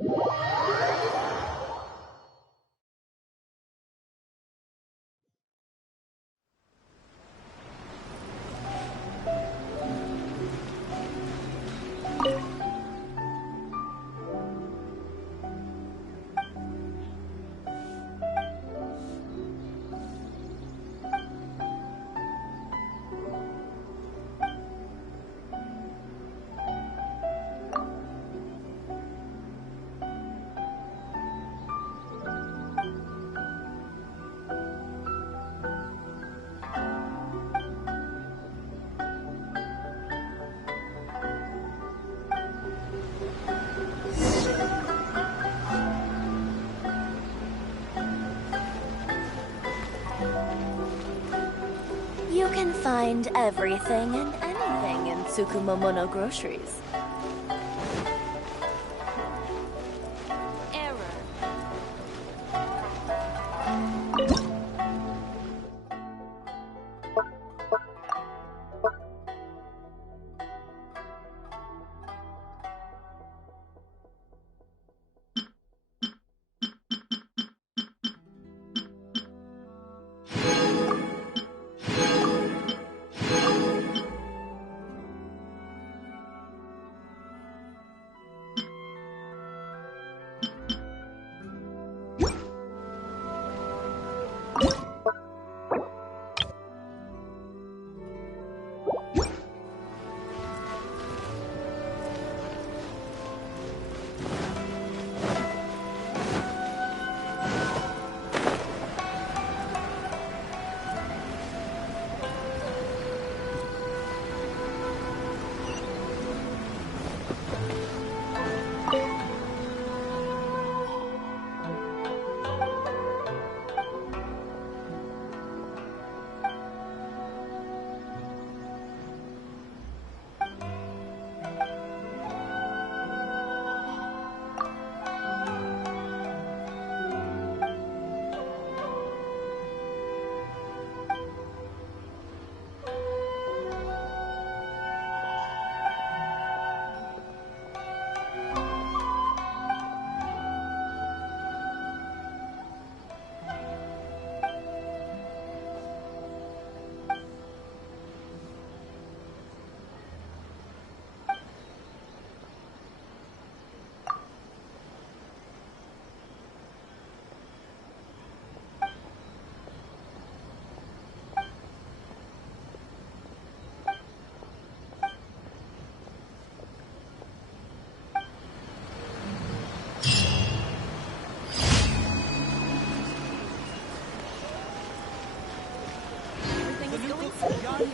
You can find everything and anything in Tsukumomono groceries.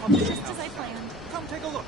Just as I planned. Come take a look.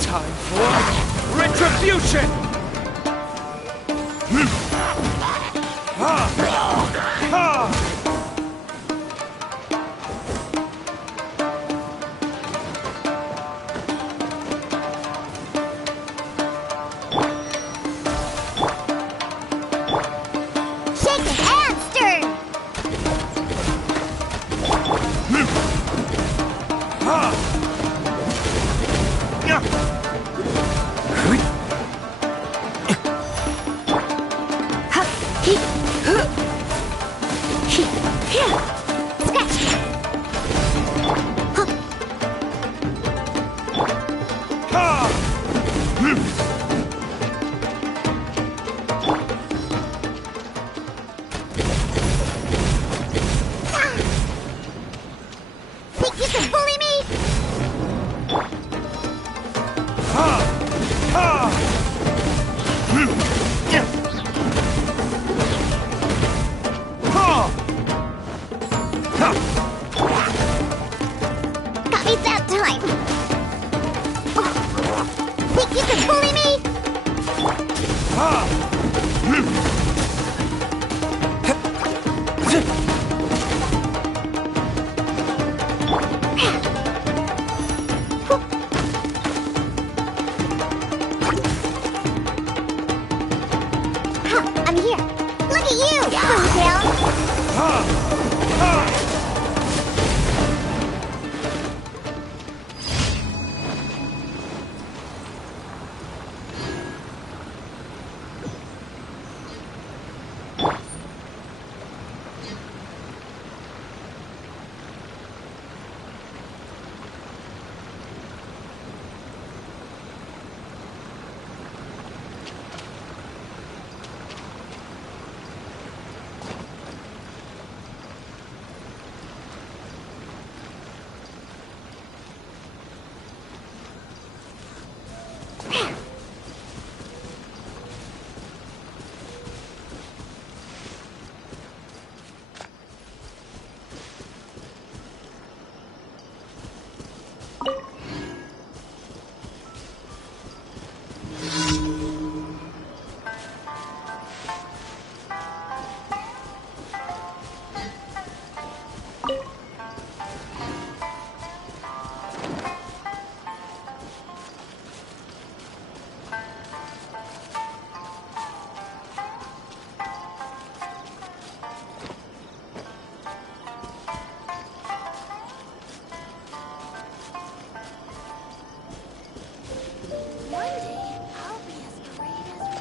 Time for retribution! Shake and stir! Think you can bully me? Got me that time. Think you can bully me? I'm here. Look at you, Boomtown. One day, I'll be as great as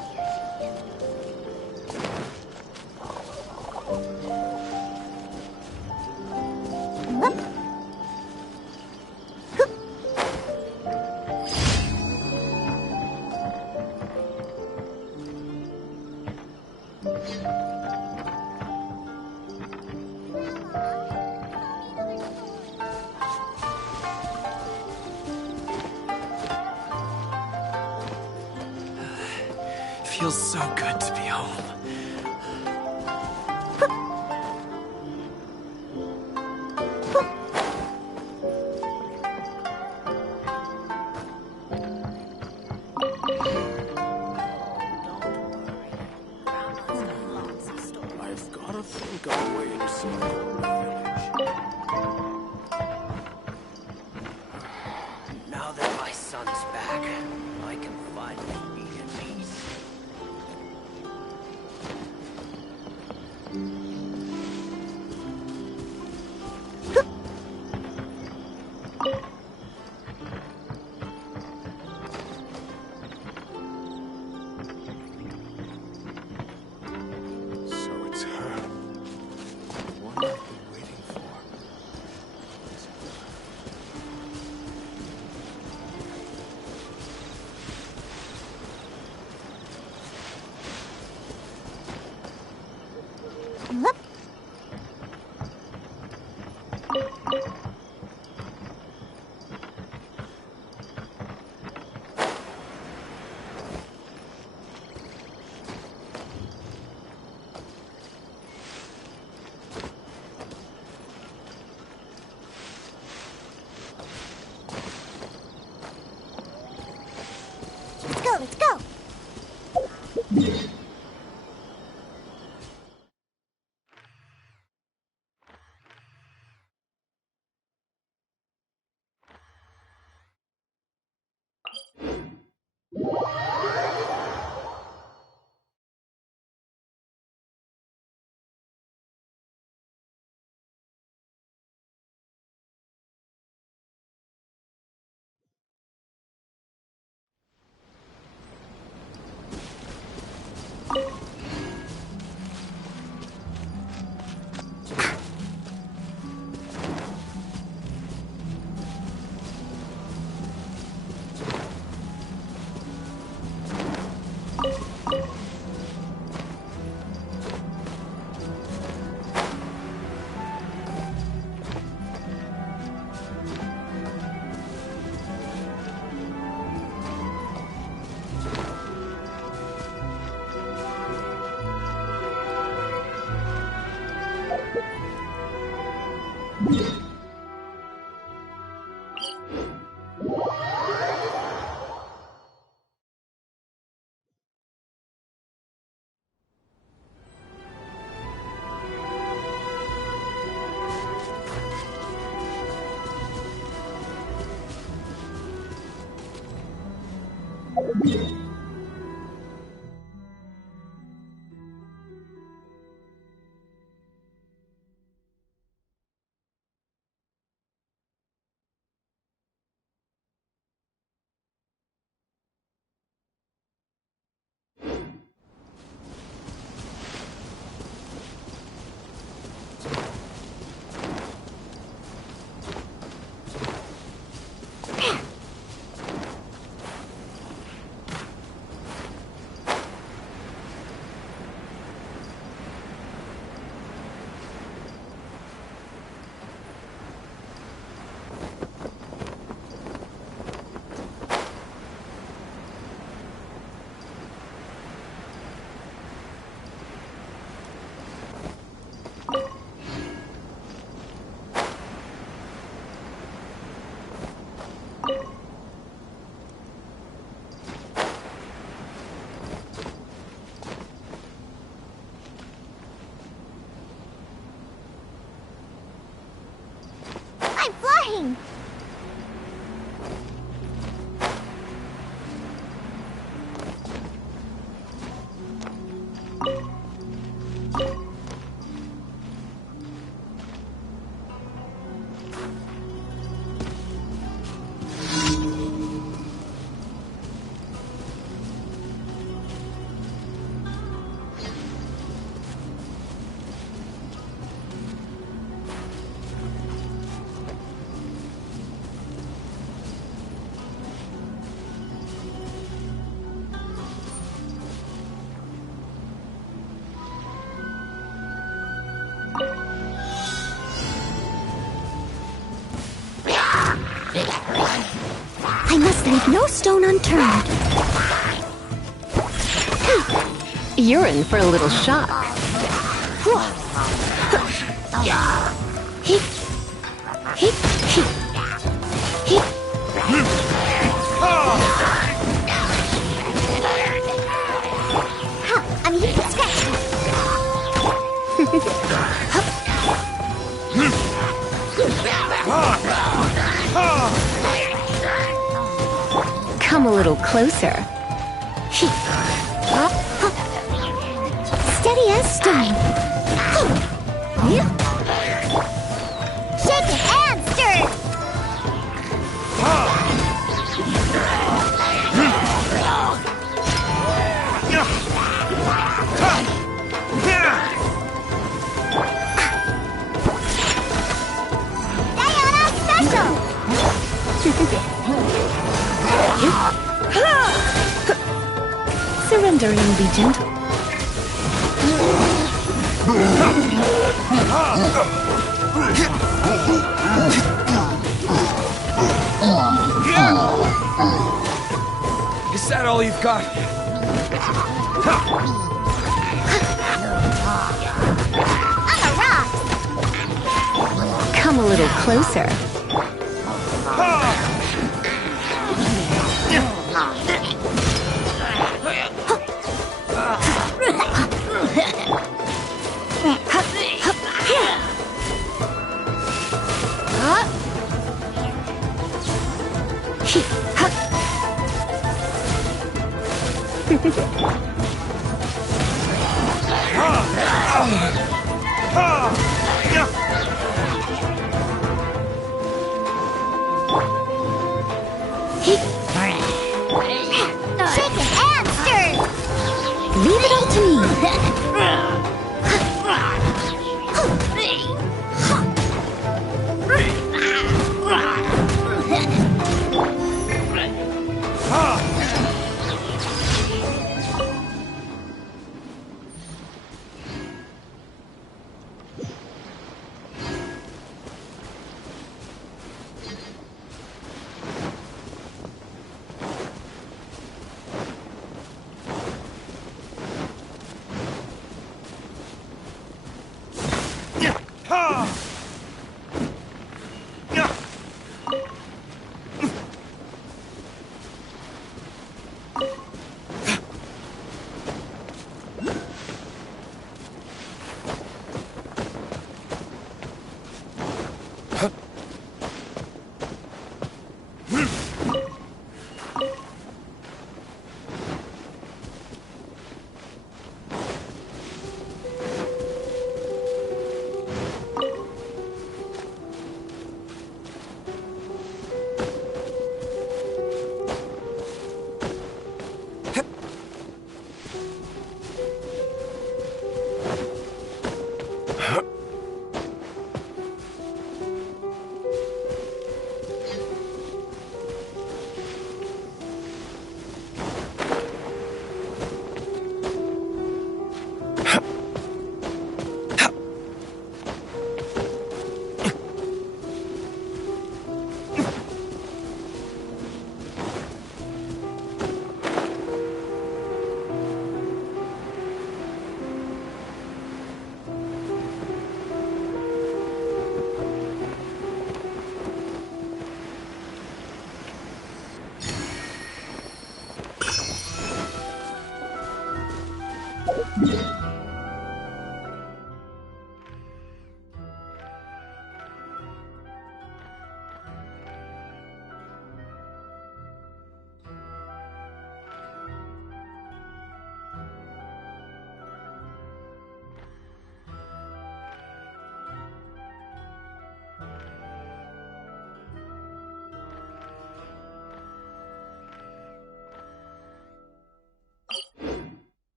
Feels so good to be home. I've got to think of a way to see the village. Now that my son's back, I can finally be in peace. So it's her. One of I'm flying! I must leave no stone unturned. You're in for a little shock. I'm here to scratch you. Come a little closer. Steady as stone. Shake it and stir. Diana special. Surrender and be gentle. Is that all you've got? I'm a rock. Come a little closer. Shake it and stir. Leave it up to me.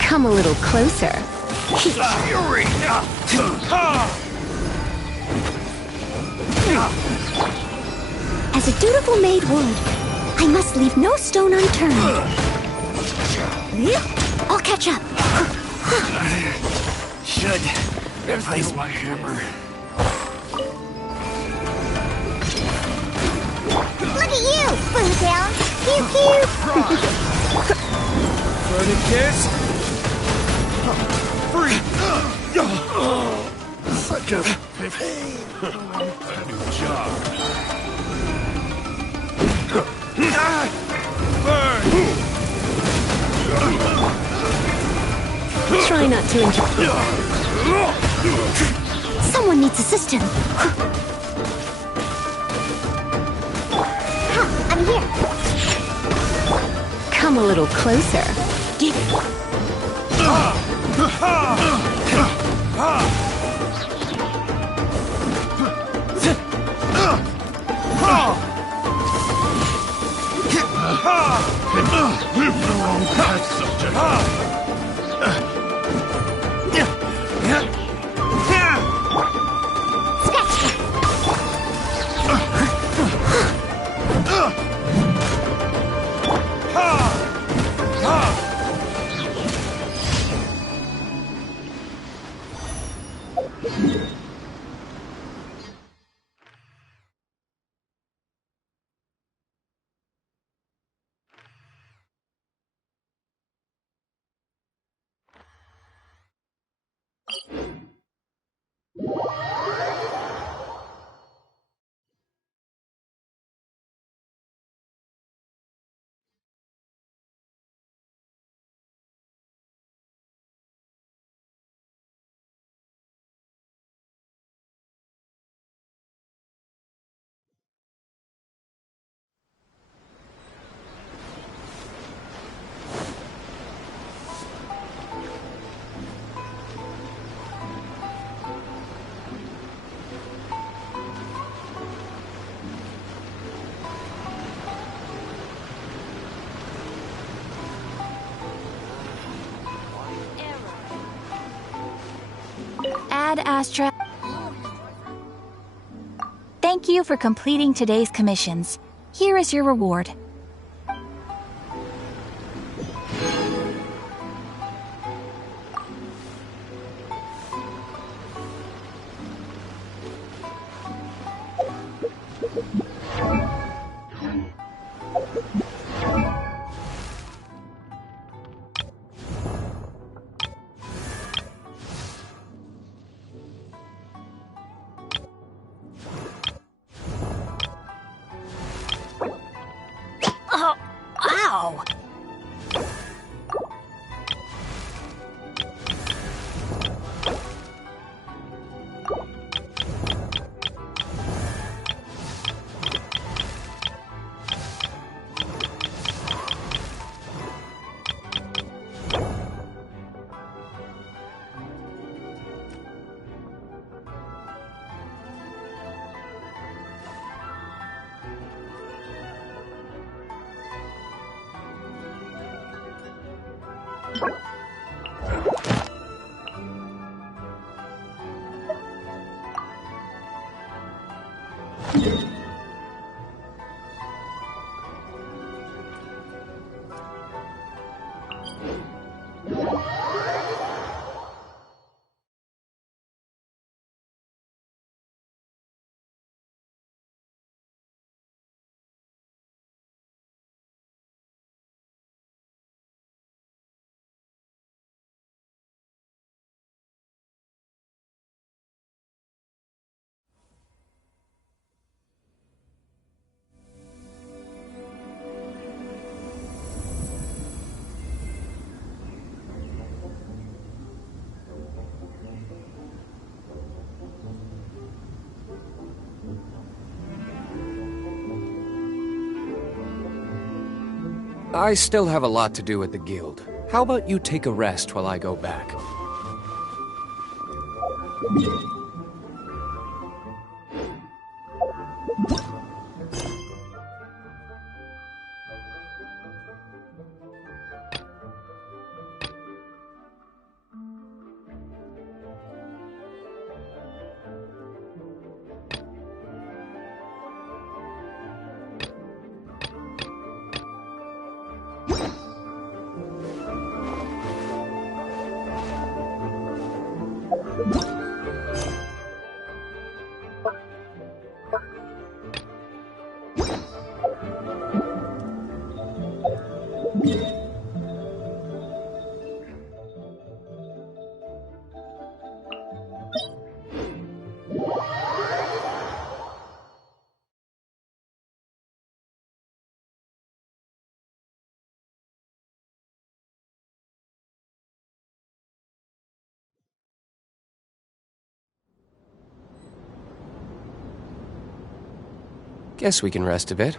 Come a little closer. Fury! As a dutiful maid would, I must leave no stone unturned. I'll catch up. Should replace my hammer. Look at you, Blue Down. Pew pew. Burning kiss? Free! Such a pain. New job. Burn! Try not to enjoy. Someone needs assistance. I'm here. Come a little closer. Ad Astra. Thank you for completing today's commissions. Here is your reward. Ow! I still have a lot to do at the guild. How about you take a rest while I go back? Guess we can rest a bit.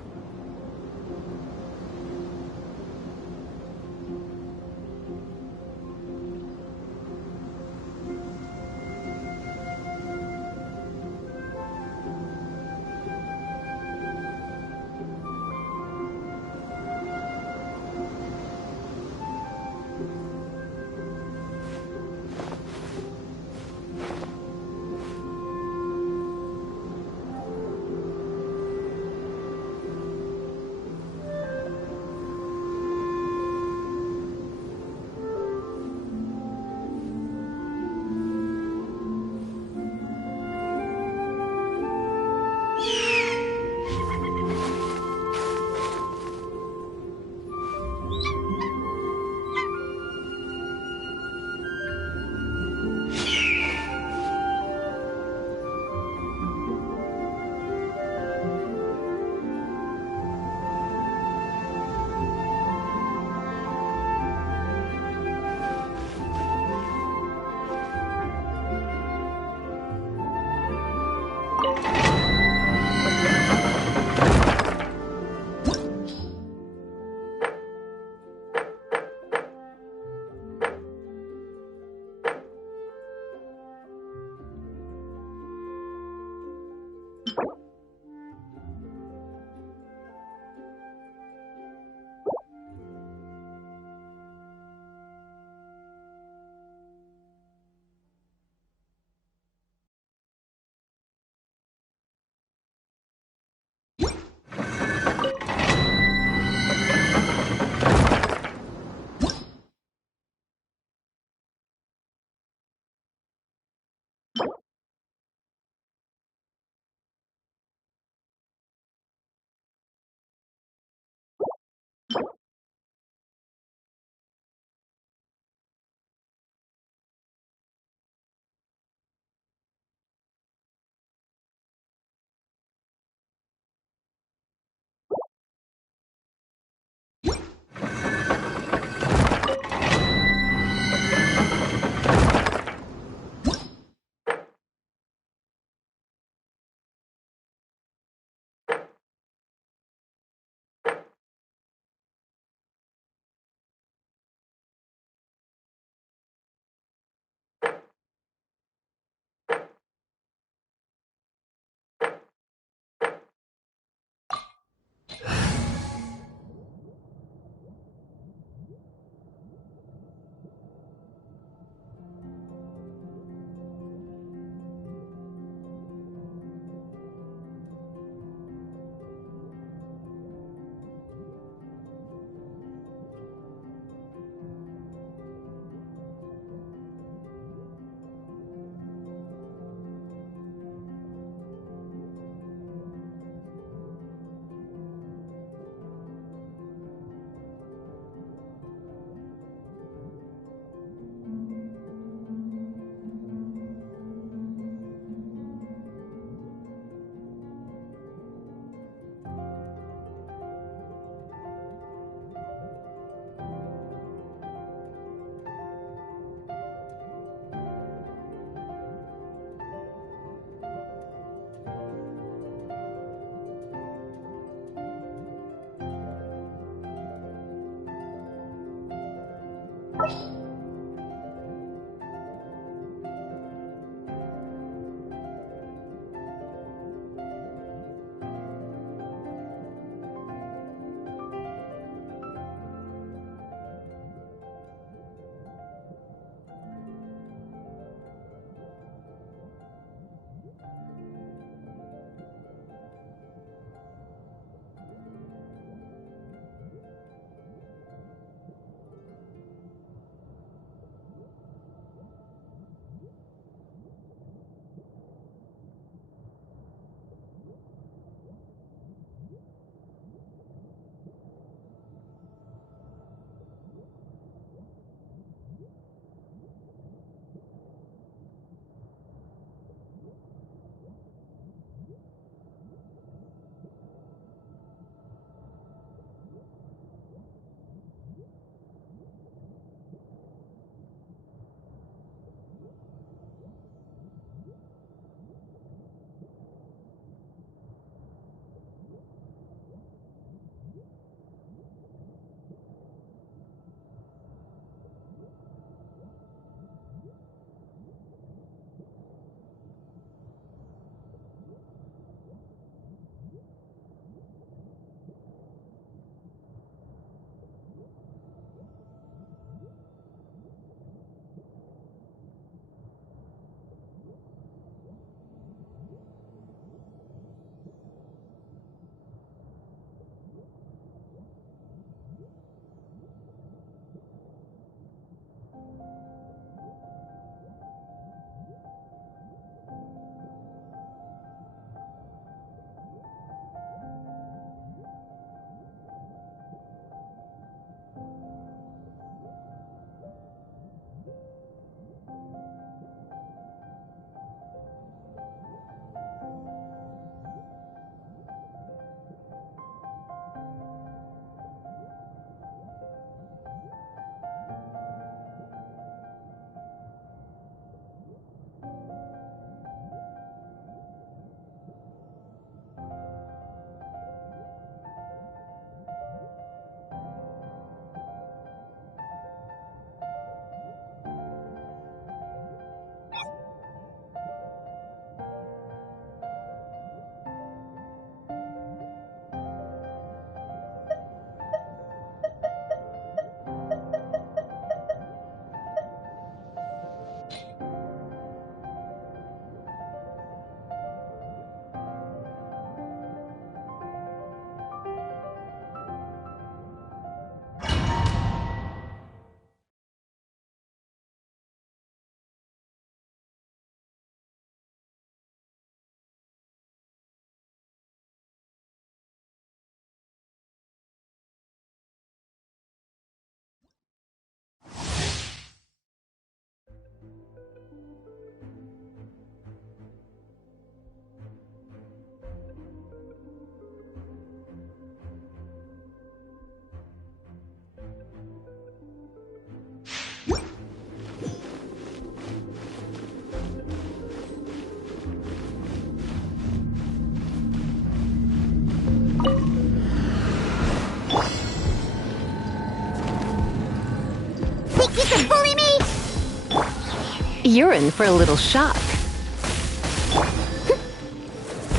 You're in for a little shock.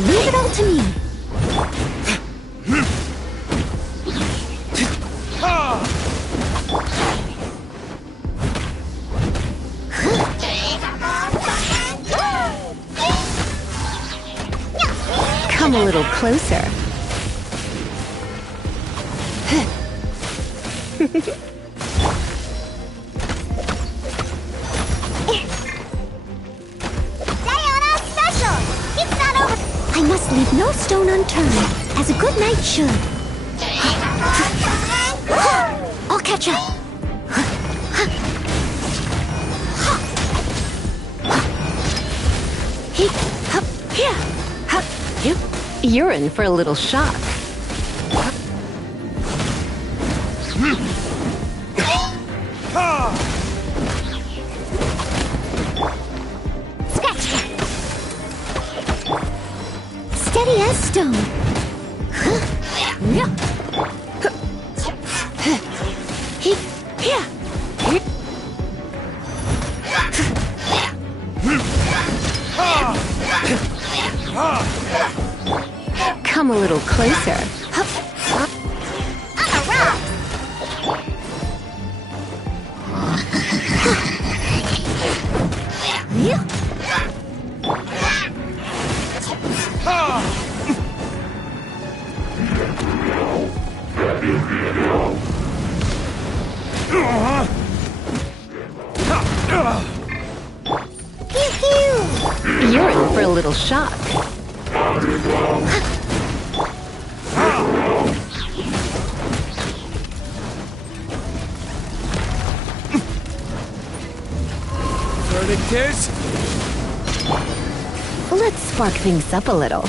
Leave it all to me. Come a little closer. I must leave no stone unturned, as a good knight should. I'll catch up. You're in for a little shock. Steady as stone. closer. I'm a rock! You're in for a little shock. Verdict is... Let's spark things up a little.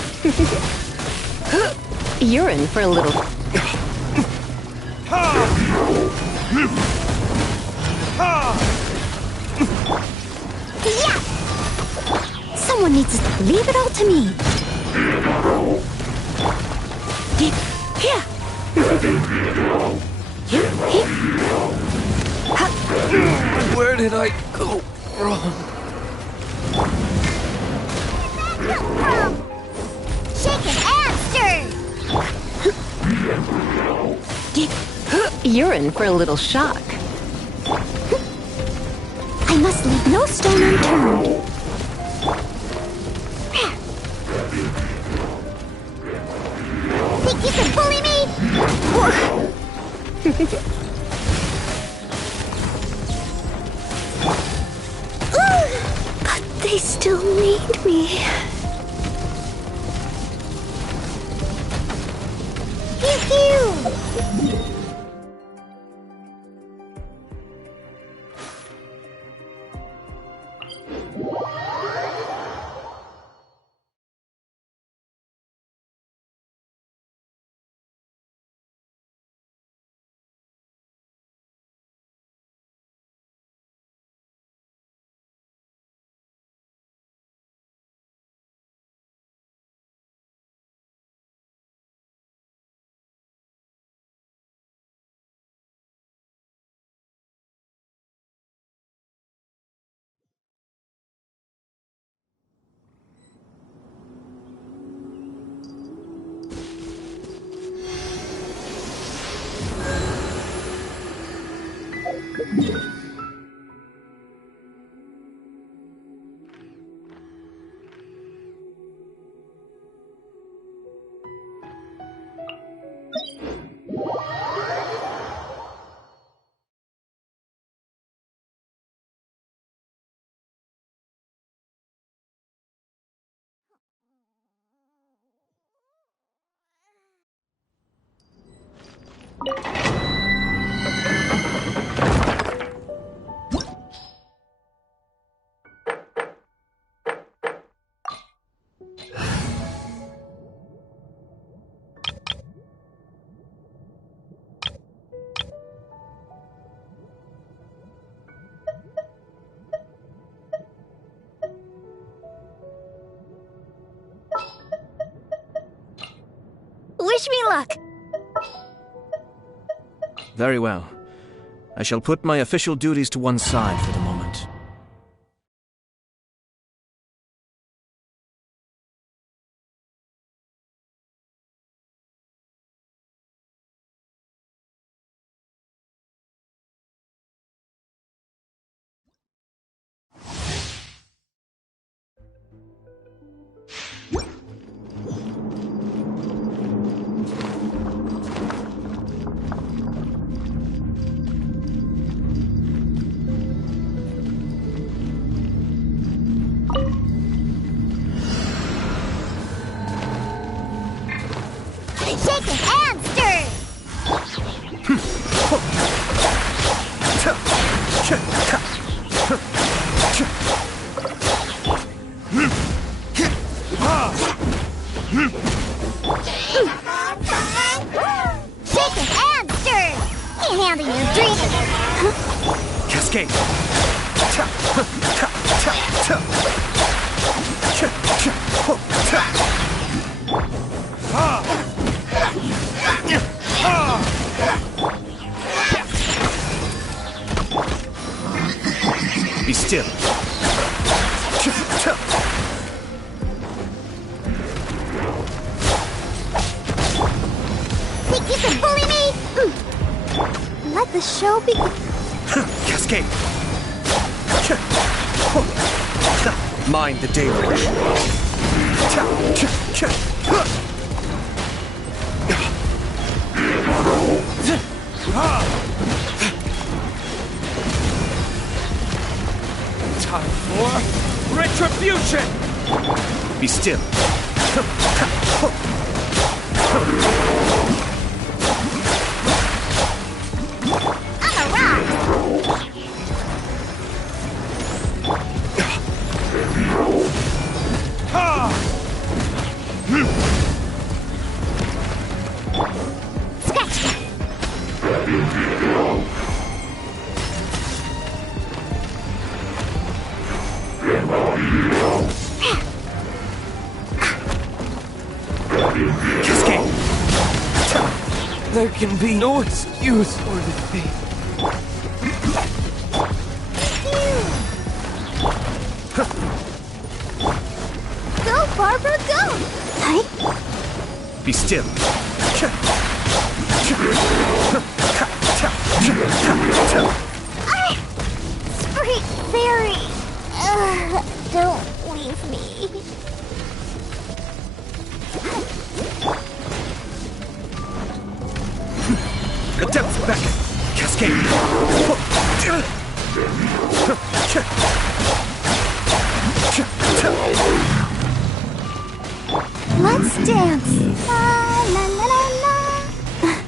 You're in for a little... Yeah! Someone needs to leave it all to me. Here! Where did I go wrong? Shaken and stirred! You're in for a little shock. I must leave no stone unturned. Think you can bully me? But they still need me. Pew pew! Wish me luck! Very well. I shall put my official duties to one side for the moment. Shaken and stirred! Shaken and stirred! Can't handle your drink! Cascade! Be still. The show begins. Cascade! Mind the deluge. Time for retribution! Be still. Cascade! There can be no excuse for defeat. Go, Barbara, go! Hi. Be still. Sweet fairy! Don't leave me. The depth back! Cascade! Let's dance. La la la la la.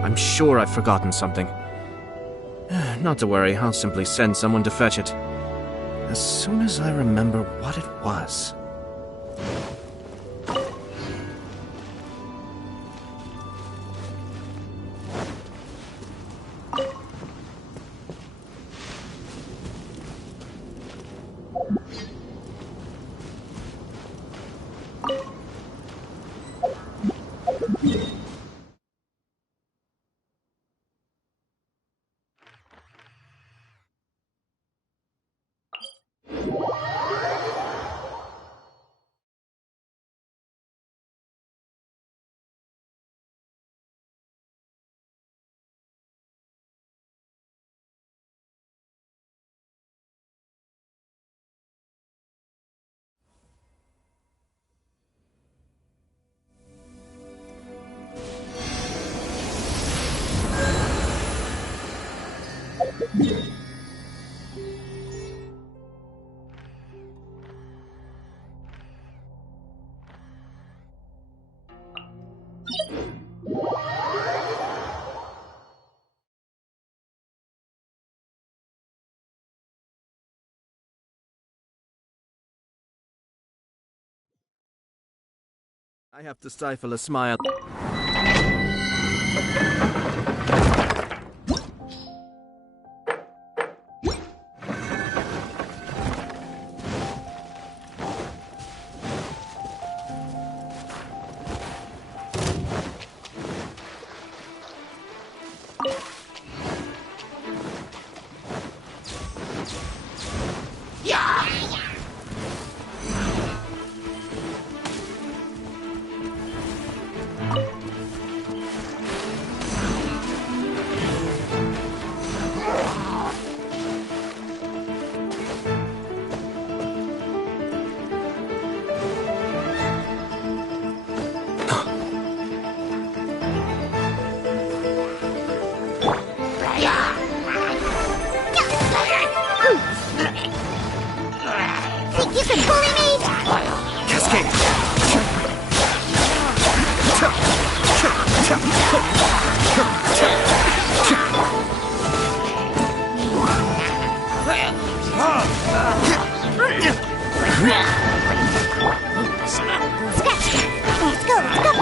I'm sure I've forgotten something. Not to worry, I'll simply send someone to fetch it. As soon as I remember what it was. I have to stifle a smile. Think you can bully me? Cascade! Scratch! Let's go, let's go!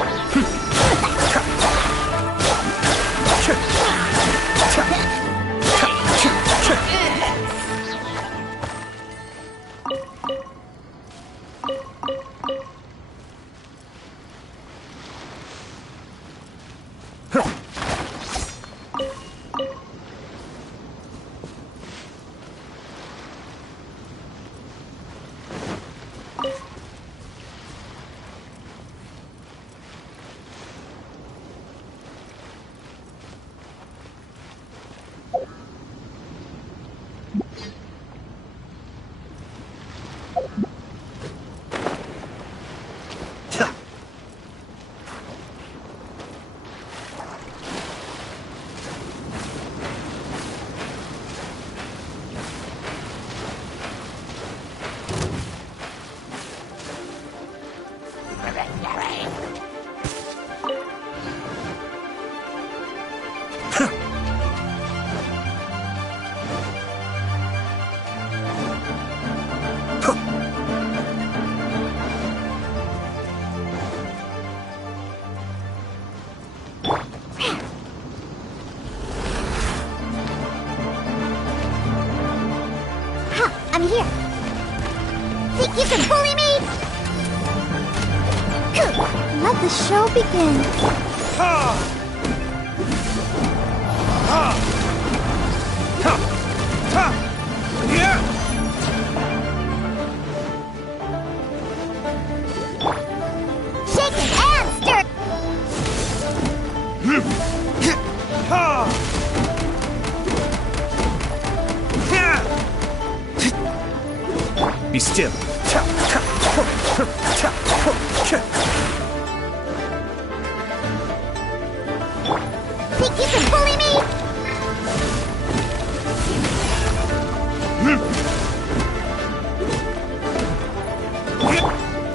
I'm here. Think you can bully me? Let the show begin. Shake it and stir. Be still. Think you can bully me?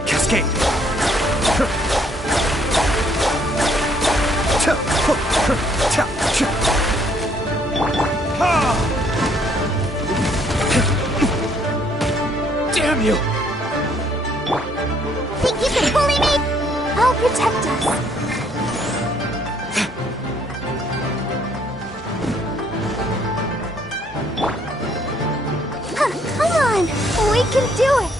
Cascade. Damn you! Think you can bully me? I'll protect us. Come on, we can do it.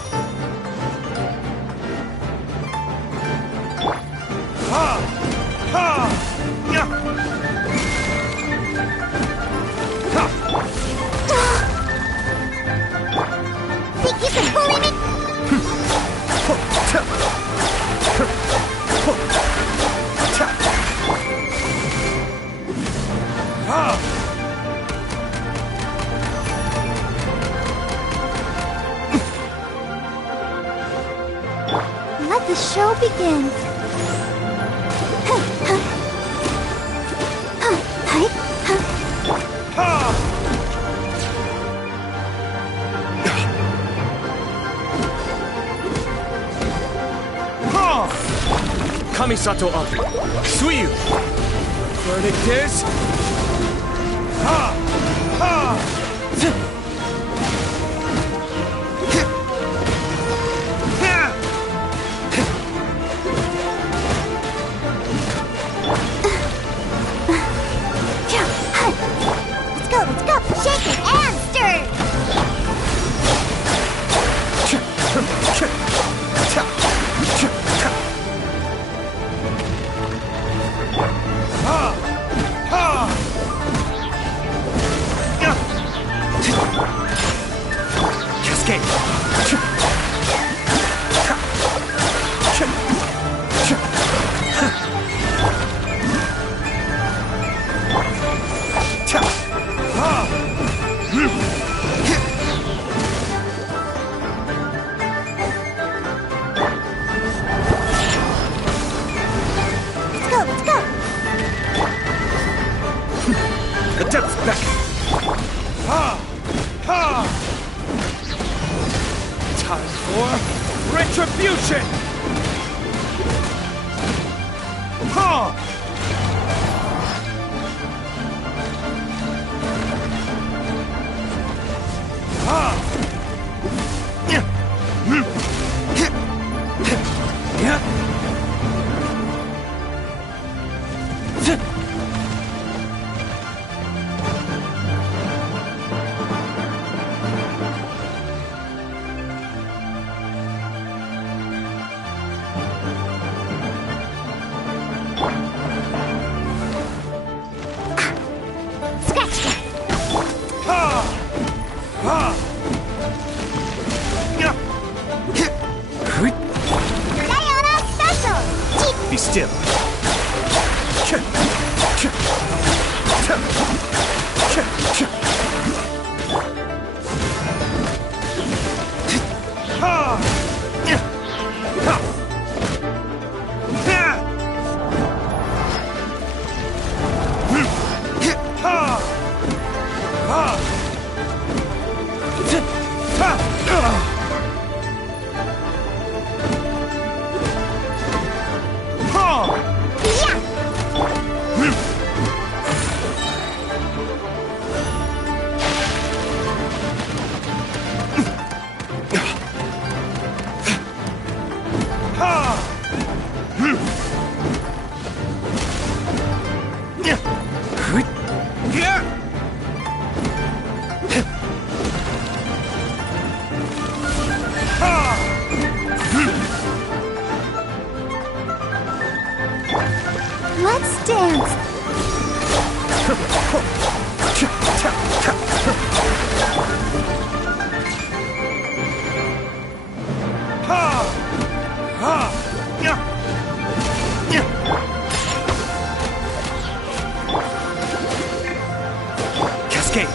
Think you can bully me? Let the show begin. Kamisato up. Suiyu! Verdict is... Execution! Ha! Be still. Let's dance. Cascade.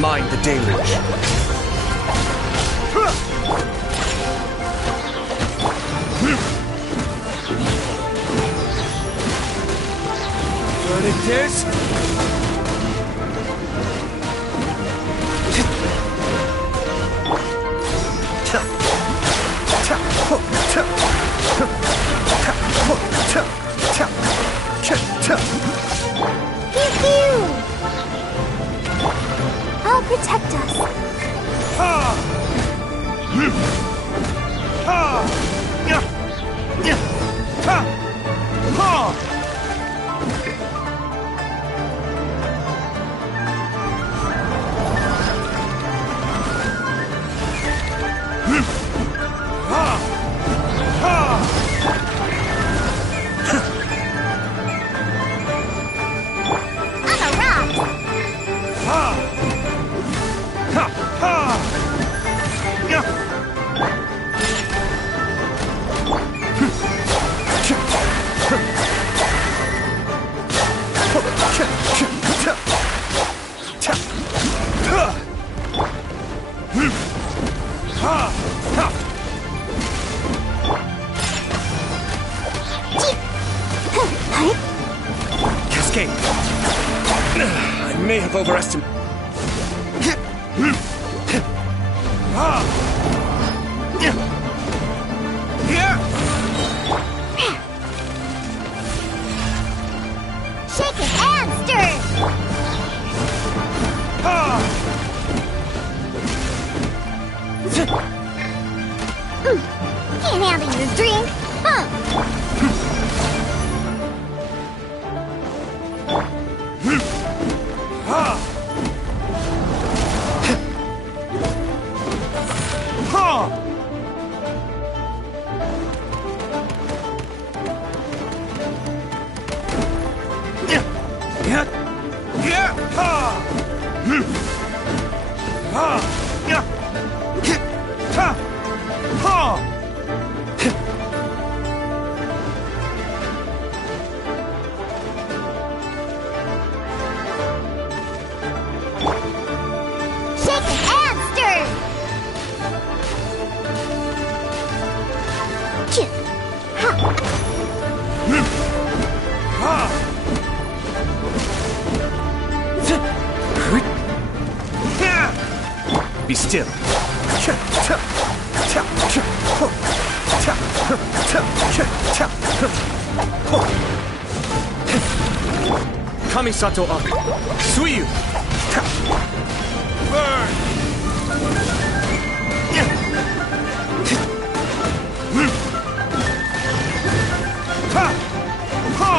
Mind the deluge. Burning this? Pew pew! I'll protect us. I'm a rock! Cascade. I may have overestimated. Shake it and stir! Can't handle your drink, huh? Shake it and stir! Chip. Ha. Be still. Kamisato up. Suiyu. Burn. Ha! Ha!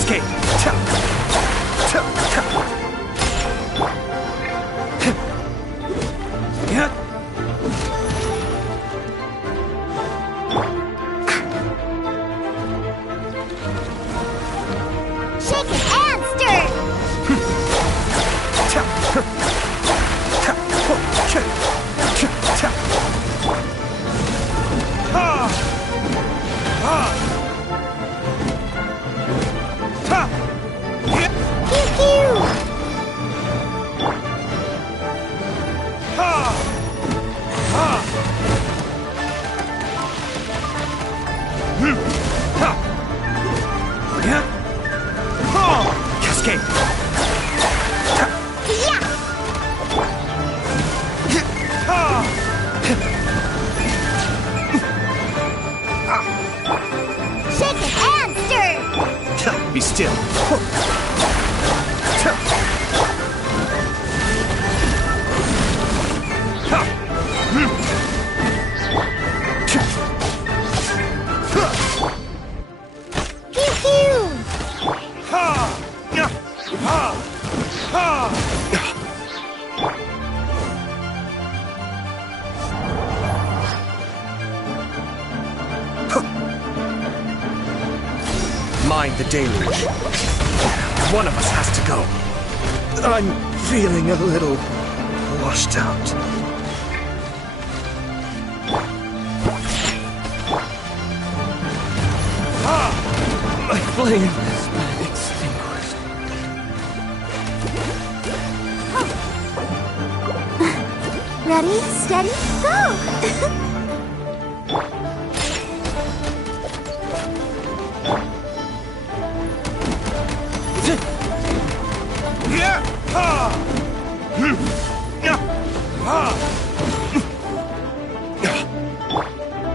Cascade. Shake it and stir! Pew pew! Cascade. Shake it and stir! Be still. Pew pew! Mind the deluge. One of us has to go. I'm feeling a little washed out. My flame has been extinguished. Ready, steady, go!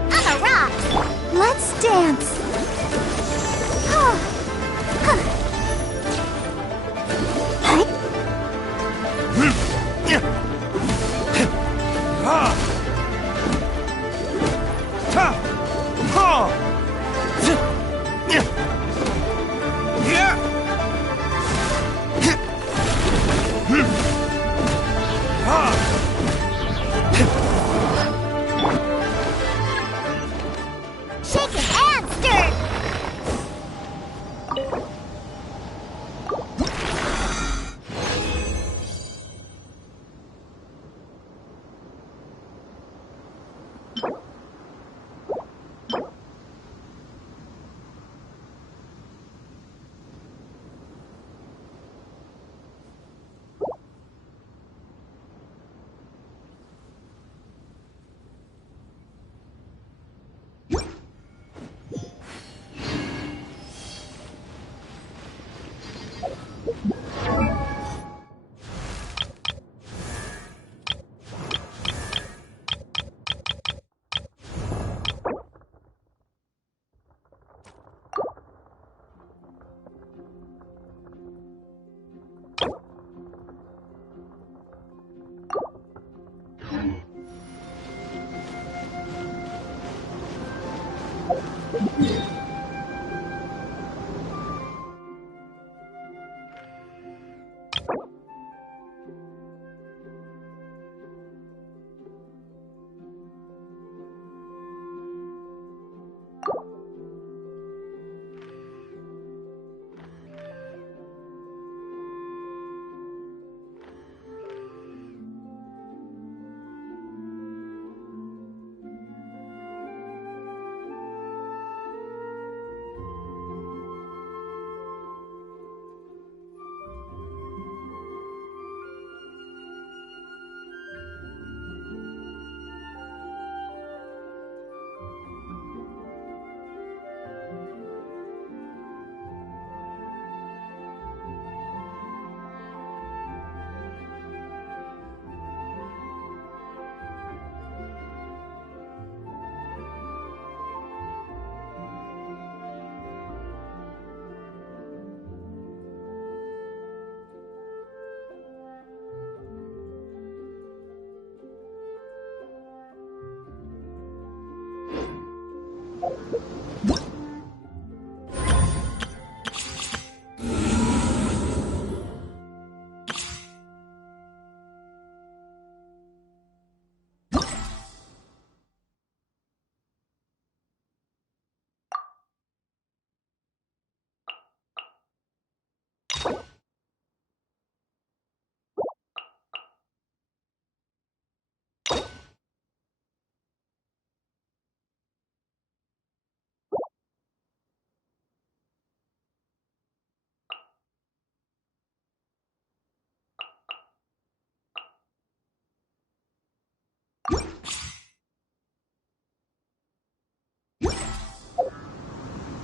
I'm a rock! Let's dance! Shake it and stir!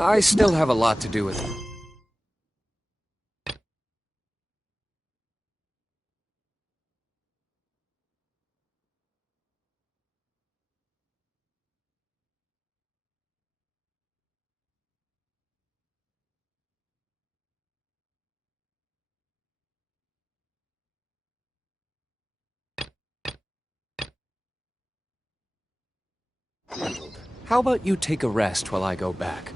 I still have a lot to do with it. How about you take a rest while I go back?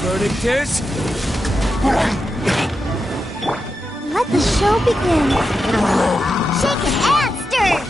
Verdict is... Let the show begin. Shaken and stirred.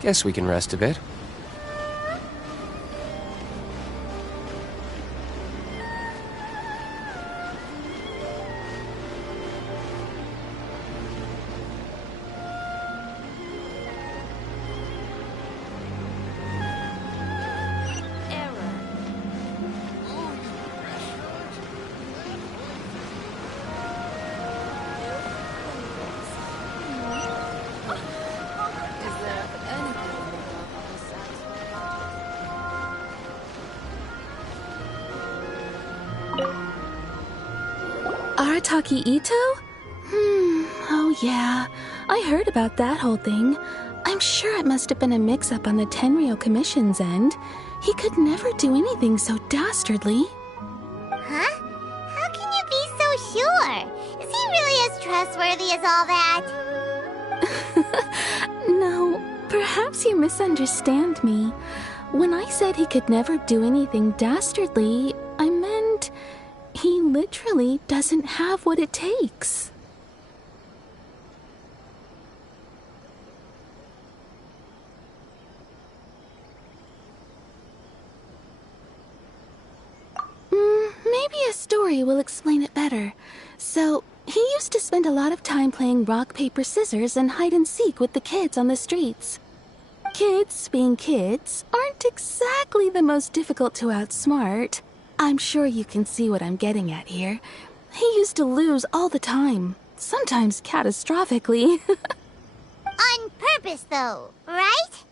Guess we can rest a bit. Arataki Ito? Oh yeah. I heard about that whole thing. I'm sure it must have been a mix-up on the Tenryou Commission's end. He could never do anything so dastardly. Huh? How can you be so sure? Is he really as trustworthy as all that? No, perhaps you misunderstand me. When I said he could never do anything dastardly, I meant he literally doesn't have what it takes. Maybe a story will explain it better. So, he used to spend a lot of time playing rock, paper, scissors and hide and seek with the kids on the streets. Kids, being kids, aren't exactly the most difficult to outsmart. I'm sure you can see what I'm getting at here. He used to lose all the time, sometimes catastrophically. On purpose, though, right?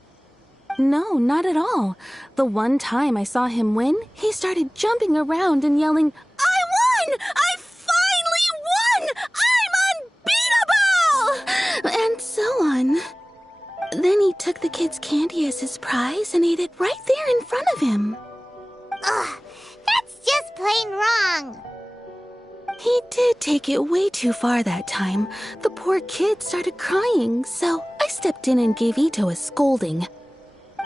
No, not at all. The one time I saw him win, he started jumping around and yelling, "I won! I finally won! I'm unbeatable!" And so on. Then he took the kid's candy as his prize and ate it right there in front of him. Ugh, that's just plain wrong. He did take it way too far that time. The poor kid started crying, so I stepped in and gave Ito a scolding.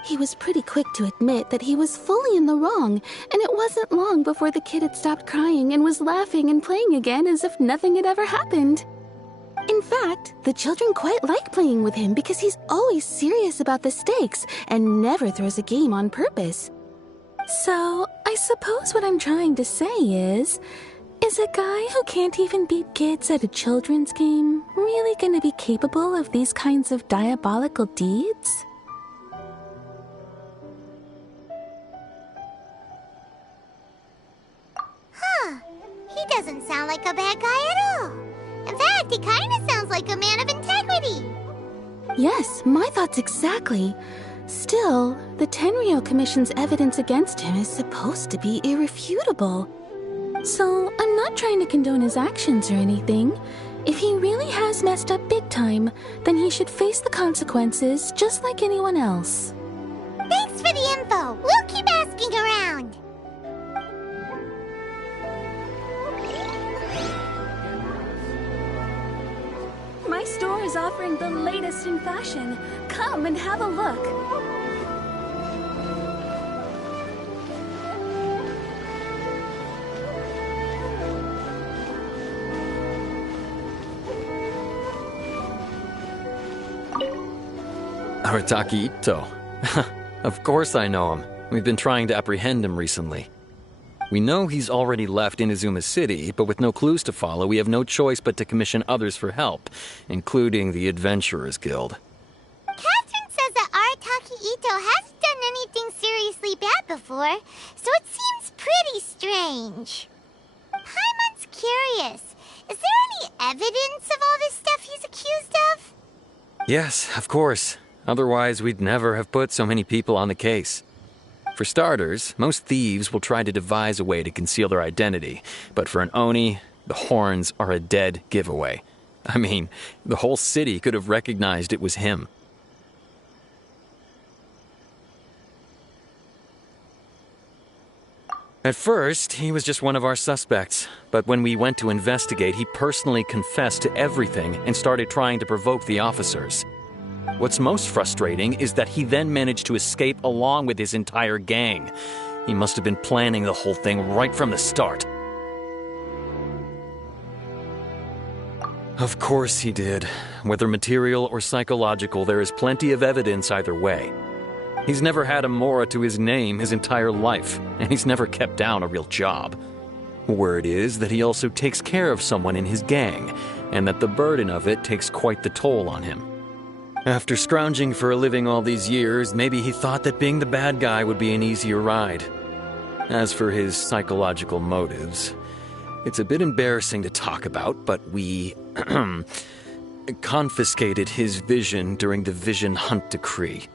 He was pretty quick to admit that he was fully in the wrong, and it wasn't long before the kid had stopped crying and was laughing and playing again as if nothing had ever happened. In fact, the children quite like playing with him because he's always serious about the stakes and never throws a game on purpose. So, I suppose what I'm trying to say is a guy who can't even beat kids at a children's game really gonna be capable of these kinds of diabolical deeds? Huh. He doesn't sound like a bad guy at all. In fact, he kind of sounds like a man of integrity. Yes, my thoughts exactly. Still, the Tenryou Commission's evidence against him is supposed to be irrefutable. So, I'm not trying to condone his actions or anything. If he really has messed up big time, then he should face the consequences just like anyone else. Thanks for the info. We'll keep asking around. My store is offering the latest in fashion. Come and have a look. Arataki Ito. Of course I know him. We've been trying to apprehend him recently. We know he's already left Inazuma City, but with no clues to follow, we have no choice but to commission others for help, including the Adventurers Guild. Catherine says that Arataki Ito hasn't done anything seriously bad before, so it seems pretty strange. Paimon's curious. Is there any evidence of all this stuff he's accused of? Yes, of course. Otherwise, we'd never have put so many people on the case. For starters, most thieves will try to devise a way to conceal their identity, but for an Oni, the horns are a dead giveaway. I mean, the whole city could have recognized it was him. At first, he was just one of our suspects, but when we went to investigate, he personally confessed to everything and started trying to provoke the officers. What's most frustrating is that he then managed to escape along with his entire gang. He must have been planning the whole thing right from the start. Of course he did. Whether material or psychological, there is plenty of evidence either way. He's never had a Mora to his name his entire life, and he's never kept down a real job. Word is that he also takes care of someone in his gang, and that the burden of it takes quite the toll on him. After scrounging for a living all these years, maybe he thought that being the bad guy would be an easier ride. As for his psychological motives, it's a bit embarrassing to talk about, but we confiscated his vision during the Vision Hunt Decree.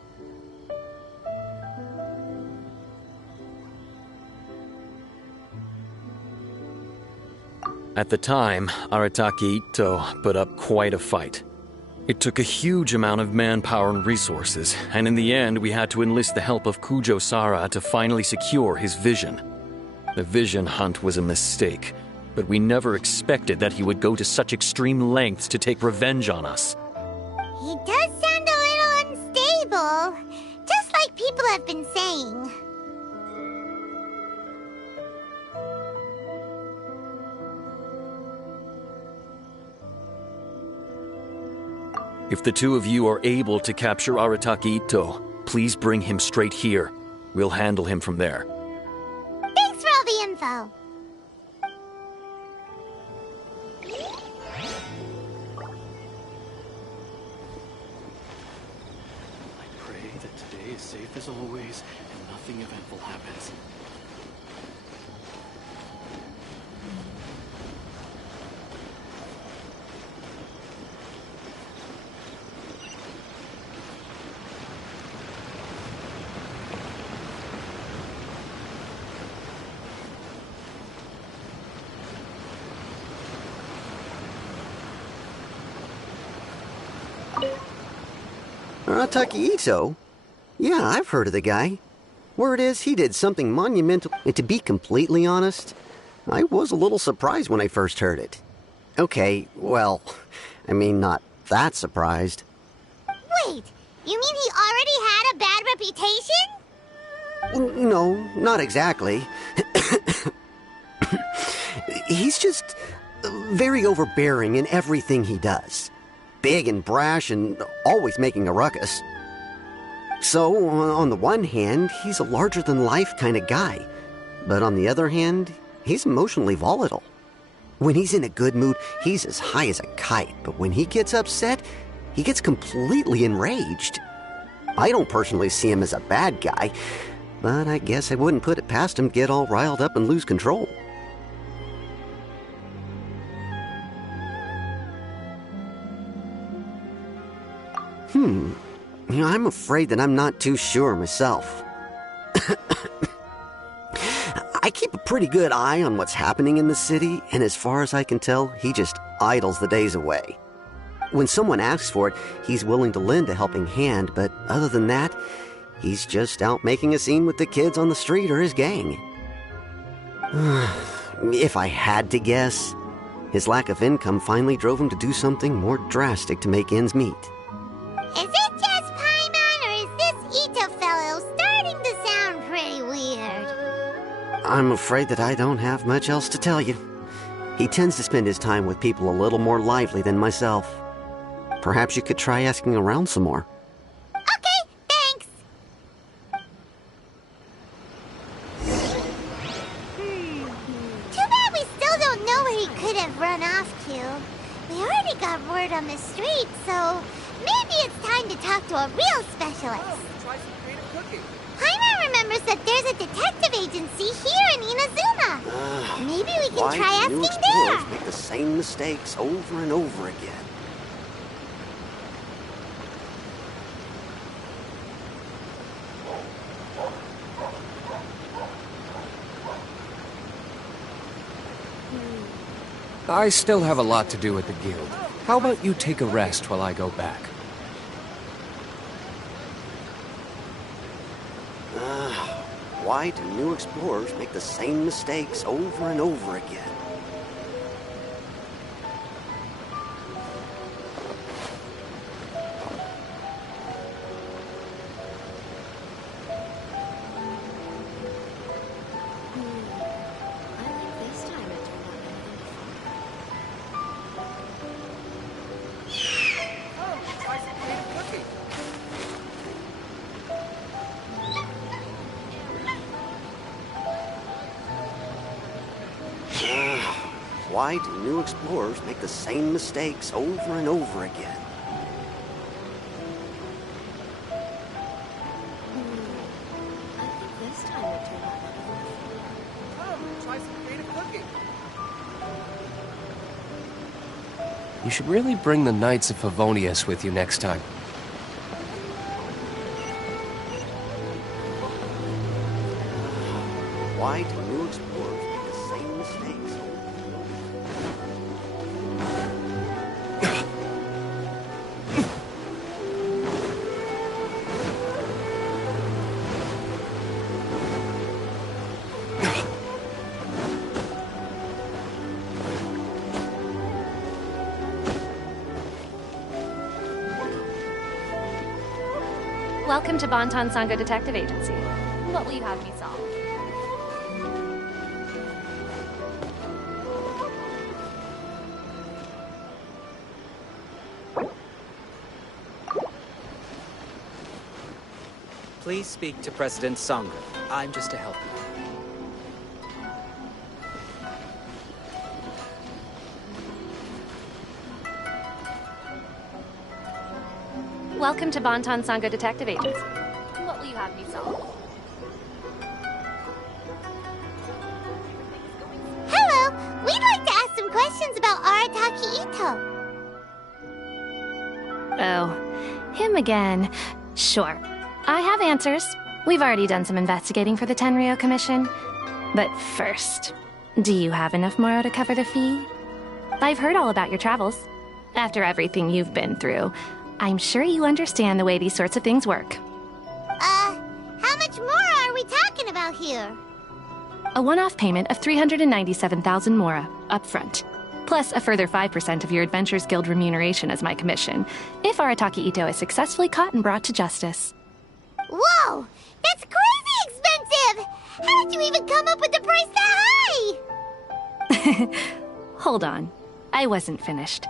At the time, Arataki Ito put up quite a fight. It took a huge amount of manpower and resources, and in the end we had to enlist the help of Kujo Sara to finally secure his vision. The Vision Hunt was a mistake, but we never expected that he would go to such extreme lengths to take revenge on us. He does sound a little unstable, just like people have been saying. If the two of you are able to capture Arataki Ito, please bring him straight here. We'll handle him from there. Thanks for all the info. that today is safe as always and nothing eventful happens. Takahito? Yeah, I've heard of the guy. Word is, he did something monumental. And to be completely honest, I was a little surprised when I first heard it. Okay, well, I mean, not that surprised. Wait, you mean he already had a bad reputation? No, not exactly. He's just very overbearing in everything he does. Big and brash and always making a ruckus. So, on the one hand, he's a larger-than-life kind of guy. But on the other hand, he's emotionally volatile. When he's in a good mood, he's as high as a kite. But when he gets upset, he gets completely enraged. I don't personally see him as a bad guy, but I guess I wouldn't put it past him to get all riled up and lose control. I'm afraid that I'm not too sure myself. I keep a pretty good eye on what's happening in the city, and as far as I can tell, he just idles the days away. When someone asks for it, he's willing to lend a helping hand, but other than that, he's just out making a scene with the kids on the street or his gang. If I had to guess, his lack of income finally drove him to do something more drastic to make ends meet. Is it just Paimon, or is this Ito fellow starting to sound pretty weird? I'm afraid that I don't have much else to tell you. He tends to spend his time with people a little more lively than myself. Perhaps you could try asking around some more. Okay, thanks. Too bad we still don't know where he could have run off to. We already got word on the street, so maybe it's time to talk to a real specialist. Try some creative cooking. Paimon remembers that there's a detective agency here in Inazuma. Maybe we can try Why do asking new there. explorers make the same mistakes over and over again? I still have a lot to do at the guild. How about you take a rest while I go back? Why do new explorers make the same mistakes over and over again? Try some creative cooking. Why do new explorers make the same mistakes over and over again? Try some creative cooking. You should really bring the Knights of Favonius with you next time. Why do new explorers make the same mistakes over and over? Welcome to Bonton Sangha Detective Agency. What will you have me solve? Please speak to President Sangha. I'm just to help you. Welcome to Bonton Sangha Detective Agency. have me solved. Hello! We'd like to ask some questions about Arataki Ito. Oh, him again. Sure. I have answers. We've already done some investigating for the Tenryou Commission. But first, do you have enough Moro to cover the fee? I've heard all about your travels. After everything you've been through, I'm sure you understand the way these sorts of things work. How much more are we talking about here? A one-off payment of 397,000 Mora, up front. Plus a further 5% of your Adventures Guild remuneration as my commission, if Arataki Ito is successfully caught and brought to justice. Whoa! That's crazy expensive! How did you even come up with the price that high? Hold on. I wasn't finished.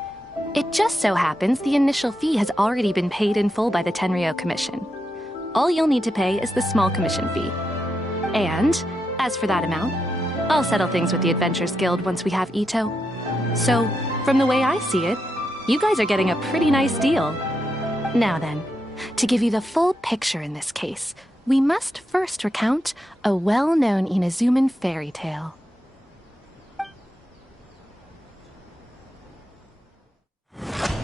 It just so happens the initial fee has already been paid in full by the Tenryou Commission. All you'll need to pay is the small commission fee. And, as for that amount, I'll settle things with the Adventures Guild once we have Ito. So, from the way I see it, you guys are getting a pretty nice deal. Now then, to give you the full picture in this case, we must first recount a well-known Inazuman fairy tale.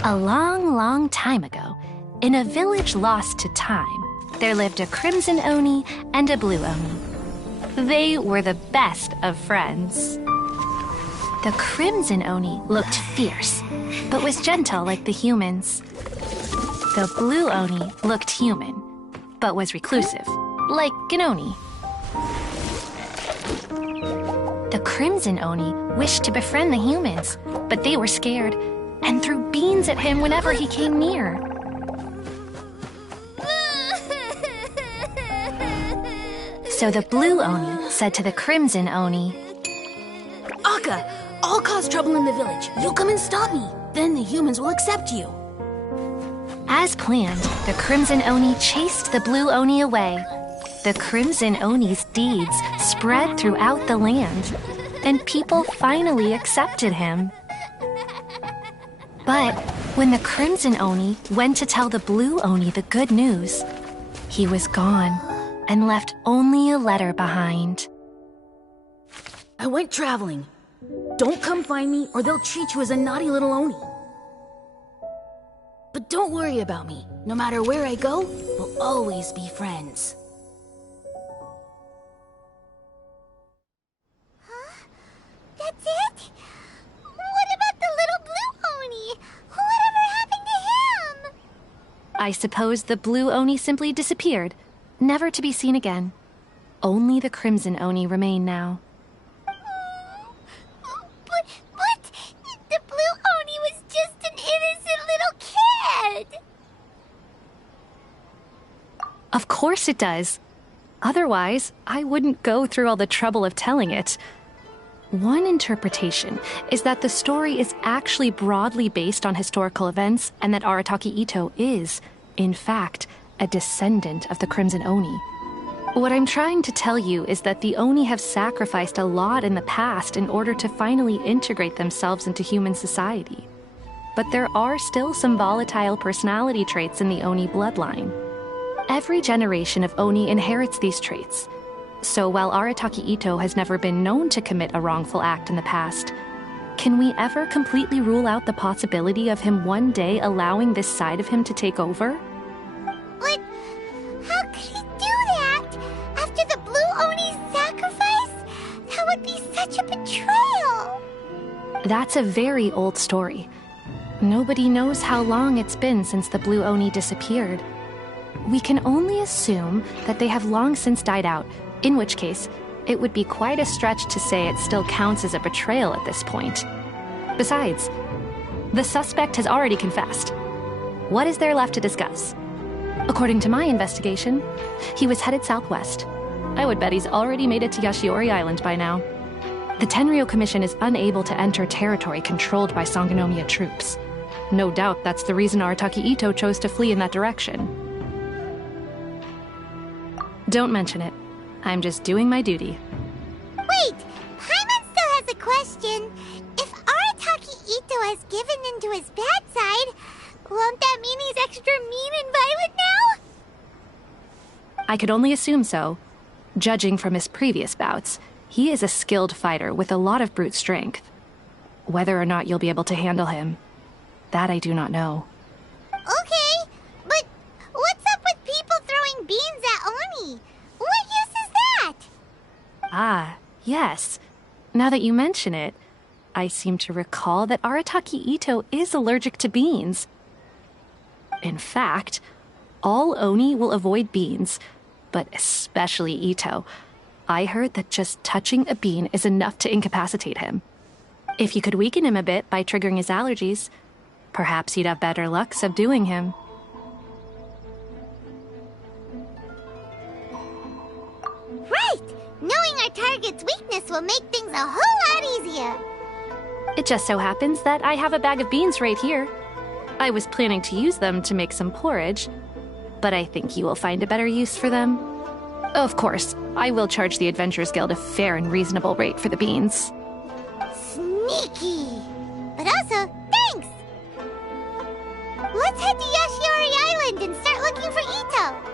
A long, long time ago, in a village lost to time, there lived a Crimson Oni and a Blue Oni. They were the best of friends. The Crimson Oni looked fierce, but was gentle like the humans. The Blue Oni looked human, but was reclusive, like an Oni. The Crimson Oni wished to befriend the humans, but they were scared and threw beans at him whenever he came near. So the Blue Oni said to the Crimson Oni, Akka, I'll cause trouble in the village. You come and stop me. Then the humans will accept you. As planned, the Crimson Oni chased the Blue Oni away. The Crimson Oni's deeds spread throughout the land, and people finally accepted him. But when the Crimson Oni went to tell the Blue Oni the good news, he was gone and left only a letter behind. I went traveling. Don't come find me or they'll treat you as a naughty little Oni. But don't worry about me. No matter where I go, we'll always be friends. Huh? That's it? What about the little Blue Oni? Whatever happened to him? I suppose the Blue Oni simply disappeared, never to be seen again. Only the Crimson Oni remain now. But the Blue Oni was just an innocent little kid! Of course it does. Otherwise, I wouldn't go through all the trouble of telling it. One interpretation is that the story is actually broadly based on historical events and that Arataki Ito is, in fact, a descendant of the Crimson Oni. What I'm trying to tell you is that the Oni have sacrificed a lot in the past in order to finally integrate themselves into human society. But there are still some volatile personality traits in the Oni bloodline. Every generation of Oni inherits these traits. So while Arataki Ito has never been known to commit a wrongful act in the past, can we ever completely rule out the possibility of him one day allowing this side of him to take over? But how could he do that? After the Blue Oni's sacrifice? That would be such a betrayal! That's a very old story. Nobody knows how long it's been since the Blue Oni disappeared. We can only assume that they have long since died out, in which case, it would be quite a stretch to say it still counts as a betrayal at this point. Besides, the suspect has already confessed. What is there left to discuss? According to my investigation, he was headed southwest. I would bet he's already made it to Yashiori Island by now. The Tenryou Commission is unable to enter territory controlled by Sangonomiya troops. No doubt that's the reason Arataki Ito chose to flee in that direction. Don't mention it. I'm just doing my duty. Wait! Paimon still has a question. If Arataki Ito has given in to his bad side, won't that mean he's extra mean and violent now? I could only assume so. Judging from his previous bouts, he is a skilled fighter with a lot of brute strength. Whether or not you'll be able to handle him, that I do not know. Okay, but what's up with people throwing beans at Oni? What use is that? Ah, yes. Now that you mention it, I seem to recall that Arataki Ito is allergic to beans. In fact, all Oni will avoid beans, but especially Ito. I heard that just touching a bean is enough to incapacitate him. If you could weaken him a bit by triggering his allergies, perhaps you'd have better luck subduing him. Right! Knowing our target's weakness will make things a whole lot easier. It just so happens that I have a bag of beans right here. I was planning to use them to make some porridge, but I think you will find a better use for them. Of course, I will charge the Adventurers Guild a fair and reasonable rate for the beans. Sneaky! But also, thanks! Let's head to Yashiori Island and start looking for Ito!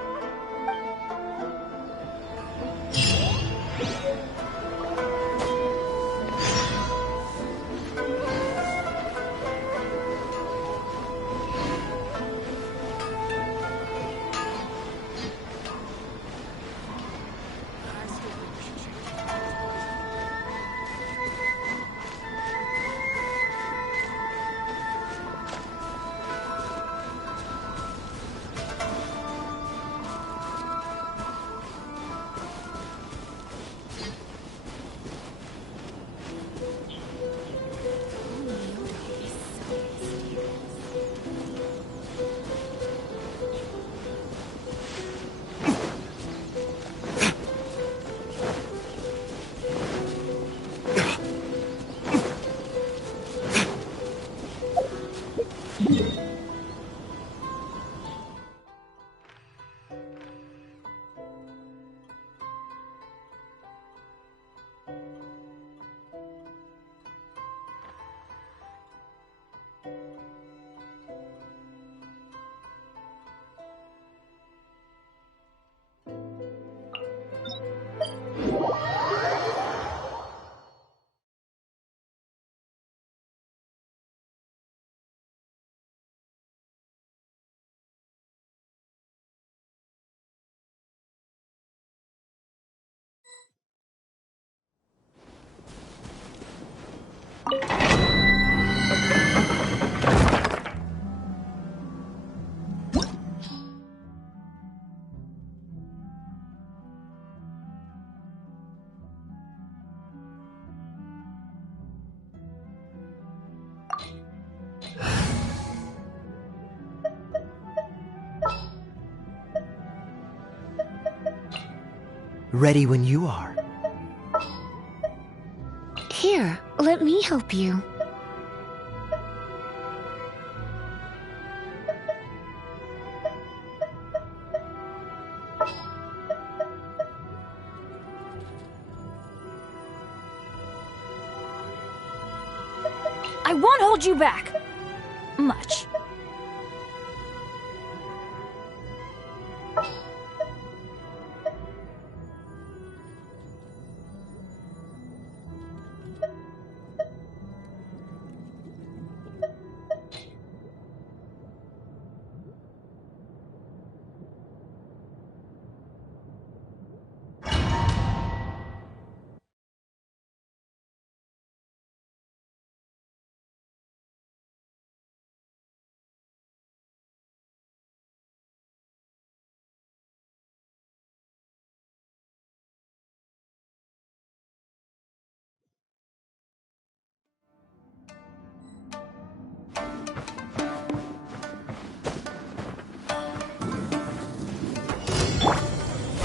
Ready when you are. Here, let me help you. I won't hold you back. Much.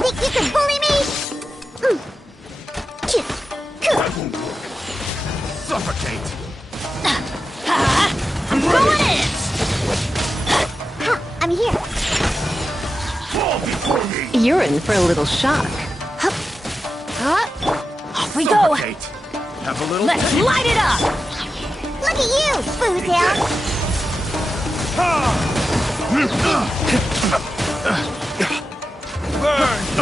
Think you can bully me? That won't work. Suffocate! I'm going in! I'm here. Fall before me! You're in for a little shock. Off we go! Suffocate! Have a little Let's taste. light it up! Look at you, Foozle. Burn!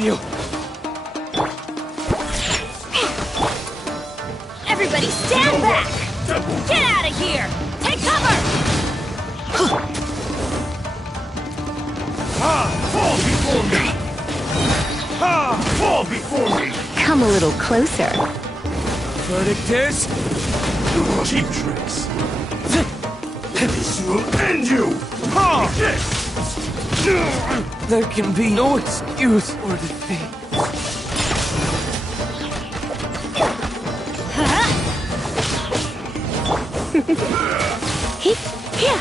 you! Everybody stand back! Get out of here! Take cover! Fall before me! Fall before me! Come a little closer. Verdict is... cheap tricks. This will end you! There can be no excuse for defeat. Here!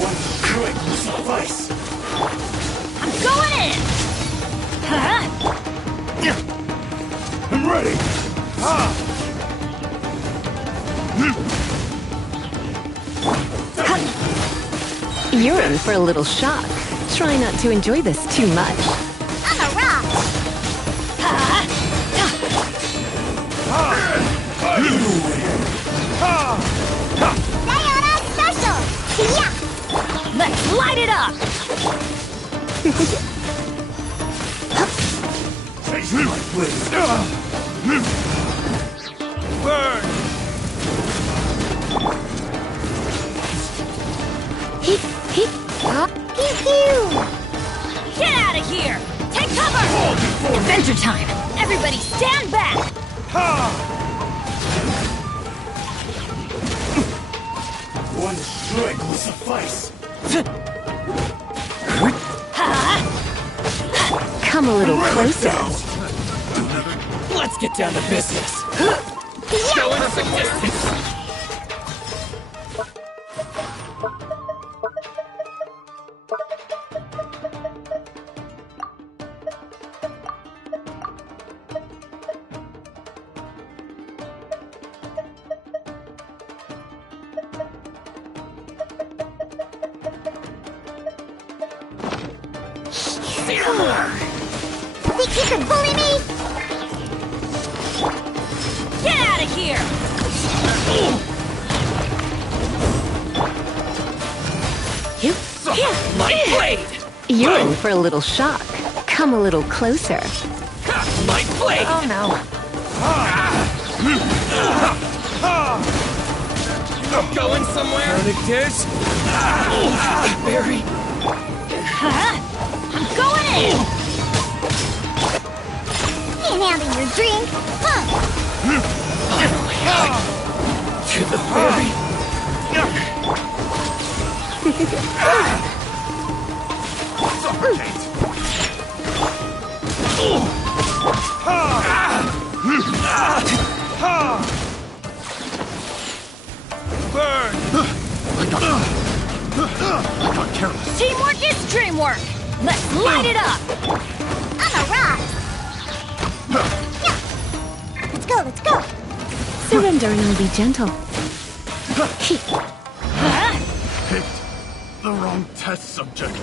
One strike will suffice. I'm going in! I'm ready! You're in for a little shock. Try not to enjoy this too much. I'm a rock! Sayonara special! Yeah! Let's light it up! Face my blade! Burn! Pew pew! Get out of here! Take cover! Adventure time! Everybody stand back! One strike will suffice. Come a little closer. Let's get down to business. Show us a distance. Think you can bully me? Get out of here! My blade! You're in for a little shock. Come a little closer. My blade! Oh no. Going somewhere? Verdict is... Barry. I'm going in! Can't handle your drink, huh? To the berry. Suffocate. Burn! I got careless. Teamwork is dreamwork! Let's light it up! I'm a rock! Let's go, let's go! Surrendering will be gentle. Picked the wrong test subject.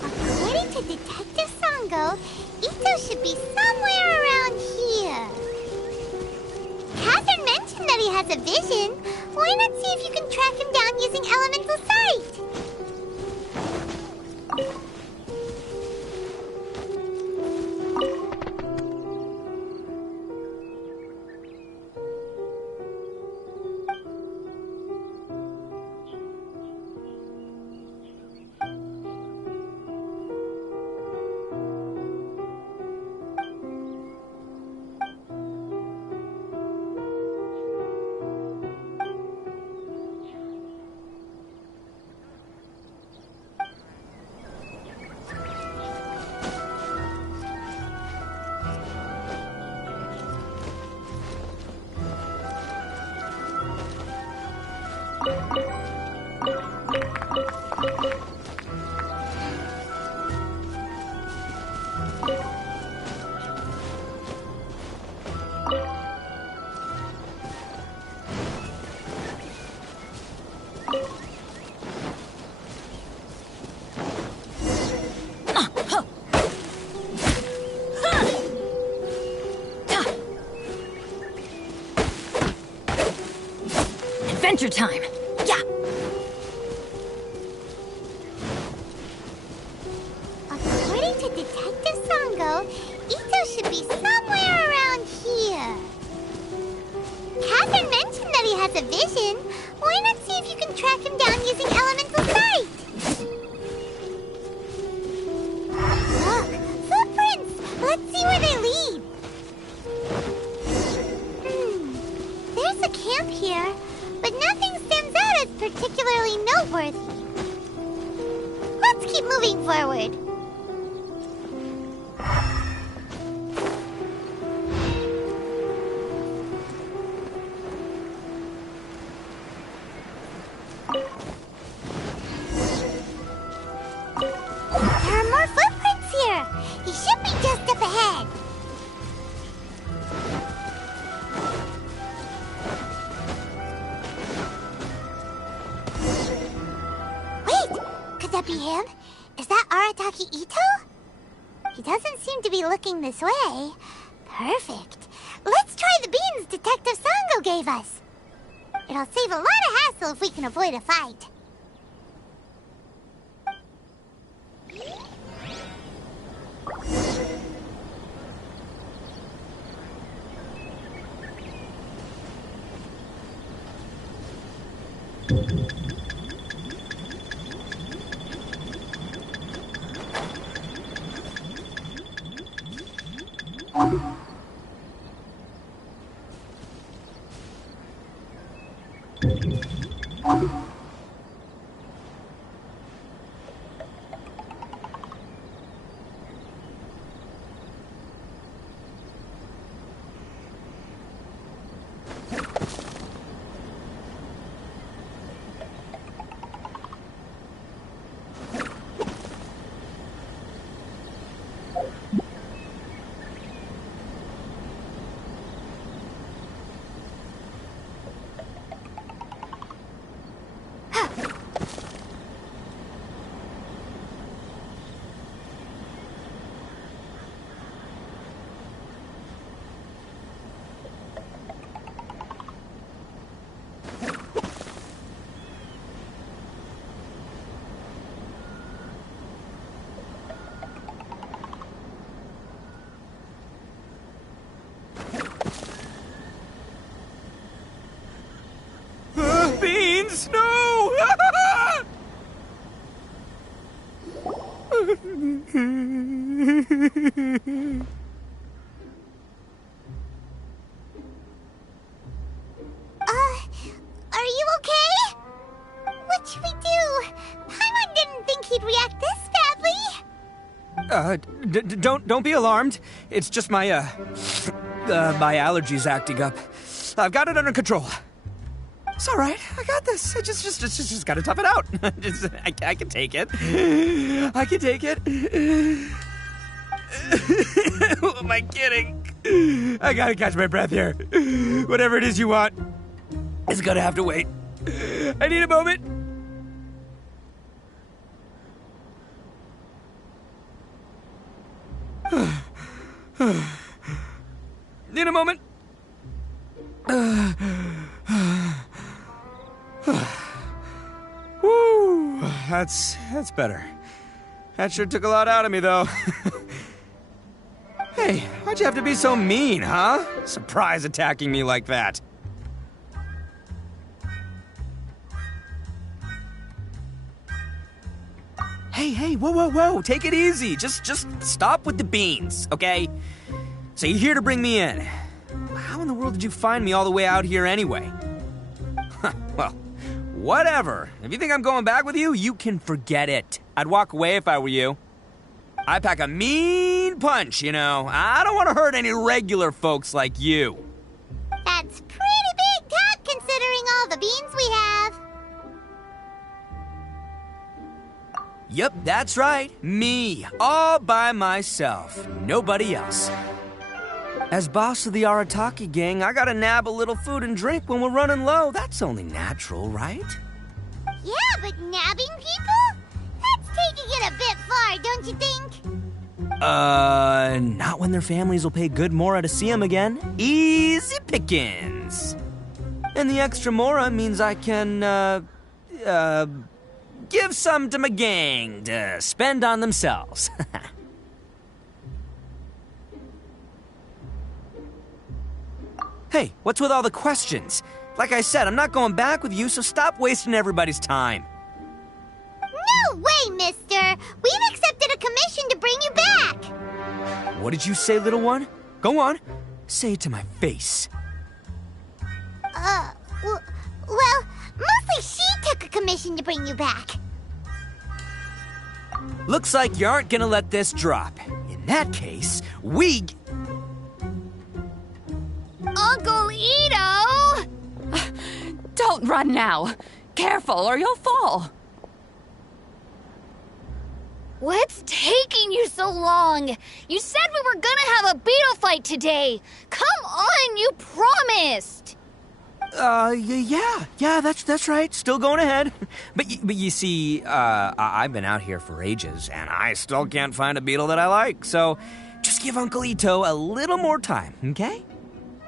According to Detective Sango, Ito should be somewhere around here. Catherine mentioned that he has a vision. Why not see if you can track him down using elemental sight? adventure time! Yeah! According to Detective Sango, Ito should be somewhere around here. Catherine mentioned that he has a vision. Why not see if you can track him down using elemental sight? Look, footprints! Let's see where they lead. There's a camp here, but nothing stands out as particularly noteworthy. Let's keep moving forward. There are more footprints here. He should be just up ahead. Wait! Could that be him? Is that Arataki Ito? He doesn't seem to be looking this way. Perfect. Let's try the beans Detective Sango gave us. It'll save a lot of hassle if we can avoid a fight. Beans, no! Are you okay? What should we do? Paimon didn't think he'd react this badly. Don't be alarmed. It's just my my allergies acting up. I've got it under control. It's all right. I got this. I just gotta tough it out. I can take it. I can take it. Who am I kidding? I gotta catch my breath here. Whatever it is you want, it's gonna have to wait. I need a moment. Need a moment. Woo, that's better. That sure took a lot out of me, though. Hey, why'd you have to be so mean, huh? Surprise attacking me like that. Hey, whoa, take it easy. Just stop with the beans, okay? So you're here to bring me in. How in the world did you find me all the way out here anyway? Well, whatever. If you think I'm going back with you, you can forget it. I'd walk away if I were you. I pack a mean punch, you know. I don't want to hurt any regular folks like you. That's pretty big talk considering all the beans we have. Yep, that's right. Me, all by myself. Nobody else. As boss of the Arataki gang, I gotta nab a little food and drink when we're running low. That's only natural, right? Yeah, but nabbing people? That's taking it a bit far, don't you think? Not when their families will pay good mora to see them again. Easy pickings. And the extra mora means I can, give some to my gang to spend on themselves. Hey, what's with all the questions? Like I said, I'm not going back with you, so stop wasting everybody's time. No way, mister! We've accepted a commission to bring you back! What did you say, little one? Go on. Say it to my face. Well, mostly she took a commission to bring you back. Looks like you aren't gonna let this drop. In that case, we... Uncle Ito! Don't run now. Careful or you'll fall. What's taking you so long? You said we were gonna have a beetle fight today. Come on, you promised. Yeah, that's right. Still going ahead. But you see, I've been out here for ages, and I still can't find a beetle that I like. So, just give Uncle Ito a little more time, okay?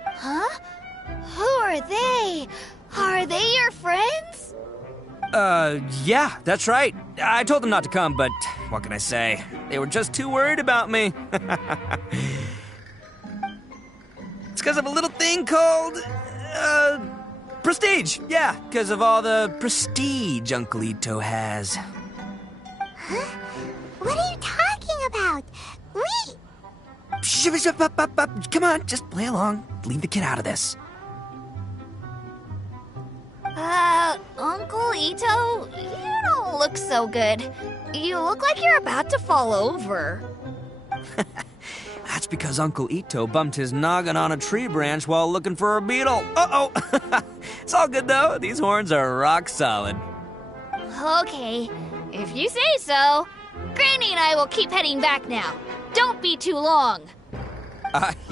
Huh? Who are they? Are they your friends? Yeah, that's right. I told them not to come, but what can I say? They were just too worried about me. It's because of a little thing called, prestige. Yeah, because of all the prestige Uncle Ito has. Huh? What are you talking about? Come on, just play along. Leave the kid out of this. Uncle Ito, you don't look so good. You look like you're about to fall over. That's because Uncle Ito bumped his noggin on a tree branch while looking for a beetle. Uh-oh! It's all good, though. These horns are rock solid. Okay, if you say so. Granny and I will keep heading back now. Don't be too long.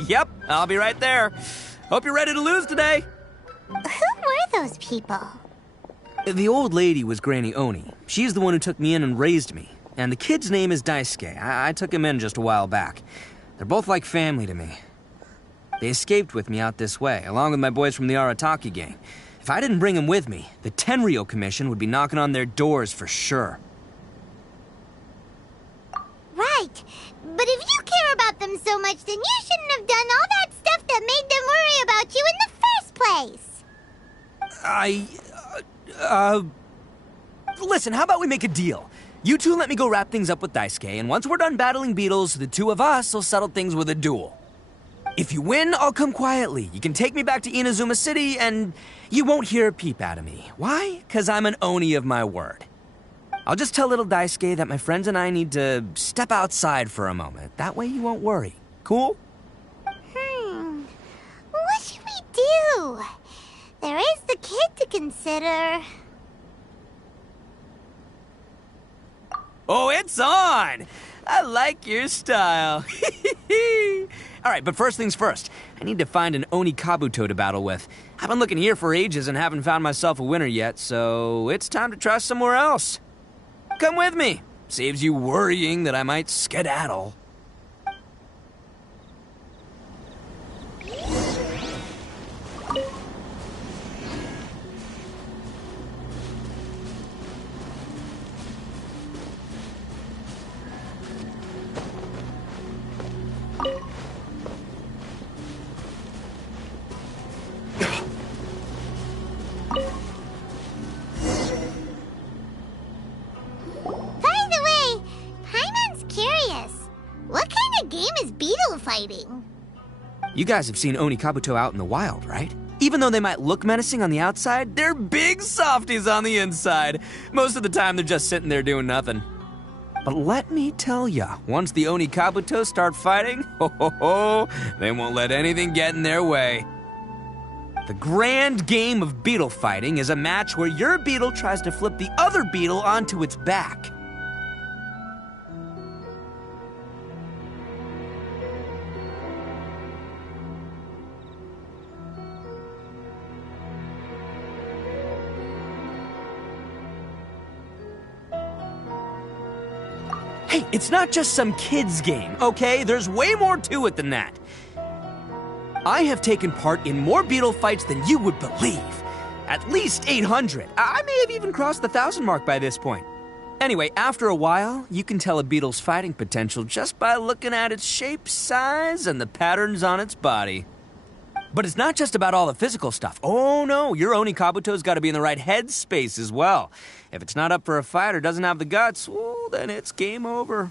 Yep, I'll be right there. Hope you're ready to lose today. Who were those people? The old lady was Granny Oni. She's the one who took me in and raised me. And the kid's name is Daisuke. I took him in just a while back. They're both like family to me. They escaped with me out this way, along with my boys from the Arataki gang. If I didn't bring them with me, the Tenryou Commission would be knocking on their doors for sure. Right. But if you care about them so much, then you shouldn't have done all that stuff that made them worry about you in the first place. Listen, how about we make a deal? You two let me go wrap things up with Daisuke, and once we're done battling beetles, the two of us will settle things with a duel. If you win, I'll come quietly. You can take me back to Inazuma City, and you won't hear a peep out of me. Why? 'Cause I'm an Oni of my word. I'll just tell little Daisuke that my friends and I need to step outside for a moment. That way you won't worry. Cool? What should we do? There is the kid to consider. Oh, it's on! I like your style. All right, but first things first. I need to find an Oni Kabuto to battle with. I've been looking here for ages and haven't found myself a winner yet, so it's time to try somewhere else. Come with me. Saves you worrying that I might skedaddle. You guys have seen Oni Kabuto out in the wild, right? Even though they might look menacing on the outside, they're big softies on the inside. Most of the time, they're just sitting there doing nothing. But let me tell ya, once the Oni Kabuto start fighting, they won't let anything get in their way. The grand game of beetle fighting is a match where your beetle tries to flip the other beetle onto its back. Hey, it's not just some kid's game, okay? There's way more to it than that. I have taken part in more beetle fights than you would believe. At least 800. I may have even crossed the 1,000 mark by this point. Anyway, after a while, you can tell a beetle's fighting potential just by looking at its shape, size, and the patterns on its body. But it's not just about all the physical stuff. Oh no, your Oni Kabuto's got to be in the right headspace as well. If it's not up for a fight or doesn't have the guts, well, then it's game over.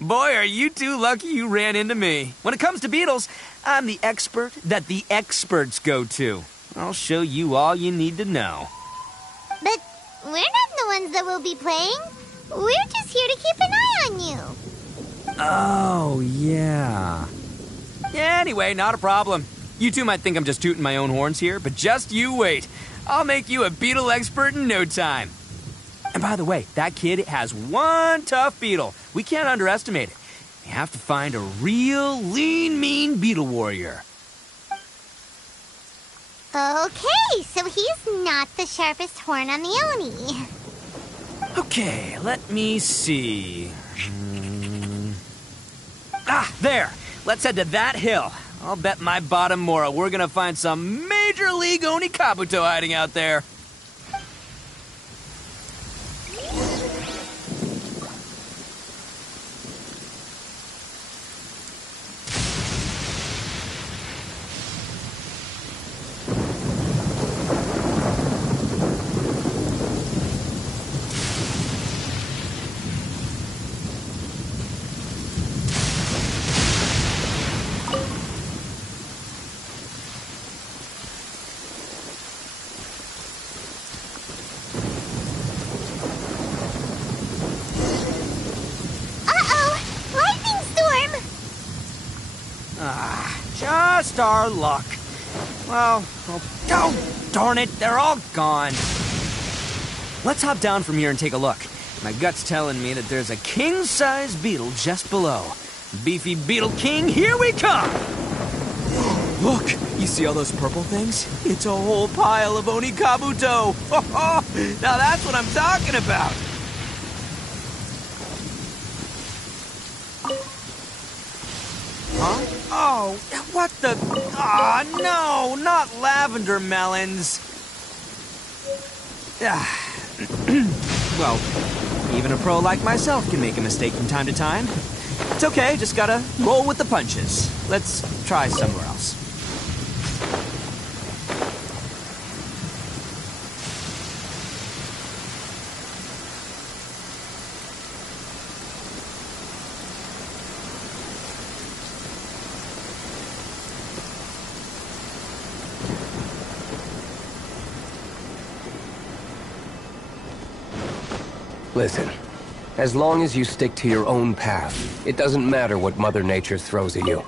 Boy, are you two lucky you ran into me. When it comes to beetles, I'm the expert that the experts go to. I'll show you all you need to know. But we're not the ones that will be playing. We're just here to keep an eye on you. Oh, yeah. Yeah, anyway, not a problem. You two might think I'm just tooting my own horns here, but just you wait. I'll make you a beetle expert in no time. And by the way, that kid has one tough beetle. We can't underestimate it. You have to find a real lean, mean beetle warrior. Okay, so he's not the sharpest horn on the Oni. Okay, let me see. Ah, there. Let's head to that hill. I'll bet my bottom Mora we're gonna find some Major League Oni Kabuto hiding out there. Just our luck. Well, oh, darn it, they're all gone. Let's hop down from here and take a look. My gut's telling me that there's a king-size beetle just below. Beefy Beetle King, here we come! Look, you see all those purple things? It's a whole pile of Oni Kabuto. Now that's what I'm talking about. Huh? Oh, what the... Ah, no, not lavender melons. Well, even a pro like myself can make a mistake from time to time. It's okay, just gotta roll with the punches. Let's try somewhere else. Listen, as long as you stick to your own path, it doesn't matter what Mother Nature throws at you.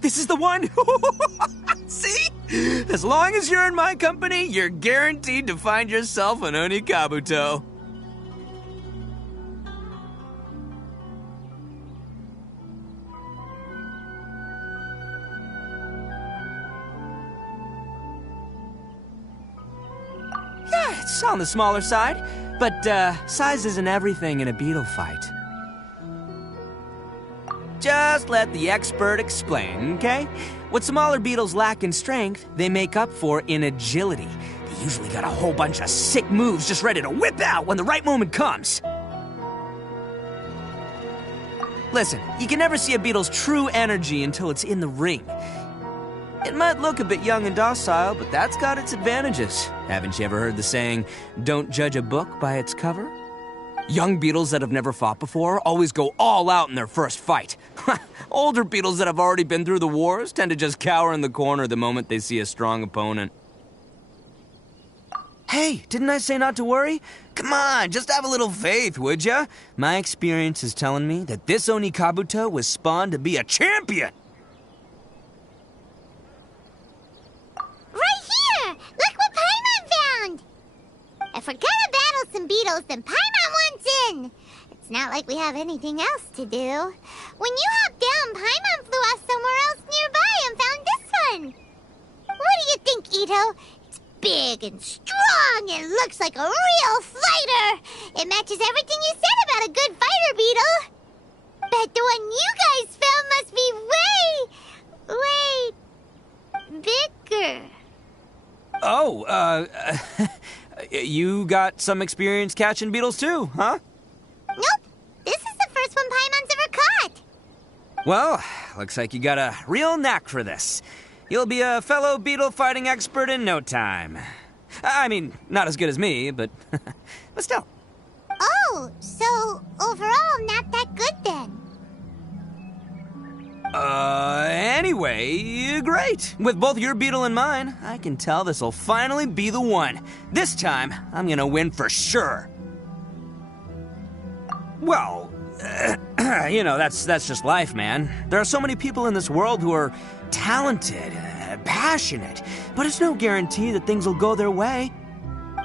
This is the one! See? As long as you're in my company, you're guaranteed to find yourself an Oni Kabuto. Yeah, it's on the smaller side, but size isn't everything in a beetle fight. Just let the expert explain, okay? What smaller beetles lack in strength, they make up for in agility. They usually got a whole bunch of sick moves just ready to whip out when the right moment comes. Listen, you can never see a beetle's true energy until it's in the ring. It might look a bit young and docile, but that's got its advantages. Haven't you ever heard the saying, don't judge a book by its cover? Young beetles that have never fought before always go all out in their first fight. Older beetles that have already been through the wars tend to just cower in the corner the moment they see a strong opponent. Hey, didn't I say not to worry? Come on, just have a little faith, would ya? My experience is telling me that this Oni Kabuto was spawned to be a champion. beetles than Paimon wants in. It's not like we have anything else to do. When you hopped down, Paimon flew off somewhere else nearby and found this one. What do you think, Ito? It's big and strong and looks like a real fighter. It matches everything you said about a good fighter beetle. Bet the one you guys found must be way bigger. Oh, you got some experience catching beetles too, huh? Nope. This is the first one Paimon's ever caught. Well, looks like you got a real knack for this. You'll be a fellow beetle fighting expert in no time. I mean, not as good as me, but still. Oh, so overall not that good then. Anyway, great. With both your beetle and mine, I can tell this'll finally be the one. This time, I'm gonna win for sure. Well, you know, that's just life, man. There are so many people in this world who are talented, passionate, but it's no guarantee that things will go their way.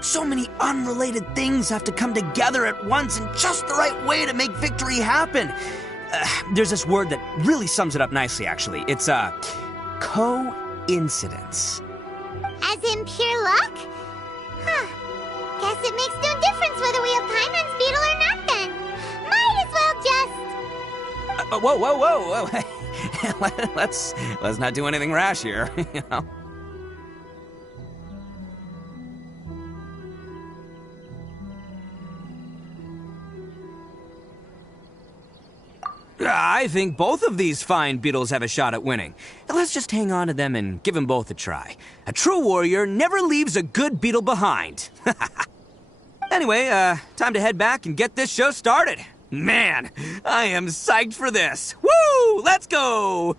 So many unrelated things have to come together at once in just the right way to make victory happen. There's this word that really sums it up nicely, actually. It's, coincidence. As in pure luck? Huh. Guess it makes no difference whether we have Paimon's beetle or not then. Might as well just... Whoa. let's not do anything rash here, you know? I think both of these fine beetles have a shot at winning. Let's just hang on to them and give them both a try. A true warrior never leaves a good beetle behind. Anyway, time to head back and get this show started. Man, I am psyched for this. Woo! Let's go!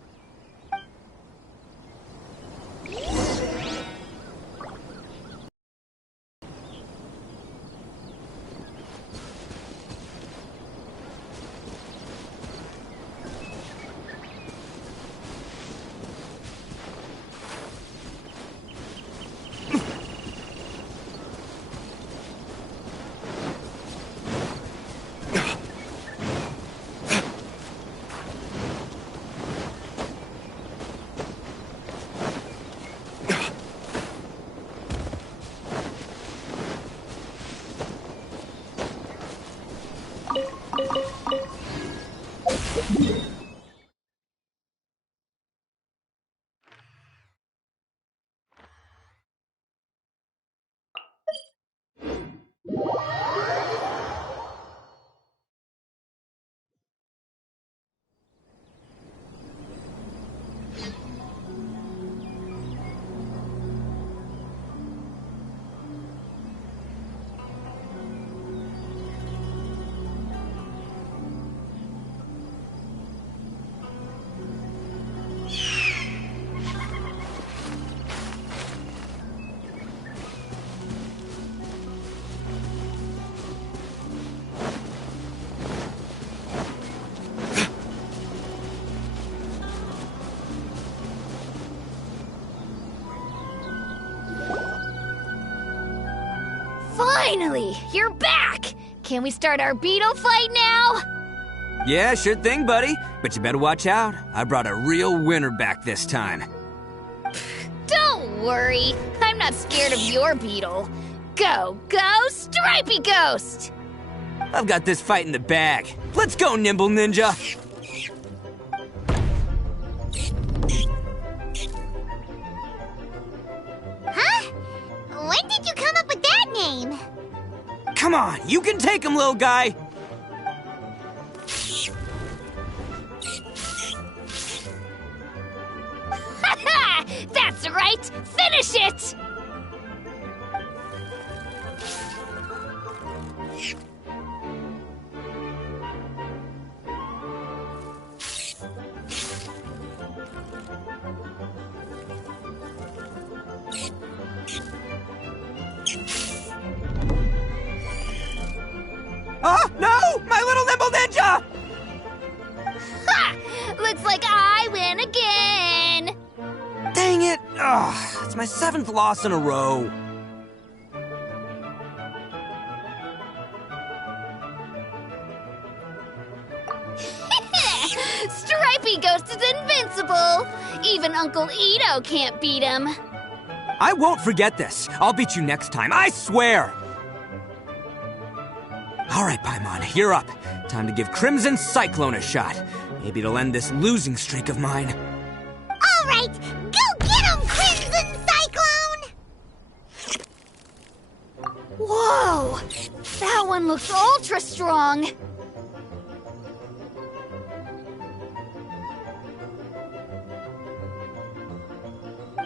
Finally! You're back! Can we start our beetle fight now? Yeah, sure thing, buddy. But you better watch out. I brought a real winner back this time. Don't worry. I'm not scared of your beetle. Go, Stripey Ghost! I've got this fight in the bag. Let's go, Nimble Ninja! Huh? When did you come up with that name? Come on, you can take him, little guy! That's right! Finish it! Oh, no! My little Nimble Ninja! Ha! Looks like I win again! Dang it! Ugh, it's my 7th loss in a row. Stripey Ghost is invincible! Even Uncle Ito can't beat him. I won't forget this. I'll beat you next time, I swear! Alright, Paimon, you're up. Time to give Crimson Cyclone a shot. Maybe it'll end this losing streak of mine. Alright, go get him, Crimson Cyclone! Whoa! That one looks ultra strong!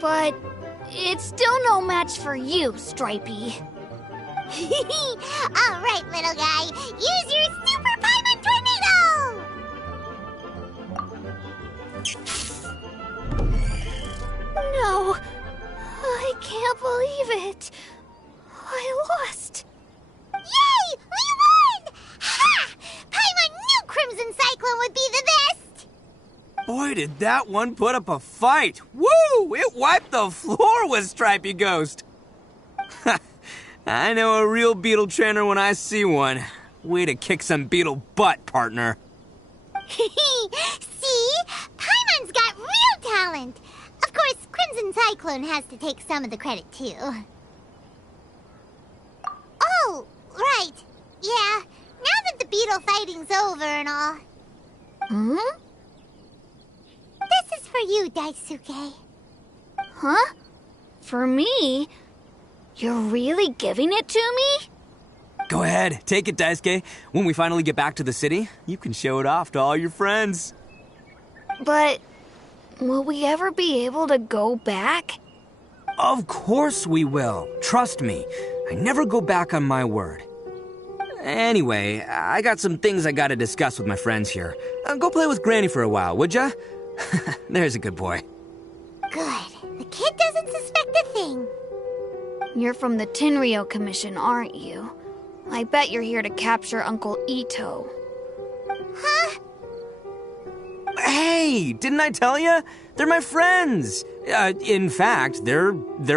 But it's still no match for you, Stripey. Alright, little guy, use your Super Paimon Tornado! No, I can't believe it. I lost. Yay! We won! Ha! Paimon knew Crimson Cyclone would be the best! Boy, did that one put up a fight! Woo! It wiped the floor with Stripey Ghost! I know a real beetle trainer when I see one. Way to kick some beetle butt, partner. See? Paimon's got real talent. Of course, Crimson Cyclone has to take some of the credit, too. Oh, right. Yeah, now that the beetle fighting's over and all. Hmm? This is for you, Daisuke. Huh? For me? You're really giving it to me? Go ahead, take it, Daisuke. When we finally get back to the city, you can show it off to all your friends. But will we ever be able to go back? Of course we will. Trust me. I never go back on my word. Anyway, I got some things I gotta discuss with my friends here. Go play with Granny for a while, would ya? There's a good boy. Good. The kid doesn't suspect a thing. You're from the Tenryou Commission, aren't you? I bet you're here to capture Uncle Ito. Huh? Hey, didn't I tell you? They're my friends. In fact, they're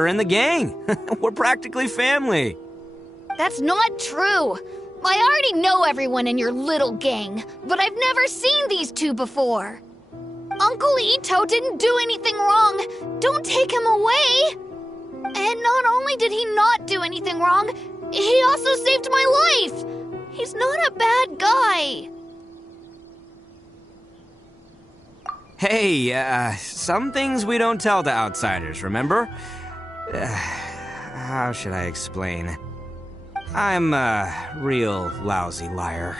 in the gang. We're practically family. That's not true. I already know everyone in your little gang, but I've never seen these two before. Uncle Ito didn't do anything wrong. Don't take him away. And not only did he not do anything wrong, he also saved my life. He's not a bad guy. Hey, some things we don't tell to outsiders, remember? How should I explain? I'm a real lousy liar.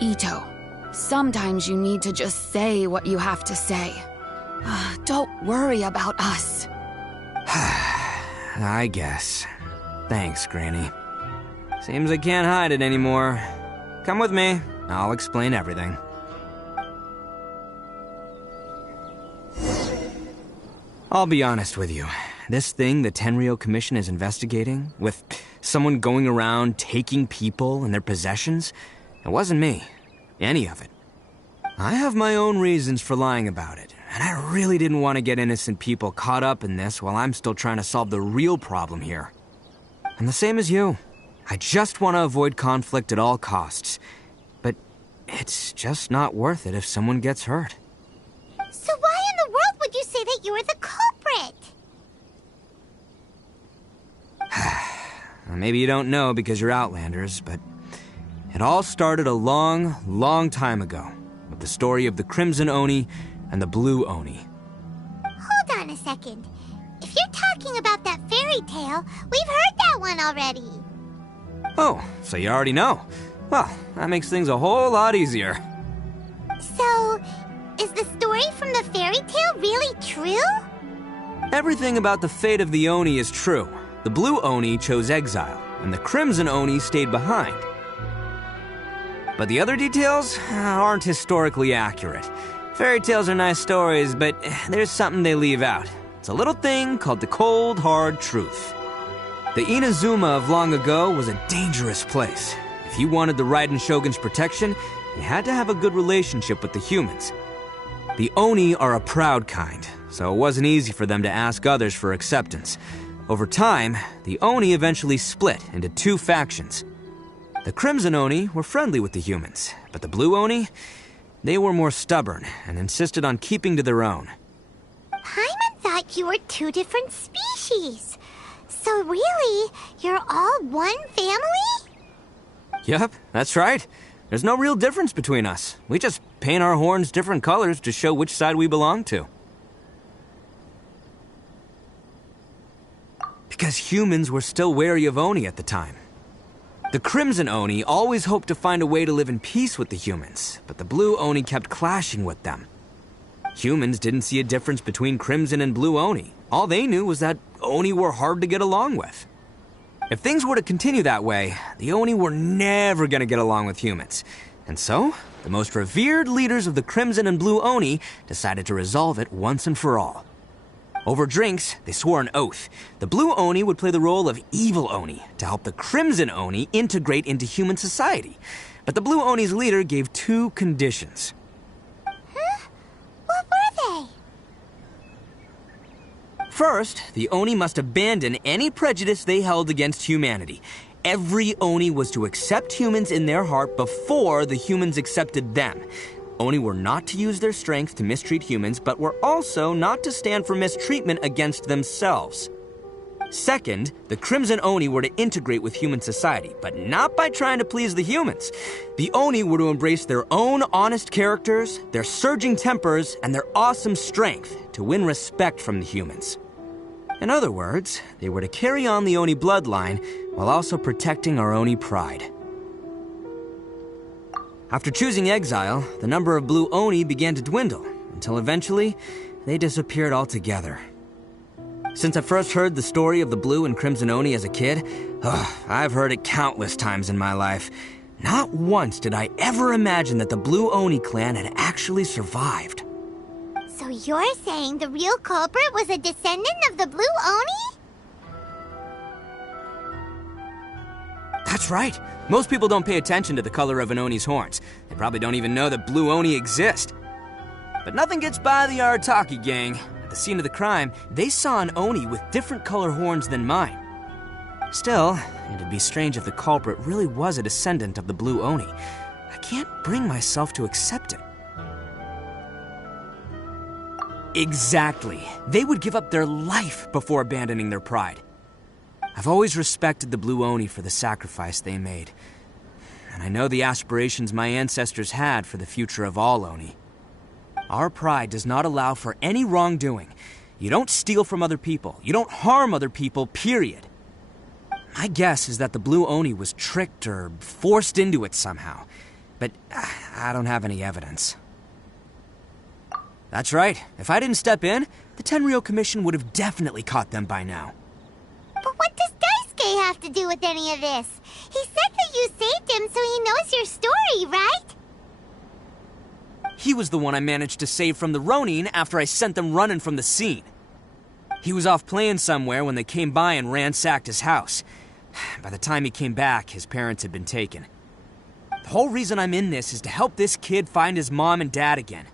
Ito, sometimes you need to just say what you have to say. Don't worry about us. I guess. Thanks, Granny. Seems I can't hide it anymore. Come with me. I'll explain everything. I'll be honest with you. This thing the Tenryou Commission is investigating, with someone going around taking people and their possessions, it wasn't me. Any of it. I have my own reasons for lying about it, and I really didn't want to get innocent people caught up in this while I'm still trying to solve the real problem here. I'm the same as you. I just want to avoid conflict at all costs. But it's just not worth it if someone gets hurt. So why in the world would you say that you were the culprit? Maybe you don't know because you're Outlanders, but it all started a long, long time ago with the story of the Crimson Oni and the Blue Oni. Hold on a second. If you're talking about that fairy tale, we've heard that one already. Oh, so you already know. Well, that makes things a whole lot easier. So, is the story from the fairy tale really true? Everything about the fate of the Oni is true. The Blue Oni chose exile, and the Crimson Oni stayed behind. But the other details aren't historically accurate. Fairy tales are nice stories, but there's something they leave out. It's a little thing called the cold, hard truth. The Inazuma of long ago was a dangerous place. If you wanted the Raiden Shogun's protection, you had to have a good relationship with the humans. The Oni are a proud kind, so it wasn't easy for them to ask others for acceptance. Over time, the Oni eventually split into two factions. The Crimson Oni were friendly with the humans, but the Blue Oni? They were more stubborn and insisted on keeping to their own. Paimon thought you were two different species. So really, you're all one family? Yep, that's right. There's no real difference between us. We just paint our horns different colors to show which side we belong to. Because humans were still wary of Oni at the time. The Crimson Oni always hoped to find a way to live in peace with the humans, but the Blue Oni kept clashing with them. Humans didn't see a difference between Crimson and Blue Oni. All they knew was that Oni were hard to get along with. If things were to continue that way, the Oni were never going to get along with humans. And so, the most revered leaders of the Crimson and Blue Oni decided to resolve it once and for all. Over drinks, they swore an oath. The Blue Oni would play the role of evil Oni to help the Crimson Oni integrate into human society. But the Blue Oni's leader gave 2 conditions. Huh? What were they? First, the Oni must abandon any prejudice they held against humanity. Every Oni was to accept humans in their heart before the humans accepted them. Oni were not to use their strength to mistreat humans, but were also not to stand for mistreatment against themselves. Second, the Crimson Oni were to integrate with human society, but not by trying to please the humans. The Oni were to embrace their own honest characters, their surging tempers, and their awesome strength to win respect from the humans. In other words, they were to carry on the Oni bloodline while also protecting our Oni pride. After choosing exile, the number of Blue Oni began to dwindle, until eventually, they disappeared altogether. Since I first heard the story of the Blue and Crimson Oni as a kid, I've heard it countless times in my life. Not once did I ever imagine that the Blue Oni clan had actually survived. So you're saying the real culprit was a descendant of the Blue Oni? That's right. Most people don't pay attention to the color of an Oni's horns. They probably don't even know that Blue Oni exist. But nothing gets by the Arataki gang. At the scene of the crime, they saw an Oni with different color horns than mine. Still, it'd be strange if the culprit really was a descendant of the Blue Oni. I can't bring myself to accept it. Exactly. They would give up their life before abandoning their pride. I've always respected the Blue Oni for the sacrifice they made. And I know the aspirations my ancestors had for the future of all Oni. Our pride does not allow for any wrongdoing. You don't steal from other people. You don't harm other people, period. My guess is that the Blue Oni was tricked or forced into it somehow. But I don't have any evidence. That's right. If I didn't step in, the Tenryou Commission would have definitely caught them by now. But what does Daisuke have to do with any of this? He said that you saved him so he knows your story, right? He was the one I managed to save from the Ronin after I sent them running from the scene. He was off playing somewhere when they came by and ransacked his house. By the time he came back, his parents had been taken. The whole reason I'm in this is to help this kid find his mom and dad again.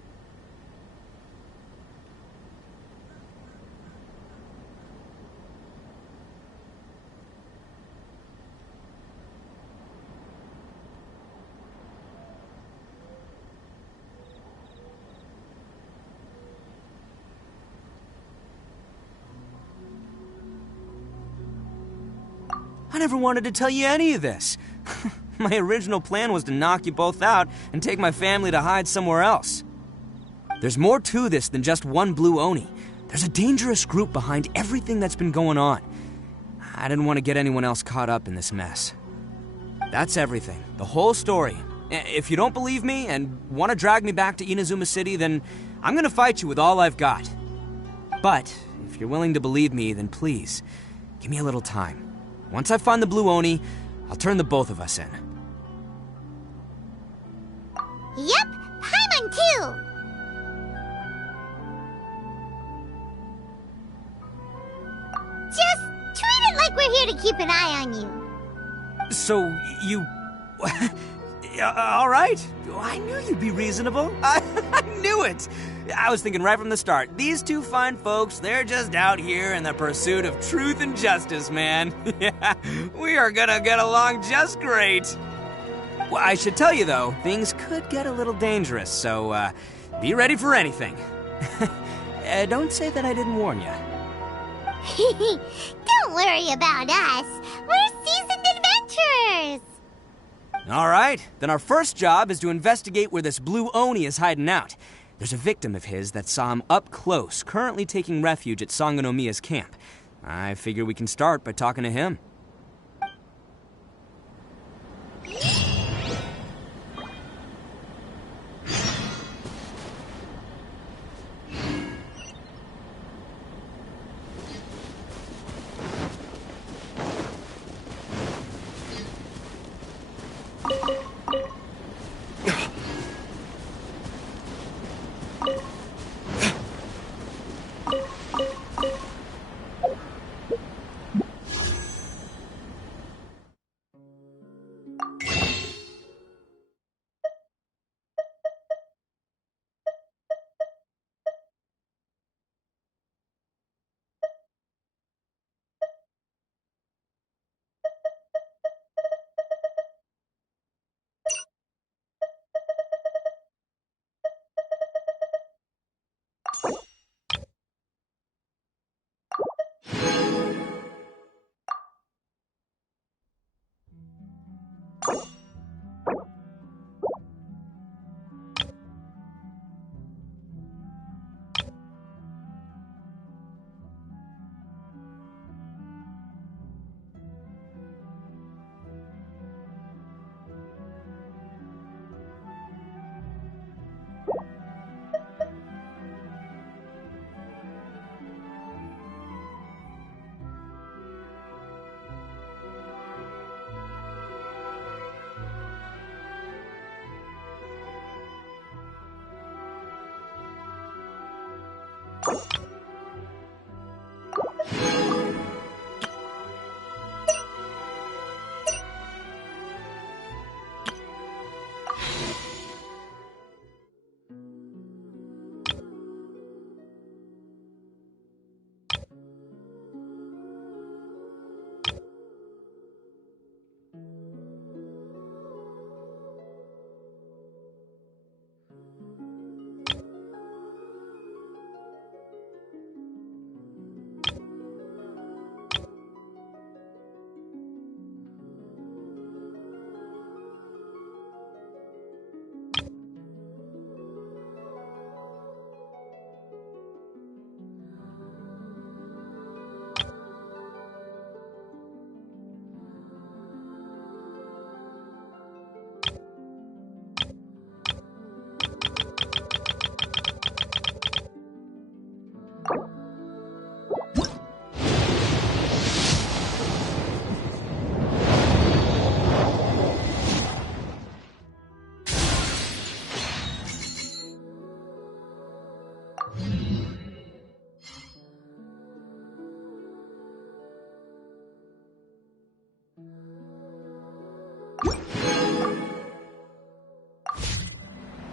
I never wanted to tell you any of this. My original plan was to knock you both out and take my family to hide somewhere else. There's more to this than just one Blue Oni. There's a dangerous group behind everything that's been going on. I didn't want to get anyone else caught up in this mess. That's everything. The whole story. If you don't believe me and want to drag me back to Inazuma City, then I'm going to fight you with all I've got. But if you're willing to believe me, then please, give me a little time. Once I find the Blue Oni, I'll turn the both of us in. Yep, Paimon too! Just treat it like we're here to keep an eye on you. So, you... all right. I knew you'd be reasonable. I knew it. I was thinking right from the start, these two fine folks, they're just out here in the pursuit of truth and justice, man. Yeah, we are gonna get along just great. Well, I should tell you, though, things could get a little dangerous, so, be ready for anything. Don't say that I didn't warn you. Don't worry about us. We're seasoned adventurers. All right, then our first job is to investigate where this blue Oni is hiding out. There's a victim of his that saw him up close, currently taking refuge at Sangonomiya's camp. I figure we can start by talking to him.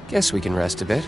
Guess we can rest a bit.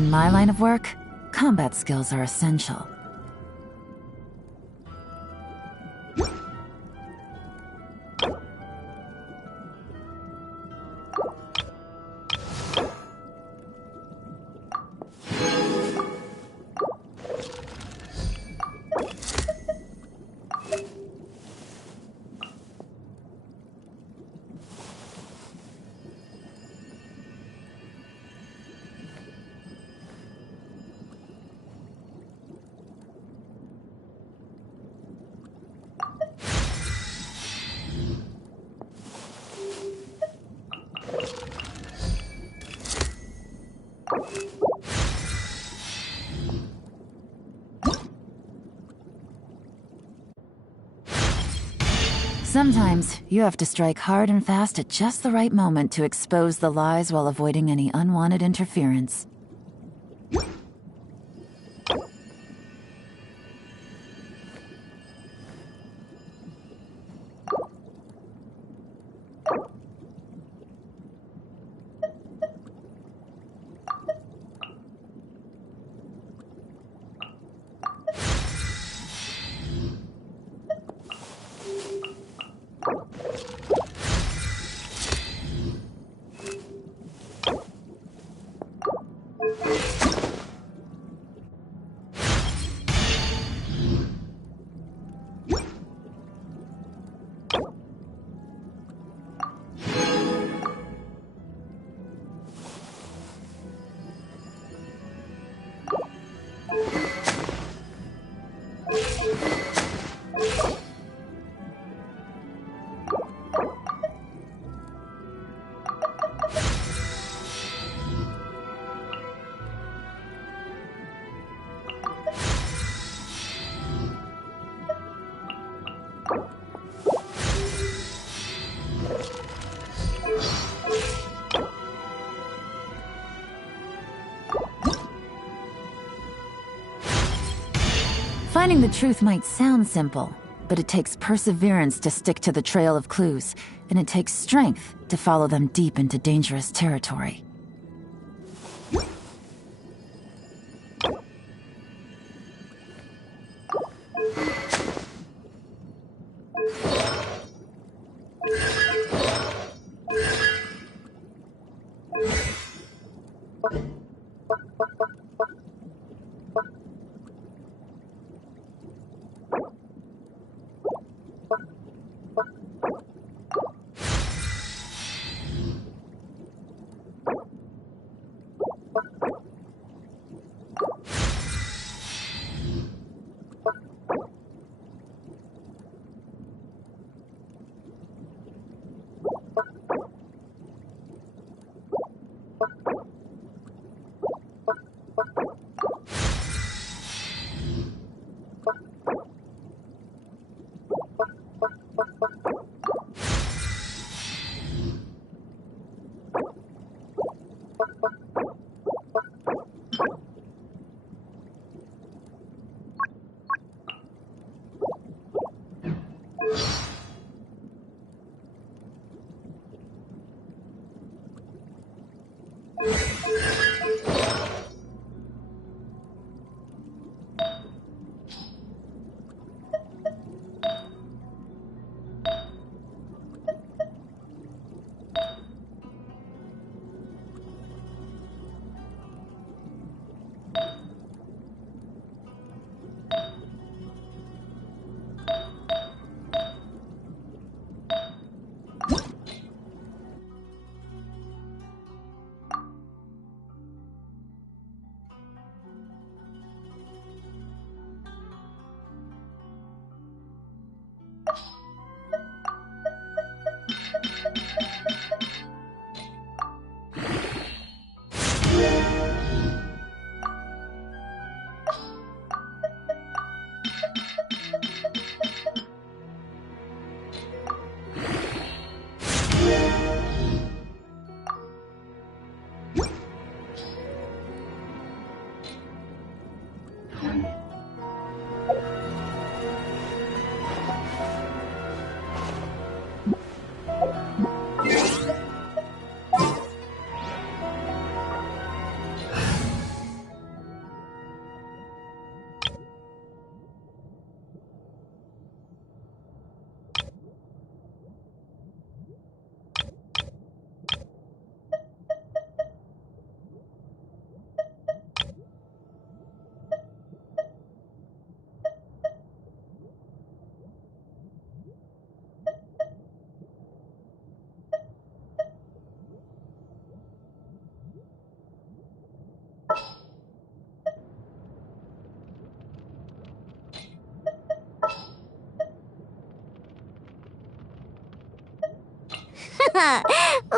In my line of work, combat skills are essential. Sometimes, you have to strike hard and fast at just the right moment to expose the lies while avoiding any unwanted interference. Finding the truth might sound simple, but it takes perseverance to stick to the trail of clues, and it takes strength to follow them deep into dangerous territory.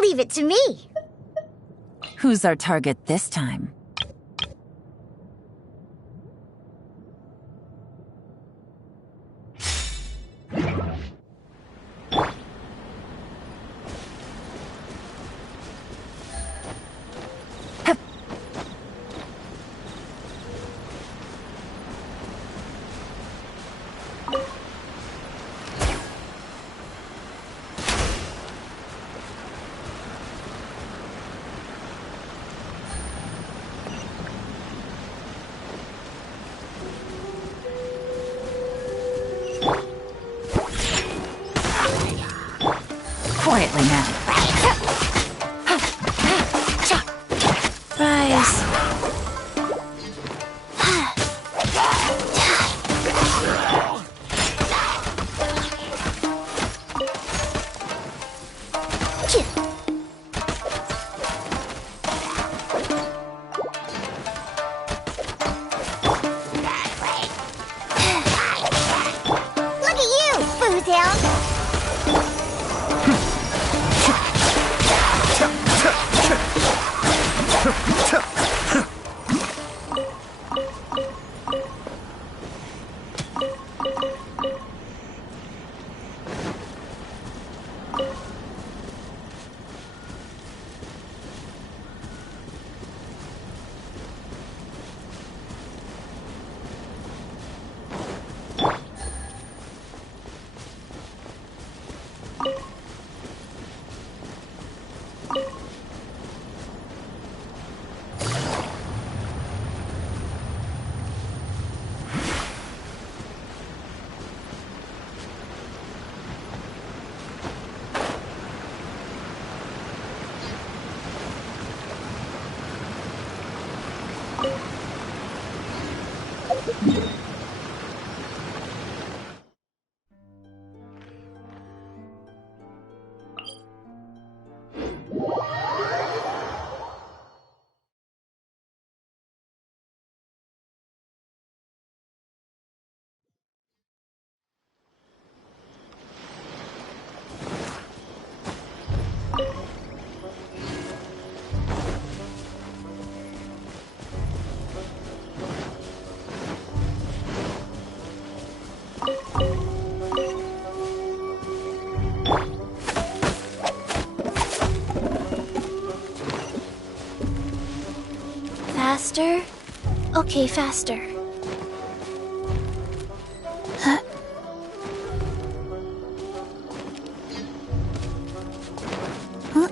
Leave it to me. Who's our target this time? Faster? Okay, faster. Huh? Huh?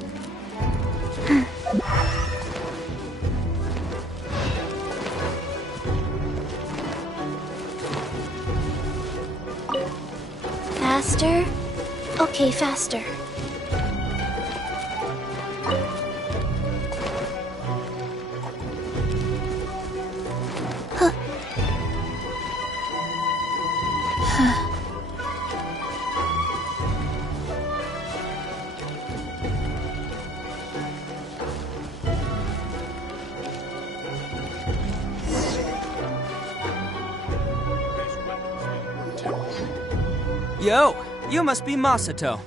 Faster? Okay, faster. Huh. Yo, you must be Masato.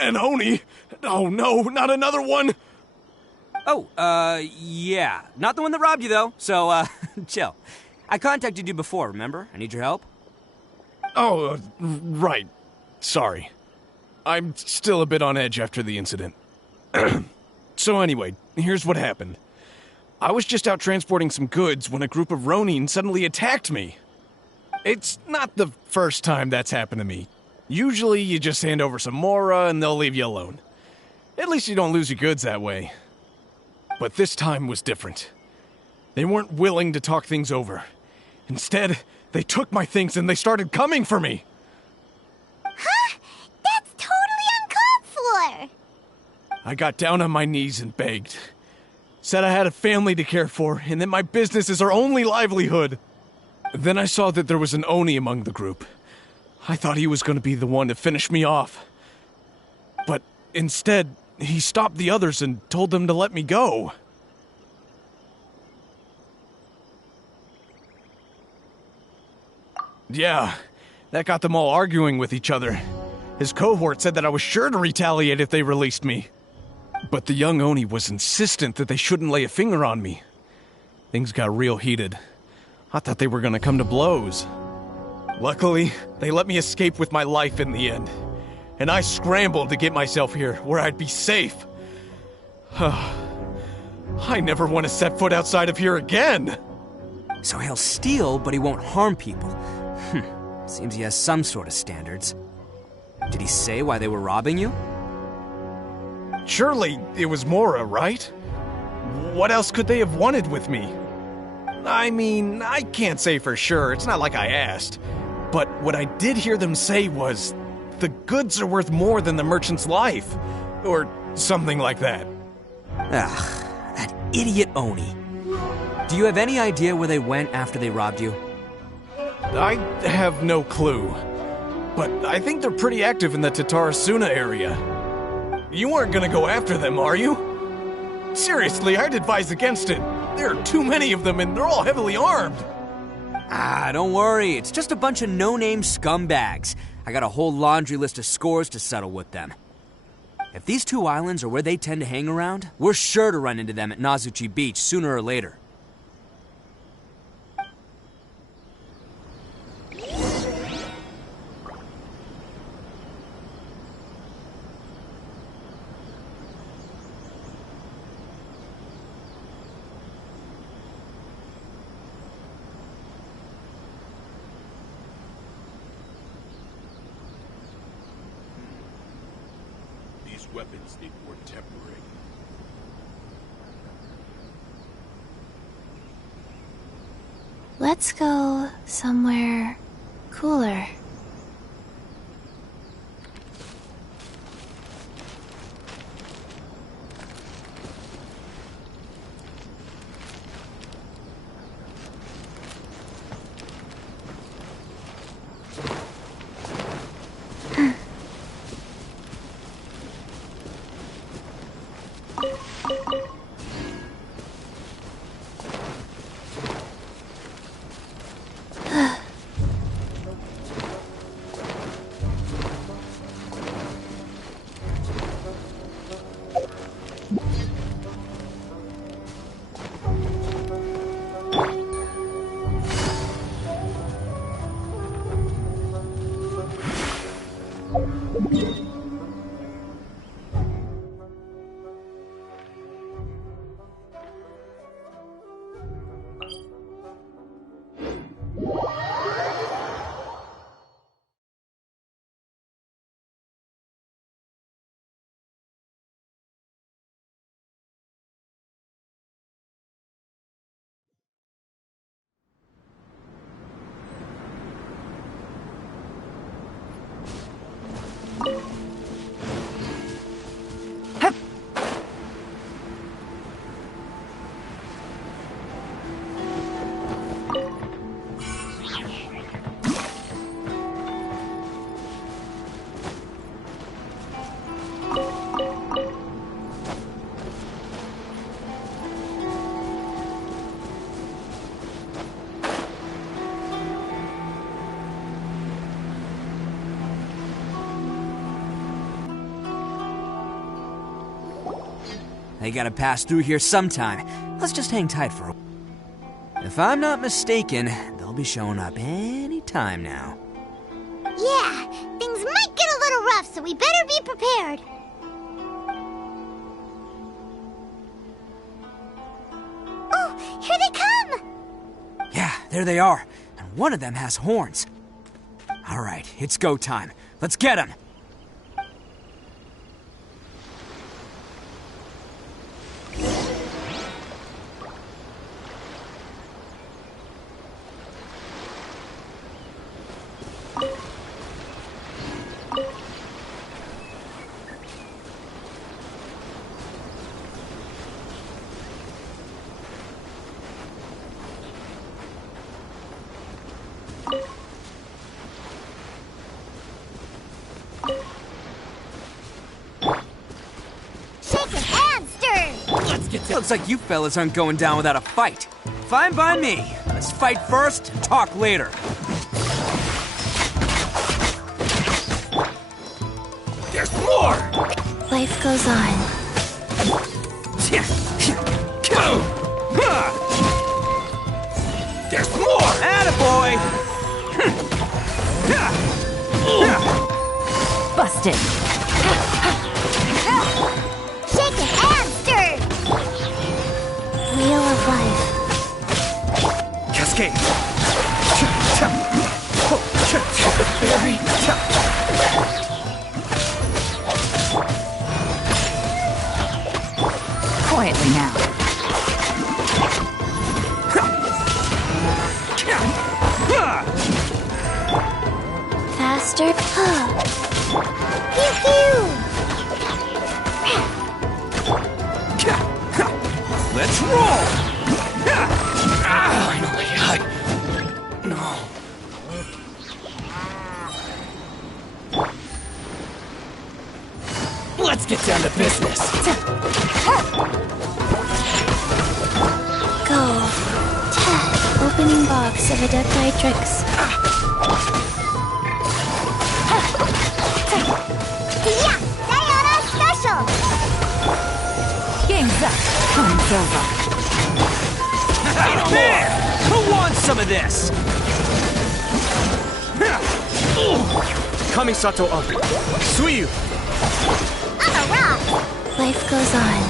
An Oni? Oh no, not another one! Oh, yeah. Not the one that robbed you, though, so, chill. I contacted you before, remember? I need your help. Oh, right. Sorry. I'm still a bit on edge after the incident. So anyway, here's what happened. I was just out transporting some goods when a group of Ronin suddenly attacked me. It's not the first time that's happened to me. Usually you just hand over some Mora and they'll leave you alone. At least you don't lose your goods that way. But this time was different. They weren't willing to talk things over. Instead, they took my things and they started coming for me. Huh? That's totally uncalled for! I got down on my knees and begged. Said I had a family to care for and that my business is our only livelihood. Then I saw that there was an Oni among the group. I thought he was going to be the one to finish me off. But instead, he stopped the others and told them to let me go. Yeah, that got them all arguing with each other. His cohort said that I was sure to retaliate if they released me. But the young Oni was insistent that they shouldn't lay a finger on me. Things got real heated. I thought they were gonna come to blows. Luckily, they let me escape with my life in the end. And I scrambled to get myself here, where I'd be safe. I never want to set foot outside of here again! So he'll steal, but he won't harm people. Seems he has some sort of standards. Did he say why they were robbing you? Surely it was Mora, right? What else could they have wanted with me? I mean, I can't say for sure, it's not like I asked. But what I did hear them say was, the goods are worth more than the merchant's life. Or something like that. Ugh, that idiot Oni. Do you have any idea where they went after they robbed you? I have no clue. But I think they're pretty active in the Tatarasuna area. You aren't gonna go after them, are you? Seriously, I'd advise against it. There are too many of them and they're all heavily armed. Ah, don't worry. It's just a bunch of no-name scumbags. I got a whole laundry list of scores to settle with them. If these two islands are where they tend to hang around, we're sure to run into them at Nazuchi Beach sooner or later. Weapons need more tempering. Let's go somewhere cooler. They gotta pass through here sometime. Let's just hang tight for a while. If I'm not mistaken, they'll be showing up any time now. Yeah, things might get a little rough, so we better be prepared. Oh, here they come! Yeah, there they are. And one of them has horns. All right, it's go time. Let's get them. Looks like you fellas aren't going down without a fight. Fine by me. Let's fight first and talk later. There's more! Life goes on. There's more! Attaboy! Busted! Shake it and stir! Wheel of life. Cascade! Berry! Quietly now. Faster. Pew pew! Let's roll! Finally, No. Let's get down to business. Go. Opening box of Adepti-Trix. Yeah! Sayonara special! Game's up. Time's over. Man! Who wants some of this? Kamisato up. Suiyu! I'm a rock! Life goes on.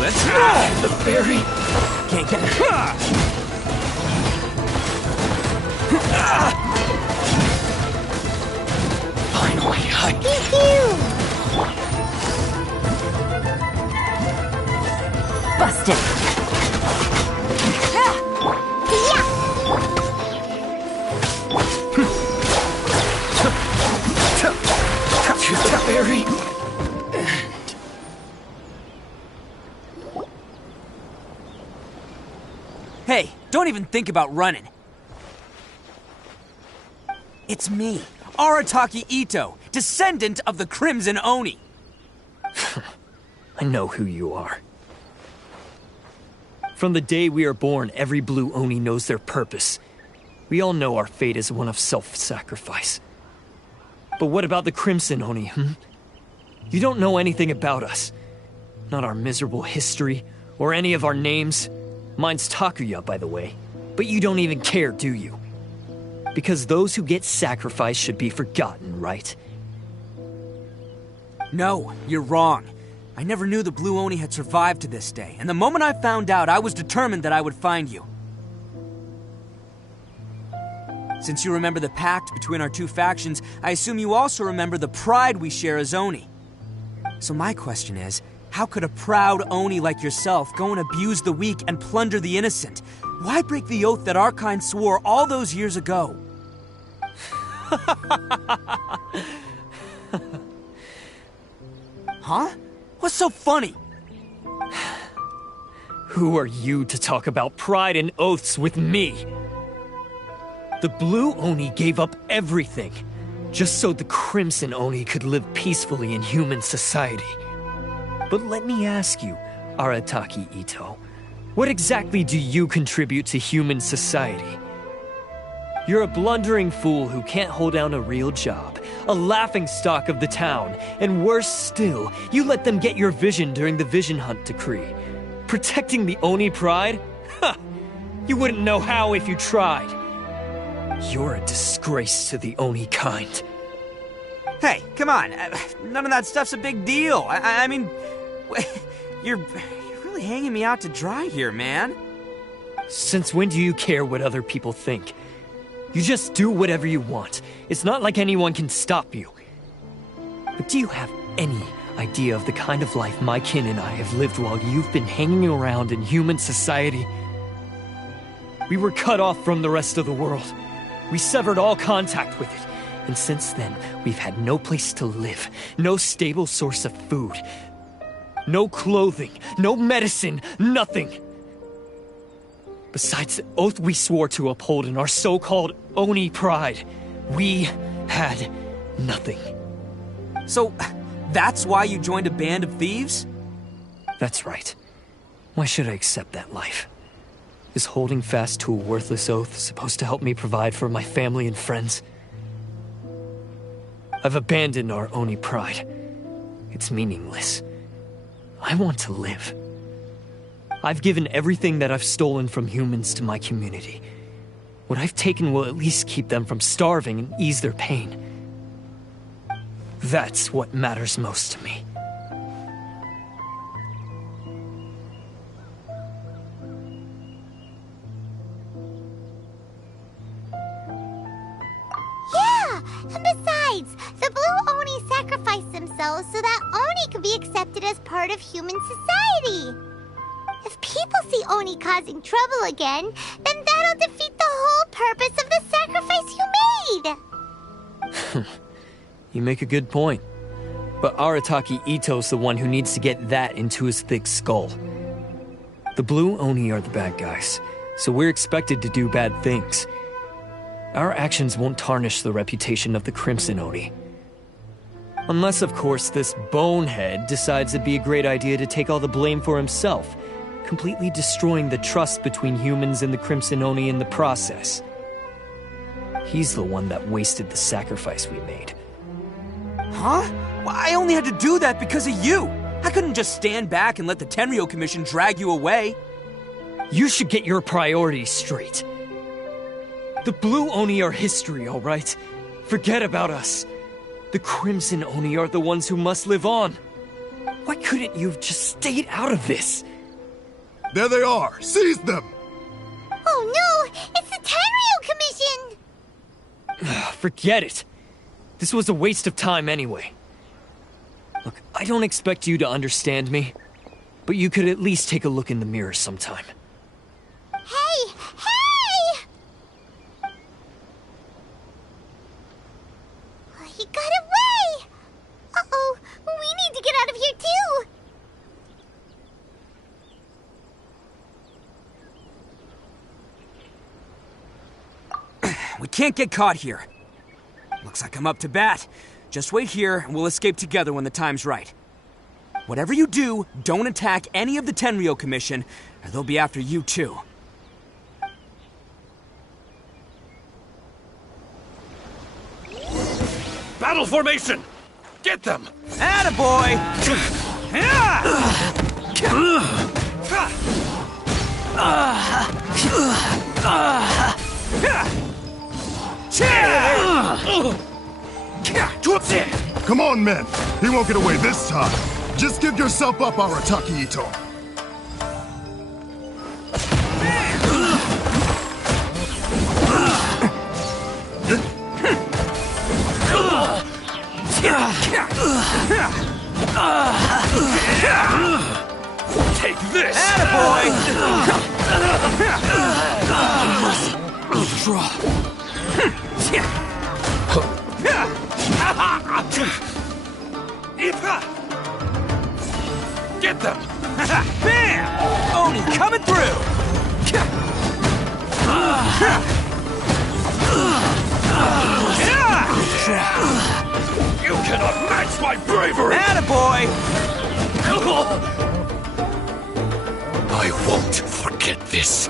Let's roll! The berry! Can't get it. Finally, Pew pew! Busted! Berry! Hey, don't even think about running. It's me, Arataki Ito, descendant of the Crimson Oni. I know who you are. From the day we are born, every Blue Oni knows their purpose. We all know our fate is one of self-sacrifice. But what about the Crimson Oni, You don't know anything about us. Not our miserable history, or any of our names. Mine's Takuya, by the way. But you don't even care, do you? Because those who get sacrificed should be forgotten, right? No, you're wrong. I never knew the Blue Oni had survived to this day, and the moment I found out, I was determined that I would find you. Since you remember the pact between our two factions, I assume you also remember the pride we share as Oni. So my question is, how could a proud Oni like yourself go and abuse the weak and plunder the innocent? Why break the oath that our kind swore all those years ago? Huh? What's so funny? Who are you to talk about pride and oaths with me? The Blue Oni gave up everything, just so the Crimson Oni could live peacefully in human society. But let me ask you, Arataki Ito, what exactly do you contribute to human society? You're a blundering fool who can't hold down a real job, a laughingstock of the town, and worse still, you let them get your vision during the Vision Hunt decree. Protecting the Oni pride? Ha! You wouldn't know how if you tried. You're a disgrace to the Oni kind. Hey, come on. None of that stuff's a big deal. I mean, you're really hanging me out to dry here, man. Since when do you care what other people think? You just do whatever you want. It's not like anyone can stop you. But do you have any idea of the kind of life my kin and I have lived while you've been hanging around in human society? We were cut off from the rest of the world. We severed all contact with it. And since then, we've had no place to live, no stable source of food, no clothing, no medicine, nothing. Besides the oath we swore to uphold in our so-called Oni pride, we had nothing. So, that's why you joined a band of thieves? That's right. Why should I accept that life? Is holding fast to a worthless oath supposed to help me provide for my family and friends? I've abandoned our Oni pride. It's meaningless. I want to live. I've given everything that I've stolen from humans to my community. What I've taken will at least keep them from starving and ease their pain. That's what matters most to me. Yeah! And besides, the Blue Oni sacrificed themselves so that Oni could be accepted as part of human society. If people see Oni causing trouble again, then that'll defeat the whole purpose of the sacrifice you made! You make a good point. But Arataki Ito's the one who needs to get that into his thick skull. The Blue Oni are the bad guys, so we're expected to do bad things. Our actions won't tarnish the reputation of the Crimson Oni. Unless, of course, this bonehead decides it'd be a great idea to take all the blame for himself, completely destroying the trust between humans and the Crimson Oni in the process. He's the one that wasted the sacrifice we made. Huh? Well, I only had to do that because of you. I couldn't just stand back and let the Tenryo Commission drag you away. You should get your priorities straight. The Blue Oni are history, all right? Forget about us. The Crimson Oni are the ones who must live on. Why couldn't you have just stayed out of this? There they are! Seize them! Oh no! It's the Tenryo Commission! Forget it. This was a waste of time anyway. Look, I don't expect you to understand me, but you could at least take a look in the mirror sometime. Hey! Hey! He got away! Uh-oh, we need to get out of here too! We can't get caught here. Looks like I'm up to bat. Just wait here, and we'll escape together when the time's right. Whatever you do, don't attack any of the Tenryo Commission, or they'll be after you too. Battle formation! Get them! Attaboy! Come on, men. He won't get away this time. Just give yourself up, Arataki Ito. Take this! Attaboy! Draw. Get them! Bam! Oni coming through! You cannot match my bravery! Attaboy! I won't forget this.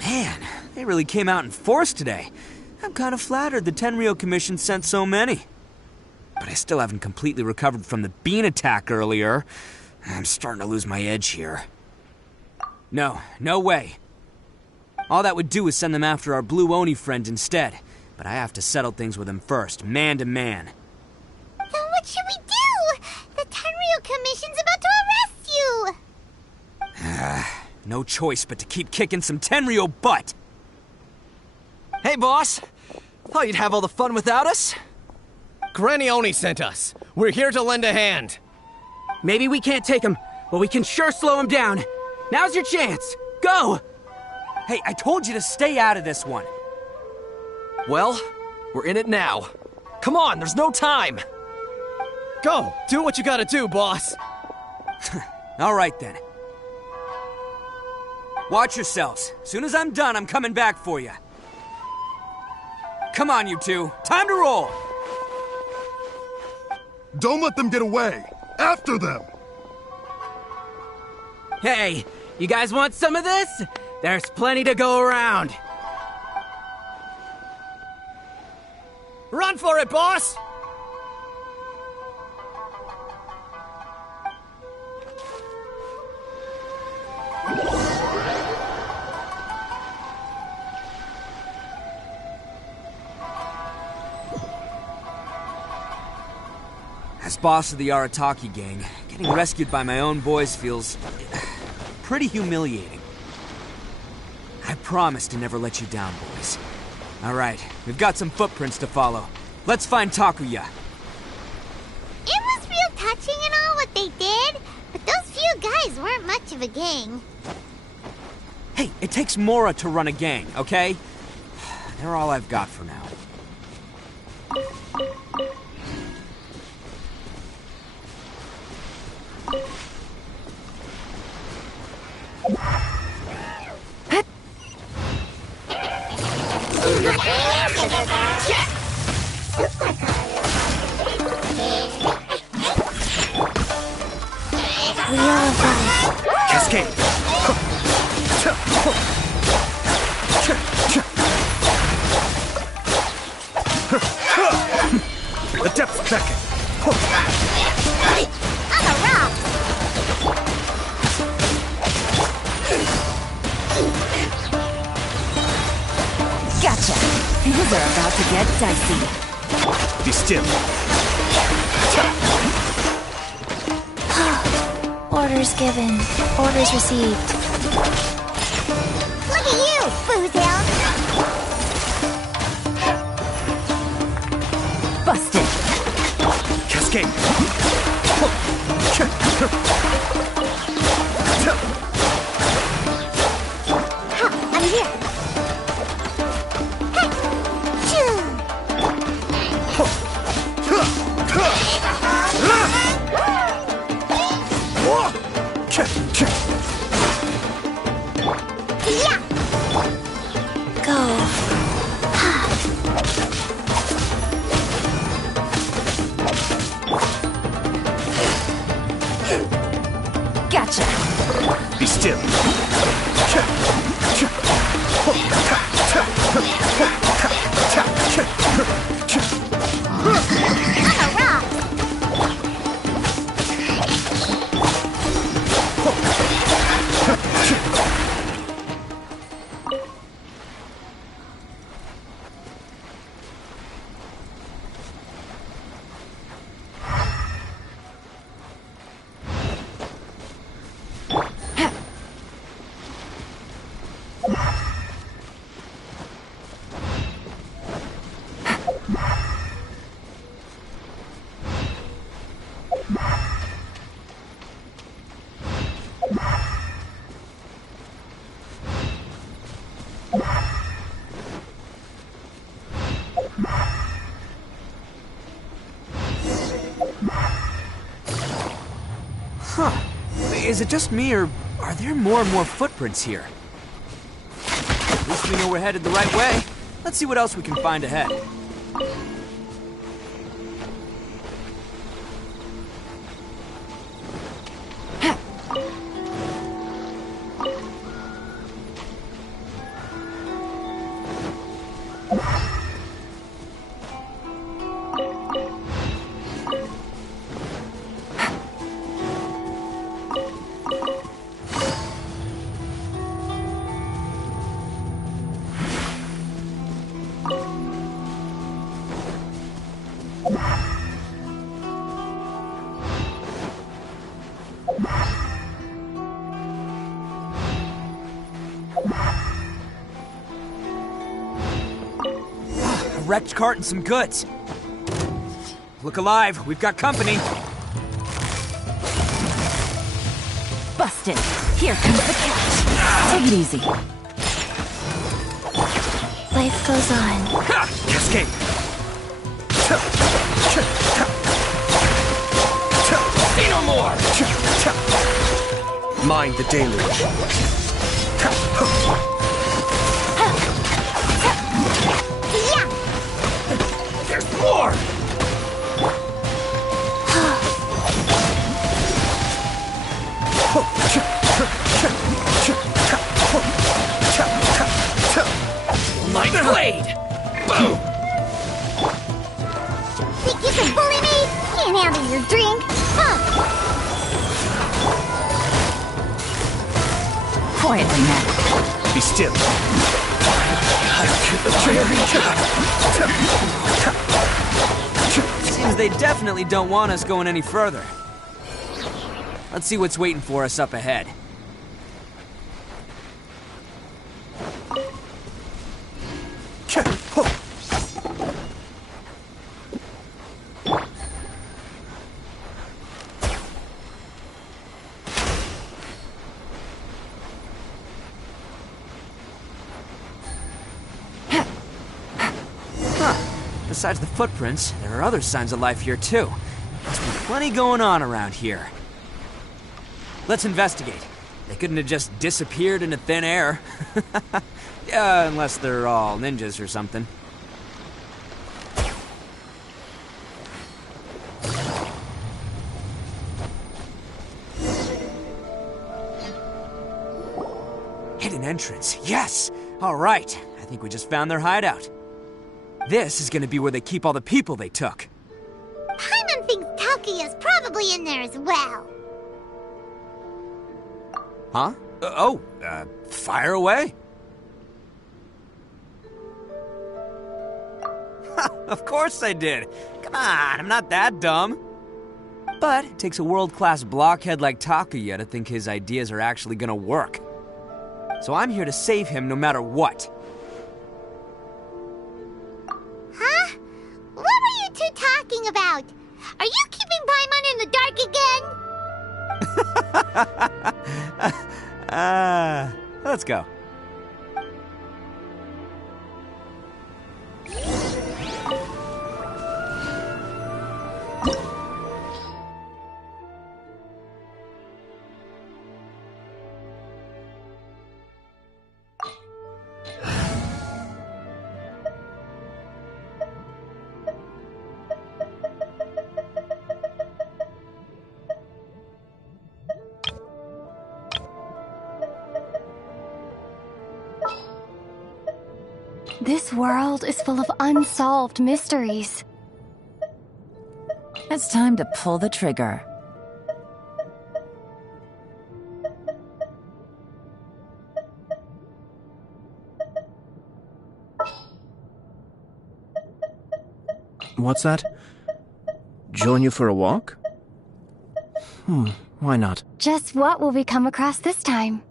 Man, they really came out in force today. I'm kind of flattered the Tenryo Commission sent so many. But I still haven't completely recovered from the bean attack earlier. I'm starting to lose my edge here. No way. All that would do is send them after our blue Oni friend instead. But I have to settle things with him first, man to man. Then what should we do? The Tenryo Commission's about to arrest you! No choice but to keep kicking some Tenryo butt! Hey, boss! Thought you'd have all the fun without us? Granny Oni sent us. We're here to lend a hand. Maybe we can't take him, but we can sure slow him down. Now's your chance. Go! Hey, I told you to stay out of this one. Well, we're in it now. Come on, there's no time. Go, do what you gotta do, boss. All right, then. Watch yourselves. Soon as I'm done, I'm coming back for you. Come on, you two. Time to roll! Don't let them get away. After them. Hey, you guys want some of this? There's plenty to go around. Run for it, boss! As boss of the Arataki gang, getting rescued by my own boys feels pretty humiliating. I promise to never let you down, boys. All right, we've got some footprints to follow. Let's find Takuya. It was real touching and all what they did, but those few guys weren't much of a gang. Hey, it takes Mora to run a gang, okay? They're all I've got for now. Cascade! The depths beckon! I'm a rock! Gotcha! Things are about to get dicey. Be still. Orders given. Orders received. Look at you, Boozhound! Busted! Cascade! I'm here! Hey! Choo! Go. Is it just me, or are there more and more footprints here? At least we know we're headed the right way. Let's see what else we can find ahead. A wrecked cart and some goods. Look alive, we've got company. Busted. Here comes the catch. Take it easy. Life goes on. Escape. Say no more! Mind the deluge. There's more! My blade! Boom! Think you can bully me? Can't handle your drink. Huh. Quietly now. Be still. Seems they definitely don't want us going any further. Let's see what's waiting for us up ahead. Besides the footprints, there are other signs of life here too. Must be plenty going on around here. Let's investigate. They couldn't have just disappeared into thin air. Yeah, unless they're all ninjas or something. Hidden entrance, yes! All right, I think we just found their hideout. This is gonna be where they keep all the people they took. Paimon thinks Takuya's probably in there as well. Huh? Fire away. Of course I did. Come on, I'm not that dumb. But it takes a world-class blockhead like Takuya to think his ideas are actually gonna work. So I'm here to save him no matter what. Huh? What were you two talking about? Are you keeping Paimon in the dark again? Let's go. This world is full of unsolved mysteries. It's time to pull the trigger. What's that? Join you for a walk? Why not? Just what will we come across this time?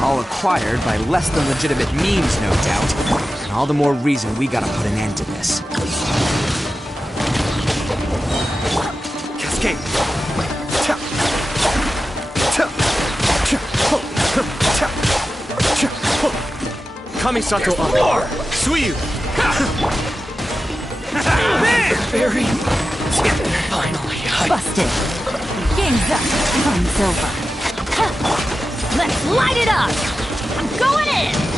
All acquired by less than legitimate means, no doubt. And all the more reason we gotta put an end to this. Cascade! Kamisato More! Suiyu! Very... Finally, Busted. Game's up. Fun's over. Let's light it up! I'm going in!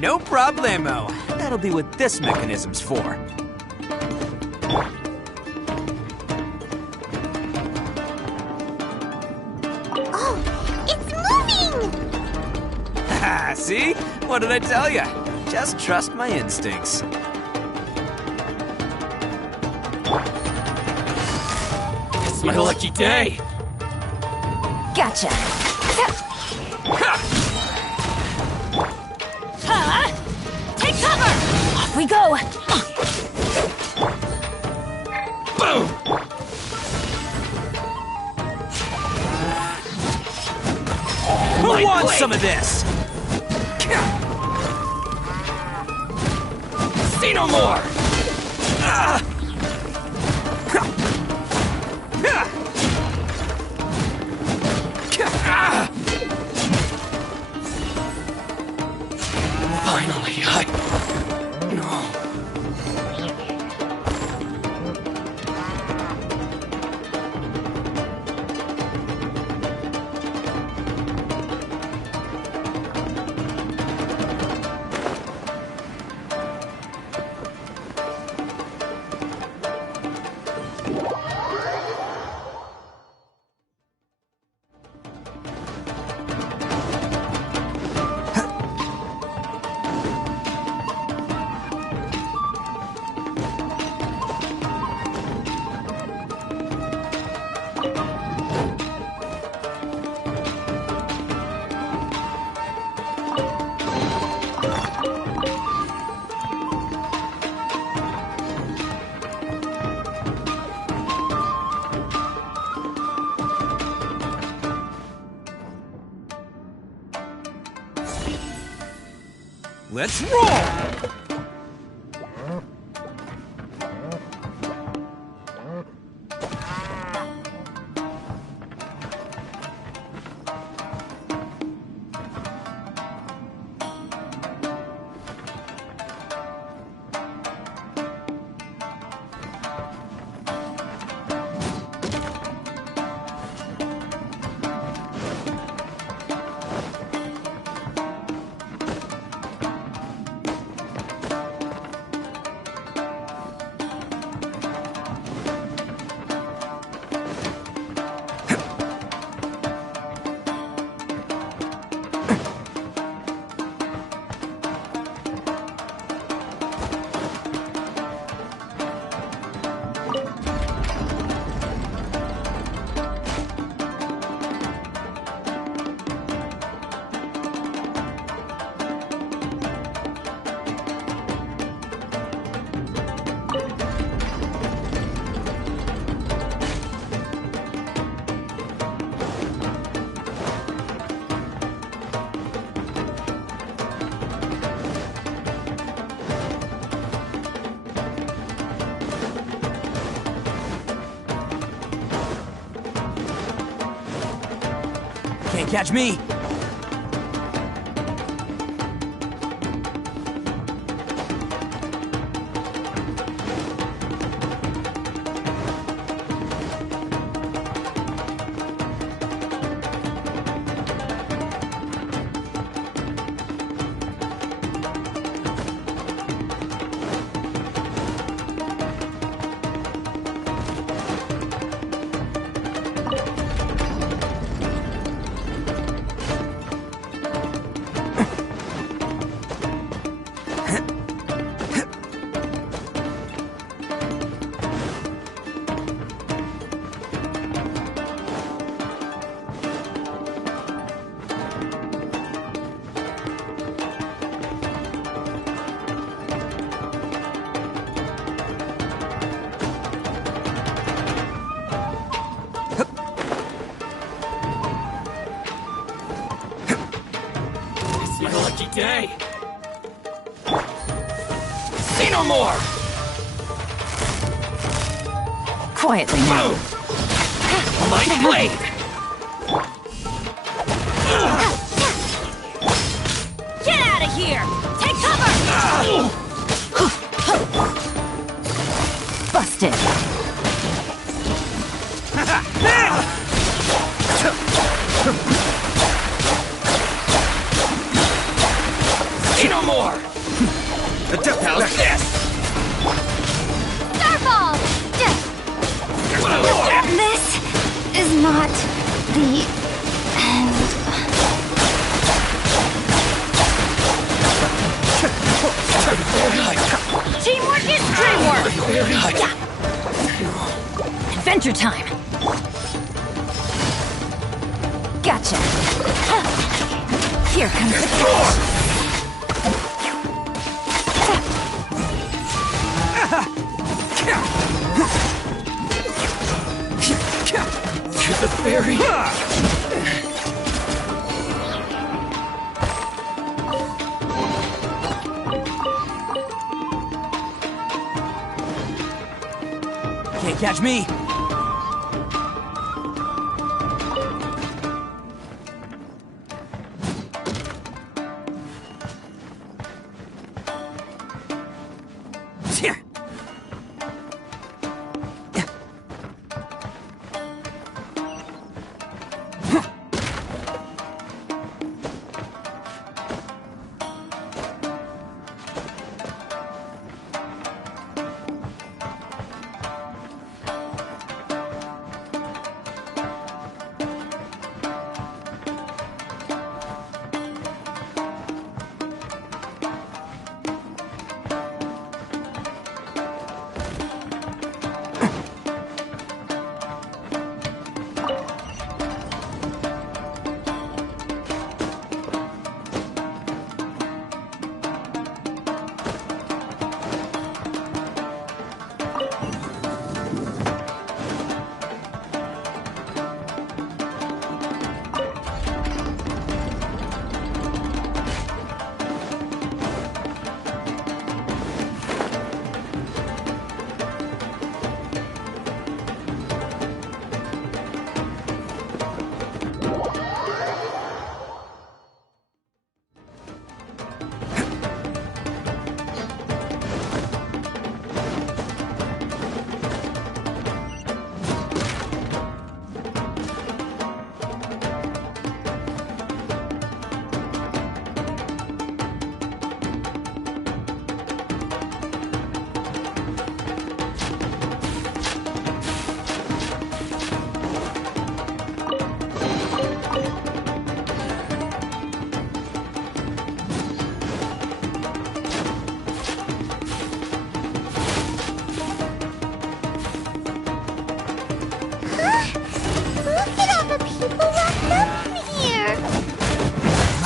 No problemo. That'll be what this mechanism's for. Oh, it's moving! Haha, see? What did I tell you? Just trust my instincts. It's my lucky day! Gotcha. Take cover! Off we go! Boom! Who wants some of this? See no more! Finally, No. Let's roll! Can't catch me! Your lucky day. Say no more. Quietly now. My blade. Get out of here! Take cover! Busted. Say no more. How's this? Starfall! This is not the end. Teamwork is dreamwork! Adventure time. Gotcha. Here comes the catch. To the fairy. Can't catch me!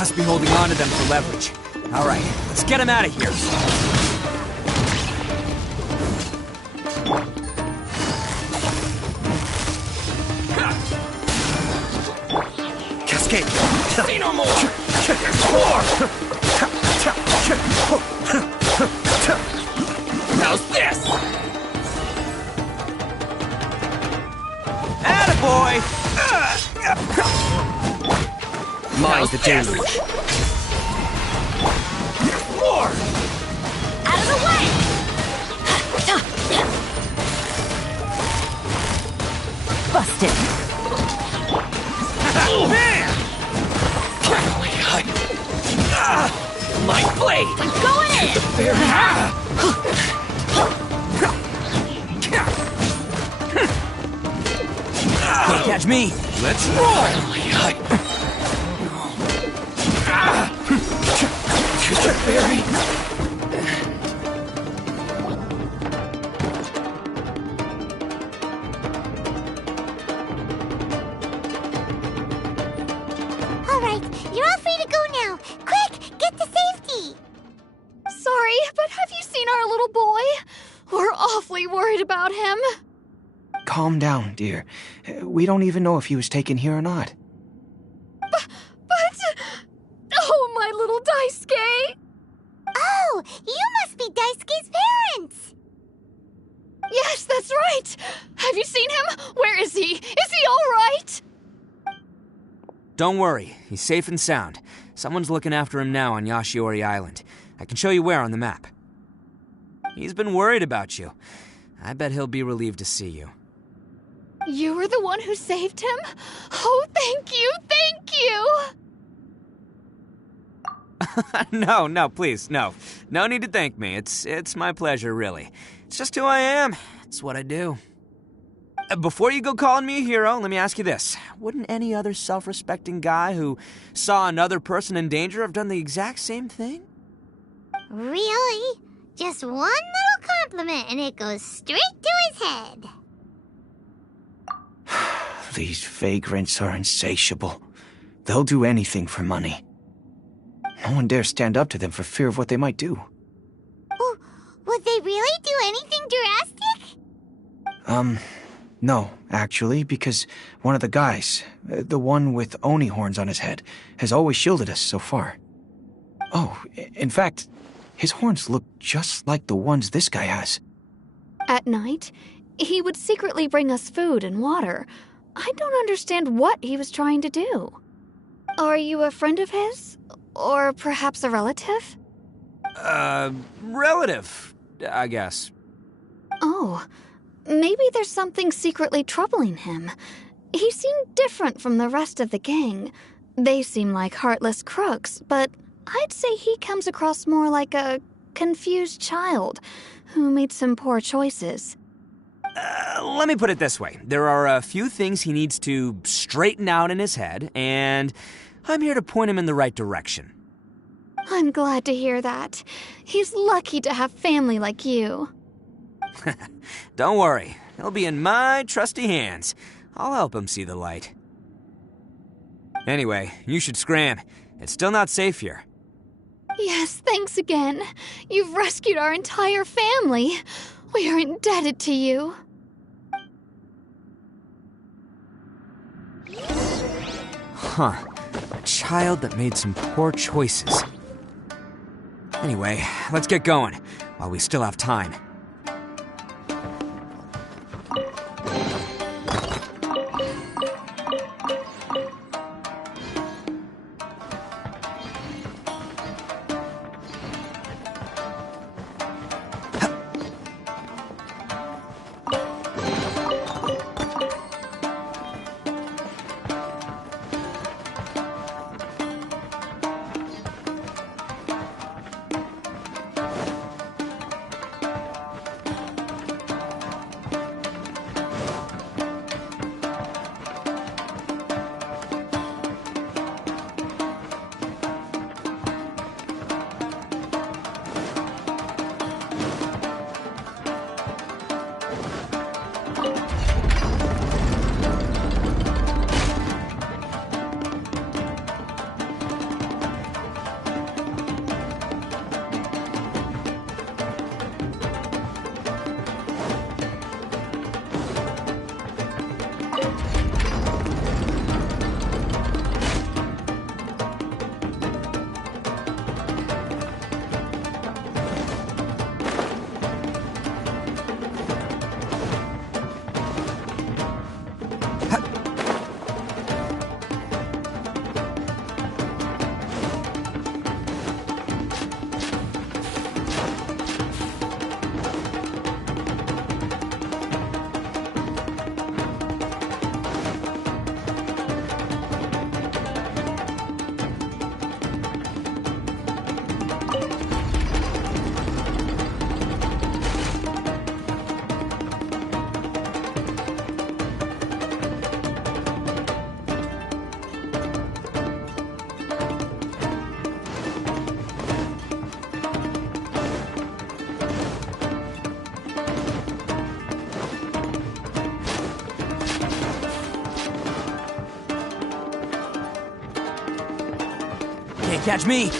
Must be holding on to them for leverage. All right, let's get him out of here. Cascade. Say no more. There's more. How's this? Attaboy! Now's the deluge. More! Out of the way! Busted. Oh, man! My blade! I'm going in! Can't catch me. Let's roll! Barry. Alright, you're all free to go now. Quick, get to safety! Sorry, but have you seen our little boy? We're awfully worried about him. Calm down, dear. We don't even know if he was taken here or not. But... Oh, my little Daisuke! Oh, you must be Daisuke's parents! Yes, that's right! Have you seen him? Where is he? Is he alright? Don't worry, he's safe and sound. Someone's looking after him now on Yashiori Island. I can show you where on the map. He's been worried about you. I bet he'll be relieved to see you. You were the one who saved him? Oh, thank you, thank you! No, please, no. No need to thank me. It's my pleasure, really. It's just who I am. It's what I do. Before you go calling me a hero, let me ask you this. Wouldn't any other self-respecting guy who saw another person in danger have done the exact same thing? Really? Just one little compliment and it goes straight to his head. These vagrants are insatiable. They'll do anything for money. No one dares stand up to them for fear of what they might do. Oh, would they really do anything drastic? No, actually, because one of the guys, the one with Oni horns on his head, has always shielded us so far. Oh, in fact, his horns look just like the ones this guy has. At night, he would secretly bring us food and water. I don't understand what he was trying to do. Are you a friend of his? Or perhaps a relative? Relative, I guess. Oh, maybe there's something secretly troubling him. He seemed different from the rest of the gang. They seem like heartless crooks, but I'd say he comes across more like a confused child who made some poor choices. Let me put it this way. There are a few things he needs to straighten out in his head, and I'm here to point him in the right direction. I'm glad to hear that. He's lucky to have family like you. Don't worry. He'll be in my trusty hands. I'll help him see the light. Anyway, you should scram. It's still not safe here. Yes, thanks again. You've rescued our entire family. We are indebted to you. Huh. A child that made some poor choices. Anyway, let's get going, while we still have time. Can't catch me!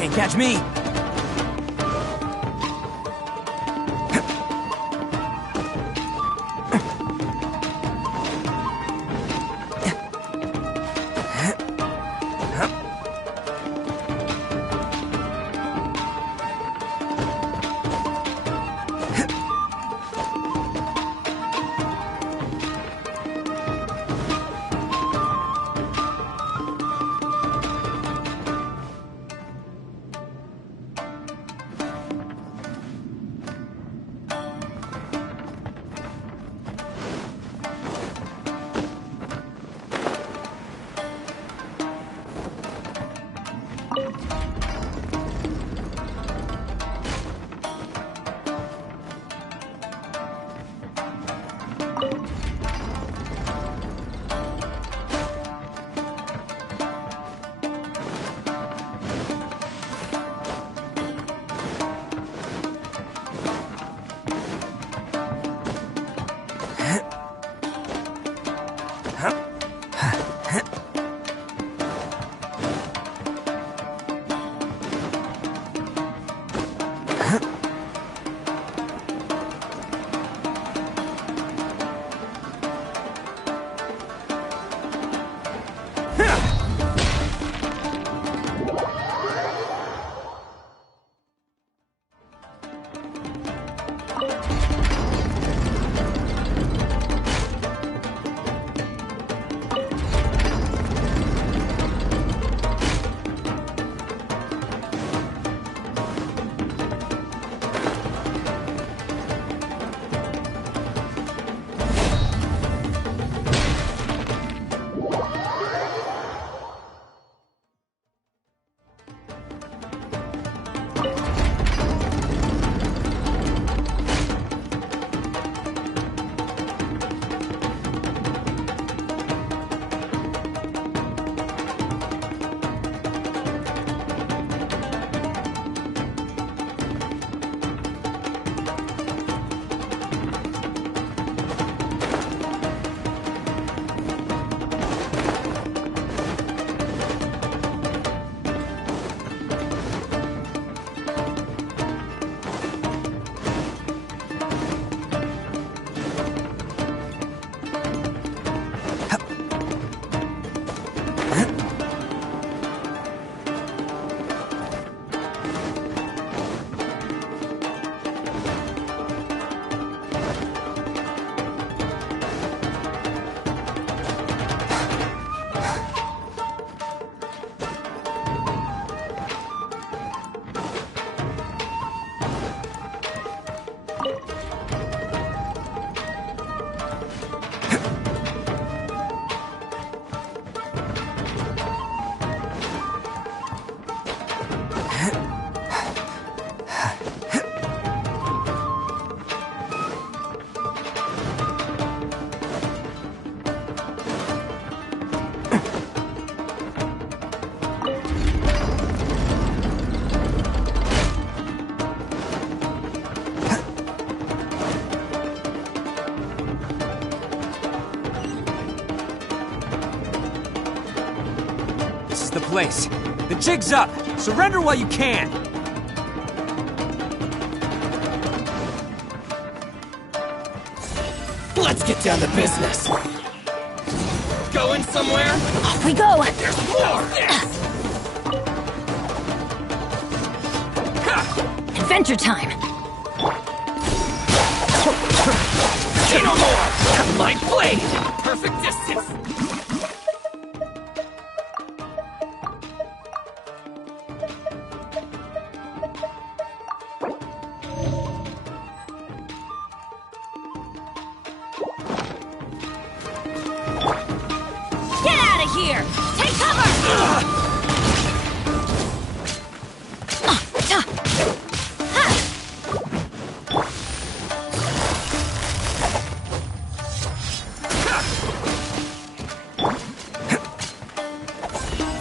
Can't catch me! This is the place. The jig's up! Surrender while you can! Let's get down to business. Going somewhere? Off we go! There's more! Adventure time! Say no more! My blade! Perfect distance! Get out of here! Take cover!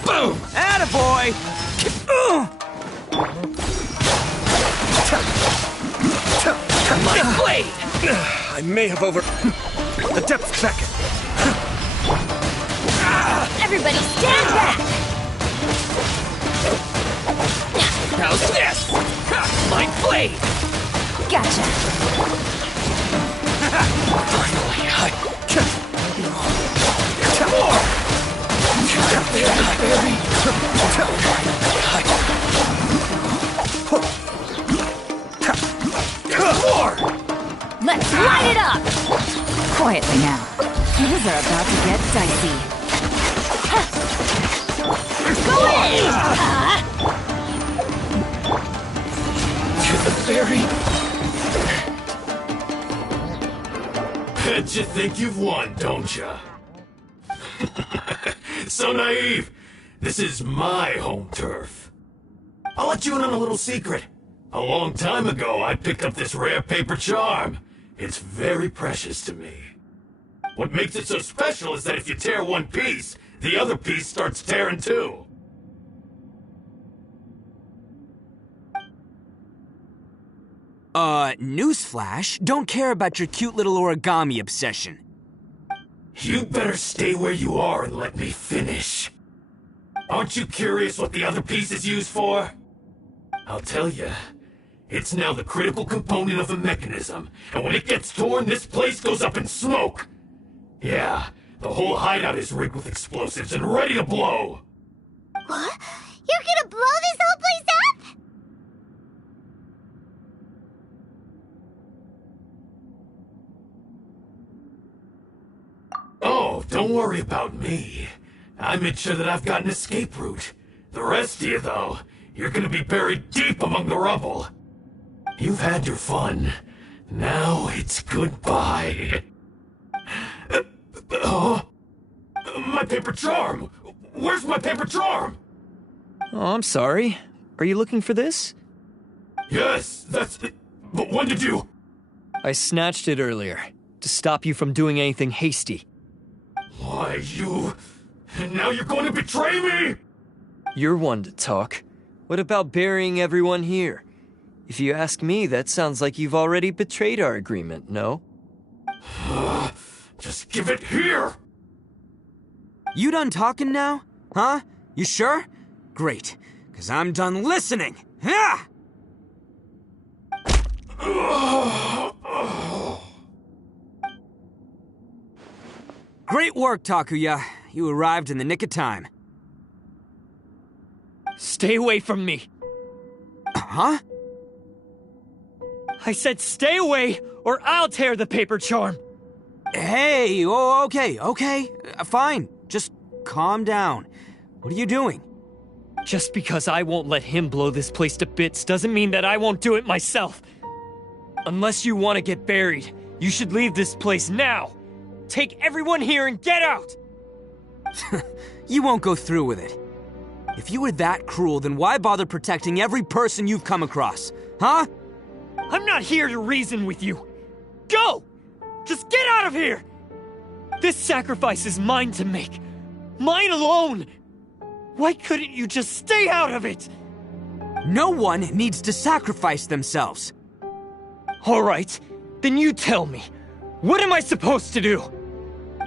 Boom! Attaboy! My blade! I may have over... The depths beckon. Everybody stand back! How's this? My blade! Gotcha! Finally, Let's light it up! Quietly now. Things are about to get dicey. Go in! To the very... Bet you think you've won, don't ya? So naive. This is my home turf. I'll let you in on a little secret. A long time ago, I picked up this rare paper charm. It's very precious to me. What makes it so special is that if you tear one piece, the other piece starts tearing too. Newsflash, don't care about your cute little origami obsession. You better stay where you are and let me finish. Aren't you curious what the other piece is used for? I'll tell you. It's now the critical component of the mechanism, and when it gets torn, this place goes up in smoke. Yeah, the whole hideout is rigged with explosives and ready to blow. What? You're gonna blow this whole place up? Oh, don't worry about me. I made sure that I've got an escape route. The rest of you, though, you're gonna be buried deep among the rubble. You've had your fun. Now it's goodbye. My paper charm! Where's my paper charm? Oh, I'm sorry. Are you looking for this? Yes, that's it. But when did you... I snatched it earlier, to stop you from doing anything hasty. Why, you... And now you're going to betray me? You're one to talk. What about burying everyone here? If you ask me, that sounds like you've already betrayed our agreement, no? Just give it here! You done talking now? Huh? You sure? Great, because I'm done listening! Ah! Great work, Takuya. You arrived in the nick of time. Stay away from me! Huh? I said stay away, or I'll tear the paper charm! Hey, oh, okay. Fine. Just calm down. What are you doing? Just because I won't let him blow this place to bits doesn't mean that I won't do it myself. Unless you want to get buried, you should leave this place now. Take everyone here and get out! You won't go through with it. If you were that cruel, then why bother protecting every person you've come across? Huh? I'm not here to reason with you. Go! Just get out of here! This sacrifice is mine to make. Mine alone! Why couldn't you just stay out of it? No one needs to sacrifice themselves. All right, then you tell me. What am I supposed to do?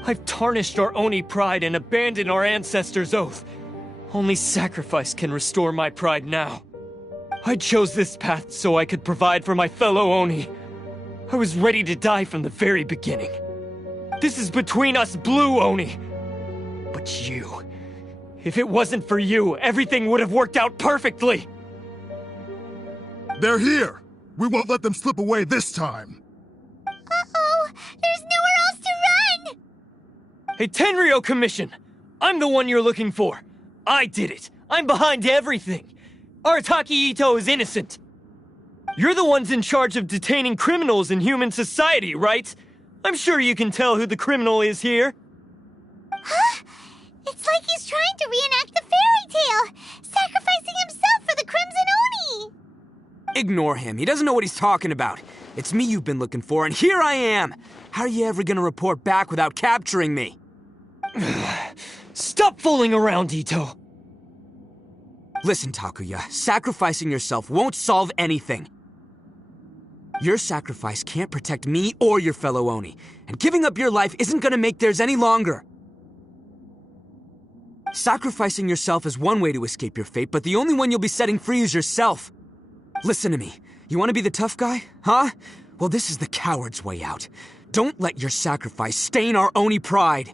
I've tarnished our Oni pride and abandoned our ancestors' oath. Only sacrifice can restore my pride now. I chose this path so I could provide for my fellow Oni. I was ready to die from the very beginning. This is between us Blue Oni. But you... If it wasn't for you, everything would have worked out perfectly! They're here! We won't let them slip away this time! Uh-oh! There's nowhere else to run! Hey, Tenryo Commission! I'm the one you're looking for! I did it! I'm behind everything! Arataki Ito is innocent! You're the ones in charge of detaining criminals in human society, right? I'm sure you can tell who the criminal is here. Huh? It's like he's trying to reenact the fairy tale, sacrificing himself for the Crimson Oni! Ignore him. He doesn't know what he's talking about. It's me you've been looking for, and here I am! How are you ever gonna report back without capturing me? Stop fooling around, Ito! Listen, Takuya, sacrificing yourself won't solve anything. Your sacrifice can't protect me or your fellow Oni, and giving up your life isn't gonna make theirs any longer. Sacrificing yourself is one way to escape your fate, but the only one you'll be setting free is yourself. Listen to me. You want to be the tough guy? Huh? Well, this is the coward's way out. Don't let your sacrifice stain our Oni pride.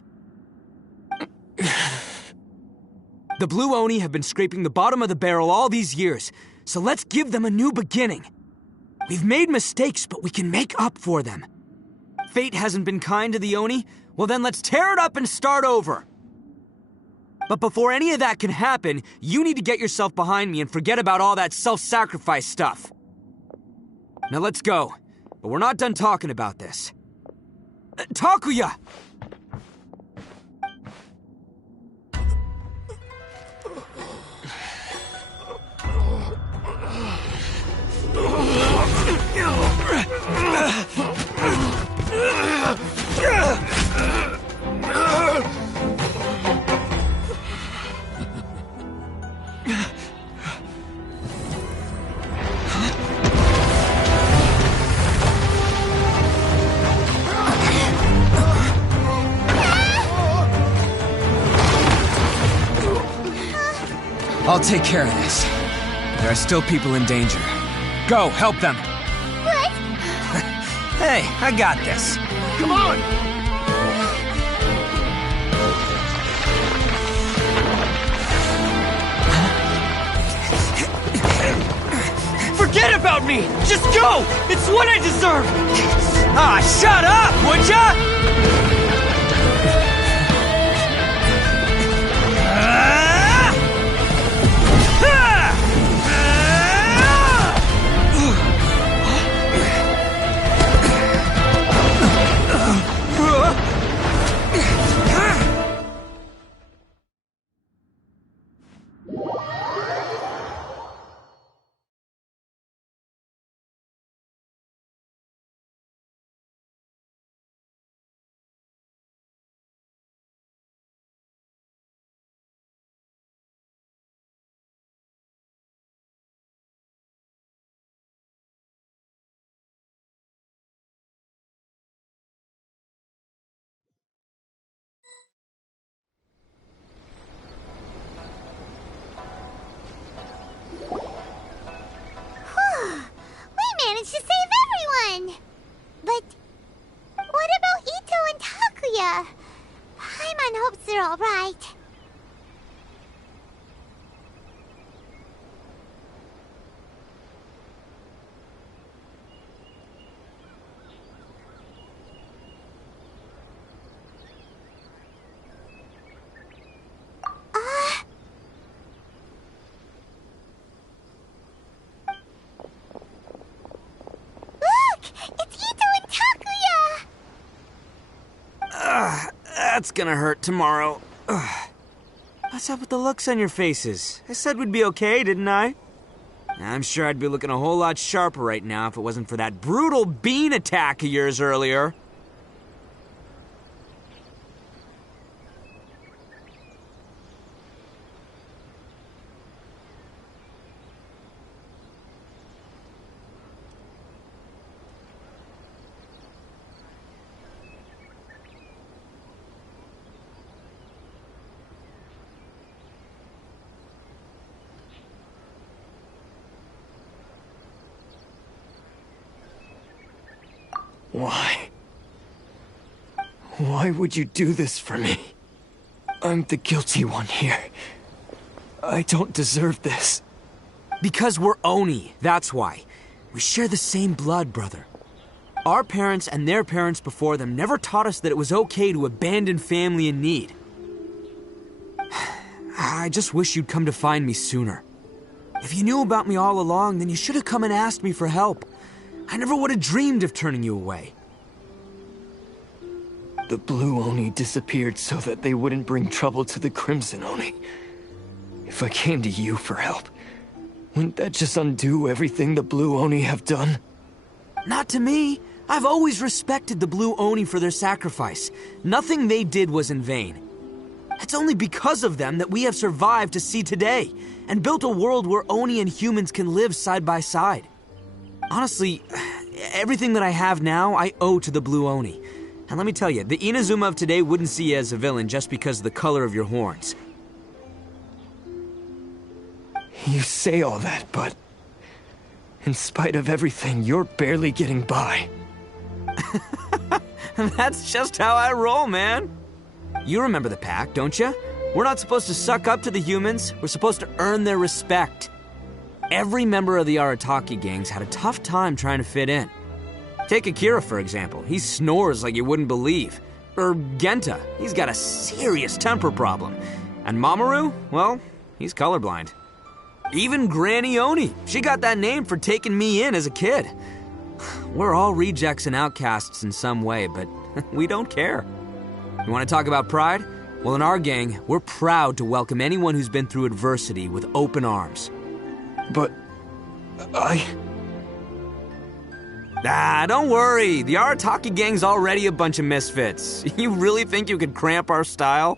The Blue Oni have been scraping the bottom of the barrel all these years, so let's give them a new beginning. We've made mistakes, but we can make up for them. Fate hasn't been kind to the Oni? Well then let's tear it up and start over. But before any of that can happen, you need to get yourself behind me and forget about all that self-sacrifice stuff. Now let's go. But we're not done talking about this. Takuya! I'll take care of this. There are still people in danger. Go, help them! What? Hey, I got this. Come on! Forget about me! Just go! It's what I deserve! Ah, shut up, would ya? We managed to save everyone! But what about Ito and Takuya? Paimon hopes they're alright. That's gonna hurt tomorrow. Ugh. What's up with the looks on your faces? I said we'd be okay, didn't I? I'm sure I'd be looking a whole lot sharper right now if it wasn't for that brutal bean attack of yours earlier. Why would you do this for me? I'm the guilty one here. I don't deserve this. Because we're Oni, that's why. We share the same blood, brother. Our parents and their parents before them never taught us that it was okay to abandon family in need. I just wish you'd come to find me sooner. If you knew about me all along, then you should have come and asked me for help. I never would have dreamed of turning you away. The Blue Oni disappeared so that they wouldn't bring trouble to the Crimson Oni. If I came to you for help, wouldn't that just undo everything the Blue Oni have done? Not to me. I've always respected the Blue Oni for their sacrifice. Nothing they did was in vain. It's only because of them that we have survived to see today, and built a world where Oni and humans can live side by side. Honestly, everything that I have now, I owe to the Blue Oni. And let me tell you, the Inazuma of today wouldn't see you as a villain just because of the color of your horns. You say all that, but in spite of everything, you're barely getting by. That's just how I roll, man. You remember the pact, don't you? We're not supposed to suck up to the humans. We're supposed to earn their respect. Every member of the Arataki gangs had a tough time trying to fit in. Take Akira, for example. He snores like you wouldn't believe. Or Genta. He's got a serious temper problem. And Mamoru, well, he's colorblind. Even Granny Oni. She got that name for taking me in as a kid. We're all rejects and outcasts in some way, but we don't care. You want to talk about pride? Well, in our gang, we're proud to welcome anyone who's been through adversity with open arms. But don't worry. The Arataki gang's already a bunch of misfits. You really think you could cramp our style?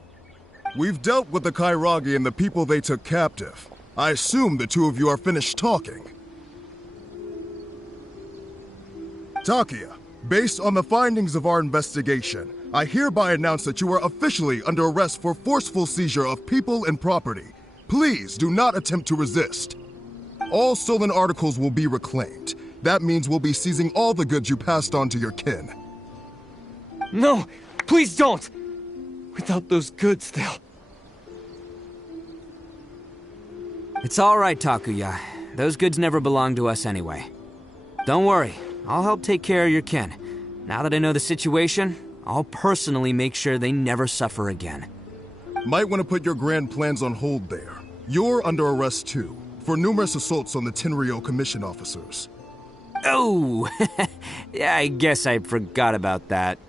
We've dealt with the Kairagi and the people they took captive. I assume the two of you are finished talking. Takia, based on the findings of our investigation, I hereby announce that you are officially under arrest for forceful seizure of people and property. Please do not attempt to resist. All stolen articles will be reclaimed. That means we'll be seizing all the goods you passed on to your kin. No, please don't! Without those goods, they'll... It's all right, Takuya. Those goods never belonged to us anyway. Don't worry, I'll help take care of your kin. Now that I know the situation, I'll personally make sure they never suffer again. Might want to put your grand plans on hold there. You're under arrest too, for numerous assaults on the Tenryo commission officers. Oh, yeah, I guess I forgot about that.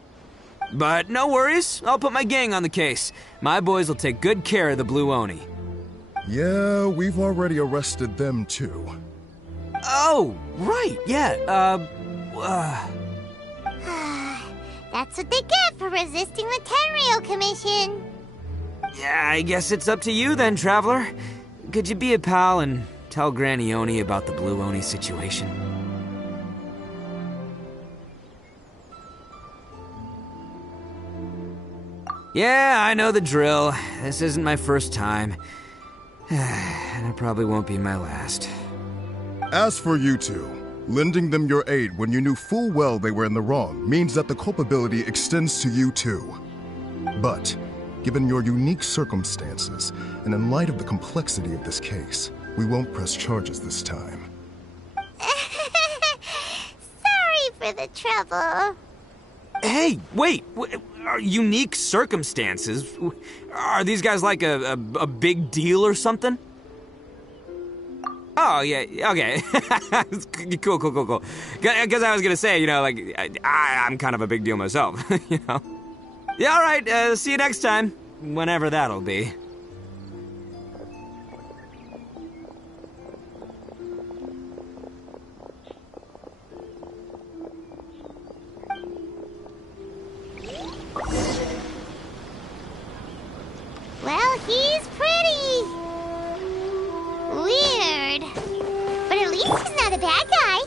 But no worries, I'll put my gang on the case. My boys will take good care of the Blue Oni. Yeah, we've already arrested them too. Oh, right, yeah, That's what they get for resisting the Tenryo Commission. Yeah, I guess it's up to you then, Traveler. Could you be a pal and tell Granny Oni about the Blue Oni situation? Yeah, I know the drill. This isn't my first time. And it probably won't be my last. As for you two, lending them your aid when you knew full well they were in the wrong means that the culpability extends to you too. But, given your unique circumstances, and in light of the complexity of this case, we won't press charges this time. Sorry for the trouble. Hey, wait! Unique circumstances? Are these guys like a big deal or something? Oh, yeah, okay. Cool. Because I was gonna say, I'm kind of a big deal myself, you know? Yeah, alright, see you next time. Whenever that'll be. Well, he's pretty. Weird. But at least he's not a bad guy.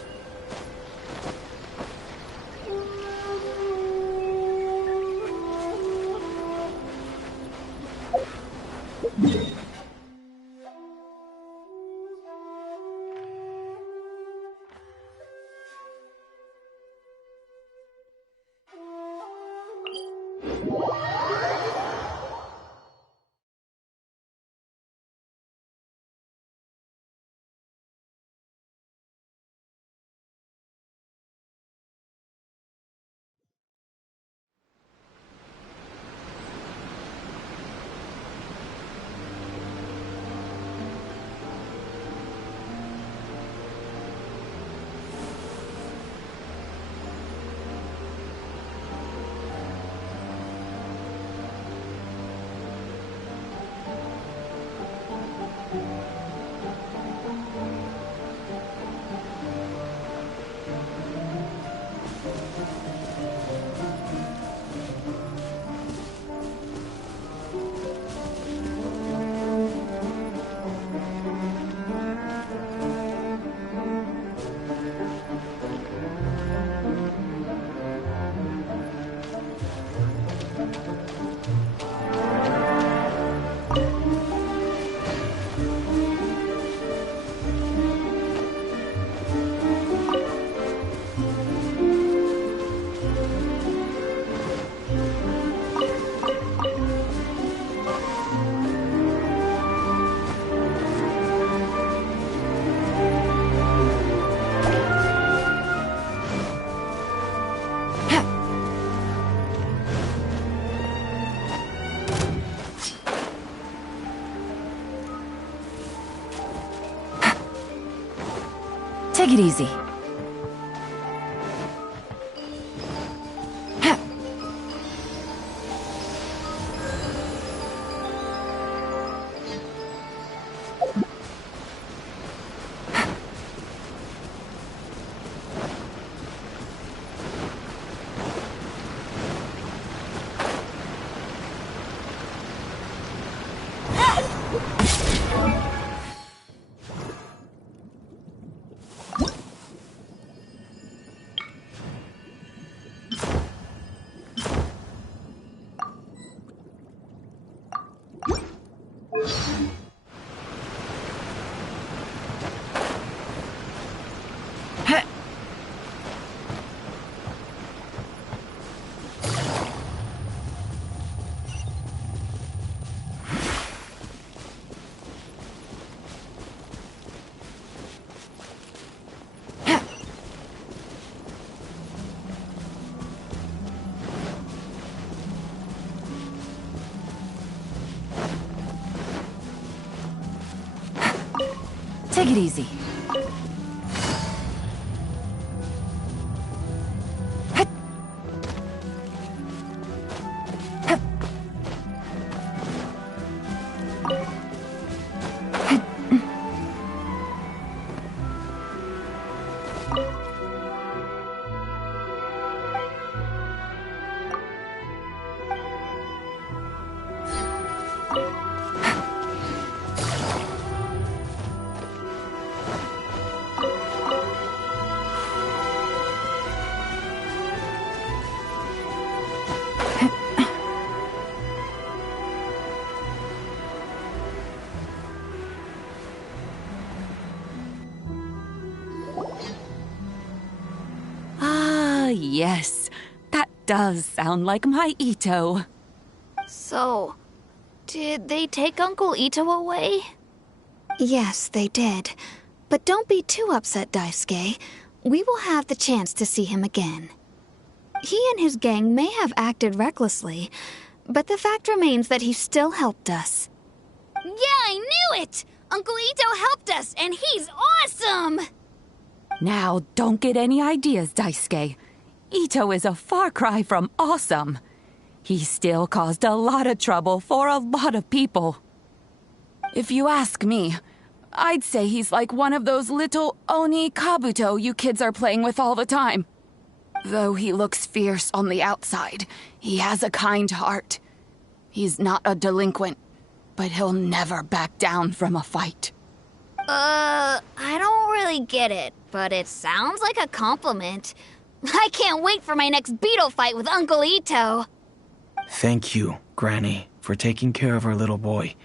Take it easy. Take it easy. Yes, that does sound like my Ito. So, did they take Uncle Ito away? Yes, they did. But don't be too upset, Daisuke. We will have the chance to see him again. He and his gang may have acted recklessly, but the fact remains that he still helped us. Yeah, I knew it! Uncle Ito helped us, and he's awesome! Now, don't get any ideas, Daisuke. Ito is a far cry from awesome. He still caused a lot of trouble for a lot of people. If you ask me, I'd say he's like one of those little Oni Kabuto you kids are playing with all the time. Though he looks fierce on the outside, he has a kind heart. He's not a delinquent, but he'll never back down from a fight. I don't really get it, but it sounds like a compliment. I can't wait for my next beetle fight with Uncle Ito. Thank you, Granny, for taking care of our little boy.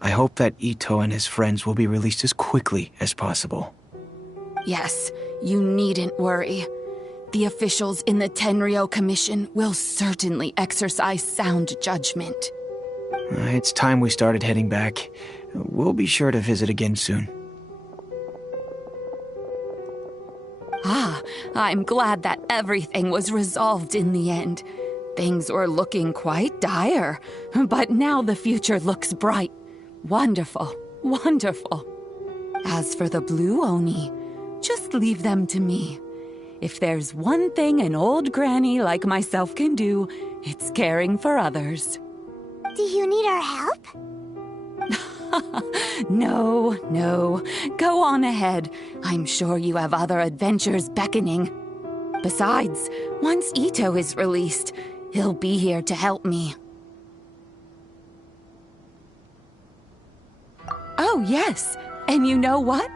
I hope that Ito and his friends will be released as quickly as possible. Yes, you needn't worry. The officials in the Tenryo Commission will certainly exercise sound judgment. It's time we started heading back. We'll be sure to visit again soon. Ah, I'm glad that everything was resolved in the end. Things were looking quite dire, but now the future looks bright. Wonderful, wonderful. As for the Blue Oni, just leave them to me. If there's one thing an old granny like myself can do, it's caring for others. Do you need our help? No. Go on ahead. I'm sure you have other adventures beckoning. Besides, once Ito is released, he'll be here to help me. Oh, yes. And you know what?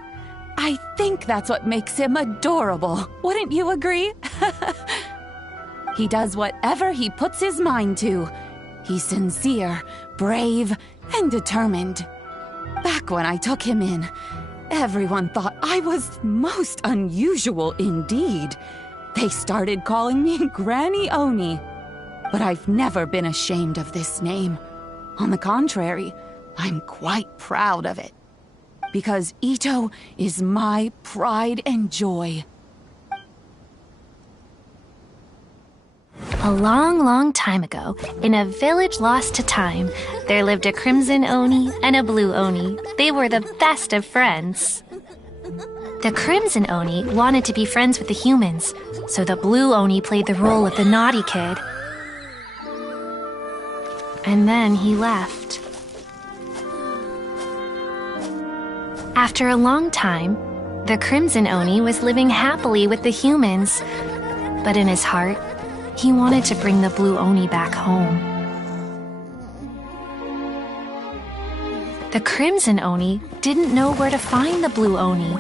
I think that's what makes him adorable. Wouldn't you agree? He does whatever he puts his mind to. He's sincere, brave, and determined. Back when I took him in, everyone thought I was most unusual indeed. They started calling me Granny Oni. But I've never been ashamed of this name. On the contrary, I'm quite proud of it. Because Ito is my pride and joy. A long, long time ago, in a village lost to time, there lived a Crimson Oni and a Blue Oni. They were the best of friends. The Crimson Oni wanted to be friends with the humans, so the Blue Oni played the role of the naughty kid. And then he left. After a long time, the Crimson Oni was living happily with the humans, but in his heart, he wanted to bring the Blue Oni back home. The Crimson Oni didn't know where to find the Blue Oni.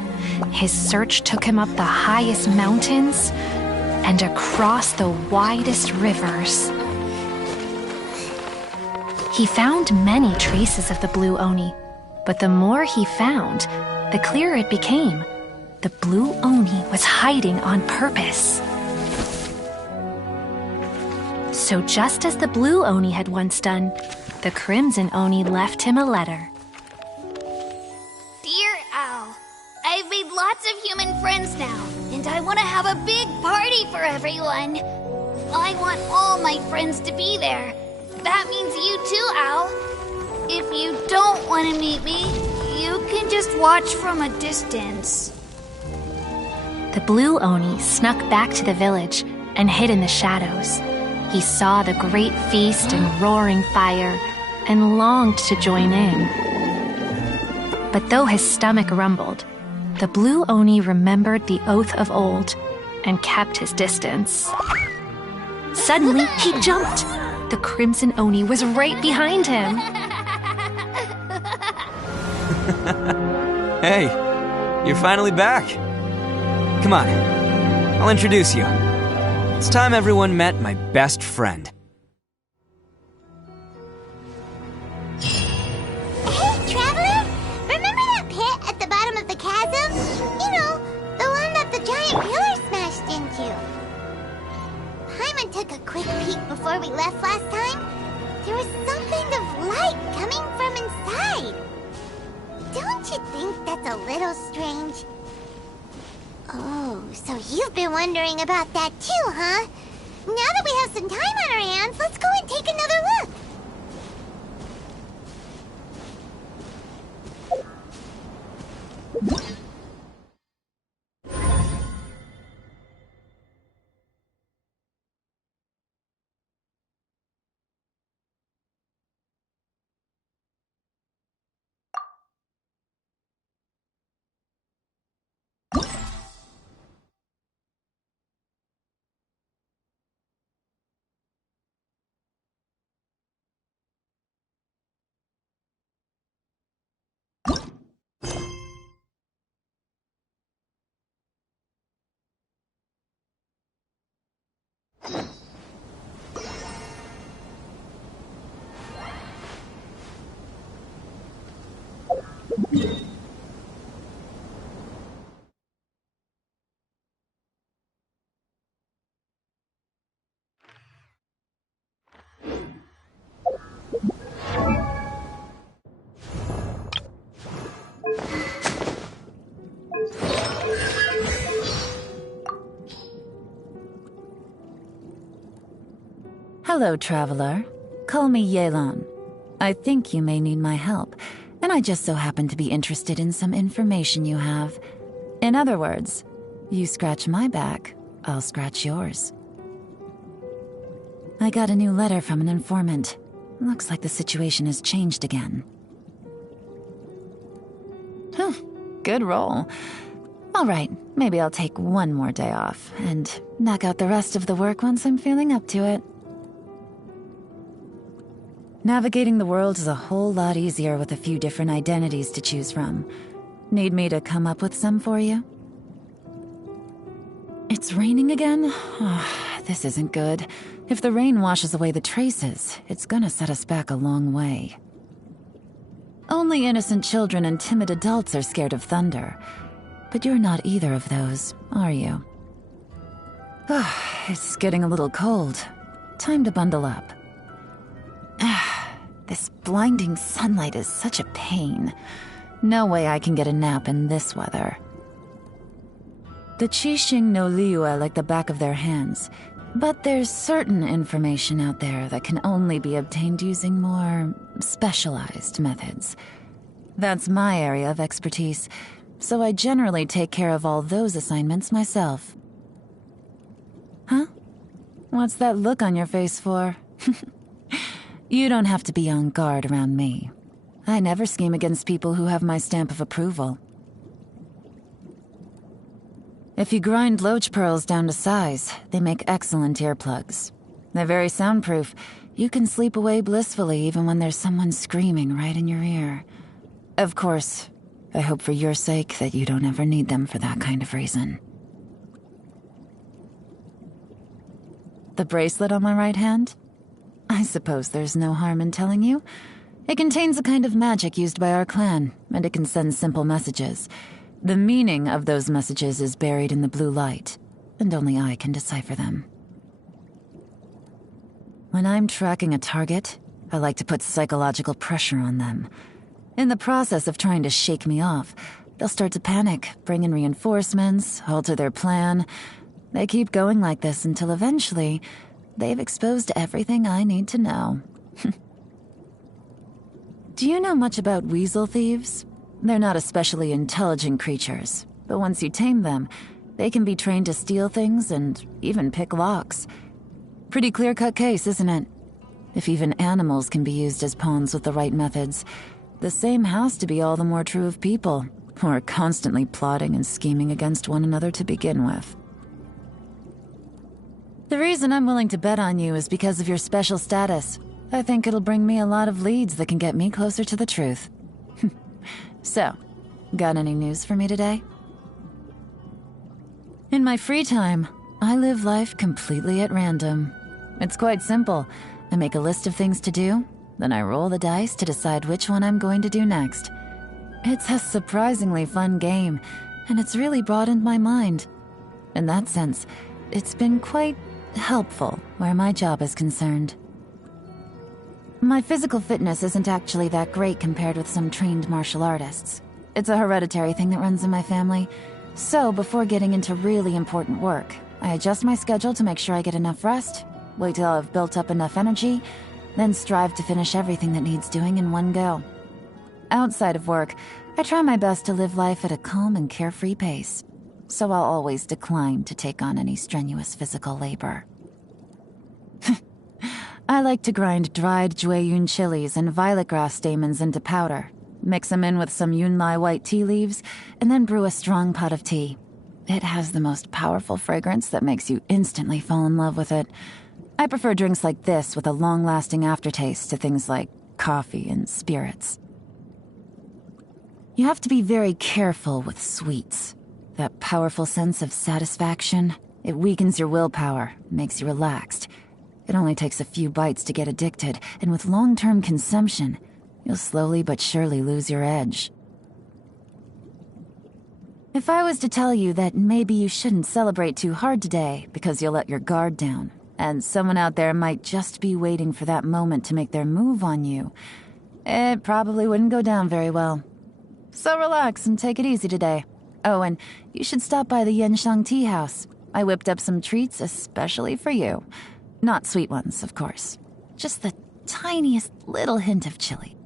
His search took him up the highest mountains and across the widest rivers. He found many traces of the Blue Oni, but the more he found, the clearer it became. The Blue Oni was hiding on purpose. So just as the Blue Oni had once done, the Crimson Oni left him a letter. Dear Owl, I've made lots of human friends now, and I want to have a big party for everyone. I want all my friends to be there. That means you too, Owl. If you don't want to meet me, you can just watch from a distance. The Blue Oni snuck back to the village and hid in the shadows. He saw the great feast and roaring fire and longed to join in. But though his stomach rumbled, the Blue Oni remembered the oath of old and kept his distance. Suddenly, he jumped. The Crimson Oni was right behind him. Hey, you're finally back. Come on, I'll introduce you. It's time everyone met my best friend. Hey, Traveler! Remember that pit at the bottom of the chasm? You know, the one that the giant pillar smashed into. Paimon took a quick peek before we left last time. There was some kind of light coming from inside. Don't you think that's a little strange? Oh, so you've been wondering about that too, huh? Now that we have some time on our hands, let's go and take another look. Hello, traveler. Call me Yelan. I think you may need my help, and I just so happen to be interested in some information you have. In other words, you scratch my back, I'll scratch yours. I got a new letter from an informant. Looks like the situation has changed again. Good roll. All right, maybe I'll take one more day off and knock out the rest of the work once I'm feeling up to it. Navigating the world is a whole lot easier with a few different identities to choose from. Need me to come up with some for you? It's raining again? Oh, this isn't good. If the rain washes away the traces, it's gonna set us back a long way. Only innocent children and timid adults are scared of thunder. But you're not either of those, are you? It's getting a little cold. Time to bundle up. This blinding sunlight is such a pain. No way I can get a nap in this weather. The Qixing know Liyue like the back of their hands, but there's certain information out there that can only be obtained using more specialized methods. That's my area of expertise, so I generally take care of all those assignments myself. Huh? What's that look on your face for? You don't have to be on guard around me. I never scheme against people who have my stamp of approval. If you grind loach pearls down to size, they make excellent earplugs. They're very soundproof. You can sleep away blissfully even when there's someone screaming right in your ear. Of course, I hope for your sake that you don't ever need them for that kind of reason. The bracelet on my right hand? I suppose there's no harm in telling you. It contains a kind of magic used by our clan, and it can send simple messages. The meaning of those messages is buried in the blue light, and only I can decipher them. When I'm tracking a target, I like to put psychological pressure on them. In the process of trying to shake me off, they'll start to panic, bring in reinforcements, alter their plan. They keep going like this until eventually they've exposed everything I need to know. Do you know much about weasel thieves? They're not especially intelligent creatures, but once you tame them, they can be trained to steal things and even pick locks. Pretty clear-cut case, isn't it? If even animals can be used as pawns with the right methods, the same has to be all the more true of people, who are constantly plotting and scheming against one another to begin with. The reason I'm willing to bet on you is because of your special status. I think it'll bring me a lot of leads that can get me closer to the truth. So, got any news for me today? In my free time, I live life completely at random. It's quite simple. I make a list of things to do, then I roll the dice to decide which one I'm going to do next. It's a surprisingly fun game, and it's really broadened my mind. In that sense, it's been quite helpful where my job is concerned. My physical fitness isn't actually that great compared with some trained martial artists. It's a hereditary thing that runs in my family. So, before getting into really important work, I adjust my schedule to make sure I get enough rest, wait till I've built up enough energy, then strive to finish everything that needs doing in one go. Outside of work, I try my best to live life at a calm and carefree pace, so I'll always decline to take on any strenuous physical labor. I like to grind dried Jueyun chilies and violet grass stamens into powder, mix them in with some Yunlai white tea leaves, and then brew a strong pot of tea. It has the most powerful fragrance that makes you instantly fall in love with it. I prefer drinks like this with a long-lasting aftertaste to things like coffee and spirits. You have to be very careful with sweets. That powerful sense of satisfaction, it weakens your willpower, makes you relaxed. It only takes a few bites to get addicted, and with long-term consumption, you'll slowly but surely lose your edge. If I was to tell you that maybe you shouldn't celebrate too hard today because you'll let your guard down, and someone out there might just be waiting for that moment to make their move on you, it probably wouldn't go down very well. So relax and take it easy today. Oh, and you should stop by the Genshin tea house. I whipped up some treats especially for you. Not sweet ones, of course. Just the tiniest little hint of chili.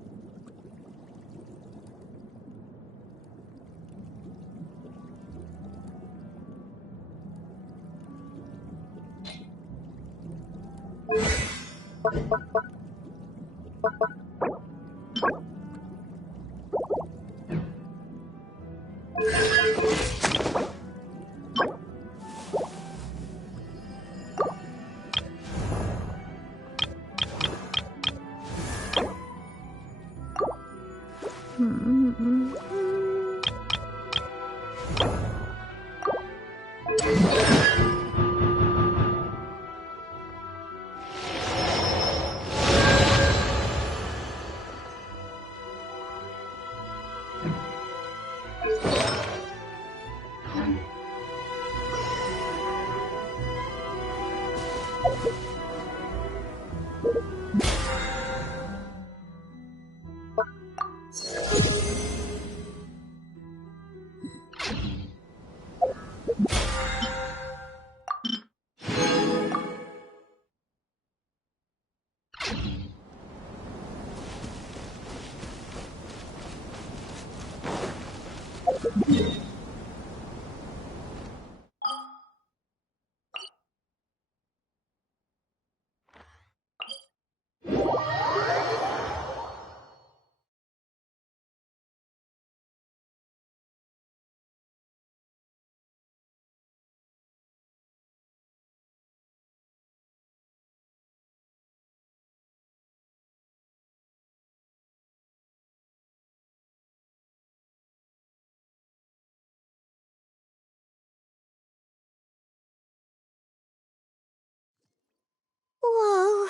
Whoa.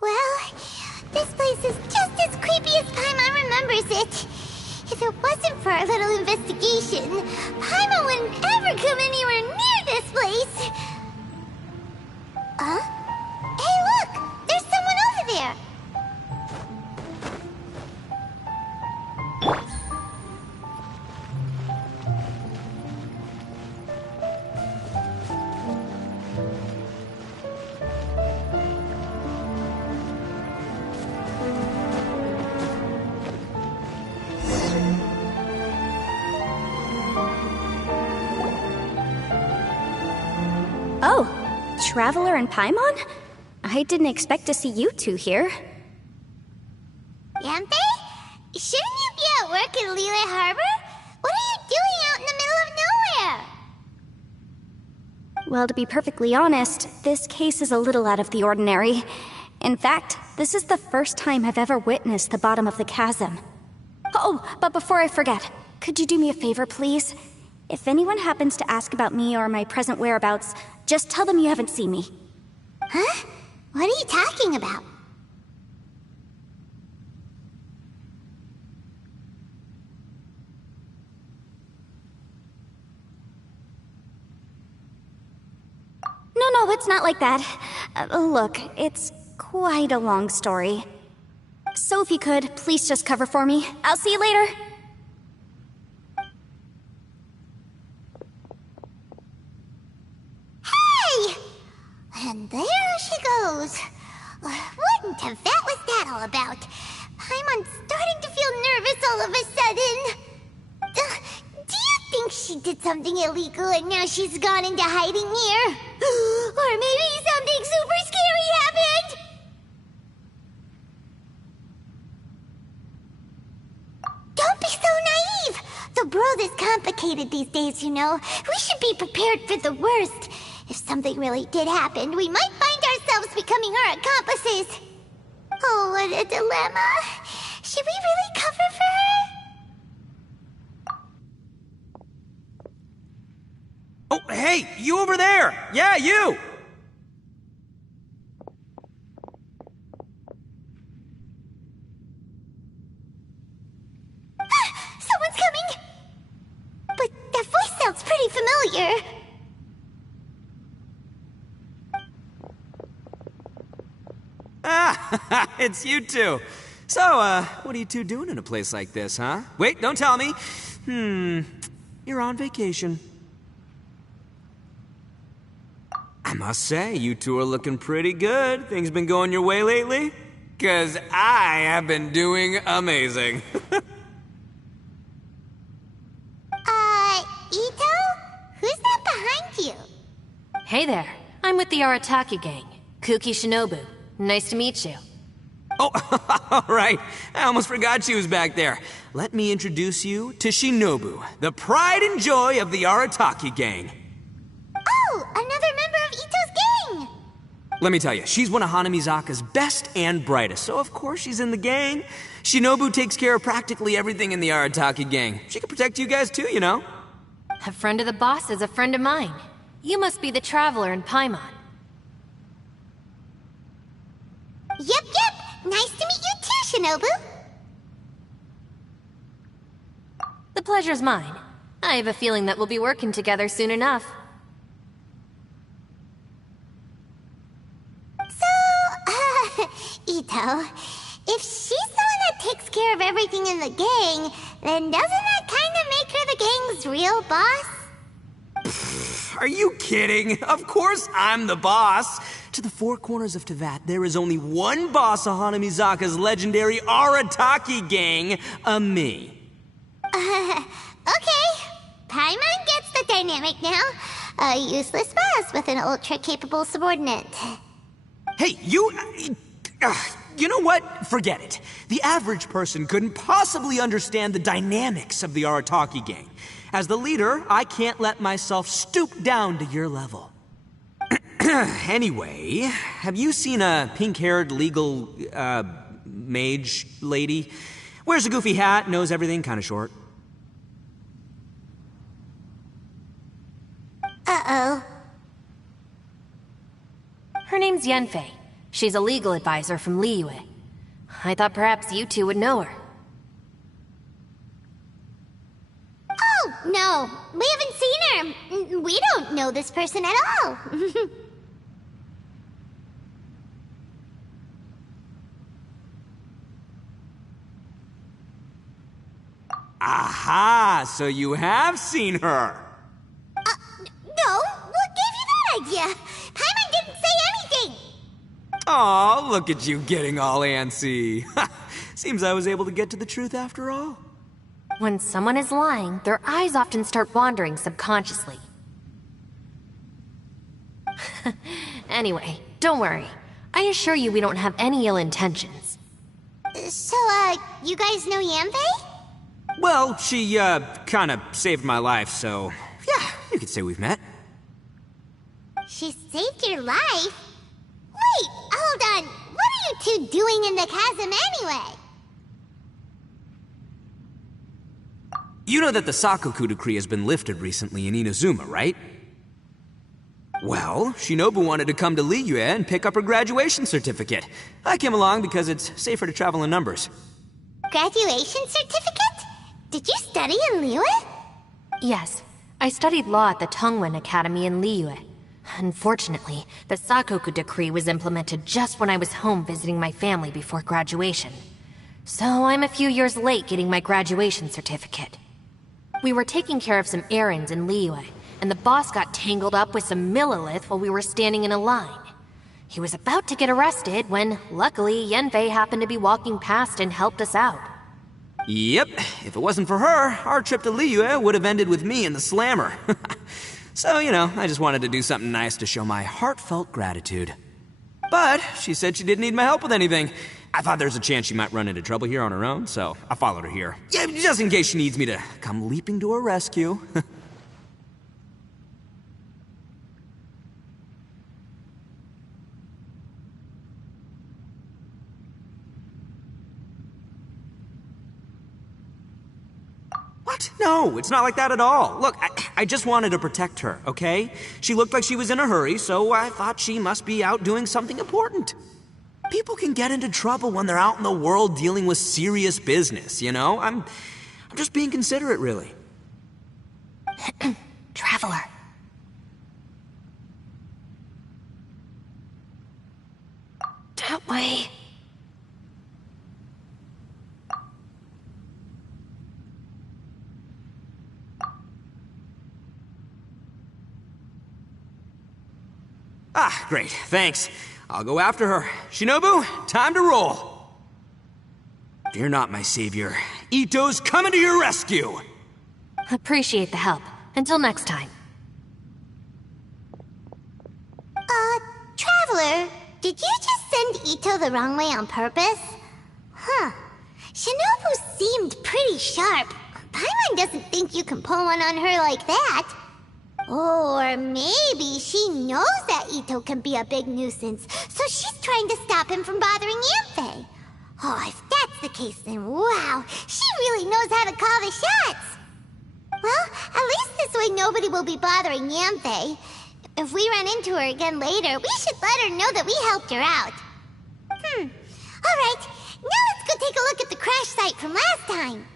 Well, this place is just as creepy as Paimon remembers it. If it wasn't for our little investigation, Paimon wouldn't ever come anywhere near this place. Huh? Hey, look! There's someone over there! Oh, Traveler and Paimon? I didn't expect to see you two here. Yanthe? Shouldn't you be at work in Liyue Harbor? What are you doing out in the middle of nowhere? Well, to be perfectly honest, this case is a little out of the ordinary. In fact, this is the first time I've ever witnessed the bottom of the chasm. Oh, but before I forget, could you do me a favor, please? If anyone happens to ask about me or my present whereabouts, just tell them you haven't seen me. Huh? What are you talking about? No, it's not like that. Look, it's quite a long story. So if you could, please just cover for me. I'll see you later. Hey! And there she goes. What in Tibet was that all about? Paimon's starting to feel nervous all of a sudden. Do you think she did something illegal and now she's gone into hiding here? Or maybe something super scary happened? Don't be so naive! The world is complicated these days, you know. We should be prepared for the worst. If something really did happen, we might find ourselves becoming her accomplices. Oh, what a dilemma. Should we really cover for her? Oh, hey, you over there! Yeah, you! Someone's coming! But that voice sounds pretty familiar. Ah, it's you two. So, what are you two doing in a place like this, huh? Wait, don't tell me. You're on vacation. I must say, you two are looking pretty good. Things been going your way lately? 'Cause I have been doing amazing. Ito? Who's that behind you? Hey there, I'm with the Arataki gang. Kuki Shinobu. Nice to meet you. Oh, all right. I almost forgot she was back there. Let me introduce you to Shinobu, the pride and joy of the Arataki gang. Oh, another member of Ito's gang! Let me tell you, she's one of Hanamizaka's best and brightest, so of course she's in the gang. Shinobu takes care of practically everything in the Arataki gang. She can protect you guys too, you know? A friend of the boss is a friend of mine. You must be the traveler in Paimon. Yep. Nice to meet you too, Shinobu. The pleasure's mine. I have a feeling that we'll be working together soon enough. So, Ito, if she's the one that takes care of everything in the gang, then doesn't that kind of make her the gang's real boss? Are you kidding? Of course I'm the boss. To the four corners of Teyvat, there is only one boss of Hanamizaka's legendary Arataki gang, me. Okay. Paimon gets the dynamic now. A useless boss with an ultra-capable subordinate. Hey, you know what? Forget it. The average person couldn't possibly understand the dynamics of the Arataki gang. As the leader, I can't let myself stoop down to your level. Anyway, have you seen a pink-haired legal, mage lady? Wears a goofy hat, knows everything, kinda short. Uh-oh. Her name's Yanfei. She's a legal advisor from Liyue. I thought perhaps you two would know her. Oh, no. We haven't seen her. We don't know this person at all. Aha! So you have seen her! No, what gave you that idea? Paimon didn't say anything! Aw, look at you getting all antsy. Seems I was able to get to the truth after all. When someone is lying, their eyes often start wandering subconsciously. Anyway, don't worry. I assure you we don't have any ill intentions. So, you guys know Yanfei? Well, she, kinda saved my life, so... yeah, you could say we've met. She saved your life? Wait, hold on. What are you two doing in the chasm anyway? You know that the Sakoku decree has been lifted recently in Inazuma, right? Well, Shinobu wanted to come to Liyue and pick up her graduation certificate. I came along because it's safer to travel in numbers. Graduation certificate? Did you study in Liyue? Yes, I studied law at the Tongwen Academy in Liyue. Unfortunately, the Sakoku decree was implemented just when I was home visiting my family before graduation. So I'm a few years late getting my graduation certificate. We were taking care of some errands in Liyue, and the boss got tangled up with some Millilith while we were standing in a line. He was about to get arrested when, luckily, Yanfei happened to be walking past and helped us out. Yep, if it wasn't for her, our trip to Liyue would have ended with me and the Slammer. So, you know, I just wanted to do something nice to show my heartfelt gratitude. But she said she didn't need my help with anything. I thought there's a chance she might run into trouble here on her own, so I followed her here. Yeah, just in case she needs me to come leaping to her rescue. What? No, it's not like that at all. Look, I just wanted to protect her, okay? She looked like she was in a hurry, so I thought she must be out doing something important. People can get into trouble when they're out in the world dealing with serious business, you know? I'm just being considerate, really. Traveler. That way. Ah, great, thanks. I'll go after her. Shinobu, time to roll. Fear not, my savior. Ito's coming to your rescue! Appreciate the help. Until next time. Traveler, did you just send Ito the wrong way on purpose? Huh. Shinobu seemed pretty sharp. Paimon doesn't think you can pull one on her like that. Or maybe she knows that Ito can be a big nuisance, so she's trying to stop him from bothering Yanfei. Oh, if that's the case, then wow, she really knows how to call the shots. Well, at least this way nobody will be bothering Yanfei. If we run into her again later, we should let her know that we helped her out. Alright, now let's go take a look at the crash site from last time.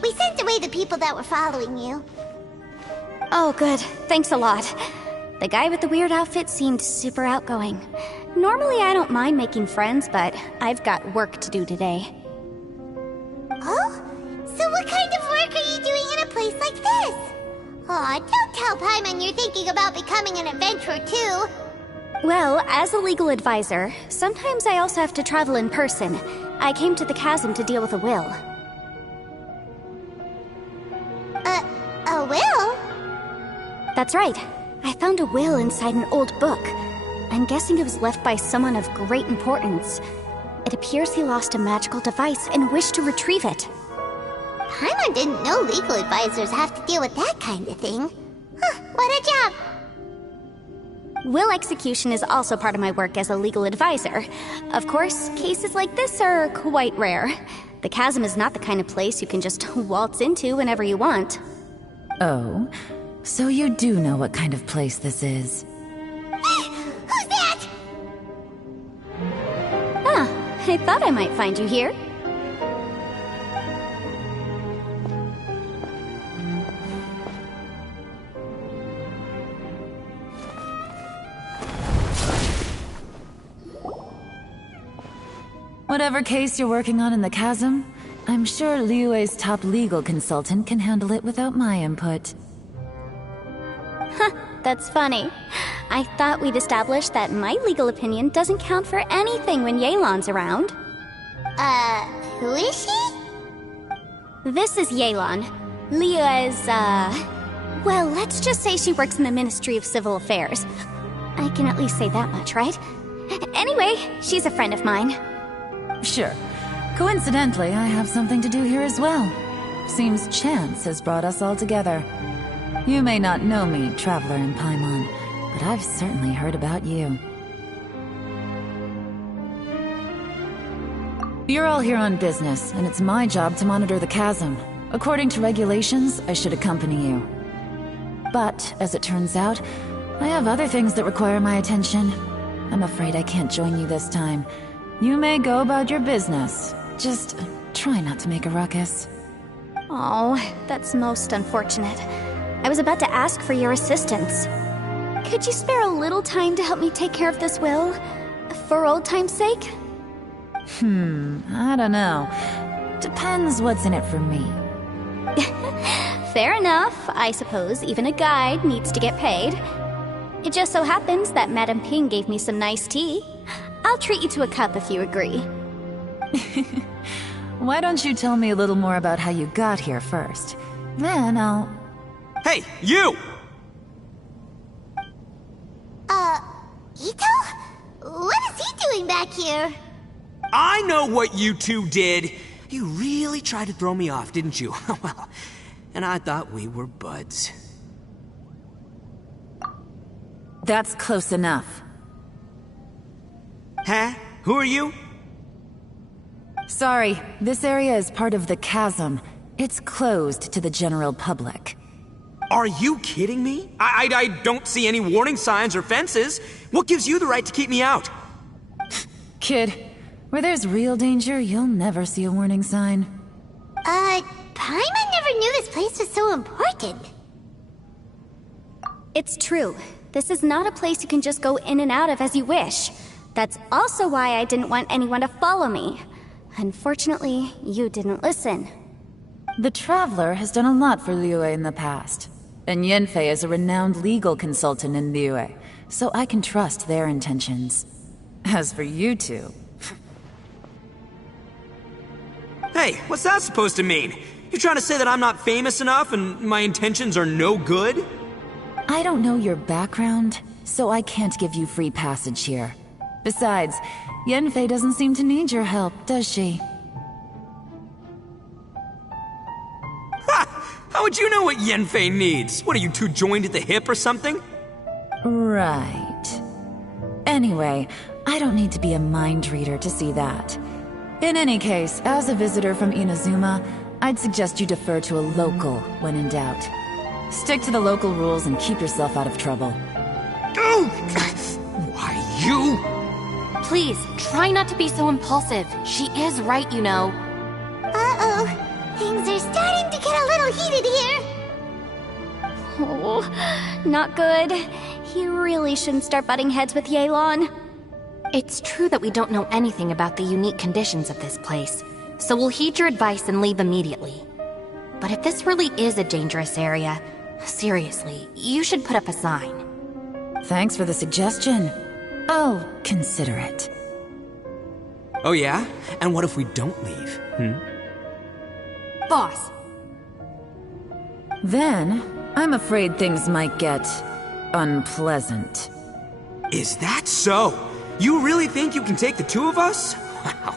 We sent away the people that were following you. Oh, good. Thanks a lot. The guy with the weird outfit seemed super outgoing. Normally I don't mind making friends, but I've got work to do today. Oh? So what kind of work are you doing in a place like this? Aw, don't tell Paimon you're thinking about becoming an adventurer too. Well, as a legal advisor, sometimes I also have to travel in person. I came to the chasm to deal with a will. A will? That's right. I found a will inside an old book. I'm guessing it was left by someone of great importance. It appears he lost a magical device and wished to retrieve it. Paimon didn't know legal advisors have to deal with that kind of thing. Huh, what a job! Will execution is also part of my work as a legal advisor. Of course, cases like this are quite rare. The chasm is not the kind of place you can just waltz into whenever you want. Oh, so you do know what kind of place this is. Who's that? Ah, I thought I might find you here. Whatever case you're working on in the chasm, I'm sure Liyue's top legal consultant can handle it without my input. Huh, that's funny. I thought we'd established that my legal opinion doesn't count for anything when Yelan's around. Who is she? This is Yelan. Liyue's, well, let's just say she works in the Ministry of Civil Affairs. I can at least say that much, right? Anyway, she's a friend of mine. Sure. Coincidentally, I have something to do here as well. Seems chance has brought us all together. You may not know me, Traveler in Paimon, but I've certainly heard about you. You're all here on business, and it's my job to monitor the chasm. According to regulations, I should accompany you. But, as it turns out, I have other things that require my attention. I'm afraid I can't join you this time. You may go about your business. Just try not to make a ruckus. Oh, that's most unfortunate. I was about to ask for your assistance. Could you spare a little time to help me take care of this will? For old time's sake? I don't know. Depends what's in it for me. Fair enough. I suppose even a guide needs to get paid. It just so happens that Madame Ping gave me some nice tea. I'll treat you to a cup if you agree. Why don't you tell me a little more about how you got here first? Then I'll... Hey, you! Ito? What is he doing back here? I know what you two did. You really tried to throw me off, didn't you? Well, and I thought we were buds. That's close enough. Huh? Who are you? Sorry, this area is part of the chasm. It's closed to the general public. Are you kidding me? I don't see any warning signs or fences. What gives you the right to keep me out? Kid, where there's real danger, you'll never see a warning sign. Paimon never knew this place was so important. It's true. This is not a place you can just go in and out of as you wish. That's also why I didn't want anyone to follow me. Unfortunately, you didn't listen. The Traveler has done a lot for Liyue in the past. And Yanfei is a renowned legal consultant in Liyue, so I can trust their intentions. As for you two... Hey, what's that supposed to mean? You trying to say that I'm not famous enough and my intentions are no good? I don't know your background, so I can't give you free passage here. Besides, Yanfei doesn't seem to need your help, does she? How would you know what Yanfei needs? What, are you two joined at the hip or something? Right. Anyway, I don't need to be a mind reader to see that. In any case, as a visitor from Inazuma, I'd suggest you defer to a local when in doubt. Stick to the local rules and keep yourself out of trouble. Why, you? Please, try not to be so impulsive. She is right, you know. Uh-oh. Things are starting to get a little heated here. Oh, not good. You really shouldn't start butting heads with Yelan. It's true that we don't know anything about the unique conditions of this place, so we'll heed your advice and leave immediately. But if this really is a dangerous area, seriously, you should put up a sign. Thanks for the suggestion. I'll consider it. Oh yeah? And what if we don't leave? Boss! Then, I'm afraid things might get... unpleasant. Is that so? You really think you can take the two of us? Wow.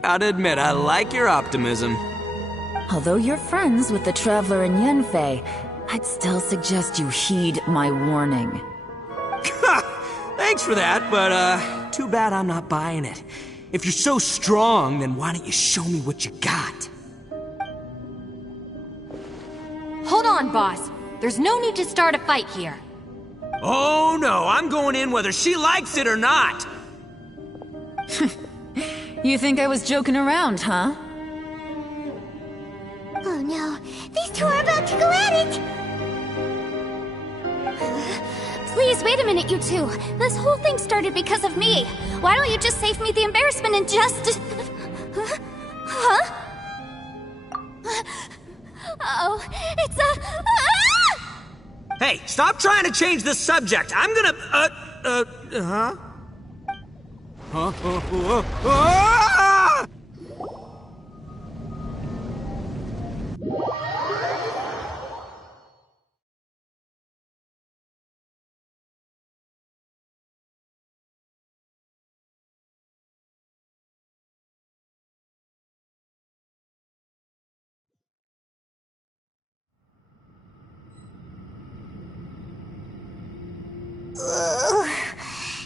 Gotta admit, I like your optimism. Although you're friends with the Traveler and Yanfei, I'd still suggest you heed my warning. Thanks for that, but too bad I'm not buying it. If you're so strong, then why don't you show me what you got? Hold on, boss. There's no need to start a fight here. Oh no, I'm going in whether she likes it or not! You think I was joking around, huh? Oh no, these two are about to go at it! Please, wait a minute, you two. This whole thing started because of me. Why don't you just save me the embarrassment and just... Huh? Uh-oh, it's a... Ah! Hey, stop trying to change the subject. I'm gonna, huh? Ah!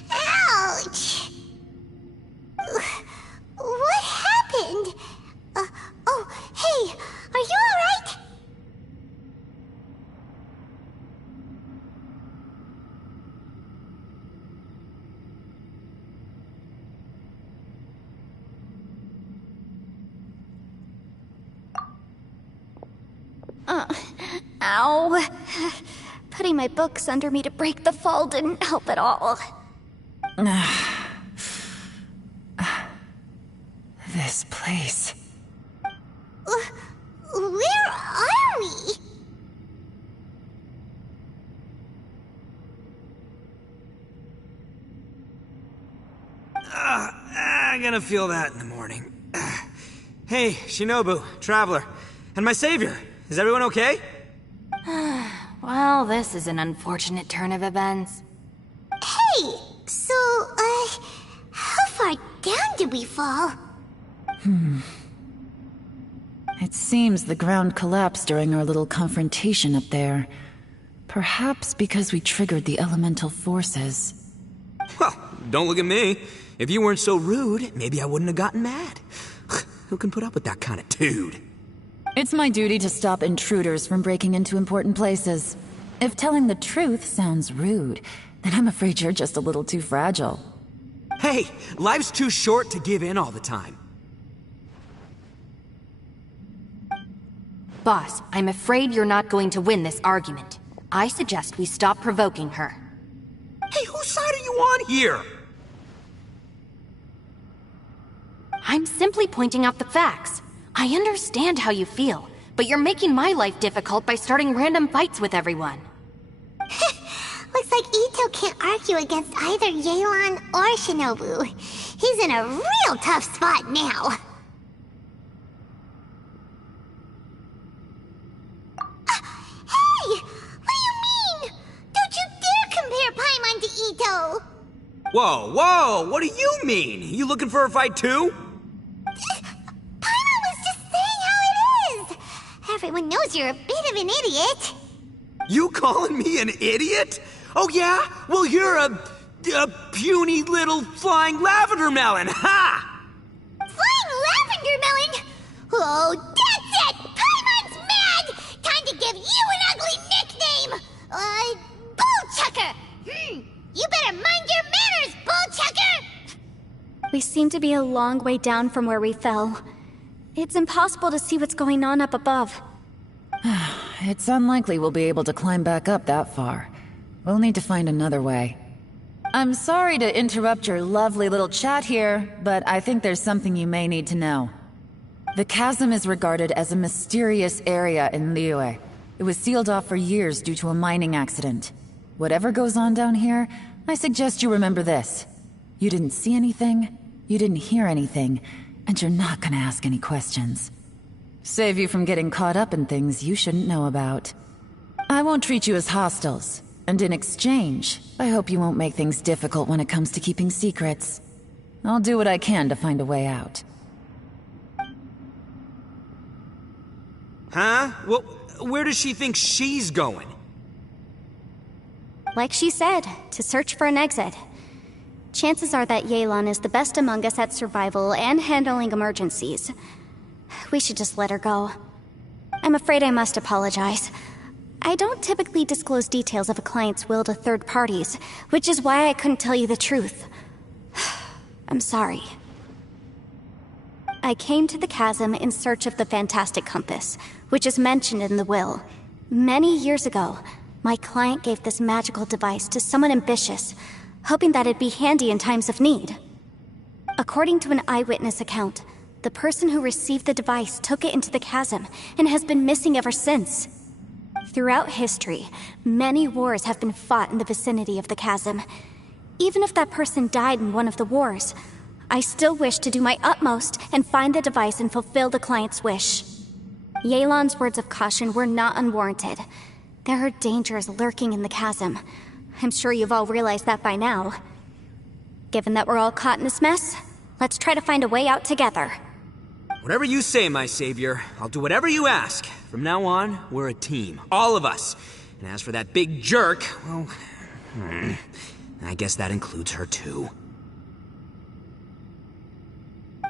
Ouch! What happened? Oh, hey, are you alright? Ow. Putting my books under me to break the fall didn't help at all. This place... Where are we? I'm gonna feel that in the morning. Hey, Shinobu, Traveler, and my savior. Is everyone okay? Well, this is an unfortunate turn of events. Hey, did we fall? It seems the ground collapsed during our little confrontation up there. Perhaps because we triggered the elemental forces. Well, don't look at me. If you weren't so rude, maybe I wouldn't have gotten mad. Who can put up with that kind of dude? It's my duty to stop intruders from breaking into important places. If telling the truth sounds rude, then I'm afraid you're just a little too fragile. Hey, life's too short to give in all the time. Boss, I'm afraid you're not going to win this argument. I suggest we stop provoking her. Hey, whose side are you on here? I'm simply pointing out the facts. I understand how you feel, but you're making my life difficult by starting random fights with everyone. Looks like Ito can't argue against either Yelan or Shinobu. He's in a real tough spot now. Hey! What do you mean? Don't you dare compare Paimon to Ito! Whoa, whoa, what do you mean? You looking for a fight too? Paimon was just saying how it is! Everyone knows you're a bit of an idiot. You calling me an idiot? Oh yeah? Well, you're a puny little flying lavender melon, ha! Flying lavender melon? Oh, that's it! Paimon's mad! Time to give you an ugly nickname! Bullchucker! You better mind your manners, Bullchucker! We seem to be a long way down from where we fell. It's impossible to see what's going on up above. It's unlikely we'll be able to climb back up that far. We'll need to find another way. I'm sorry to interrupt your lovely little chat here, but I think there's something you may need to know. The chasm is regarded as a mysterious area in Liyue. It was sealed off for years due to a mining accident. Whatever goes on down here, I suggest you remember this. You didn't see anything, you didn't hear anything, and you're not gonna ask any questions. Save you from getting caught up in things you shouldn't know about. I won't treat you as hostiles, and in exchange, I hope you won't make things difficult when it comes to keeping secrets. I'll do what I can to find a way out. Huh? Well, where does she think she's going? Like she said, to search for an exit. Chances are that Yelan is the best among us at survival and handling emergencies. We should just let her go. I'm afraid I must apologize. I don't typically disclose details of a client's will to third parties, which is why I couldn't tell you the truth. I'm sorry. I came to the chasm in search of the fantastic compass, which is mentioned in the will. Many years ago, my client gave this magical device to someone ambitious, hoping that it'd be handy in times of need. According to an eyewitness account, the person who received the device took it into the chasm and has been missing ever since. Throughout history, many wars have been fought in the vicinity of the chasm. Even if that person died in one of the wars, I still wish to do my utmost and find the device and fulfill the client's wish. Yelan's words of caution were not unwarranted. There are dangers lurking in the chasm. I'm sure you've all realized that by now. Given that we're all caught in this mess, let's try to find a way out together. Whatever you say, my savior. I'll do whatever you ask. From now on, we're a team. All of us. And as for that big jerk, well, I guess that includes her too.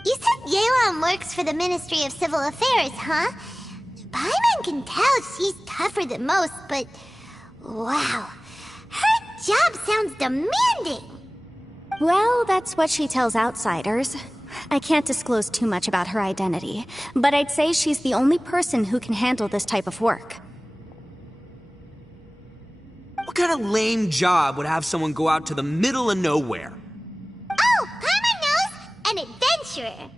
You said Yelan works for the Ministry of Civil Affairs, huh? Paimon can tell she's tougher than most, but... wow. Her job sounds demanding! Well, that's what she tells outsiders. I can't disclose too much about her identity, but I'd say she's the only person who can handle this type of work. What kind of lame job would have someone go out to the middle of nowhere? Oh, Paimon knows! An adventurer!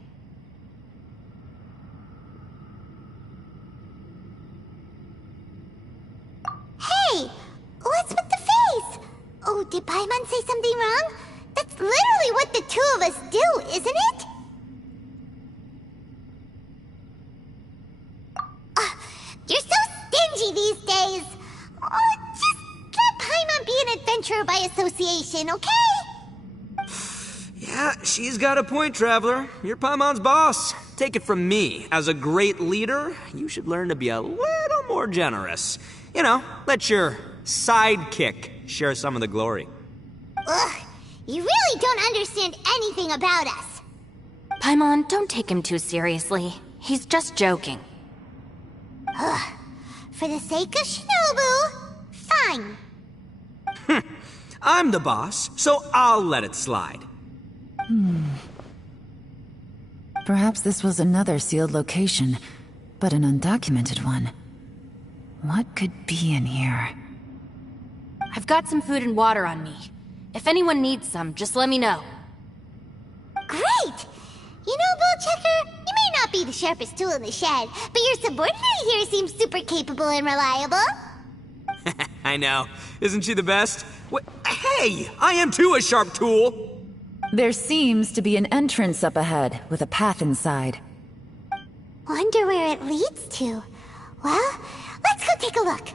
Hey! What's with the face? Oh, did Paimon say something wrong? That's literally what the two of us do, isn't it? You're so stingy these days. Oh, just let Paimon be an adventurer by association, okay? Yeah, Yeah, she's got a point, Traveler. You're Paimon's boss. Take it from me. As a great leader, you should learn to be a little more generous. You know, let your sidekick share some of the glory. Ugh, you really don't understand anything about us. Paimon, don't take him too seriously. He's just joking. Ugh, for the sake of Shinobu, fine. I'm the boss, so I'll let it slide. Perhaps this was another sealed location, but an undocumented one. What could be in here? I've got some food and water on me. If anyone needs some, just let me know. Great! You know, Bullchecker, you may not be the sharpest tool in the shed, but your subordinate here seems super capable and reliable. I know. Isn't she the best? Hey, I am too a sharp tool. There seems to be an entrance up ahead, with a path inside. Wonder where it leads to. Well, let's go take a look.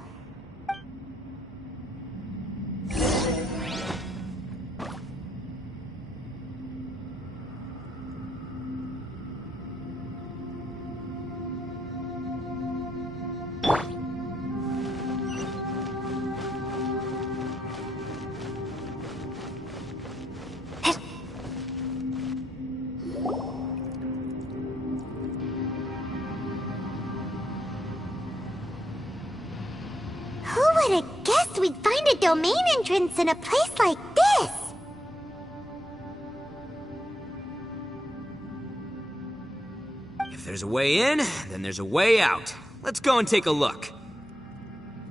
Who would have guessed we'd find a domain entrance in a place like this? If there's a way in, then there's a way out. Let's go and take a look.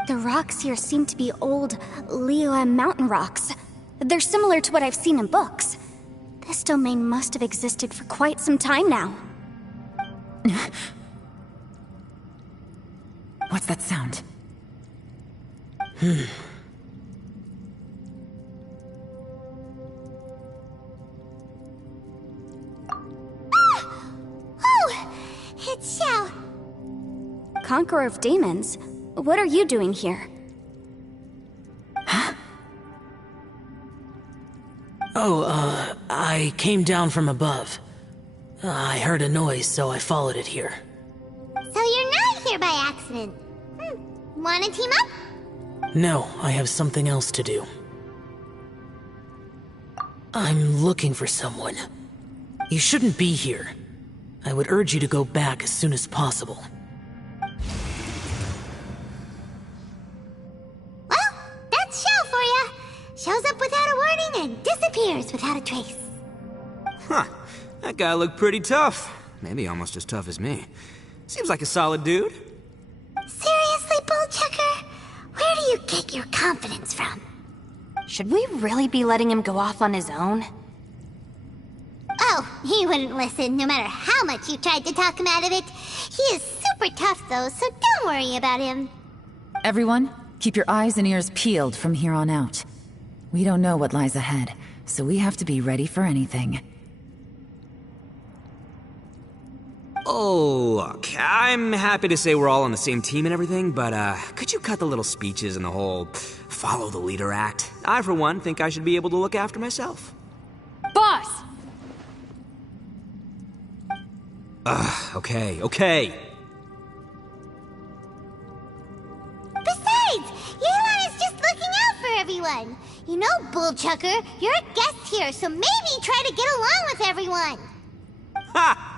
The rocks here seem to be old Liyue mountain rocks. They're similar to what I've seen in books. This domain must have existed for quite some time now. What's that sound? Oh, it's Xiao. Conqueror of Demons, what are you doing here? I came down from above. I heard a noise, so I followed it here. So you're not here by accident. Wanna team up? No, I have something else to do. I'm looking for someone. You shouldn't be here. I would urge you to go back as soon as possible. Well, that's Xiao for ya. Shows up without a warning and disappears without a trace. Huh. That guy looked pretty tough. Maybe almost as tough as me. Seems like a solid dude. Seriously, Bullchecker? Where do you get your confidence from? Should we really be letting him go off on his own? Oh, he wouldn't listen no matter how much you tried to talk him out of it. He is super tough though, so don't worry about him. Everyone, keep your eyes and ears peeled from here on out. We don't know what lies ahead, so we have to be ready for anything. Oh, look, I'm happy to say we're all on the same team and everything, but could you cut the little speeches and the whole follow the leader act? I, for one, think I should be able to look after myself. Boss! Okay. Besides, Yelan is just looking out for everyone. You know, Bullchucker, you're a guest here, so maybe try to get along with everyone. Ha!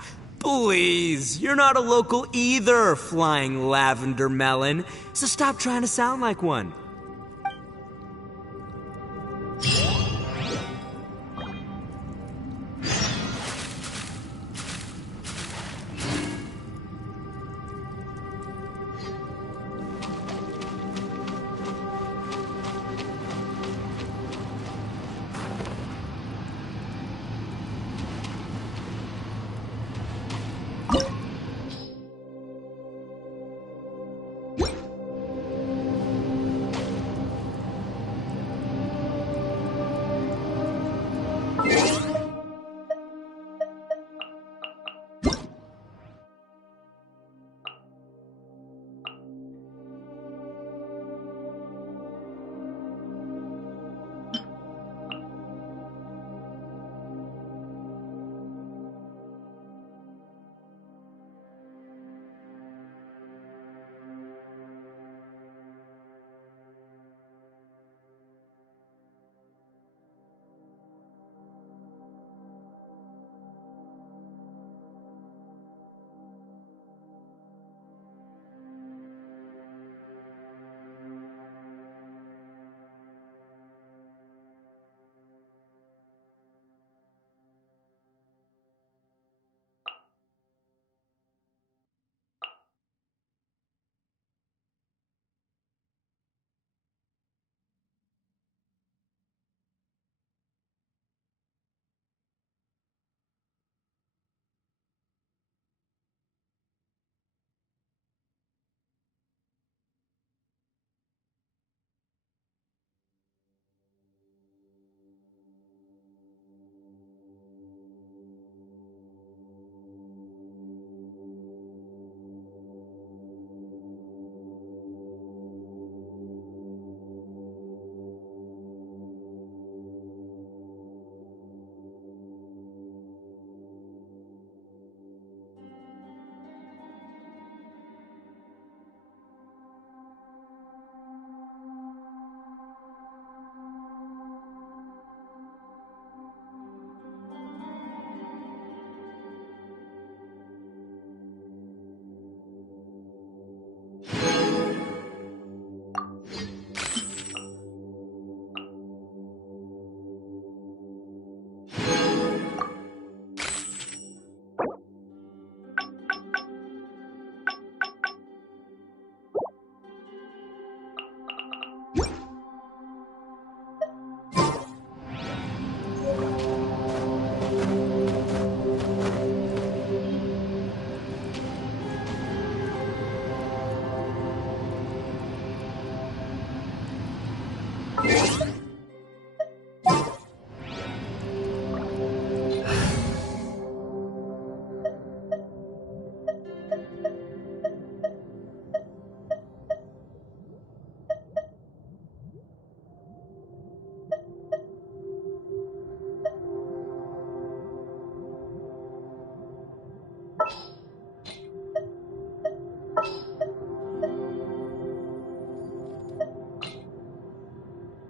Please, you're not a local either, flying lavender melon, so stop trying to sound like one.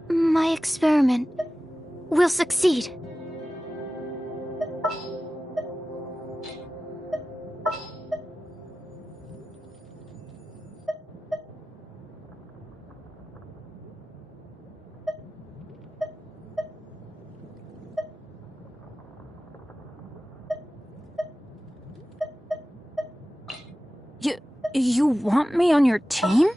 My experiment will succeed. You want me on your team?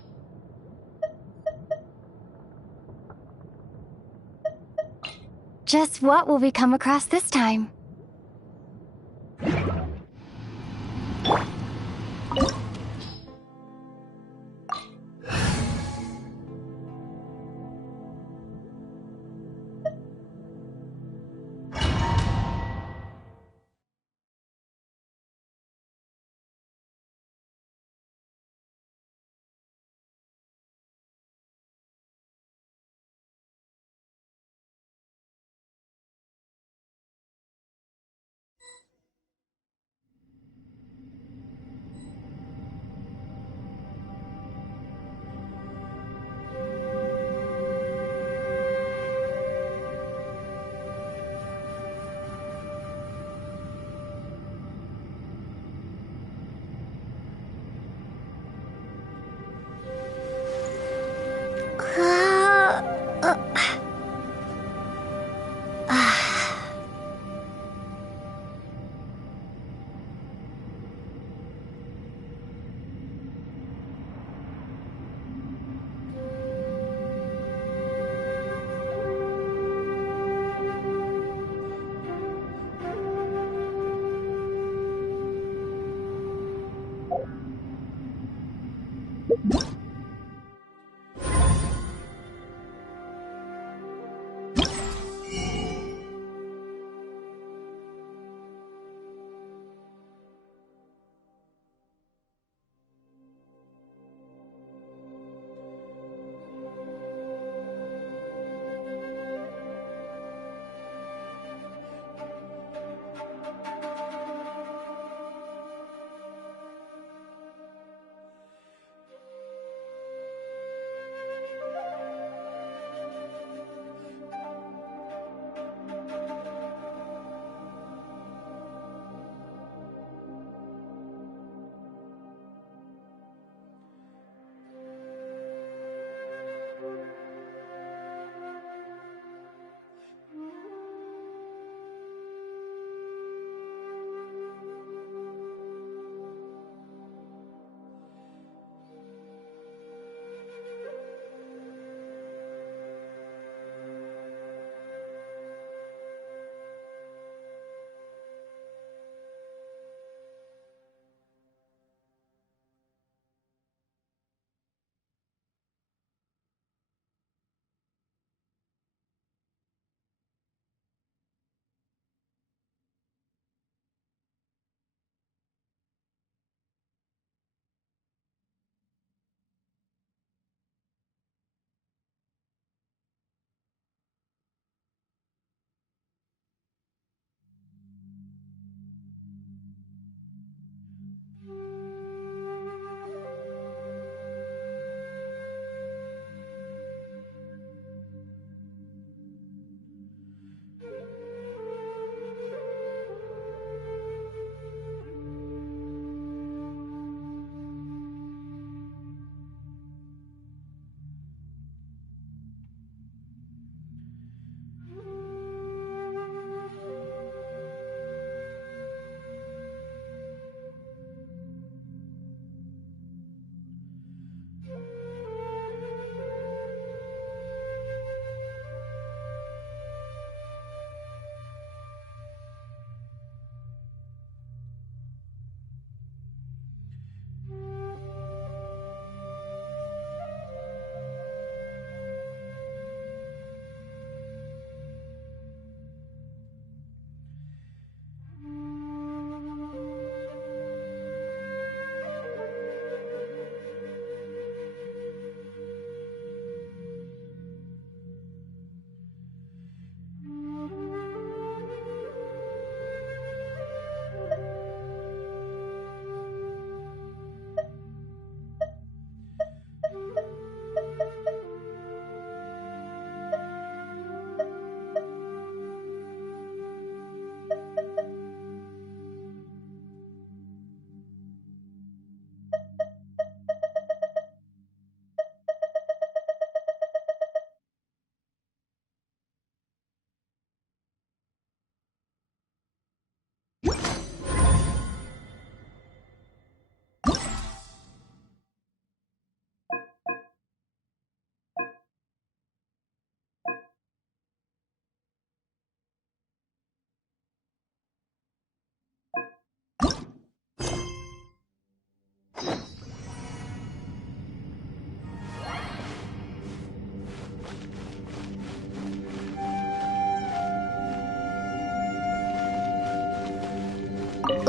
Just what will we come across this time?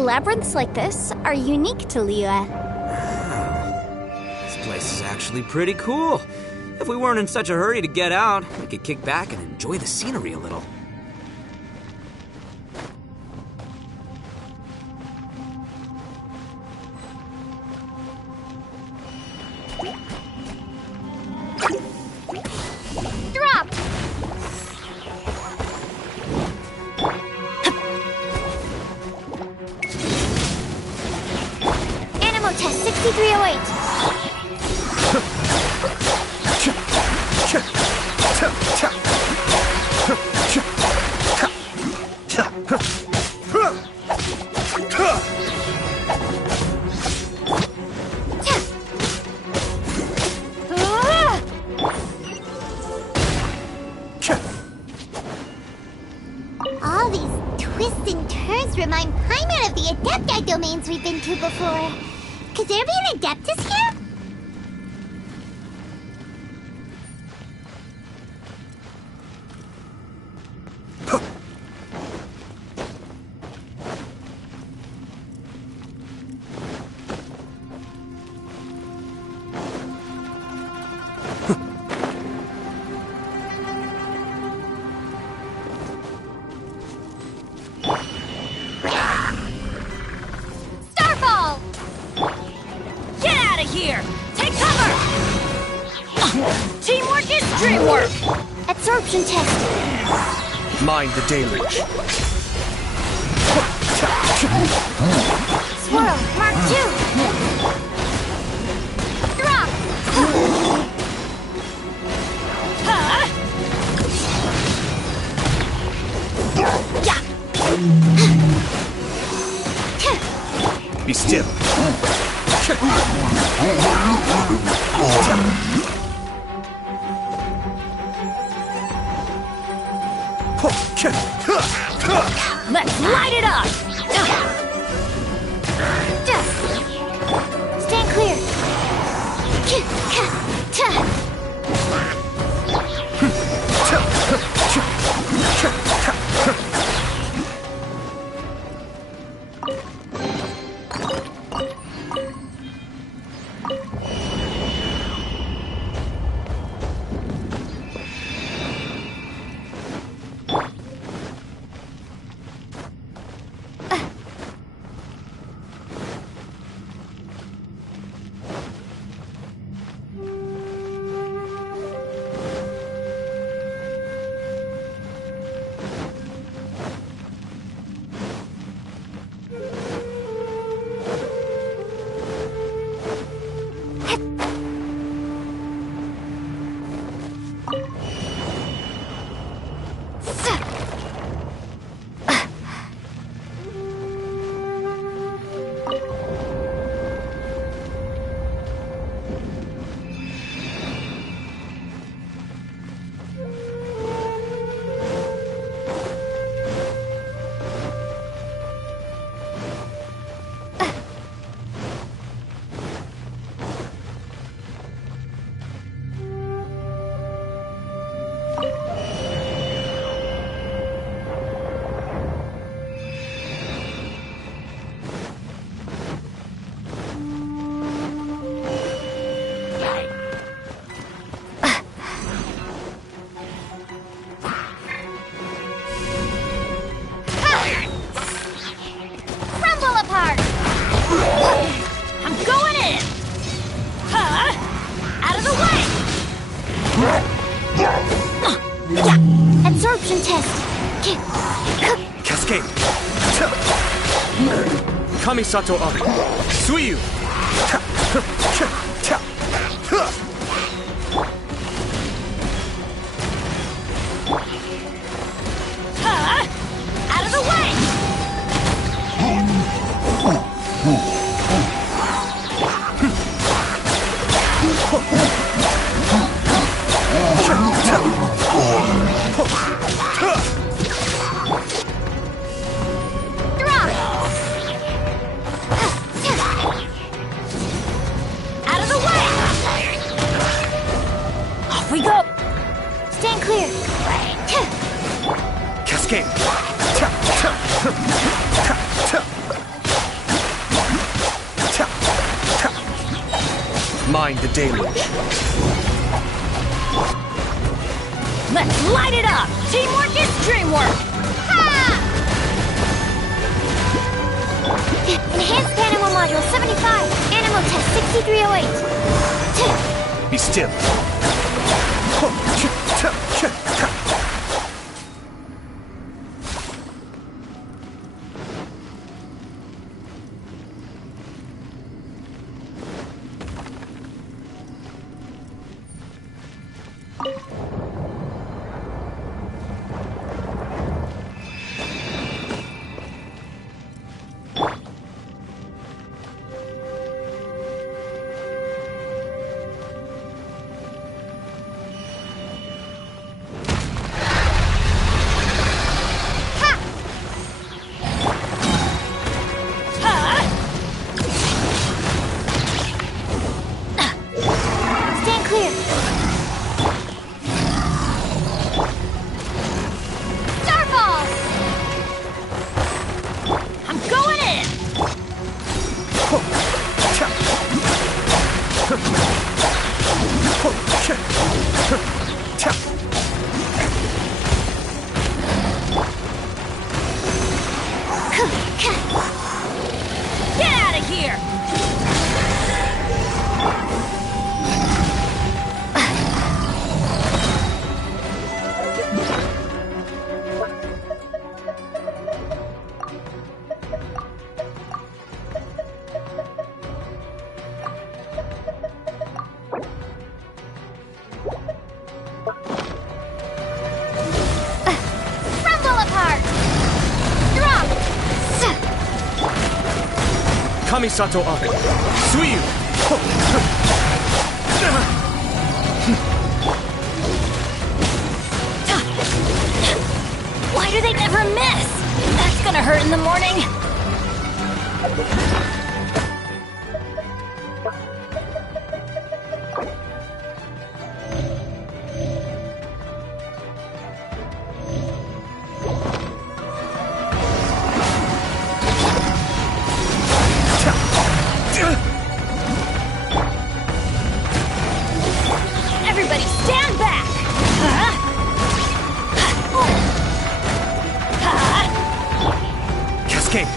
Labyrinths like this are unique to Liyue. This place is actually pretty cool. If we weren't in such a hurry to get out, we could kick back and enjoy the scenery a little. Drop! Animal test 6308. All these twists and turns remind Paimon of the Adepti domains we've been to before. Could there be an Adeptus here? Starfall! Get out of here! Take cover! Teamwork is dreamwork! Absorption test. Mind the deluge. Swirl, Mark 2. Drop! Be still. Let's light it up! Stand clear. Absorption test. Cascade. Kamisato Ari. Suiyu. Out of the way! Out of the way! Off we go! Stand clear. Cascade. Mind the deluge. Let's light it up! Teamwork is dreamwork! Enhanced Animal Module 75. Animal Test 6308. Be still. Stand clear. Starfall! I'm going in! Get out of here! Rumble apart! Drop! Kamisato Ave. Suiyu. Why do they never miss? That's gonna hurt in the morning. Everybody stand back! Cascade.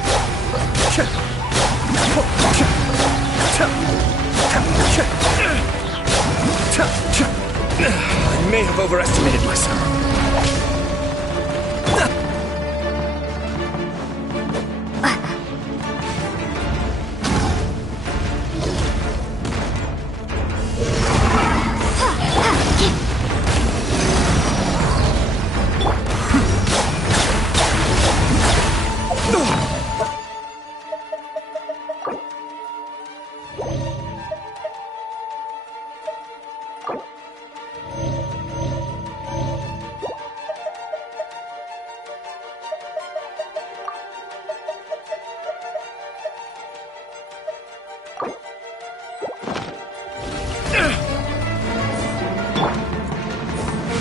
I may have overestimated myself.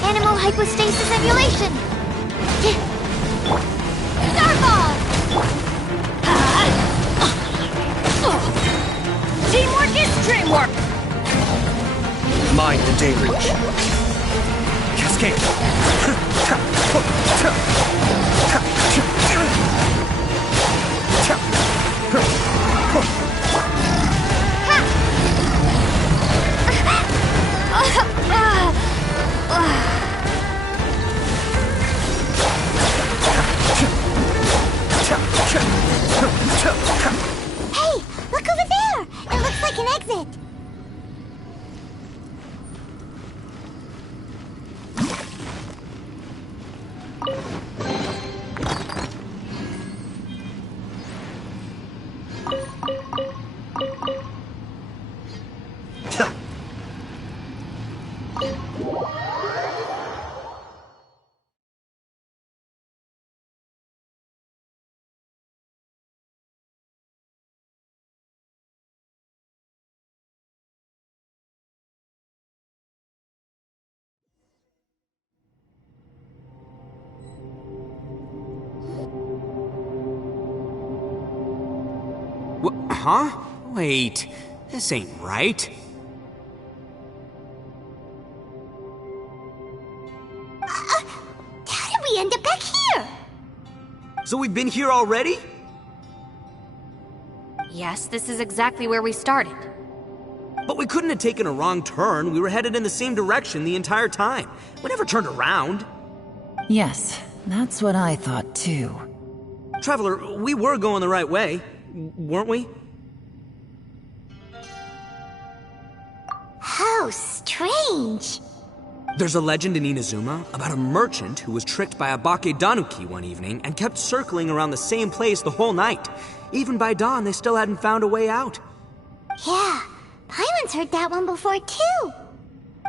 Animal hypostasis emulation! Starfall! Teamwork is dreamwork! Mind the deluge. Cascade. Hey, look over there! It looks like an exit. Huh? Wait, this ain't right. So we've been here already? Yes, this is exactly where we started. But we couldn't have taken a wrong turn. We were headed in the same direction the entire time. We never turned around. Yes, that's what I thought too. Traveler, we were going the right way, weren't we? How strange. There's a legend in Inazuma about a merchant who was tricked by a Bakedanuki one evening and kept circling around the same place the whole night. Even by dawn, they still hadn't found a way out. Yeah, Paimon's heard that one before too.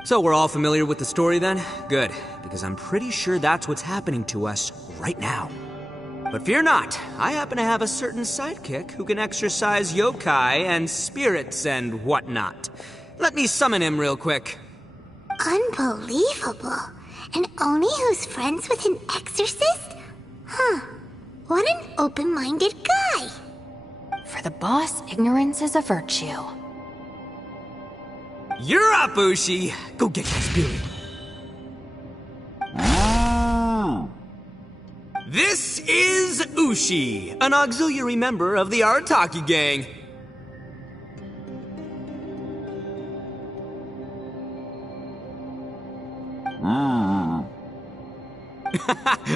So we're all familiar with the story then? Good, because I'm pretty sure that's what's happening to us right now. But fear not, I happen to have a certain sidekick who can exercise yokai and spirits and whatnot. Let me summon him real quick. Unbelievable. An Oni who's friends with an exorcist? Huh. What an open-minded guy. For the boss, ignorance is a virtue. You're up, Ushi! Go get that spirit. This is Ushi, an auxiliary member of the Arataki gang.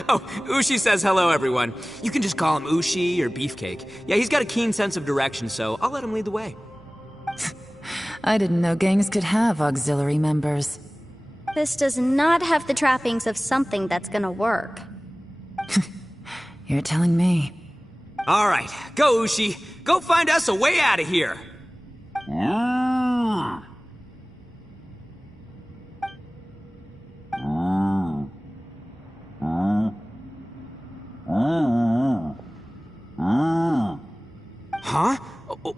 Oh, Ushi says hello, everyone. You can just call him Ushi or Beefcake. Yeah, he's got a keen sense of direction, so I'll let him lead the way. I didn't know gangs could have auxiliary members. This does not have the trappings of something that's gonna work. You're telling me. All right, go, Ushi. Go find us a way out of here. Huh?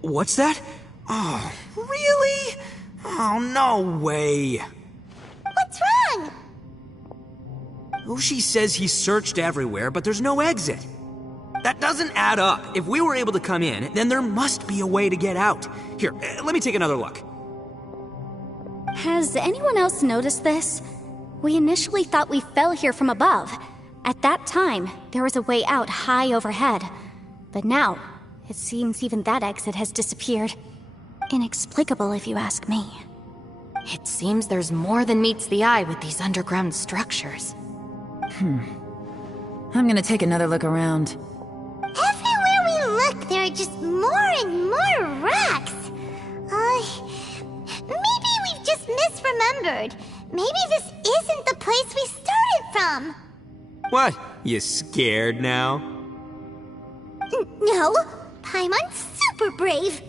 What's that? Oh, really? Oh, no way. What's wrong? Ushi says he searched everywhere, but there's no exit. That doesn't add up. If we were able to come in, then there must be a way to get out. Here, let me take another look. Has anyone else noticed this? We initially thought we fell here from above. At that time, there was a way out high overhead. But now, it seems even that exit has disappeared. Inexplicable, if you ask me. It seems there's more than meets the eye with these underground structures. I'm gonna take another look around. Everywhere we look, there are just more and more rocks. Maybe we've just misremembered. Maybe this isn't the place we started from. What? You scared now? No, Paimon's super brave.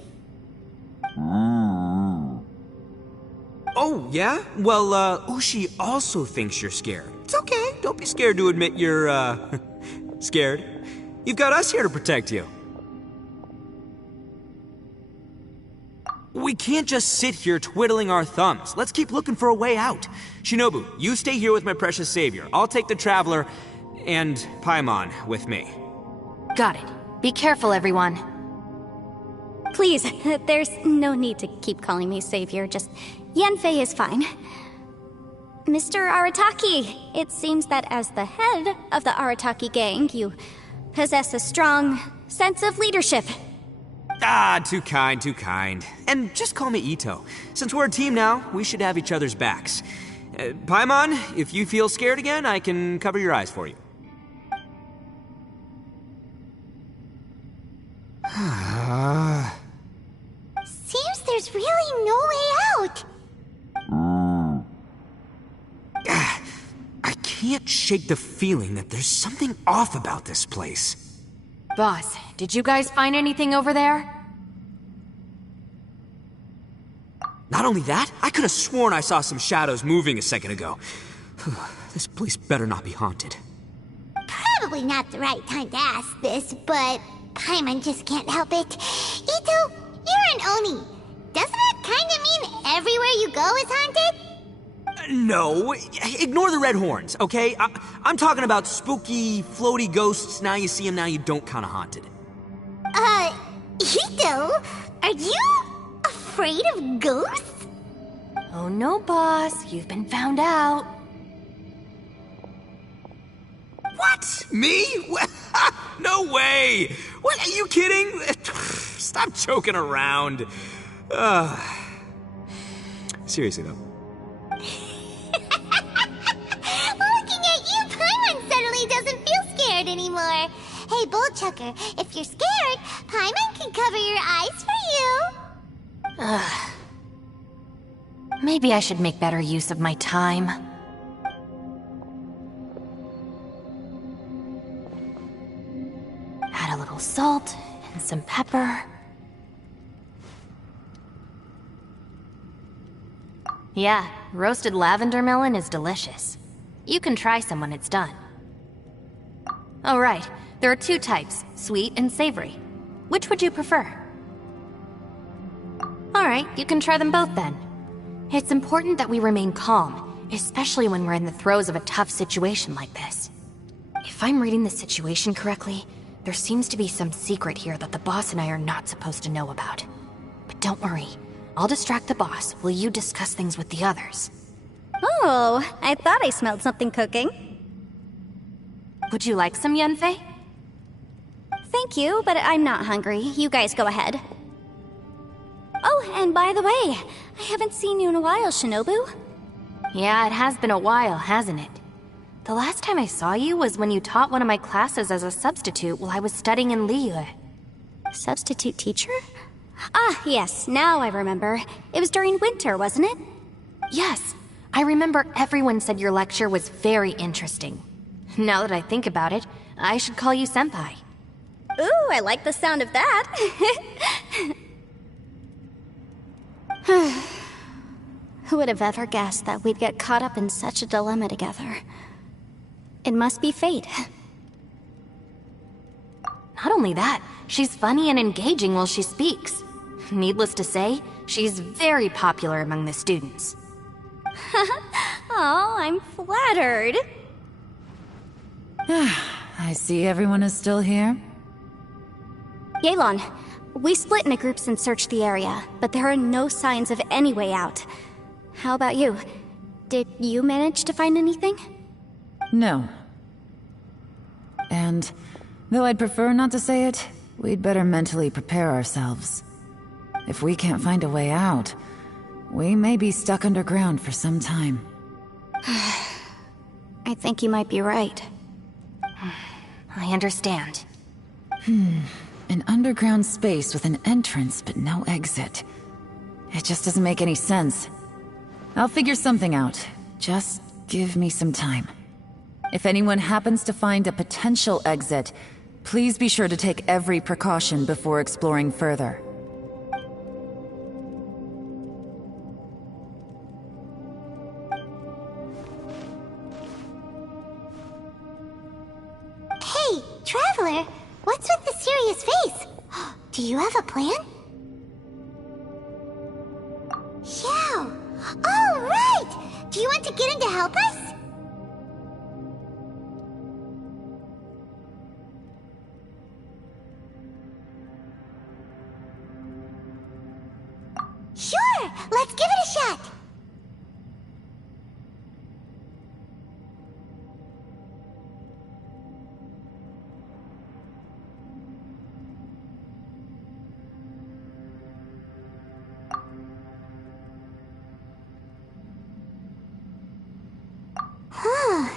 Oh, yeah? Well, Ushi also thinks you're scared. It's okay. Don't be scared to admit you're, scared. You've got us here to protect you. We can't just sit here twiddling our thumbs. Let's keep looking for a way out. Shinobu, you stay here with my precious savior. I'll take the Traveler and Paimon with me. Got it. Be careful, everyone. Please, there's no need to keep calling me savior, just Yanfei is fine. Mr. Arataki, it seems that as the head of the Arataki gang, you possess a strong sense of leadership. Ah, too kind, too kind. And just call me Ito. Since we're a team now, we should have each other's backs. Paimon, if you feel scared again, I can cover your eyes for you. Seems there's really no way out. I can't shake the feeling that there's something off about this place. Boss, did you guys find anything over there? Not only that, I could have sworn I saw some shadows moving a second ago. This place better not be haunted. Probably not the right time to ask this, but Paimon just can't help it. Ito, you're an Oni. Doesn't that kind of mean everywhere you go is haunted? No, ignore the red horns, okay? I'm talking about spooky, floaty ghosts. Now you see them, now you don't kind of haunted. Ito, are you afraid of ghosts? Oh no, boss. You've been found out. What? Me? No way! What, are you kidding? Stop joking around. Seriously, though. Looking at you, Paimon suddenly doesn't feel scared anymore. Hey, Bullchucker, if you're scared, Paimon can cover your eyes for you. Maybe I should make better use of my time. Add a little salt and some pepper. Yeah, roasted lavender melon is delicious. You can try some when it's done. Oh right, there are 2 types, sweet and savory. Which would you prefer? Alright, you can try them both then. It's important that we remain calm, especially when we're in the throes of a tough situation like this. If I'm reading the situation correctly, there seems to be some secret here that the boss and I are not supposed to know about. But don't worry, I'll distract the boss while you discuss things with the others. Oh, I thought I smelled something cooking. Would you like some, Yanfei? Thank you, but I'm not hungry. You guys go ahead. Oh, and by the way, I haven't seen you in a while, Shinobu. Yeah, it has been a while, hasn't it? The last time I saw you was when you taught one of my classes as a substitute while I was studying in Liyue. Substitute teacher? Ah, yes, now I remember. It was during winter, wasn't it? Yes, I remember everyone said your lecture was very interesting. Now that I think about it, I should call you Senpai. Ooh, I like the sound of that. Who would have ever guessed that we'd get caught up in such a dilemma together? It must be fate. Not only that, she's funny and engaging while she speaks. Needless to say, she's very popular among the students. Oh, I'm flattered. I see everyone is still here. Yelan, we split into groups and searched the area, but there are no signs of any way out. How about you? Did you manage to find anything? No. And, though I'd prefer not to say it, we'd better mentally prepare ourselves. If we can't find a way out, we may be stuck underground for some time. I think you might be right. I understand. An underground space with an entrance but no exit. It just doesn't make any sense. I'll figure something out. Just give me some time. If anyone happens to find a potential exit, please be sure to take every precaution before exploring further. Hey, Traveler, what's with the serious face? Do you have a plan? Yeah. All right! Do you want to get in to help us? Sure! Let's give it a shot! Huh.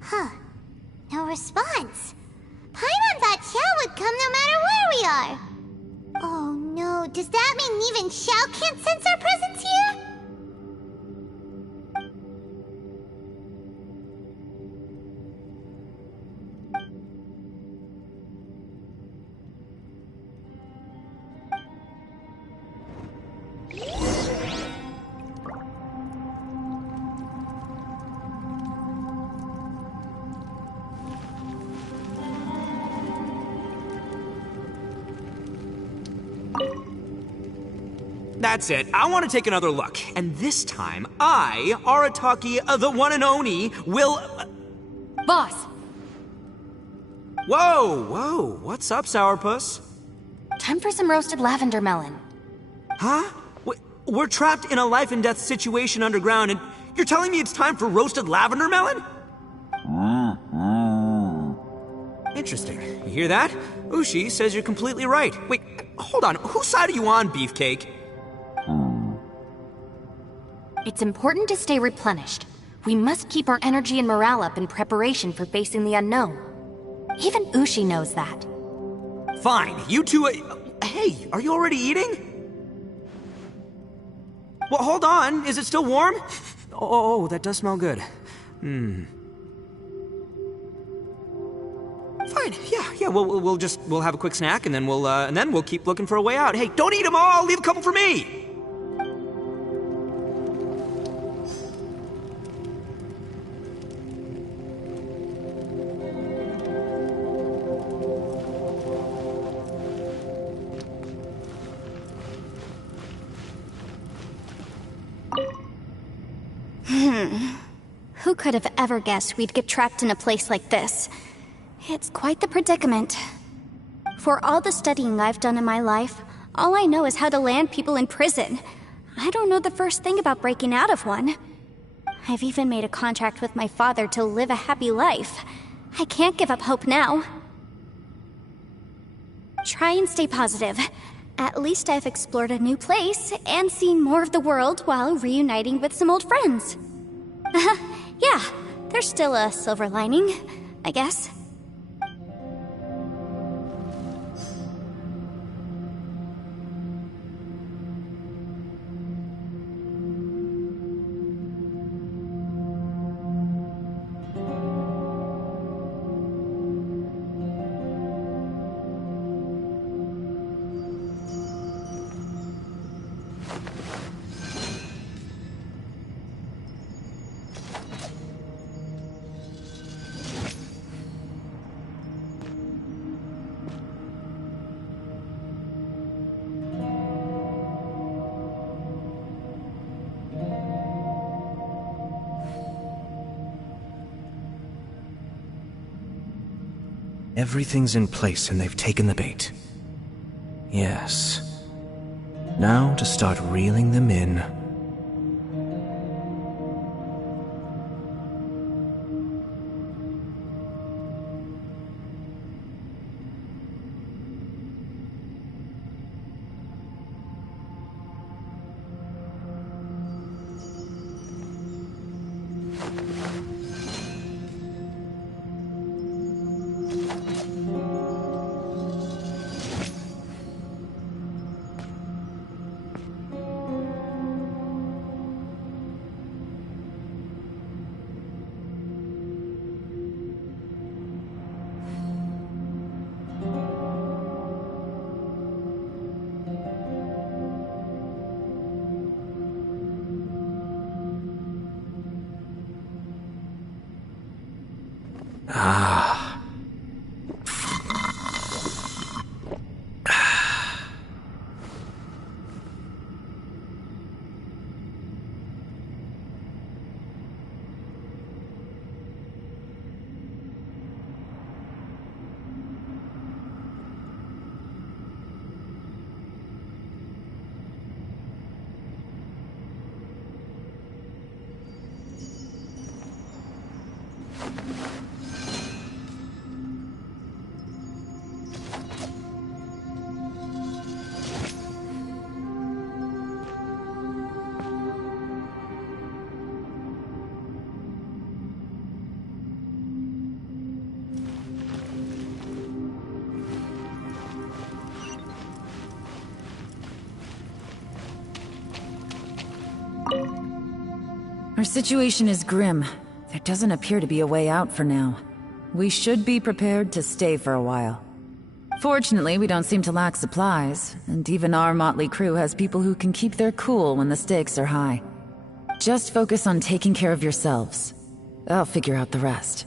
Huh. No response. Paimon thought Xiao would come no matter where we are. Oh no, does that mean even Xiao can't sense our presence here? That's it. I want to take another look. And this time, I, Arataki, the one and only, will... Boss! Whoa! What's up, Sourpuss? Time for some roasted lavender melon. Huh? We're trapped in a life and death situation underground, and you're telling me it's time for roasted lavender melon? Interesting. You hear that? Ushi says you're completely right. Wait, hold on. Whose side are you on, Beefcake? It's important to stay replenished. We must keep our energy and morale up in preparation for facing the unknown. Even Ushi knows that. Fine, you two... hey, are you already eating? Well, hold on. Is it still warm? Oh, that does smell good. Fine. Yeah. We'll have a quick snack, and then we'll keep looking for a way out. Hey, don't eat them all. Leave a couple for me. Who could have ever guessed we'd get trapped in a place like this? It's quite the predicament. For all the studying I've done in my life, all I know is how to land people in prison. I don't know the first thing about breaking out of one. I've even made a contract with my father to live a happy life. I can't give up hope now. Try and stay positive. At least I've explored a new place and seen more of the world while reuniting with some old friends. Yeah, there's still a silver lining, I guess. Everything's in place and they've taken the bait. Yes. Now to start reeling them in. Our situation is grim. There doesn't appear to be a way out for now. We should be prepared to stay for a while. Fortunately, we don't seem to lack supplies, and even our motley crew has people who can keep their cool when the stakes are high. Just focus on taking care of yourselves. I'll figure out the rest.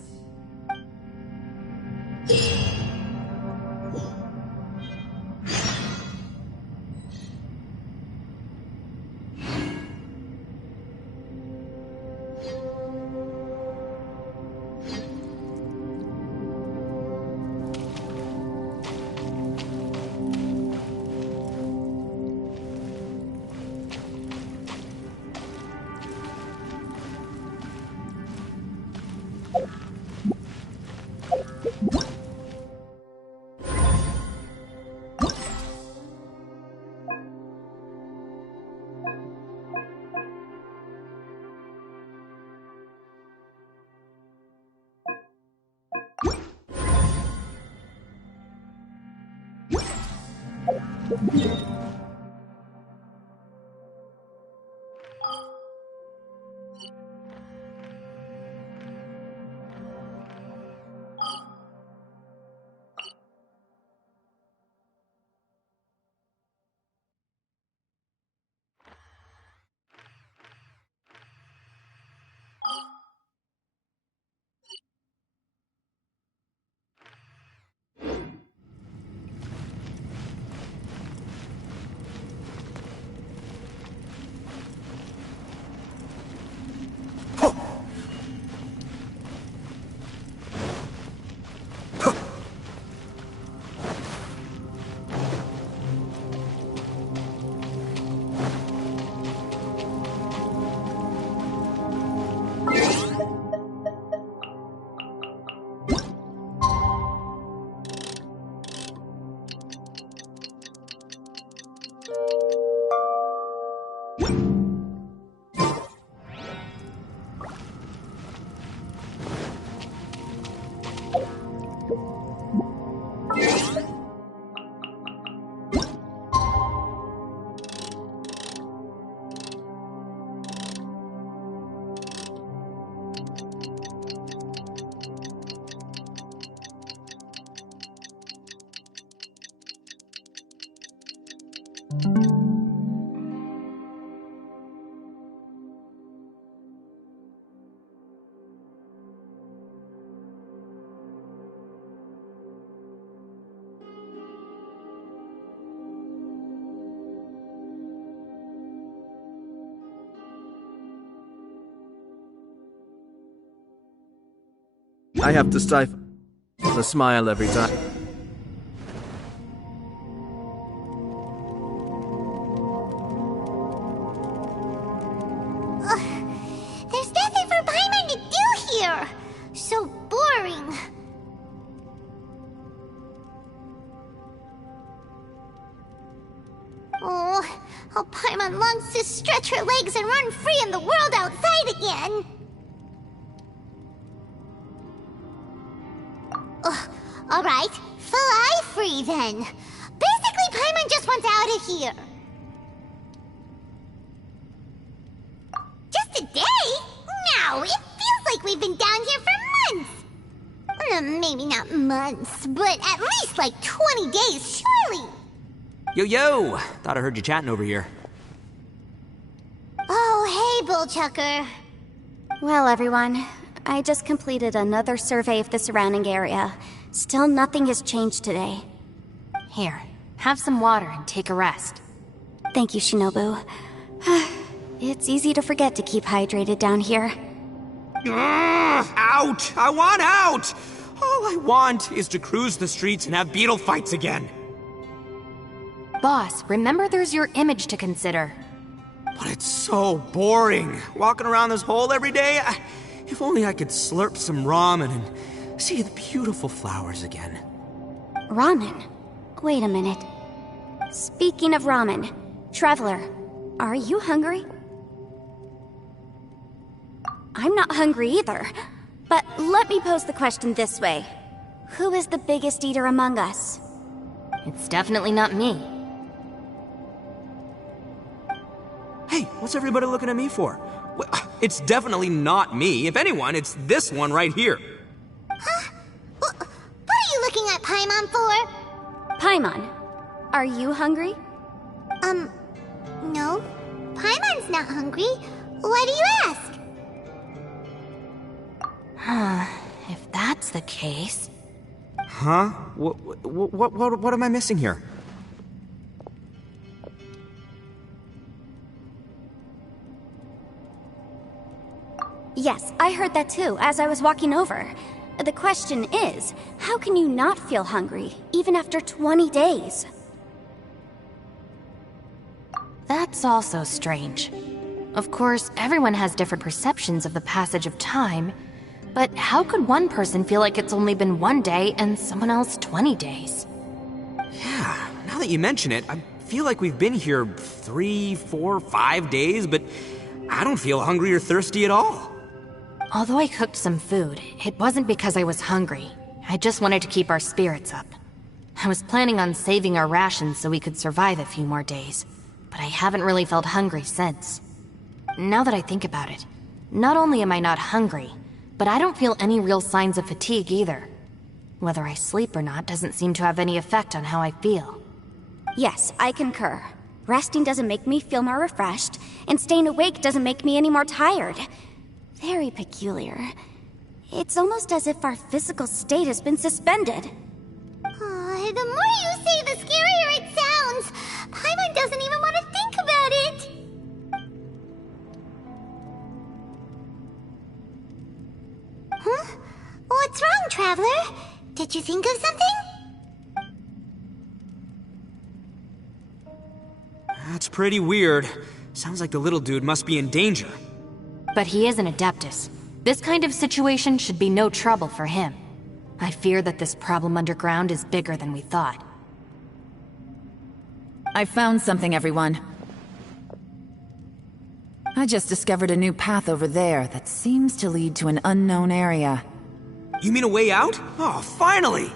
I have to stifle the smile every time. There's nothing for Paimon to do here! So boring. Oh, how Paimon longs to stretch her legs and run free in the world outside again! Alright, fly free then. Basically, Paimon just wants out of here. Just a day? No, it feels like we've been down here for months. Maybe not months, but at least like 20 days, surely. Yo! Thought I heard you chatting over here. Oh, hey, Bullchucker. Well, everyone, I just completed another survey of the surrounding area. Still nothing has changed today. Here, have some water and take a rest. Thank you, Shinobu. It's easy to forget to keep hydrated down here. Out! I want out! All I want is to cruise the streets and have beetle fights again. Boss, remember there's your image to consider. But it's so boring, walking around this hole every day. If only I could slurp some ramen and see the beautiful flowers again. Ramen? Wait a minute. Speaking of ramen, Traveler, are you hungry? I'm not hungry either. But let me pose the question this way. Who is the biggest eater among us? It's definitely not me. Hey, what's everybody looking at me for? It's definitely not me. If anyone, it's this one right here. Huh? What are you looking at Paimon for? Paimon, are you hungry? No. Paimon's not hungry. Why do you ask? If that's the case... Huh? What am I missing here? Yes, I heard that too, as I was walking over. The question is, how can you not feel hungry, even after 20 days? That's also strange. Of course, everyone has different perceptions of the passage of time, but how could one person feel like it's only been 1 day and someone else 20 days? Yeah, now that you mention it, I feel like we've been here 3, 4, 5 days, but I don't feel hungry or thirsty at all. Although I cooked some food, it wasn't because I was hungry. I just wanted to keep our spirits up. I was planning on saving our rations so we could survive a few more days, but I haven't really felt hungry since. Now that I think about it, not only am I not hungry, but I don't feel any real signs of fatigue either. Whether I sleep or not doesn't seem to have any effect on how I feel. Yes, I concur. Resting doesn't make me feel more refreshed, and staying awake doesn't make me any more tired. Very peculiar. It's almost as if our physical state has been suspended. The more you say, the scarier it sounds. Paimon doesn't even want to think about it. Huh? What's wrong, Traveler? Did you think of something? That's pretty weird. Sounds like the little dude must be in danger. But he is an Adeptus. This kind of situation should be no trouble for him. I fear that this problem underground is bigger than we thought. I found something, everyone. I just discovered a new path over there that seems to lead to an unknown area. You mean a way out? Oh, finally!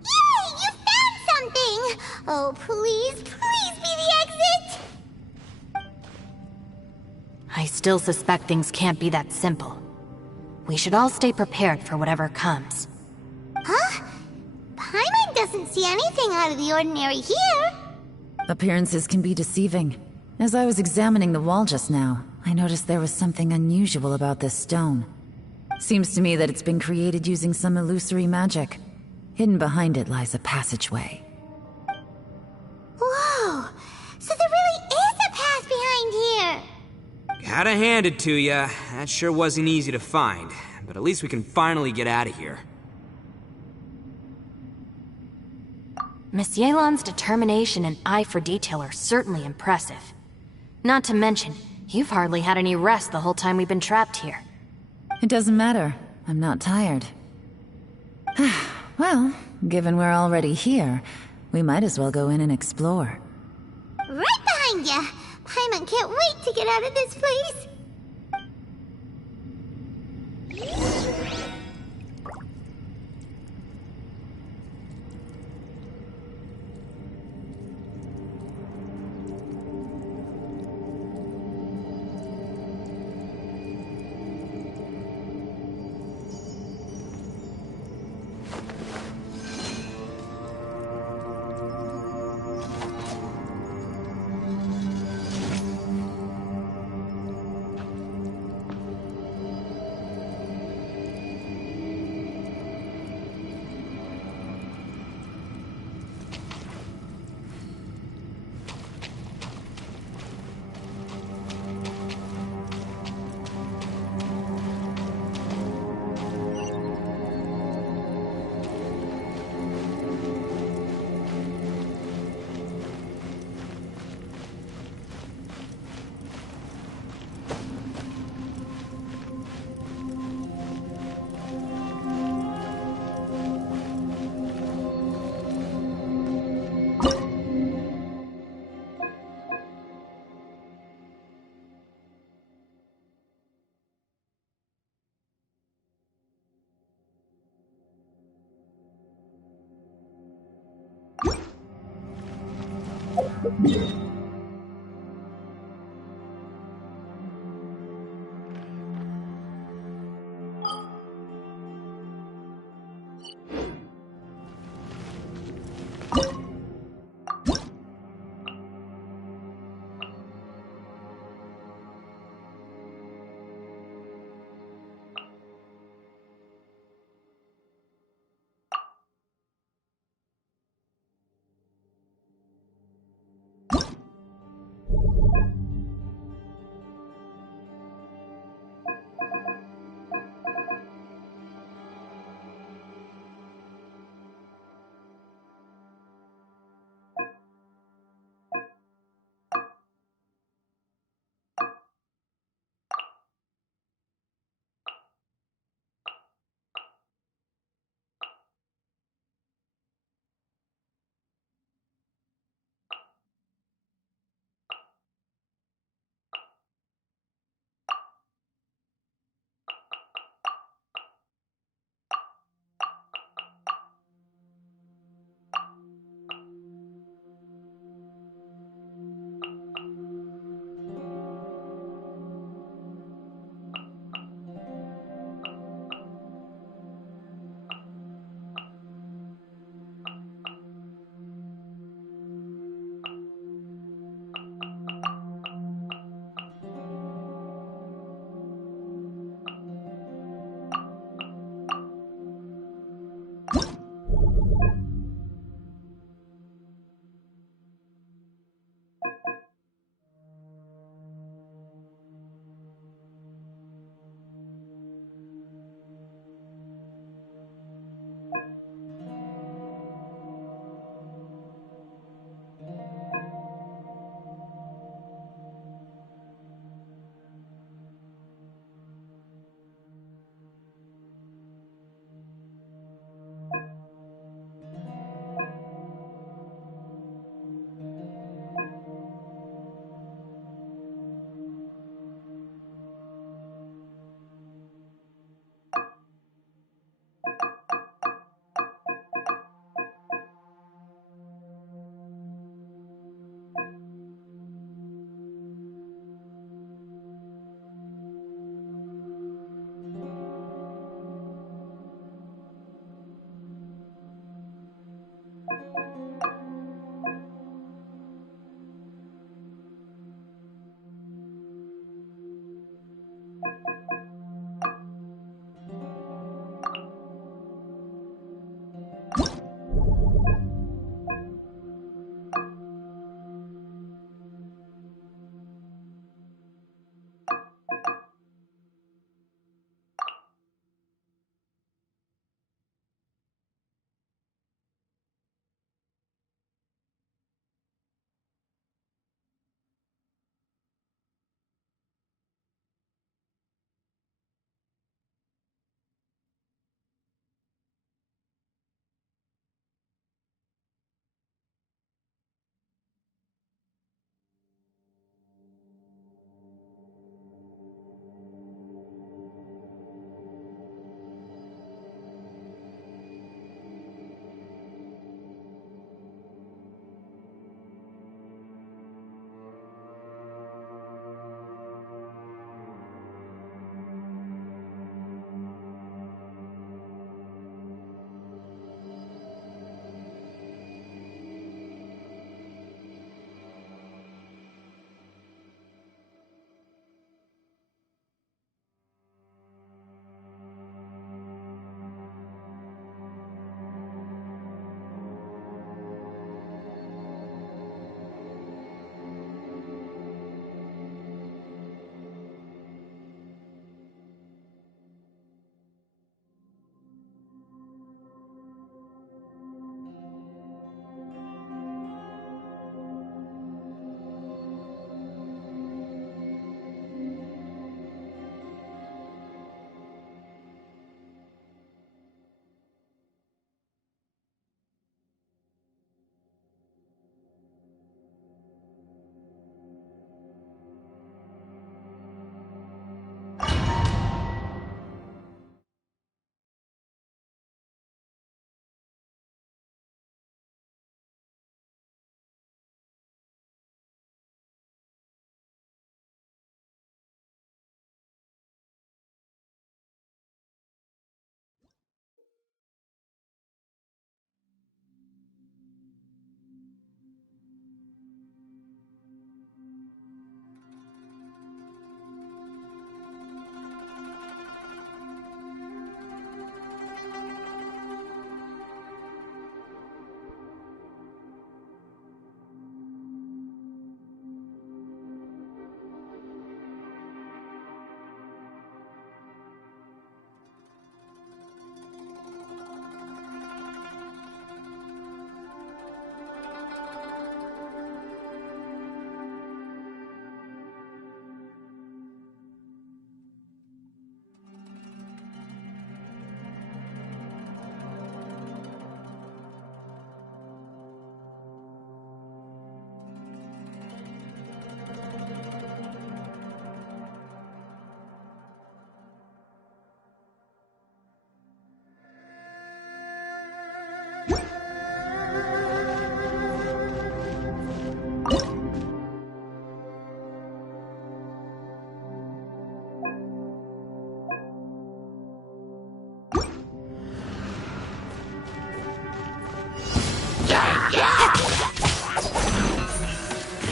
Yay! You found something! Oh, please, please be the exit! I still suspect things can't be that simple. We should all stay prepared for whatever comes. Huh? Paimon doesn't see anything out of the ordinary here. Appearances can be deceiving. As I was examining the wall just now, I noticed there was something unusual about this stone. Seems to me that it's been created using some illusory magic. Hidden behind it lies a passageway. Whoa! So there really is a path behind here! Gotta hand it to ya. That sure wasn't easy to find. But at least we can finally get out of here. Miss Yelan's determination and eye for detail are certainly impressive. Not to mention, you've hardly had any rest the whole time we've been trapped here. It doesn't matter. I'm not tired. Well, given we're already here, we might as well go in and explore. Right behind ya! Paimon can't wait to get out of this place!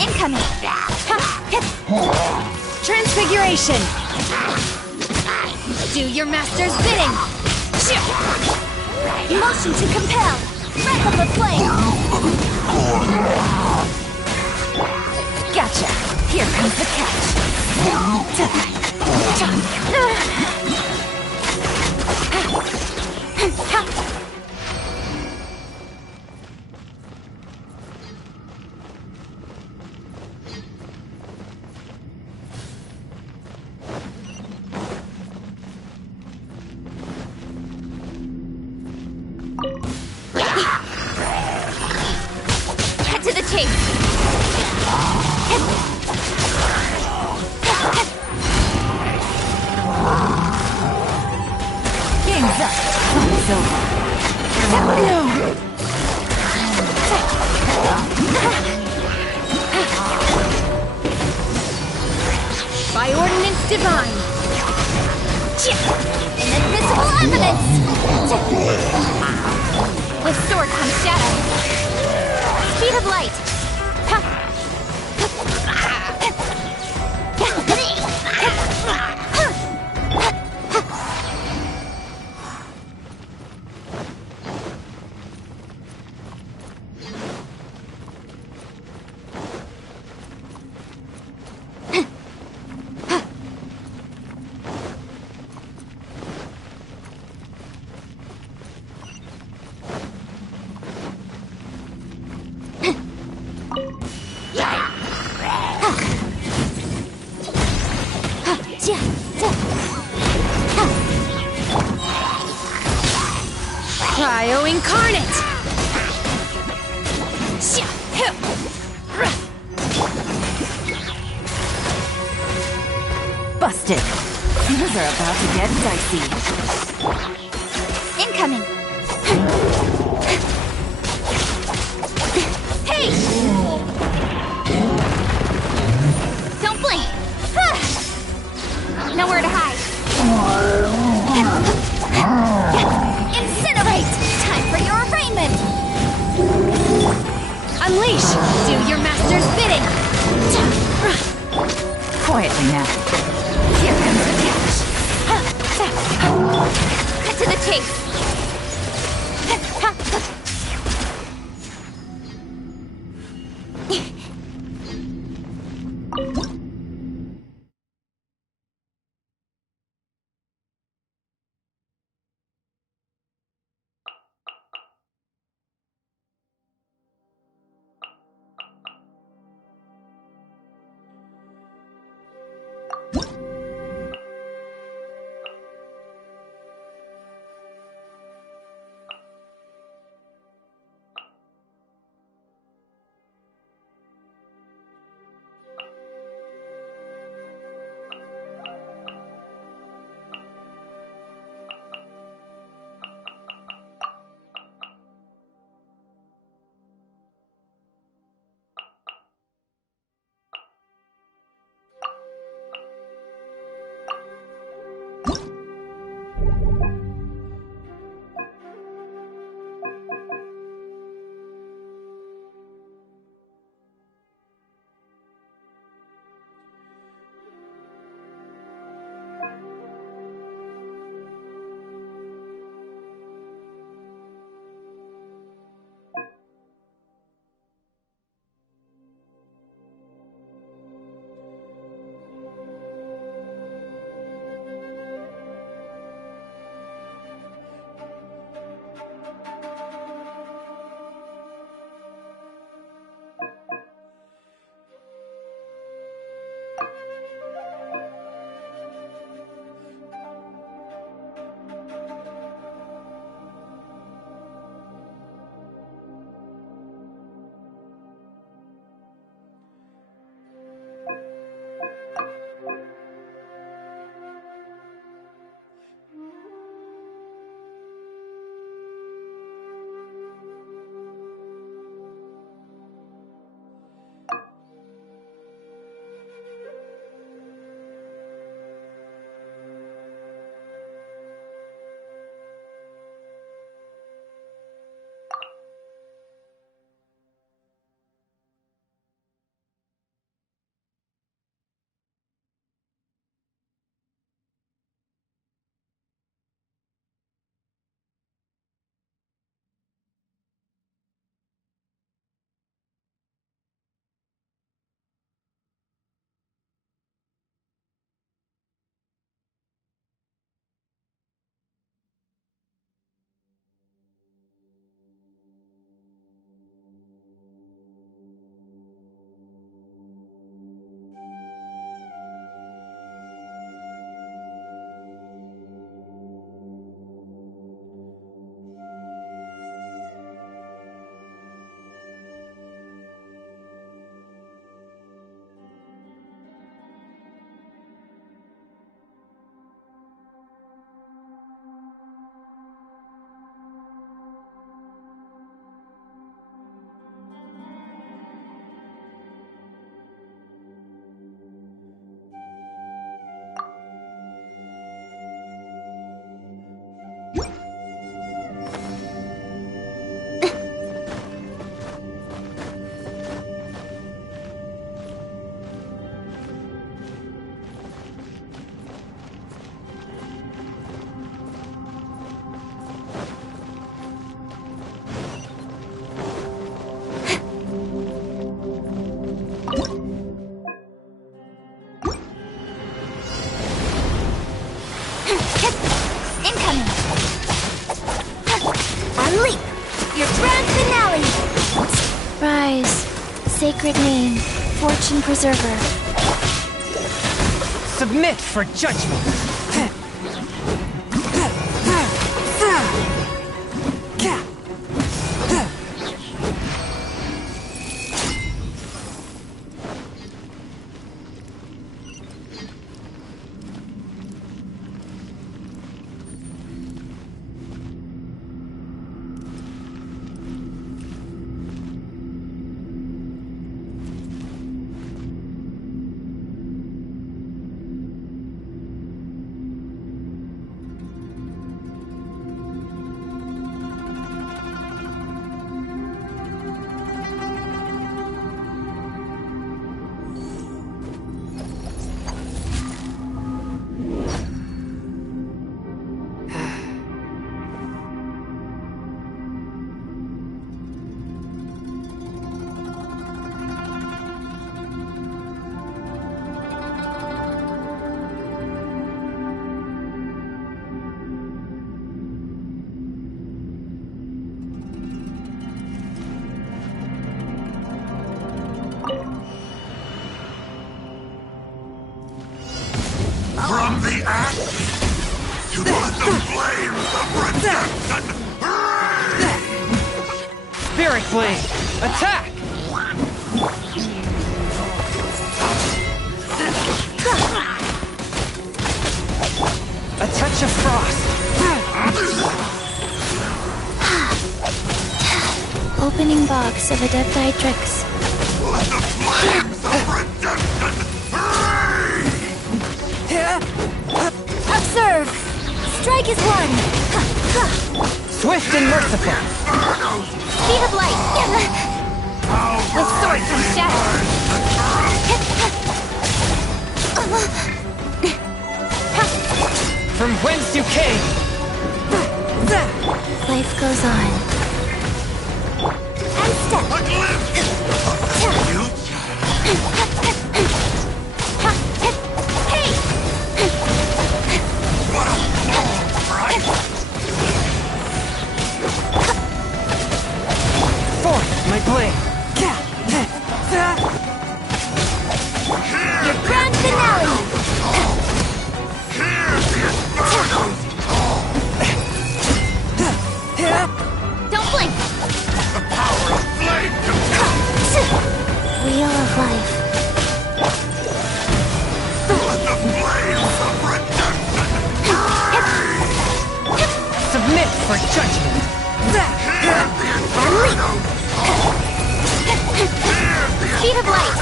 Incoming! Transfiguration! Do your master's bidding! Motion to compel! Breath of the flame! Gotcha! Here comes the catch! Cut to the chase! Game's up! It's over! By ordinance divine! Inadmissible evidence! With sword comes shadow! Cryo incarnate! Busted. Things are about to get dicey. Incoming! Hey! Don't blink! Nowhere to hide. Incinerate! Time for your arraignment! Unleash! Do your master's bidding! Quietly now. Here comes the catch. Cut to the chase! Sacred name, Fortune Preserver. Submit for judgment! Spirit Blade! Attack! A touch of frost! Opening box of Adepti-Trix. Let the flames of redemption Observe! Strike is one! Swift and merciful! Speed of light! With sword comes shadow! From whence you came! Life goes on. And step! Hey! Forth, my blade! Your grand finale! Don't blink! The power of flame Wheel of life. Let the flames of redemption Submit for judgment! Speed of light!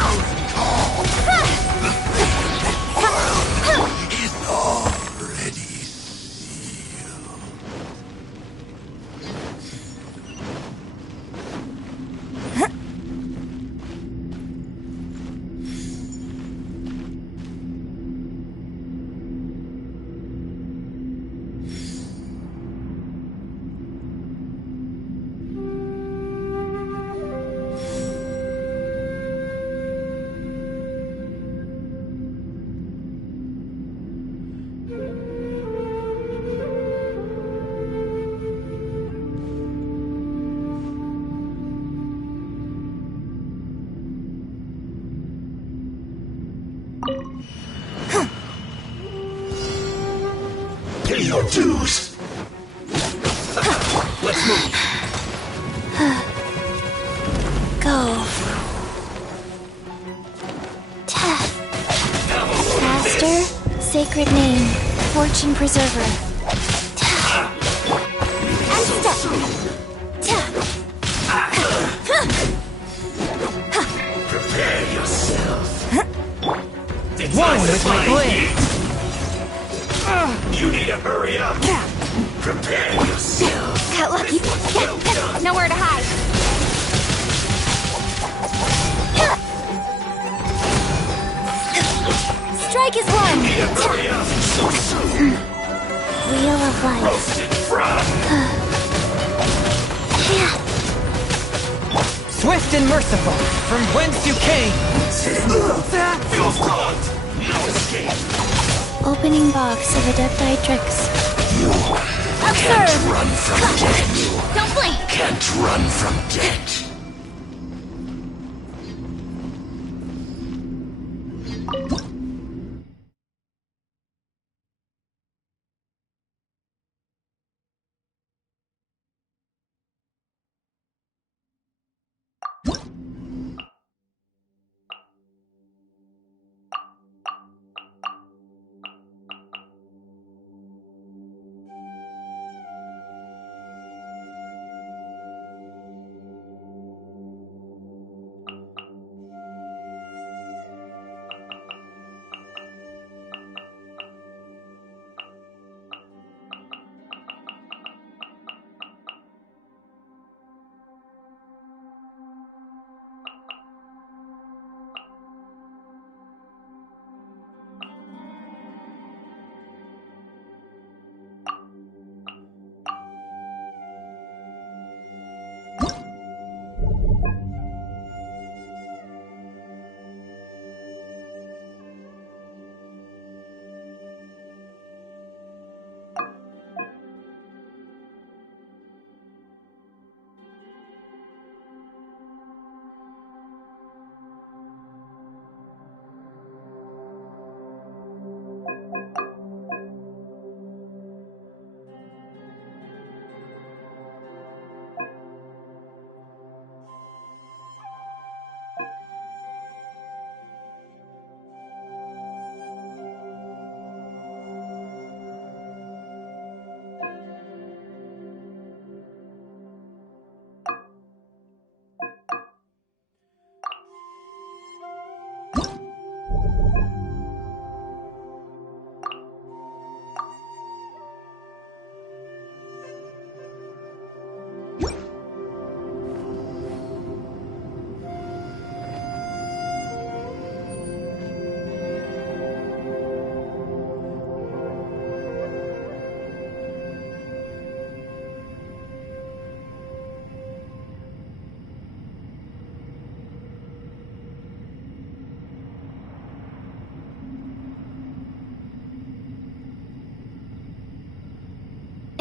is already sealed. Pay your dues. Let's move. Go. Master, sacred name, fortune preserver. And step! Prepare yourself. One with my blade! You need to hurry up. Prepare yourself. Got lucky. Well done. Nowhere to hide. Strike is one. Need to hurry up so soon. Wheel of life. Roasted frog. Swift and merciful! From whence you came! Feels clogged. No escape. Opening box of Adepti-Trix. You Observe! can't run from death. Don't blink! Can't run from death.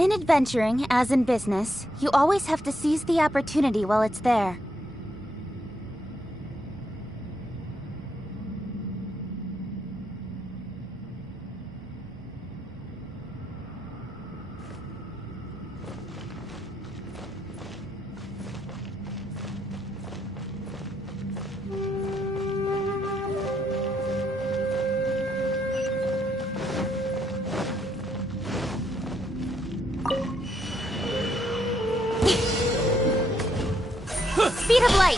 In adventuring, as in business, you always have to seize the opportunity while it's there. Speed of light!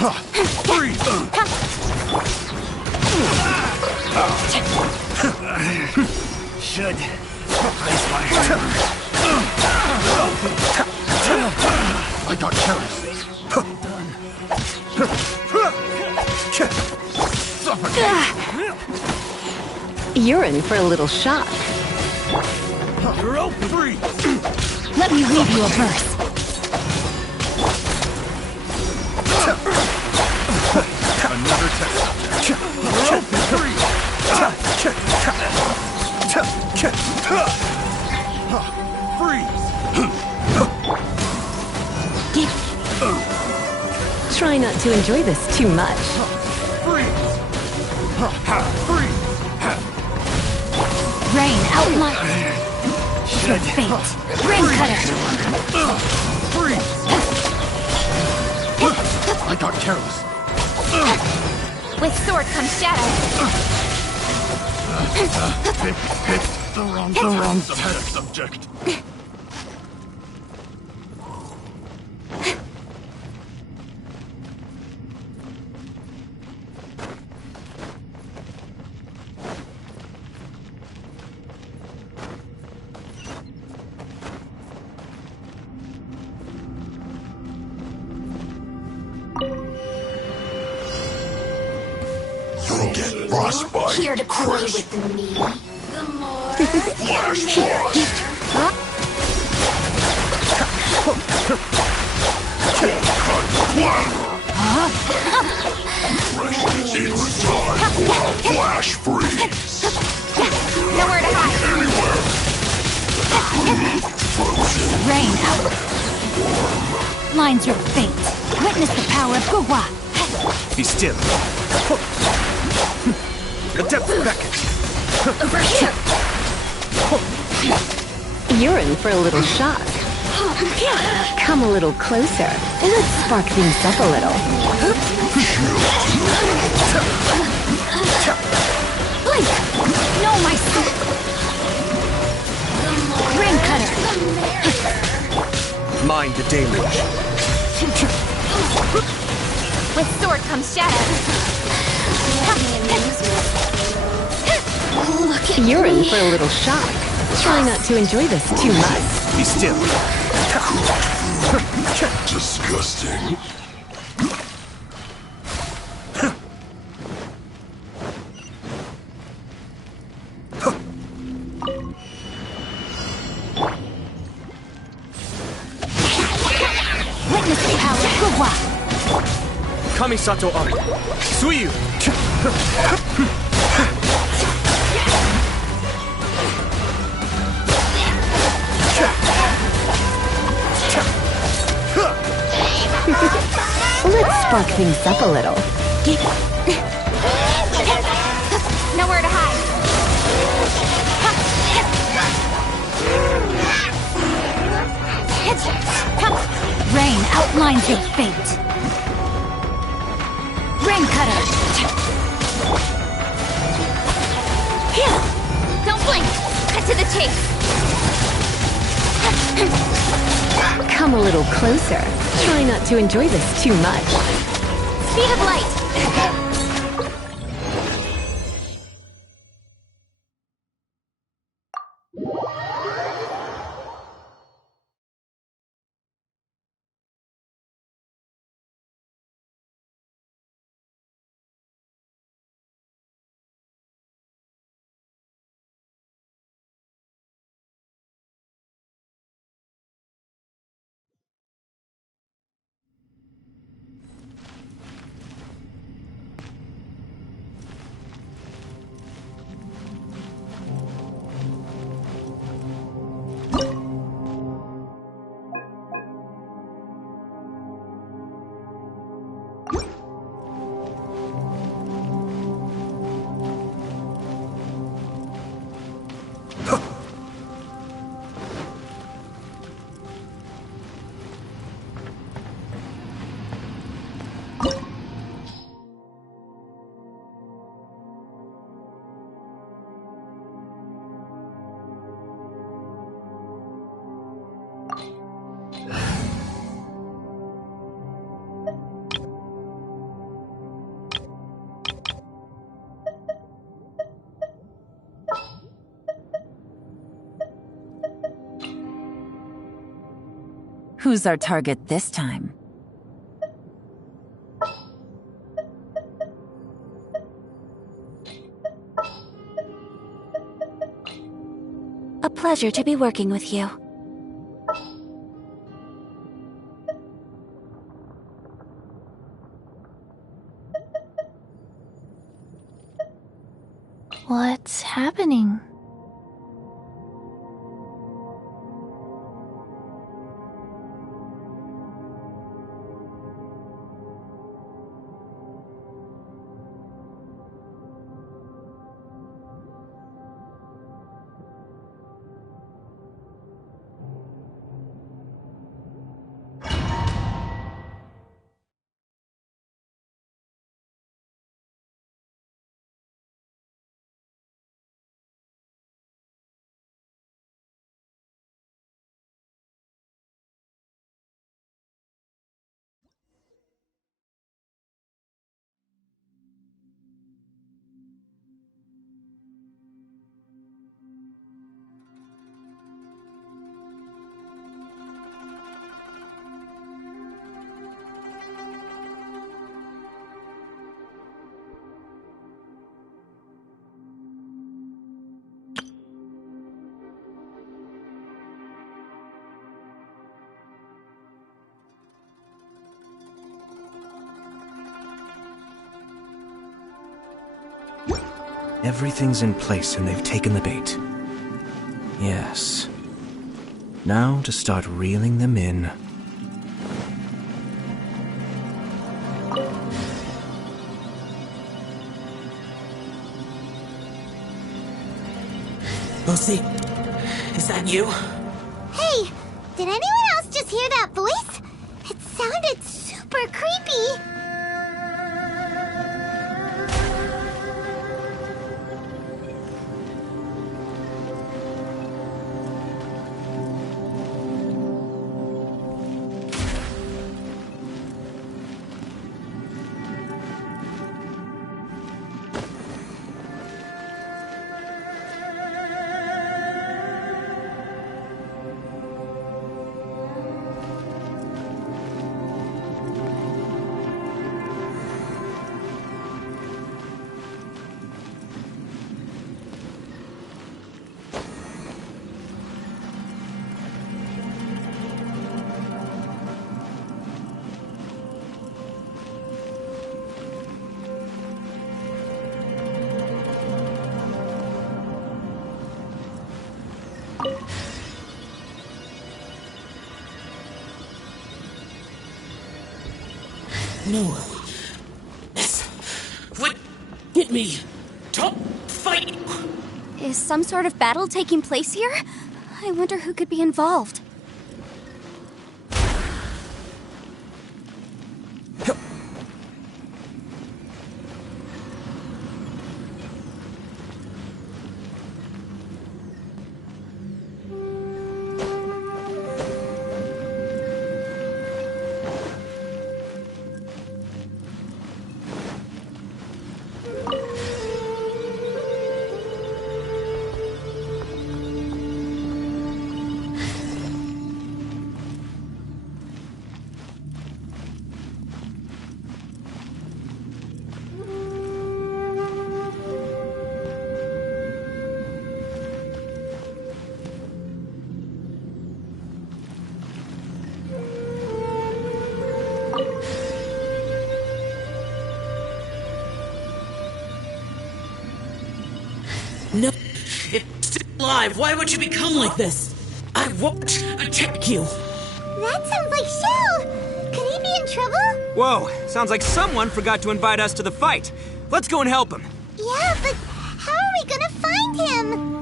Should place my I got careless. You're in for a little shock. Rope free. Let me weave you a verse. Another test. Rope free. Try not to enjoy this too much. Rain outline. Your fate. Rain cutter. I got careless. With sword comes shadow. Picked the wrong subject. You'll get frostbite. Here to play with me. The more Flash frost. It's time for a flash freeze. Nowhere to hide. Rain out. Lines your fate. Witness the power of Gugwa. Be still. Adept beckon. over here. You're in for a little shock. Come a little closer. Let's spark things up a little. Blink! No, my son! Rain cutter! Mind the deluge. With sword comes shadow. You're in for a little shock. Try not to enjoy this too much. Be still. Disgusting. Witness the power of Gugwa. Kamisato Art. Suiyu. Let's spark things up a little. Nowhere to hide. Rain outlines your fate. Rain cutter. Here. Don't blink. Cut to the chase. Come a little closer. Try not to enjoy this too much. Speed of light. Who's our target this time? A pleasure to be working with you. What's happening? Everything's in place and they've taken the bait. Yes. Now to start reeling them in. Lucy, is that you? Hey, did anyone else just hear that voice? It sounded super creepy. No. This would get me. Don't fight. Is some sort of battle taking place here? I wonder who could be involved. No, it's still alive. Why would you become like this? I won't attack you. That sounds like Shell. Could he be in trouble? Whoa, sounds like someone forgot to invite us to the fight. Let's go and help him. Yeah, but how are we gonna find him?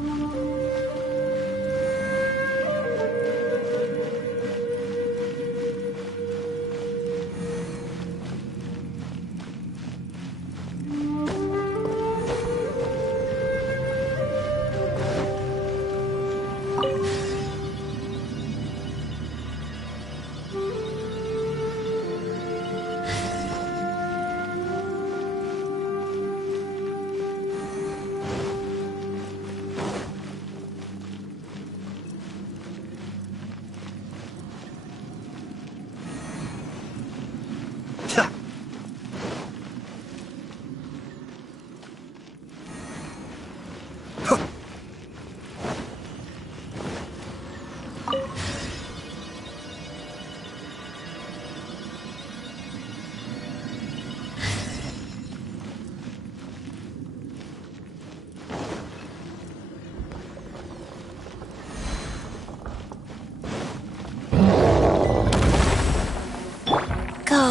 so...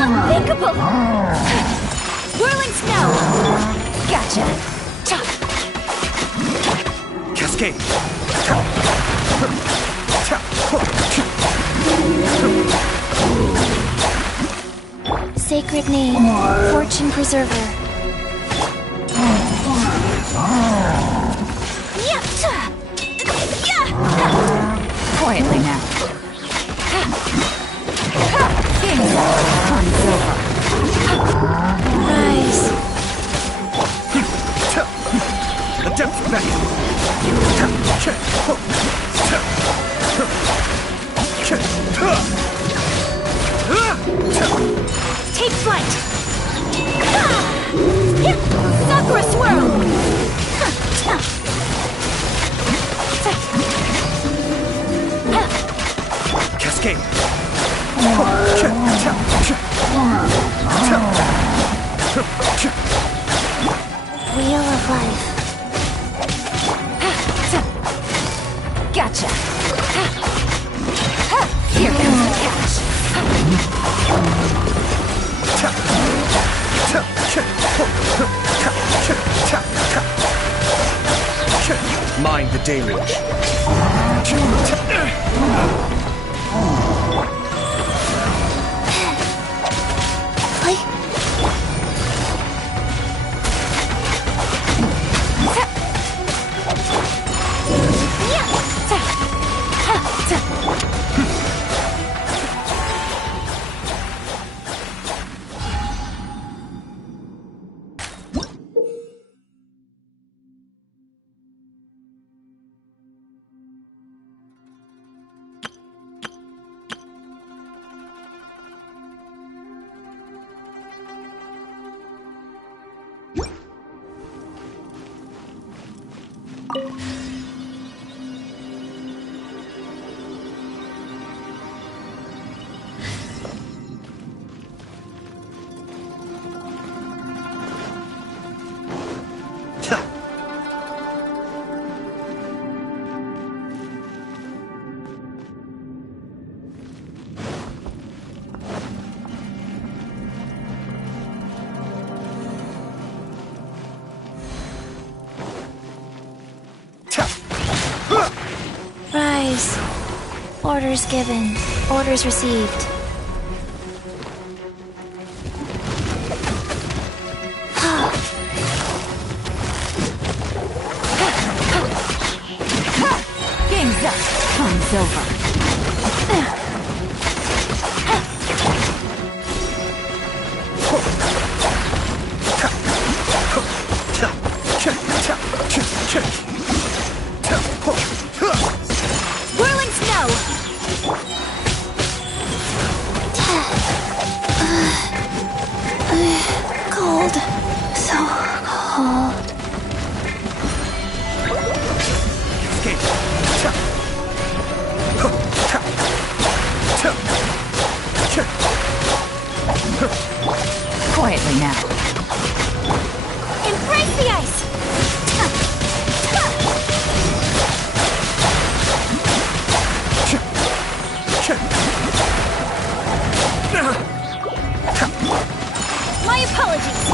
Unthinkable! Whirling snow! Gotcha! Cascade! Sacred name, Fortune Preserver. Quietly now. Game's up. Time's over. Rise. Attempt back. Take flight! Sakura swirl! Cascade! Wheel of Life. Gotcha! Here comes the catch! Mind the deluge. Rise. Orders given. Orders received. Game's up. Time's over. Whirling snow! Cold. So cold. Quietly now. Embrace the ice! My apologies!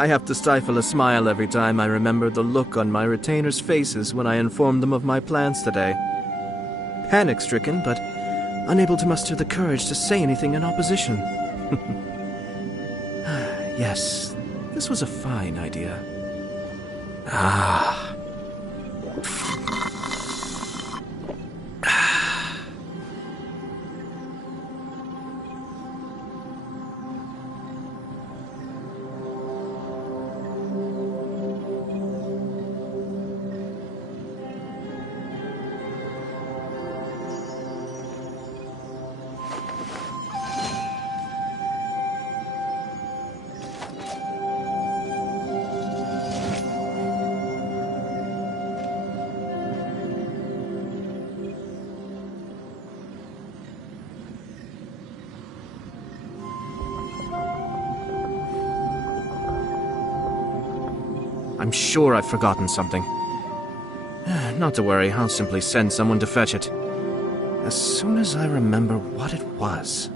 I have to stifle a smile every time I remember the look on my retainers' faces when I informed them of my plans today. Panic-stricken, but unable to muster the courage to say anything in opposition. Yes, this was a fine idea. Ah. I'm sure I've forgotten something. Not to worry, I'll simply send someone to fetch it. As soon as I remember what it was.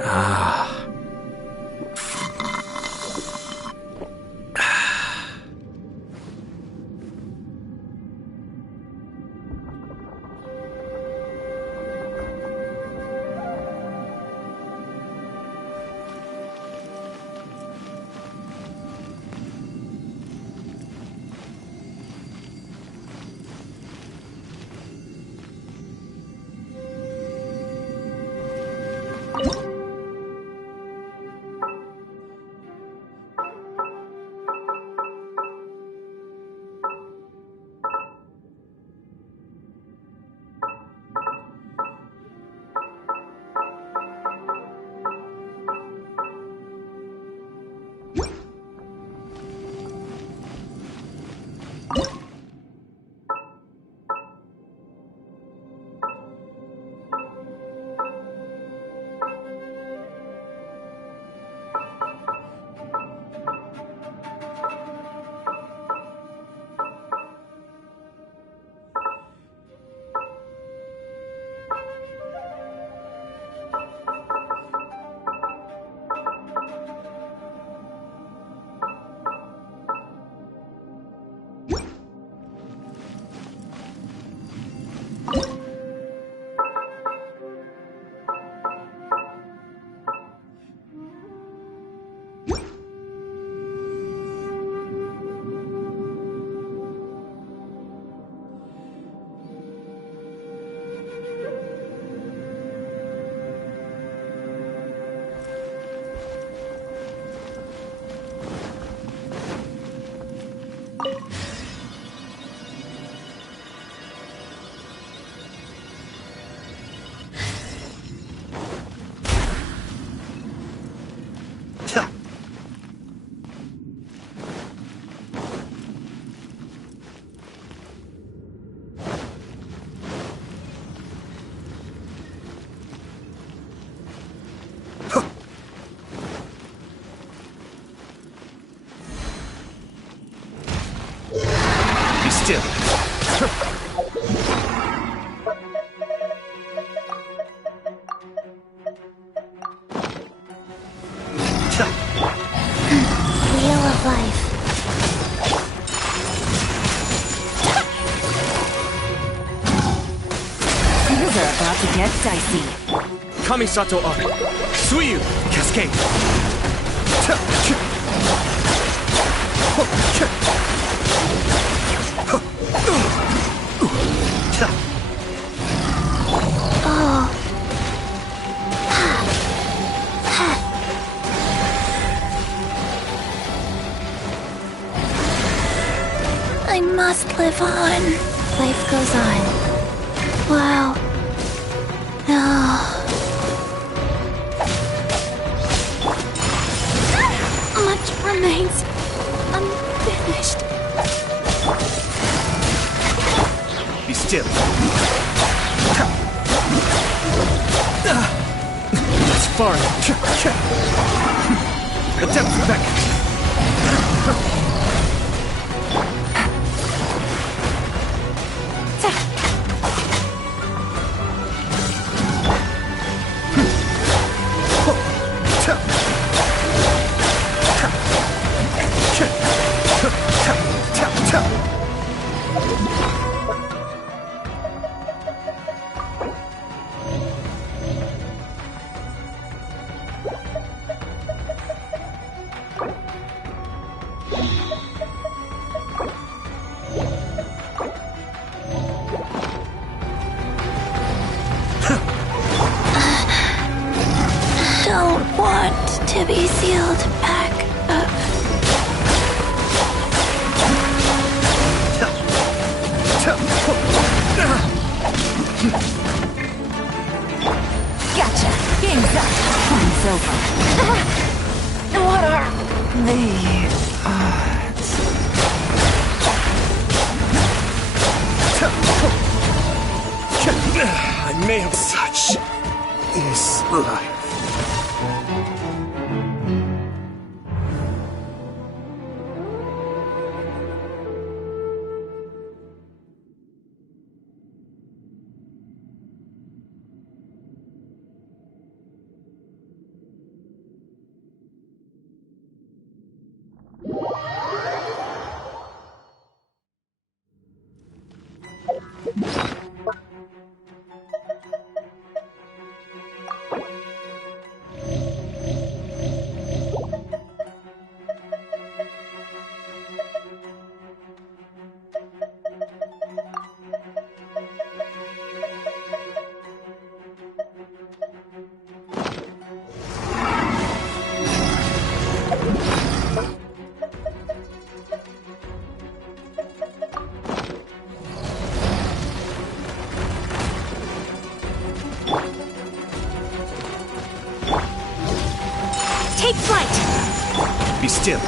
Ah. Wheel of life. Things are about to get dicey. Kamisato up. Suiyu, cascade. I must live on. Life goes on. Wow. No. Much remains unfinished. Be still. It's far. Attempt back. Don't want to be sealed back up. Gotcha. Game's up. Time's over. What are The I may have such is life. Take flight! Be still.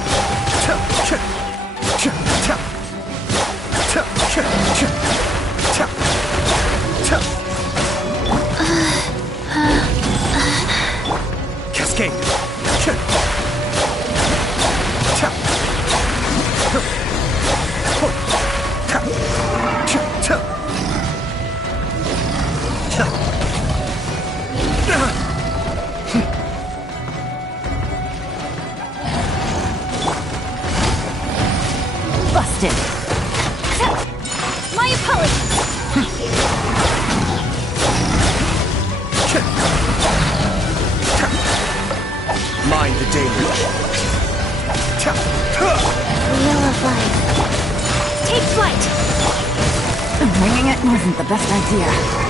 Cascade. busted. My apologies. Mind the deluge. Wheel of life. Take flight! Winging it wasn't the best idea.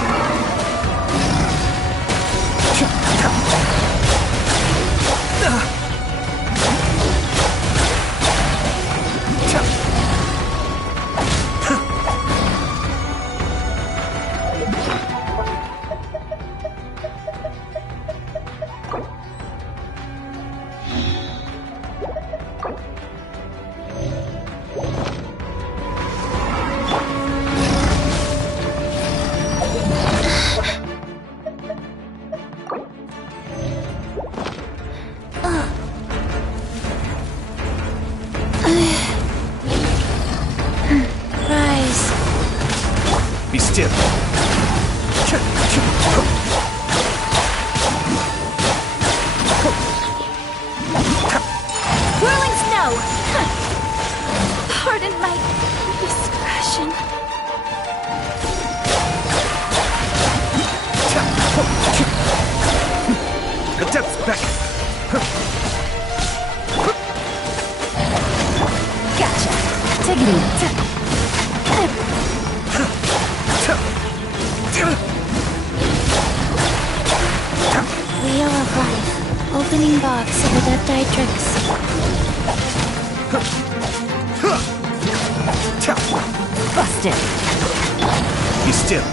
The depth's back. Gotcha. Take it easy. Wheel of Life. Opening box of Adepti Tricks. Busted. Be still.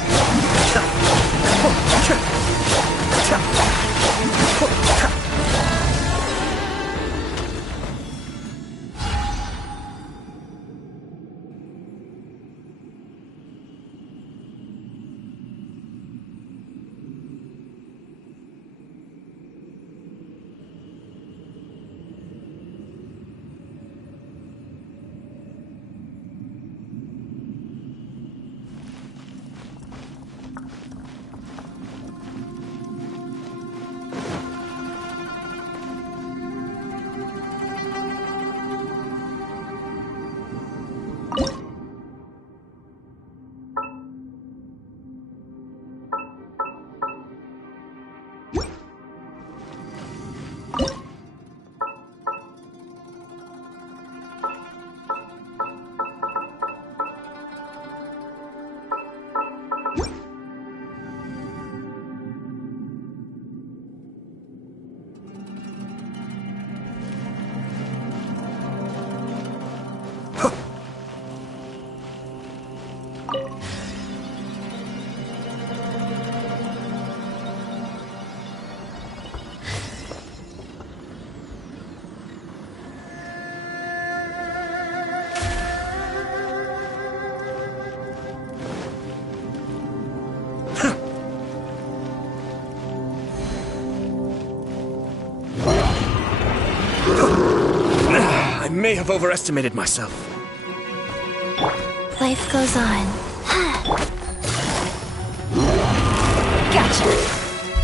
I may have overestimated myself. Life goes on. Gotcha.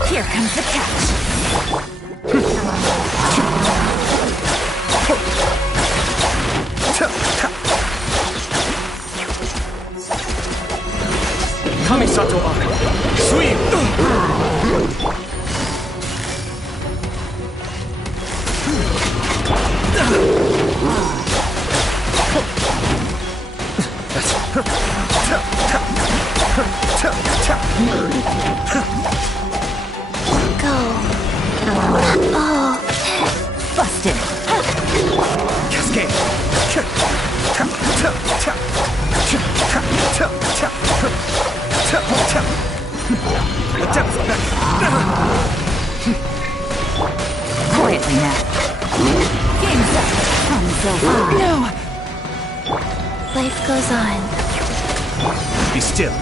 Here comes the catch. Kamisato Ake. Sweep! Go. Oh. Busted. Cascade. The depth's back. Quietly now. Game's up. Come so far. No. Life goes on. Be still.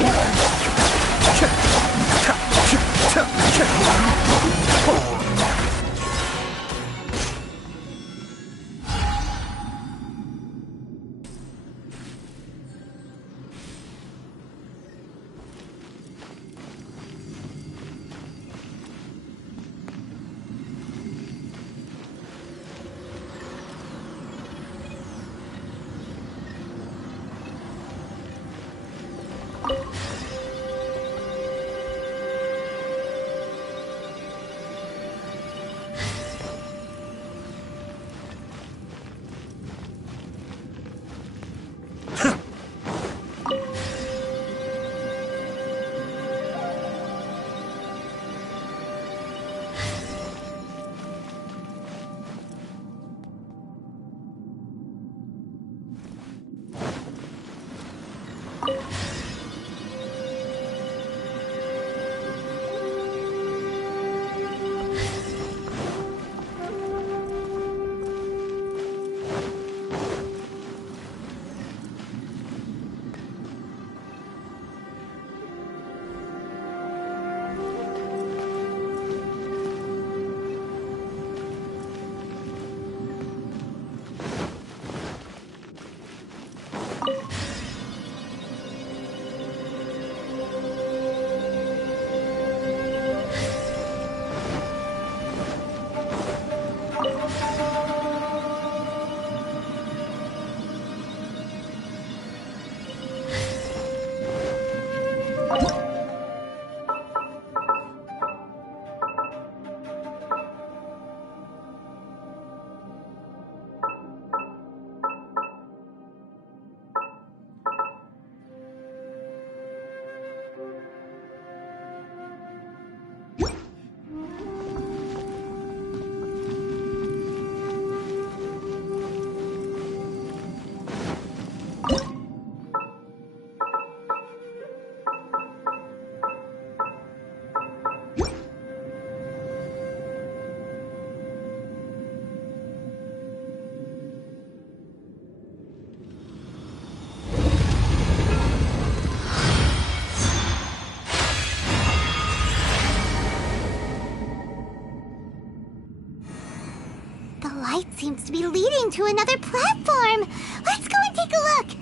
light seems to be leading to another platform. Let's go and take a look.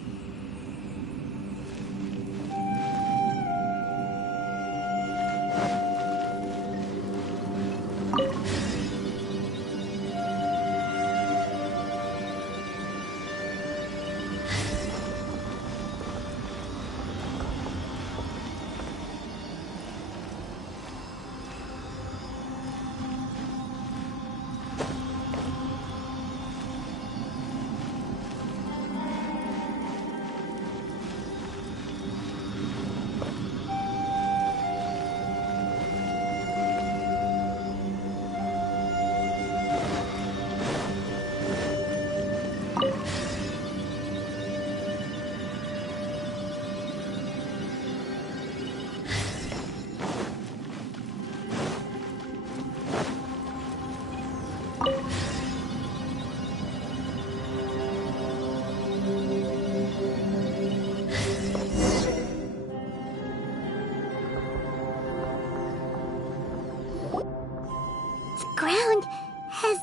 Ground has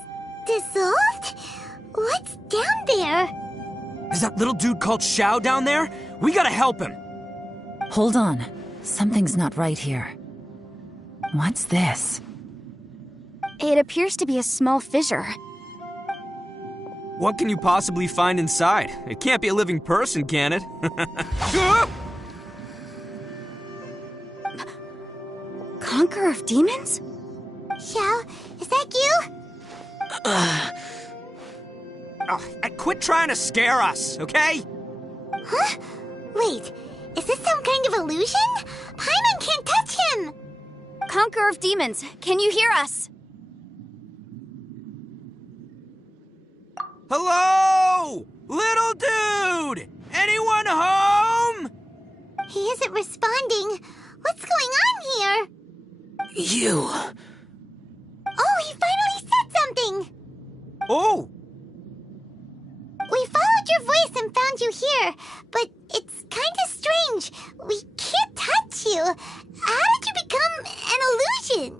dissolved? What's down there? Is that little dude called Xiao down there? We gotta help him. Hold on. Something's not right here. What's this? It appears to be a small fissure. What can you possibly find inside? It can't be a living person, can it? Conqueror of demons? Xiao, is that you? Quit trying to scare us, okay? Huh? Wait, is this some kind of illusion? Paimon can't touch him! Conqueror of demons, can you hear us? Hello? Little dude! Anyone home? He isn't responding. What's going on here? You. Oh, he finally said something! Oh! We followed your voice and found you here, but it's kinda strange. We can't touch you. How did you become an illusion?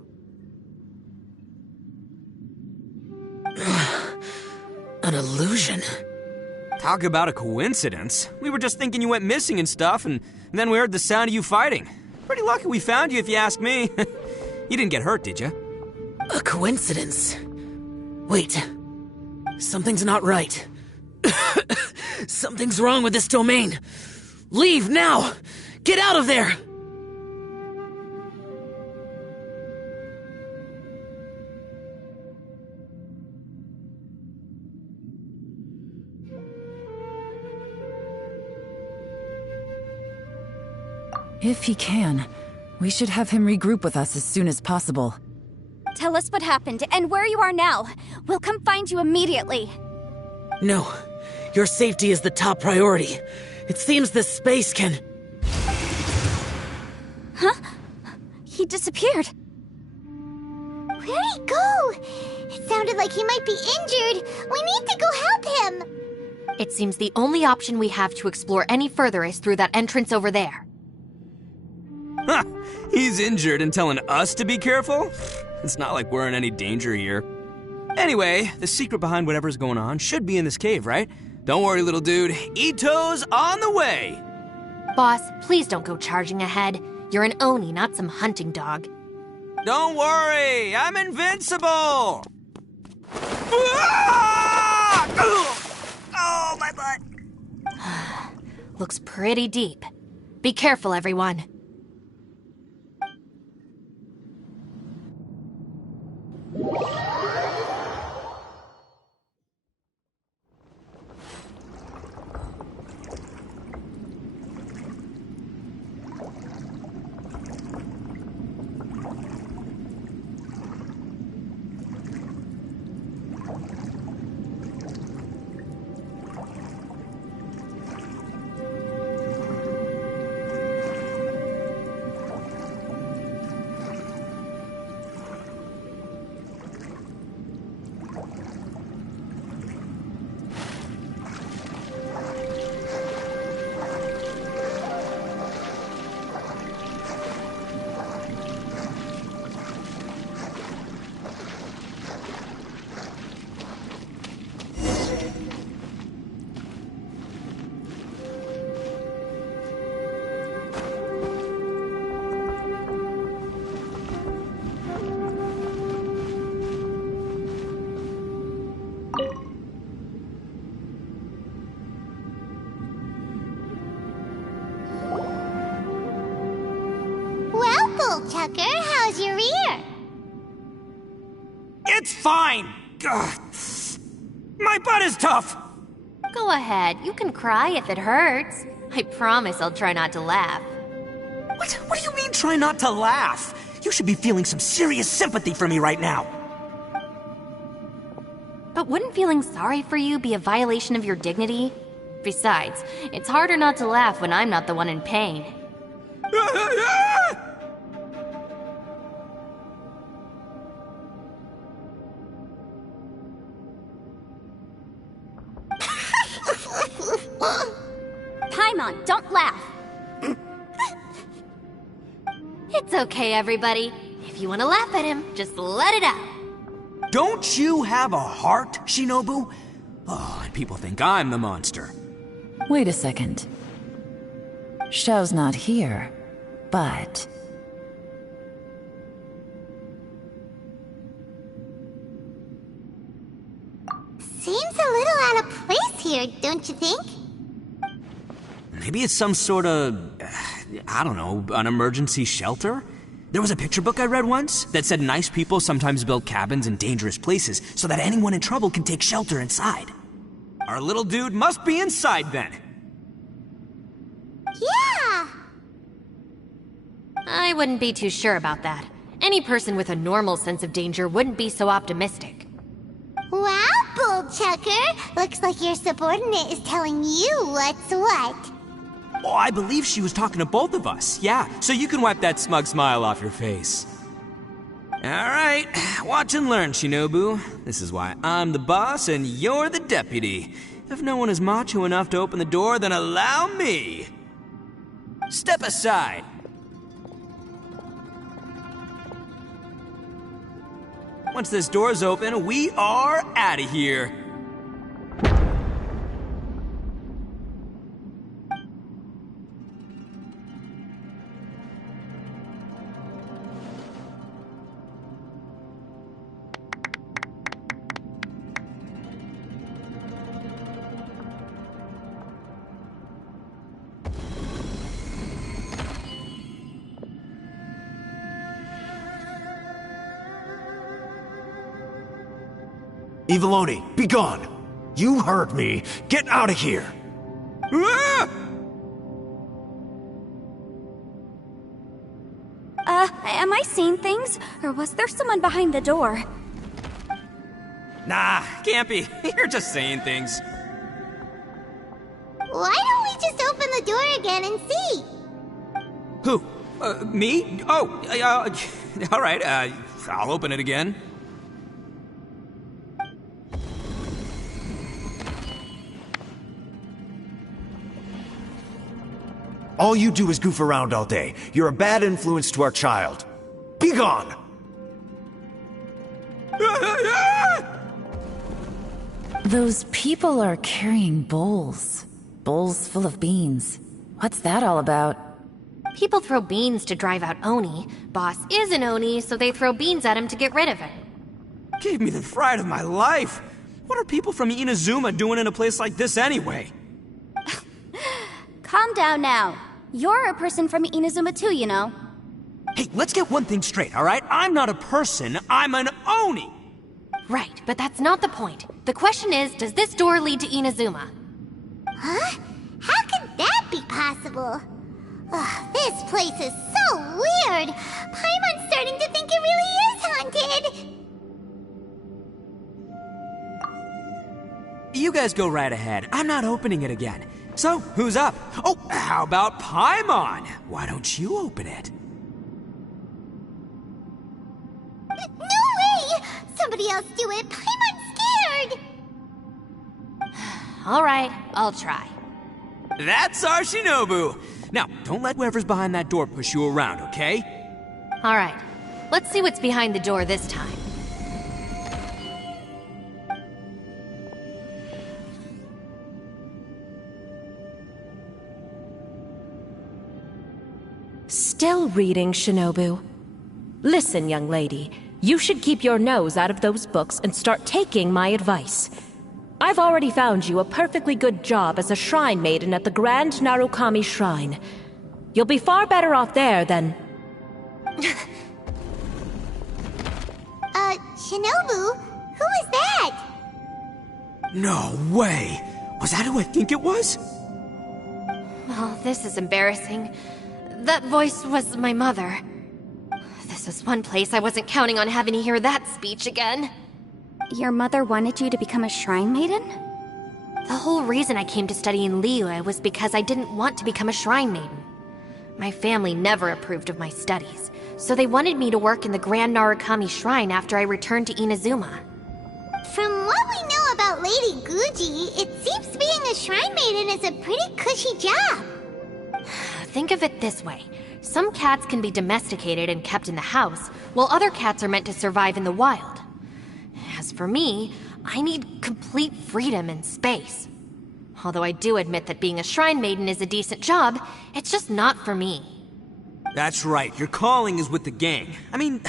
An illusion? Talk about a coincidence. We were just thinking you went missing and stuff, and then we heard the sound of you fighting. Pretty lucky we found you, if you ask me. You didn't get hurt, did you? A coincidence? Wait. Something's not right. Something's wrong with this domain. Leave now! Get out of there! If he can, we should have him regroup with us as soon as possible. Tell us what happened and where you are now. We'll come find you immediately. No. Your safety is the top priority. It seems this space can... Huh? He disappeared. Where'd he go? It sounded like he might be injured. We need to go help him. It seems the only option we have to explore any further is through that entrance over there. Huh, he's injured and telling us to be careful? It's not like we're in any danger here. Anyway, the secret behind whatever's going on should be in this cave, right? Don't worry, little dude. Ito's on the way! Boss, please don't go charging ahead. You're an Oni, not some hunting dog. Don't worry, I'm invincible! Oh, my butt! Looks pretty deep. Be careful, everyone. Tucker. How's your ear? It's fine! Ugh. My butt is tough! Go ahead, you can cry if it hurts. I promise I'll try not to laugh. What do you mean, try not to laugh? You should be feeling some serious sympathy for me right now. But wouldn't feeling sorry for you be a violation of your dignity? Besides, it's harder not to laugh when I'm not the one in pain. Paimon, don't laugh. It's okay, everybody. If you want to laugh at him, just let it out. Don't you have a heart, Shinobu? Oh, and people think I'm the monster. Wait a second. Xiao's not here, but... Seems a little out of place here, don't you think? Maybe it's some sort of, I don't know, an emergency shelter? There was a picture book I read once that said nice people sometimes build cabins in dangerous places so that anyone in trouble can take shelter inside. Our little dude must be inside then. Yeah! I wouldn't be too sure about that. Any person with a normal sense of danger wouldn't be so optimistic. Wow, Bull Chucker! Looks like your subordinate is telling you what's what. Oh, I believe she was talking to both of us. Yeah, so you can wipe that smug smile off your face. Alright, watch and learn, Shinobu. This is why I'm the boss and you're the deputy. If no one is macho enough to open the door, then allow me. Step aside. Once this door's open, we are out of here. Eviloni, be gone! You heard me! Get out of here! Ah! Am I seeing things? Or was there someone behind the door? Nah, can't be. You're just saying things. Why don't we just open the door again and see? Who? Me? Oh, alright, I'll open it again. All you do is goof around all day. You're a bad influence to our child. Be gone! Those people are carrying bowls. Bowls full of beans. What's that all about? People throw beans to drive out Oni. Boss is an Oni, so they throw beans at him to get rid of him. Gave me the fright of my life. What are people from Inazuma doing in a place like this anyway? Calm down now. You're a person from Inazuma too, you know. Hey, let's get one thing straight, alright? I'm not a person, I'm an Oni! Right, but that's not the point. The question is, does this door lead to Inazuma? Huh? How could that be possible? Ugh, this place is so weird. Paimon's starting to think it really is haunted. You guys go right ahead. I'm not opening it again. So, who's up? Oh, how about Paimon? Why don't you open it? No way! Somebody else do it. Paimon's scared. Alright, I'll try. That's our Shinobu! Now, don't let whoever's behind that door push you around, okay? Alright, let's see what's behind the door this time. Still reading, Shinobu. Listen, young lady. You should keep your nose out of those books and start taking my advice. I've already found you a perfectly good job as a shrine maiden at the Grand Narukami Shrine. You'll be far better off there than... Shinobu? Who is that? No way! Was that who I think it was? Oh, this is embarrassing. That voice was my mother. This is one place I wasn't counting on having to hear that speech again. Your mother wanted you to become a shrine maiden? The whole reason I came to study in Liyue was because I didn't want to become a shrine maiden. My family never approved of my studies, so they wanted me to work in the Grand Narukami Shrine after I returned to Inazuma. From what we know about Lady Guji, it seems being a shrine maiden is a pretty cushy job. Think of it this way. Some cats can be domesticated and kept in the house, while other cats are meant to survive in the wild. As for me, I need complete freedom and space. Although I do admit that being a shrine maiden is a decent job, it's just not for me. That's right, your calling is with the gang. I mean,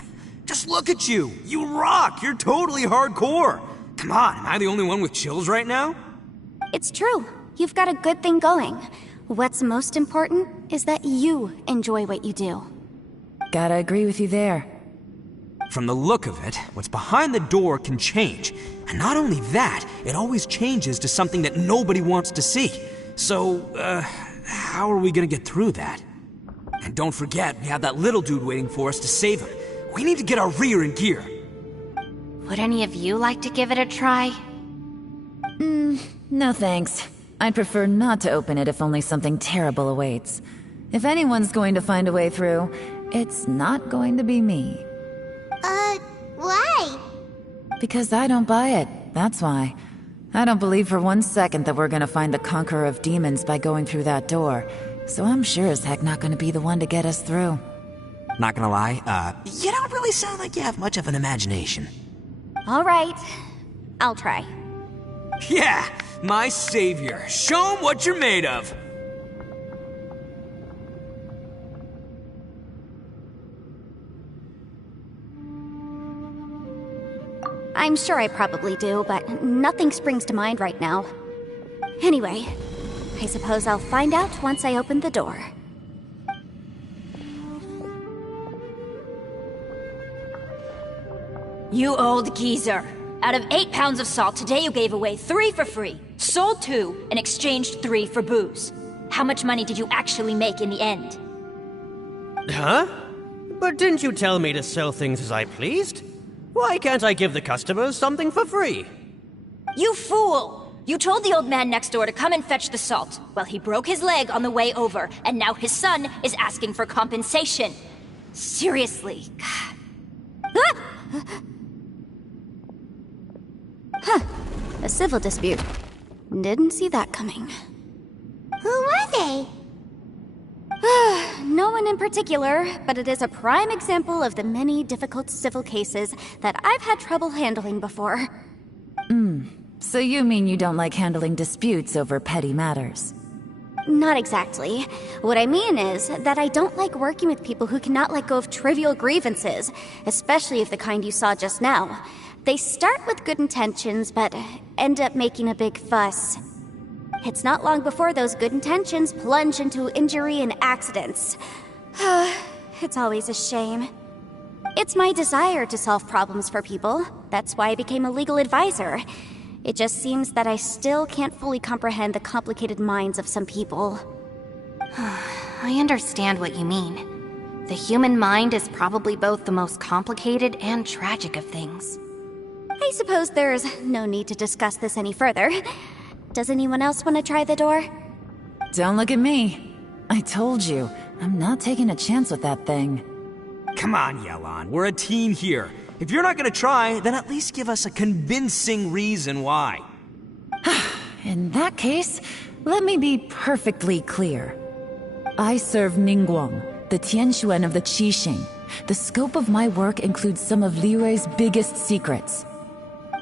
just look at you. You rock, you're totally hardcore. Come on, am I the only one with chills right now? It's true. You've got a good thing going. What's most important is that you enjoy what you do. Gotta agree with you there. From the look of it, what's behind the door can change. And not only that, it always changes to something that nobody wants to see. So, how are we gonna get through that? And don't forget, we have that little dude waiting for us to save him. We need to get our rear in gear. Would any of you like to give it a try? No thanks. I'd prefer not to open it if only something terrible awaits. If anyone's going to find a way through, it's not going to be me. Why? Because I don't buy it, that's why. I don't believe for one second that we're gonna find the Conqueror of Demons by going through that door, so I'm sure as heck not gonna be the one to get us through. Not gonna lie, you don't really sound like you have much of an imagination. All right, I'll try. Yeah, my savior. Show him what you're made of. I'm sure I probably do, but nothing springs to mind right now. Anyway, I suppose I'll find out once I open the door. You old geezer. Out of 8 pounds of salt, today you gave away 3 for free, sold 2, and exchanged 3 for booze. How much money did you actually make in the end? Huh? But didn't you tell me to sell things as I pleased? Why can't I give the customers something for free? You fool! You told the old man next door to come and fetch the salt. Well, he broke his leg on the way over, and now his son is asking for compensation. Seriously. Huh. A civil dispute. Didn't see that coming. Who were they? No one in particular, but it is a prime example of the many difficult civil cases that I've had trouble handling before. So you mean you don't like handling disputes over petty matters? Not exactly. What I mean is that I don't like working with people who cannot let go of trivial grievances, especially of the kind you saw just now. They start with good intentions, but end up making a big fuss. It's not long before those good intentions plunge into injury and accidents. It's always a shame. It's my desire to solve problems for people. That's why I became a legal advisor. It just seems that I still can't fully comprehend the complicated minds of some people. I understand what you mean. The human mind is probably both the most complicated and tragic of things. I suppose there's no need to discuss this any further. Does anyone else want to try the door? Don't look at me. I told you, I'm not taking a chance with that thing. Come on, Yelan, we're a team here. If you're not gonna try, then at least give us a convincing reason why. In that case, let me be perfectly clear. I serve Ningguang, the Tianxuan of the Qixing. The scope of my work includes some of Liyue's biggest secrets.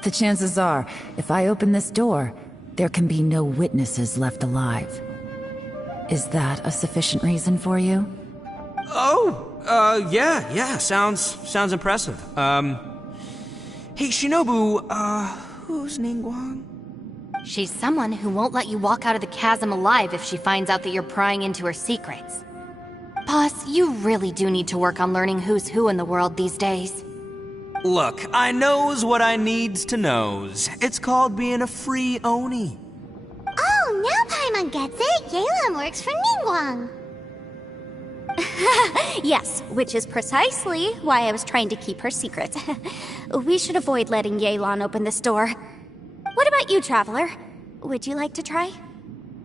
The chances are, if I open this door, there can be no witnesses left alive. Is that a sufficient reason for you? Yeah, sounds impressive. Hey, Shinobu, who's Ningguang? She's someone who won't let you walk out of the chasm alive if she finds out that you're prying into her secrets. Boss, you really do need to work on learning who's who in the world these days. Look, I knows what I needs to knows. It's called being a free Oni. Oh, now Paimon gets it. Yelan works for Ningguang. Yes, which is precisely why I was trying to keep her secret. We should avoid letting Yelan open this door. What about you, Traveler? Would you like to try?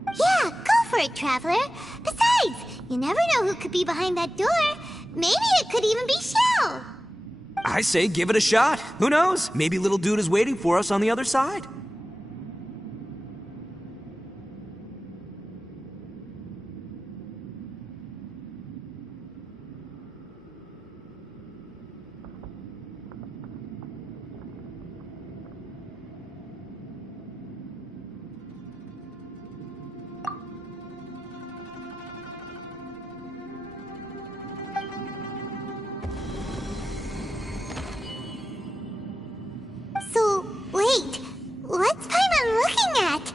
Yeah, go for it, Traveler. Besides, you never know who could be behind that door. Maybe it could even be Shell. I say give it a shot. Who knows? Maybe little dude is waiting for us on the other side. So, wait. What's Paimon looking at?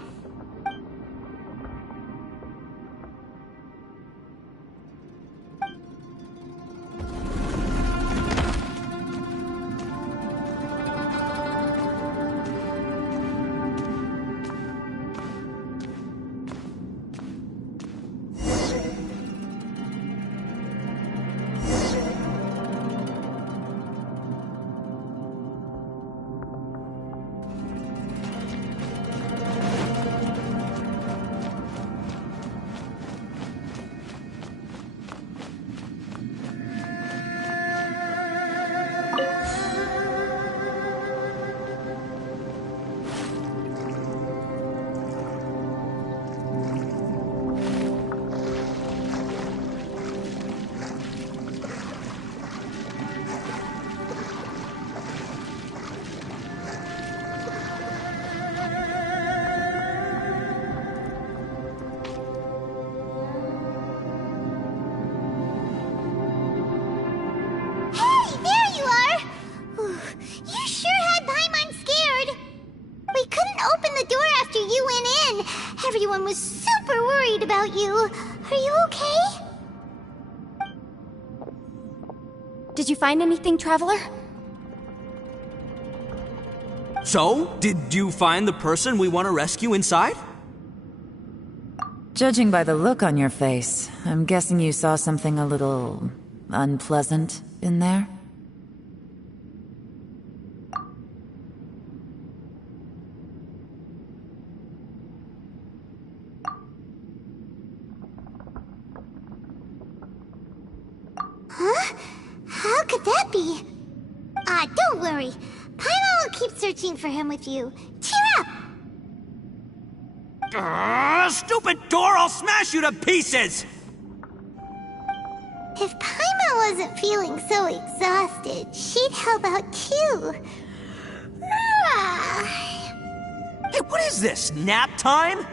Everyone was super worried about you. Are you okay? Did you find anything, Traveler? So, did you find the person we want to rescue inside? Judging by the look on your face, I'm guessing you saw something a little unpleasant in there? Huh? How could that be? Don't worry. Paimon will keep searching for him with you. Cheer up! Stupid door! I'll smash you to pieces! If Paimon wasn't feeling so exhausted, she'd help out too. Hey, what is this? Nap time?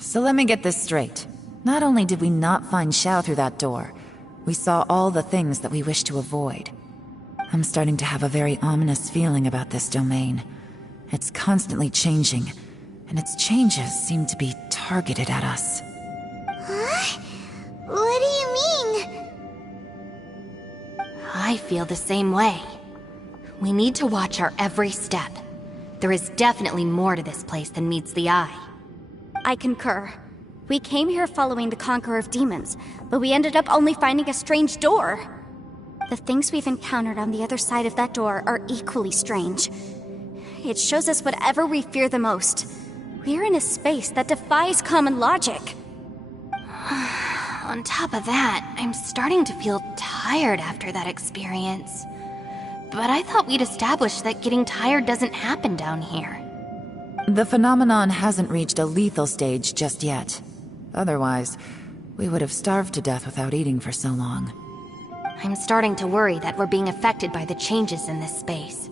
So let me get this straight. Not only did we not find Xiao through that door, we saw all the things that we wish to avoid. I'm starting to have a very ominous feeling about this domain. It's constantly changing, and its changes seem to be targeted at us. Huh? What do you mean? I feel the same way. We need to watch our every step. There is definitely more to this place than meets the eye. I concur. We came here following the Conqueror of Demons, but we ended up only finding a strange door. The things we've encountered on the other side of that door are equally strange. It shows us whatever we fear the most. We're in a space that defies common logic. On top of that, I'm starting to feel tired after that experience. But I thought we'd established that getting tired doesn't happen down here. The phenomenon hasn't reached a lethal stage just yet. Otherwise, we would have starved to death without eating for so long. I'm starting to worry that we're being affected by the changes in this space.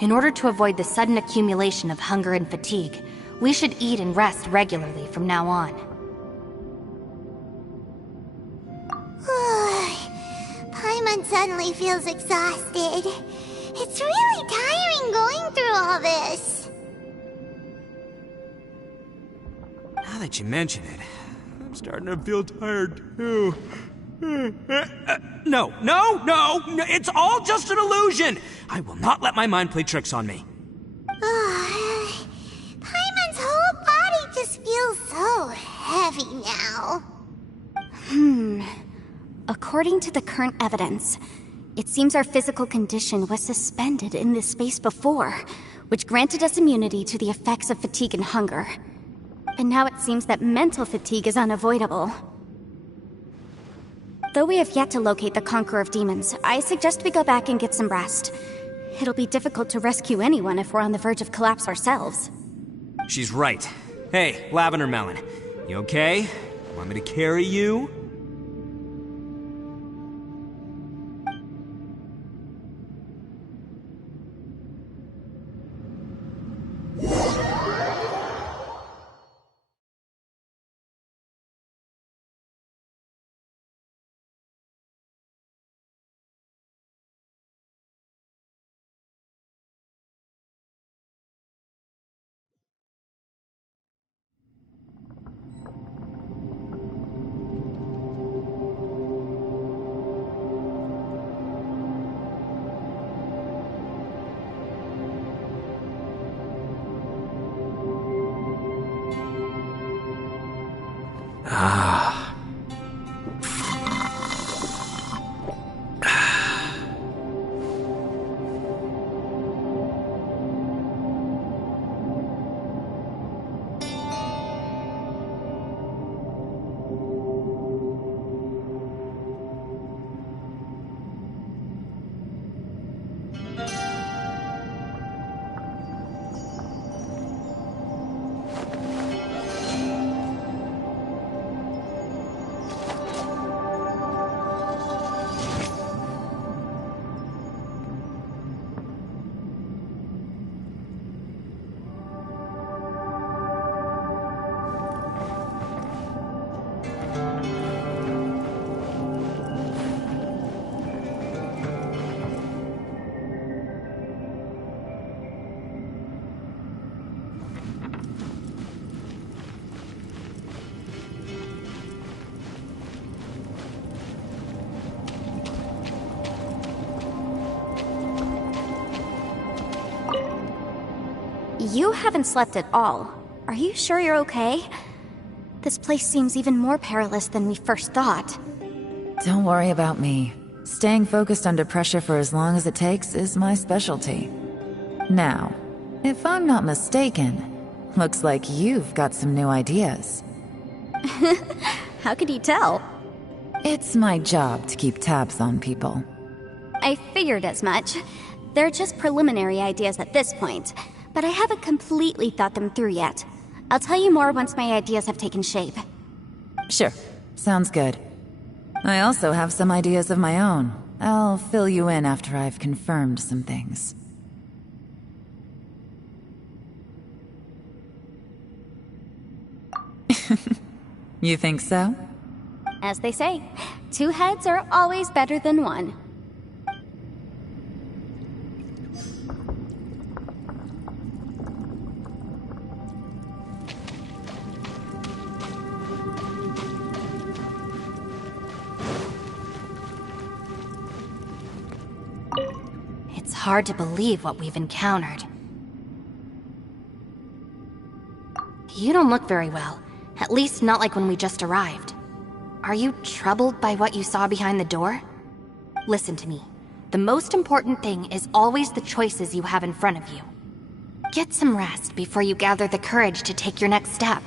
In order to avoid the sudden accumulation of hunger and fatigue, we should eat and rest regularly from now on. Paimon suddenly feels exhausted. It's really tiring going through all this. that you mention it, I'm starting to feel tired too. No, it's all just an illusion! I will not let my mind play tricks on me. Paimon's whole body just feels so heavy now. According to the current evidence, it seems our physical condition was suspended in this space before, which granted us immunity to the effects of fatigue and hunger. But now it seems that mental fatigue is unavoidable. Though we have yet to locate the Conqueror of Demons, I suggest we go back and get some rest. It'll be difficult to rescue anyone if we're on the verge of collapse ourselves. She's right. Hey, Lavender Melon, you okay? Want me to carry you? You haven't slept at all. Are you sure you're okay? This place seems even more perilous than we first thought. Don't worry about me. Staying focused under pressure for as long as it takes is my specialty. Now, if I'm not mistaken, looks like you've got some new ideas. How could you tell? It's my job to keep tabs on people. I figured as much. They're just preliminary ideas at this point, but I haven't completely thought them through yet. I'll tell you more once my ideas have taken shape. Sure, sounds good. I also have some ideas of my own. I'll fill you in after I've confirmed some things. You think so? As they say, 2 heads are always better than 1. It's hard to believe what we've encountered. You don't look very well. At least not like when we just arrived. Are you troubled by what you saw behind the door? Listen to me. The most important thing is always the choices you have in front of you. Get some rest before you gather the courage to take your next step.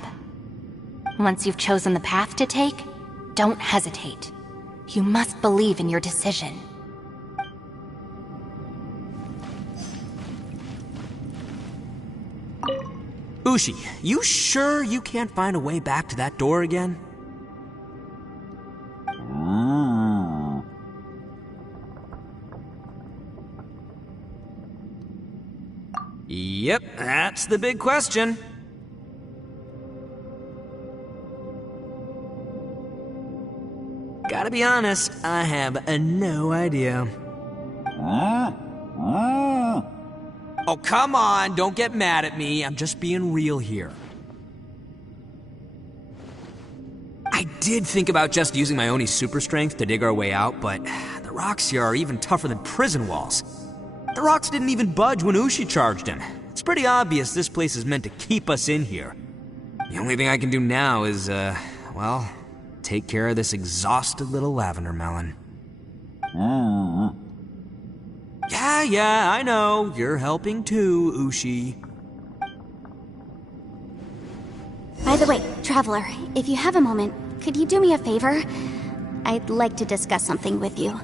Once you've chosen the path to take, don't hesitate. You must believe in your decision. Ushi, you sure you can't find a way back to that door again? Yep, that's the big question. Gotta be honest, I have no idea. Oh, come on, don't get mad at me. I'm just being real here. did think about just using my Oni super strength to dig our way out, but the rocks here are even tougher than prison walls. The rocks didn't even budge when Ushi charged him. It's pretty obvious this place is meant to keep us in here. The only thing I can do now is, well, take care of this exhausted little lavender melon. Yeah, I know. You're helping too, Ushi. By the way, Traveler, if you have a moment, could you do me a favor? I'd like to discuss something with you.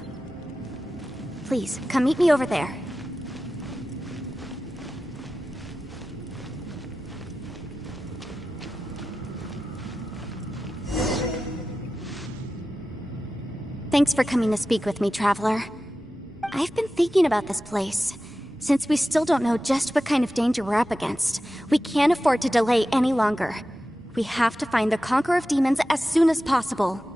Please, come meet me over there. Thanks for coming to speak with me, Traveler. I've been thinking about this place. Since we still don't know just what kind of danger we're up against, we can't afford to delay any longer. We have to find the Conqueror of Demons as soon as possible.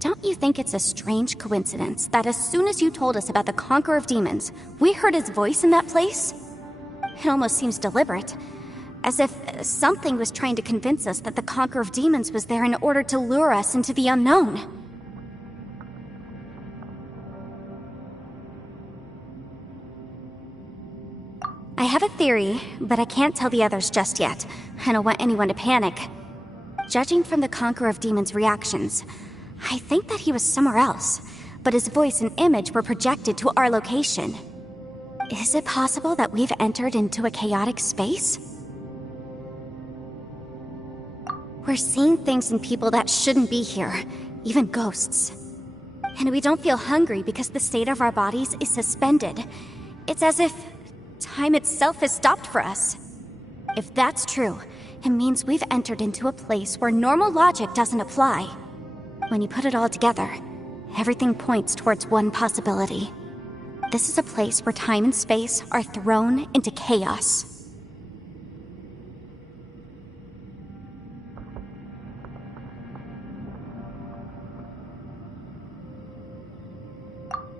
Don't you think it's a strange coincidence that as soon as you told us about the Conqueror of Demons, we heard his voice in that place? It almost seems deliberate, as if something was trying to convince us that the Conqueror of Demons was there in order to lure us into the unknown. I have a theory, but I can't tell the others just yet. I don't want anyone to panic. Judging from the Conqueror of Demons' reactions, I think that he was somewhere else, but his voice and image were projected to our location. Is it possible that we've entered into a chaotic space? We're seeing things in people that shouldn't be here, even ghosts. And we don't feel hungry because the state of our bodies is suspended. It's as if time itself has stopped for us. If that's true, it means we've entered into a place where normal logic doesn't apply. When you put it all together, everything points towards one possibility. This is a place where time and space are thrown into chaos.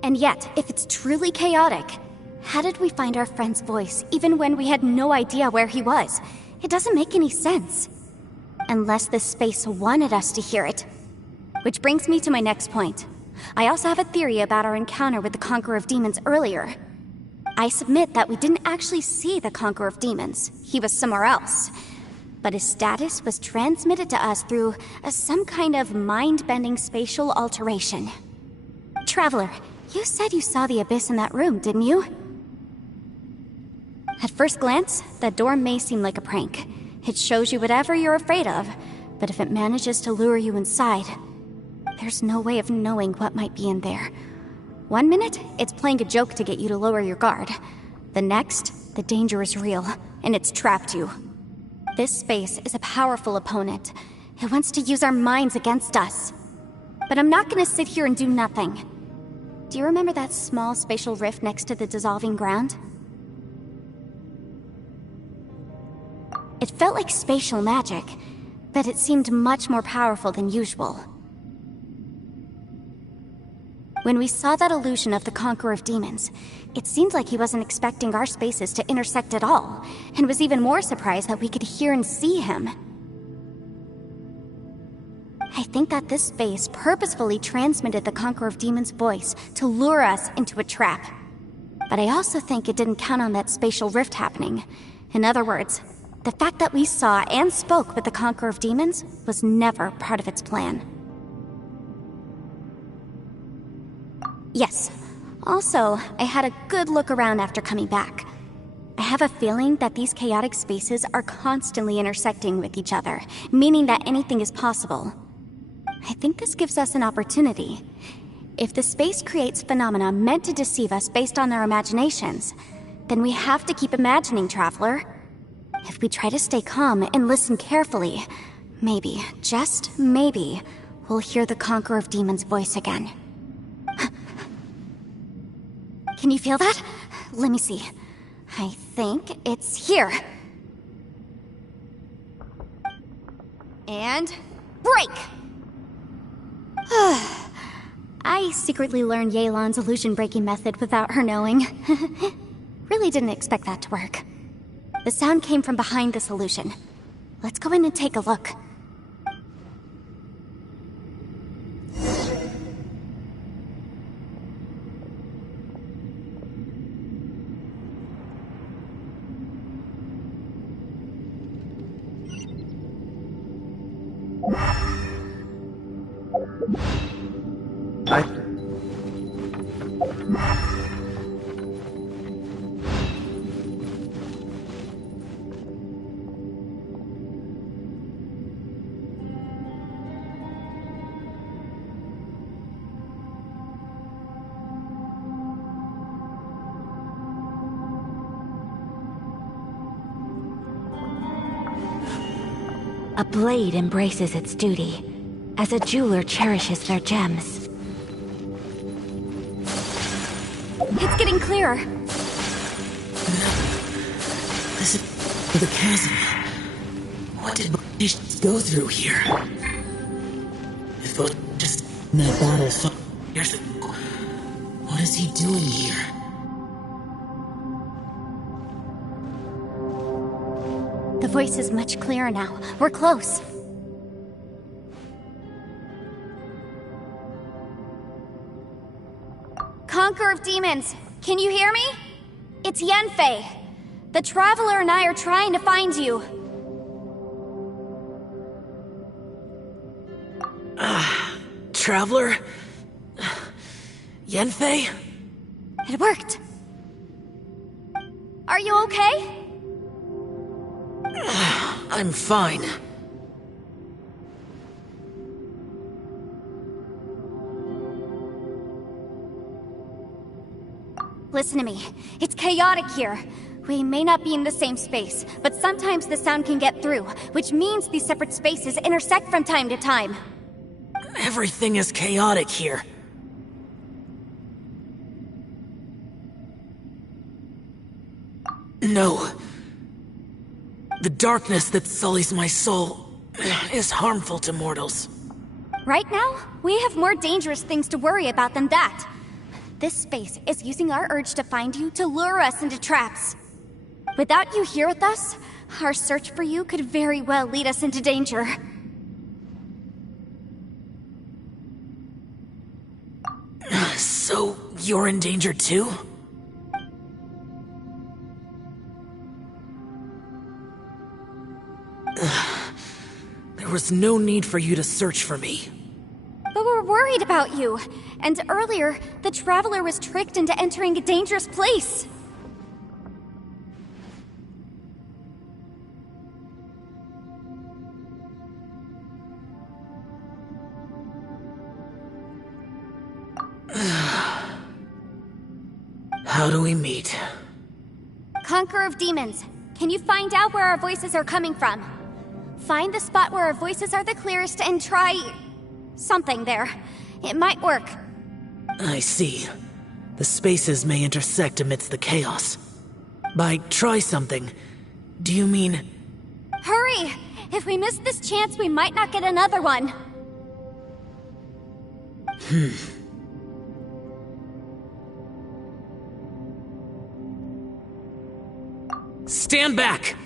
And yet, if it's truly chaotic, how did we find our friend's voice even when we had no idea where he was? It doesn't make any sense. Unless this space wanted us to hear it. Which brings me to my next point. I also have a theory about our encounter with the Conqueror of Demons earlier. I submit that we didn't actually see the Conqueror of Demons. He was somewhere else. But his status was transmitted to us through some kind of mind-bending spatial alteration. Traveler, you said you saw the abyss in that room, didn't you? At first glance, that door may seem like a prank. It shows you whatever you're afraid of, but if it manages to lure you inside, there's no way of knowing what might be in there. 1 minute, it's playing a joke to get you to lower your guard. The next, the danger is real, and it's trapped you. This space is a powerful opponent. It wants to use our minds against us. But I'm not gonna sit here and do nothing. Do you remember that small spatial rift next to the dissolving ground? It felt like spatial magic, but it seemed much more powerful than usual. When we saw that illusion of the Conqueror of Demons, it seemed like he wasn't expecting our spaces to intersect at all, and was even more surprised that we could hear and see him. I think that this space purposefully transmitted the Conqueror of Demons' voice to lure us into a trap. But I also think it didn't count on that spatial rift happening. In other words, the fact that we saw and spoke with the Conqueror of Demons was never part of its plan. Yes. Also, I had a good look around after coming back. I have a feeling that these chaotic spaces are constantly intersecting with each other, meaning that anything is possible. I think this gives us an opportunity. If the space creates phenomena meant to deceive us based on our imaginations, then we have to keep imagining, Traveler. If we try to stay calm and listen carefully, maybe, just maybe, we'll hear the Conqueror of Demons' voice again. Can you feel that? Let me see. I think it's here. And break! I secretly learned Yelan's illusion-breaking method without her knowing. Really didn't expect that to work. The sound came from behind this illusion. Let's go in and take a look. A blade embraces its duty, as a jeweler cherishes their gems. It's getting clearer. This is the chasm. What did Bautish go through here? If Bautish just in that battle so years ago, what is he doing here? The voice is much clearer now. We're close. Conqueror of Demons, can you hear me? It's Yenfei. The Traveler and I are trying to find you. Traveler? Yenfei? It worked. Are you okay? I'm fine. Listen to me. It's chaotic here. We may not be in the same space, but sometimes the sound can get through, which means these separate spaces intersect from time to time. Everything is chaotic here. No. The darkness that sullies my soul is harmful to mortals. Right now, we have more dangerous things to worry about than that. This space is using our urge to find you to lure us into traps. Without you here with us, our search for you could very well lead us into danger. So, you're in danger too? There was no need for you to search for me. But we're worried about you. And earlier, the Traveler was tricked into entering a dangerous place. How do we meet? Conqueror of Demons, can you find out where our voices are coming from? Find the spot where our voices are the clearest and try... something there. It might work. I see. The spaces may intersect amidst the chaos. By try something, do you mean... Hurry! If we miss this chance, we might not get another one. Stand back!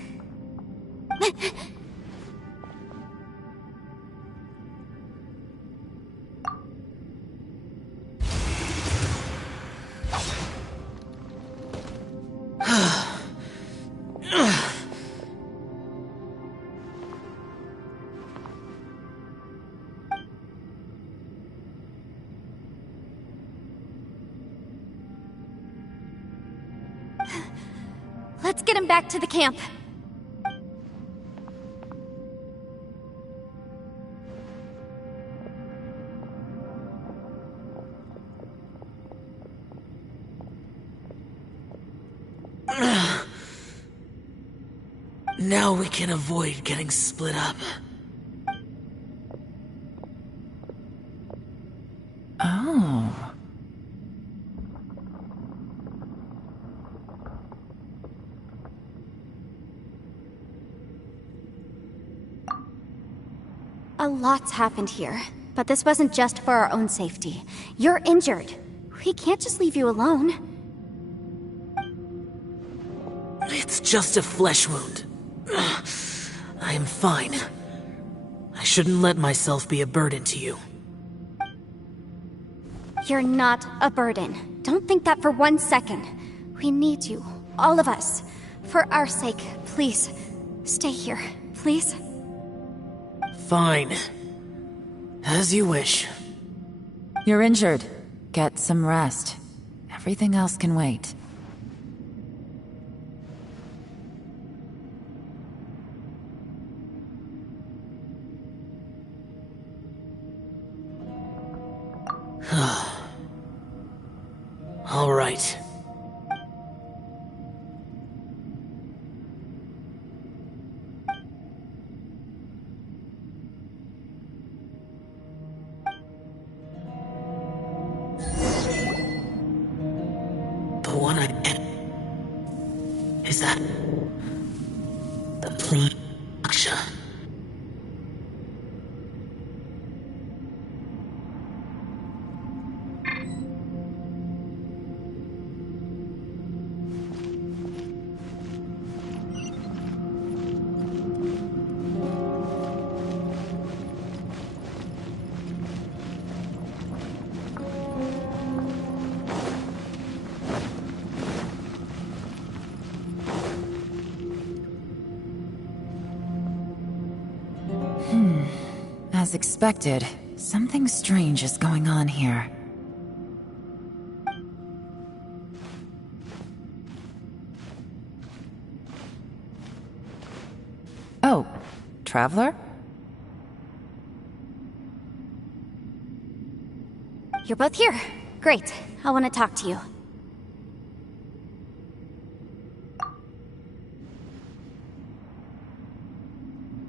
Let's get him back to the camp. Now we can avoid getting split up. Oh. A lot's happened here, but this wasn't just for our own safety. You're injured. We can't just leave you alone. It's just a flesh wound. I am fine. I shouldn't let myself be a burden to you. You're not a burden. Don't think that for 1 second. We need you, all of us. For our sake, please, stay here, please. Fine. As you wish. You're injured. Get some rest. Everything else can wait. All right. The one I am. Is that the Prime Aksha? As expected, something strange is going on here. Oh, Traveler? You're both here. Great. I want to talk to you.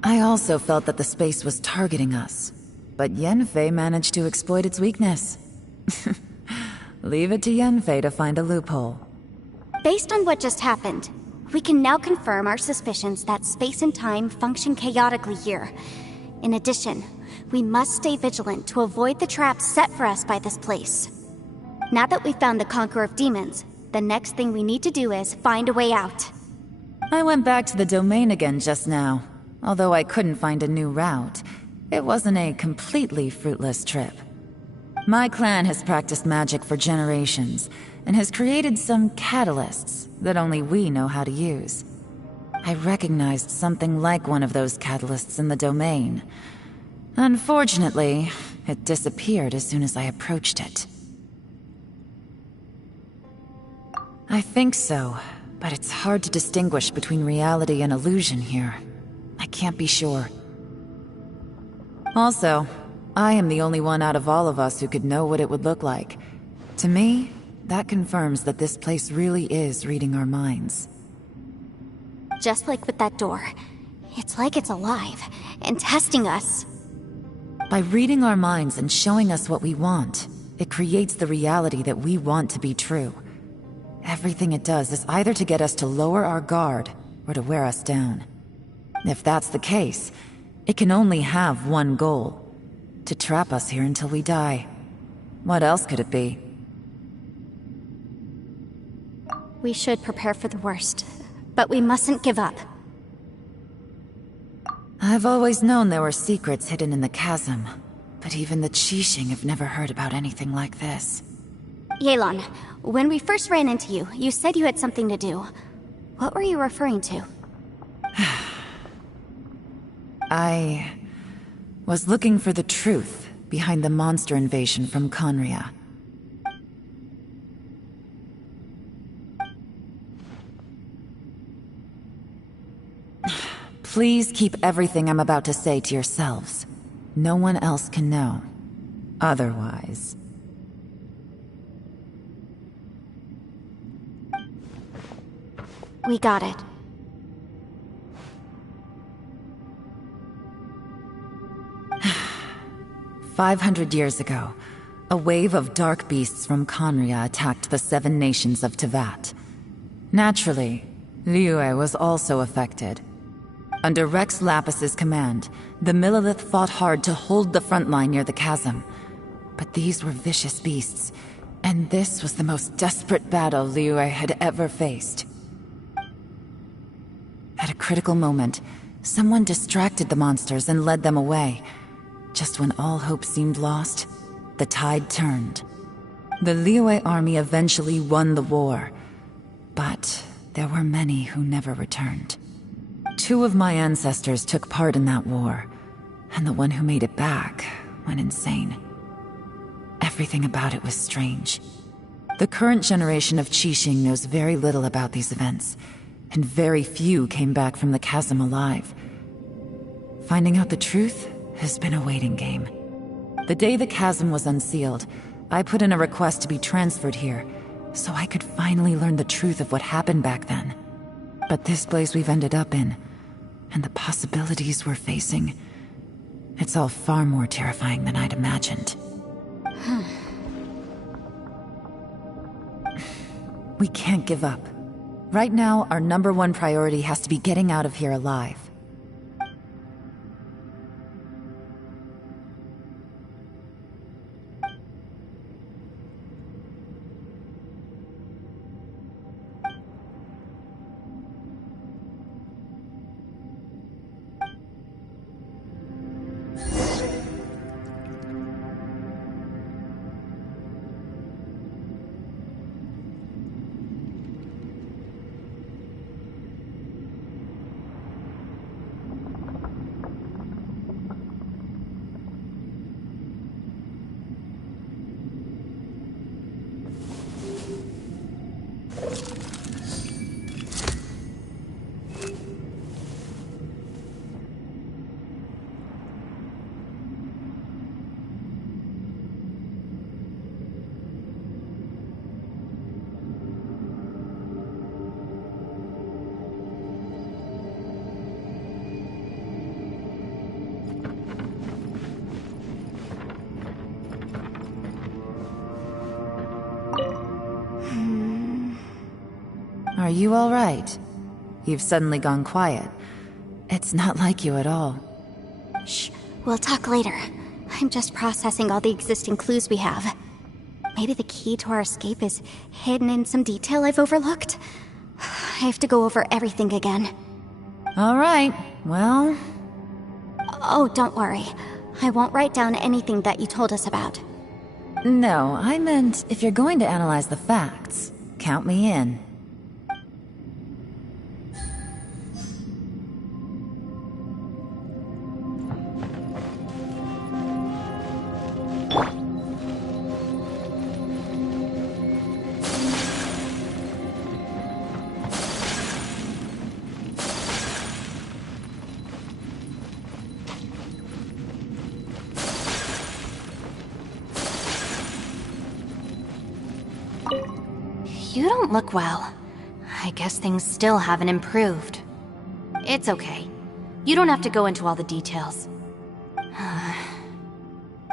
I also felt that the space was targeting us, but Yenfei managed to exploit its weakness. Leave it to Yenfei to find a loophole. Based on what just happened, we can now confirm our suspicions that space and time function chaotically here. In addition, we must stay vigilant to avoid the traps set for us by this place. Now that we've found the Conqueror of Demons, the next thing we need to do is find a way out. I went back to the domain again just now. Although I couldn't find a new route, it wasn't a completely fruitless trip. My clan has practiced magic for generations, and has created some catalysts that only we know how to use. I recognized something like one of those catalysts in the domain. Unfortunately, it disappeared as soon as I approached it. I think so, but it's hard to distinguish between reality and illusion here. I can't be sure. Also, I am the only one out of all of us who could know what it would look like. To me, that confirms that this place really is reading our minds. Just like with that door. It's like it's alive, and testing us. By reading our minds and showing us what we want, it creates the reality that we want to be true. Everything it does is either to get us to lower our guard, or to wear us down. If that's the case, it can only have one goal. To trap us here until we die. What else could it be? We should prepare for the worst, but we mustn't give up. I've always known there were secrets hidden in the chasm, but even the Qixing have never heard about anything like this. Yelan, when we first ran into you, you said you had something to do. What were you referring to? I was looking for the truth behind the monster invasion from Conria. Please keep everything I'm about to say to yourselves. No one else can know. Otherwise... We got it. "500 years ago, a wave of dark beasts from Conria attacked the 7 nations of Tevat. Naturally, Liyue was also affected. Under Rex Lapis's command, the Millelith fought hard to hold the front line near the chasm. But these were vicious beasts, and this was the most desperate battle Liyue had ever faced. At a critical moment, someone distracted the monsters and led them away. Just when all hope seemed lost, the tide turned. The Liyue army eventually won the war, but there were many who never returned. 2 of my ancestors took part in that war, and the one who made it back went insane. Everything about it was strange. The current generation of Qixing knows very little about these events, and very few came back from the chasm alive. Finding out the truth has been a waiting game. The day the chasm was unsealed, I put in a request to be transferred here, so I could finally learn the truth of what happened back then. But this place we've ended up in, and the possibilities we're facing, it's all far more terrifying than I'd imagined. We can't give up. Right now, our #1 priority has to be getting out of here alive. Are you all right? You've suddenly gone quiet. It's not like you at all. Shh, we'll talk later. I'm just processing all the existing clues we have. Maybe the key to our escape is hidden in some detail I've overlooked? I have to go over everything again. All right, well... Oh, don't worry. I won't write down anything that you told us about. No, I meant if you're going to analyze the facts, count me in. You don't look well. I guess things still haven't improved. It's okay. You don't have to go into all the details.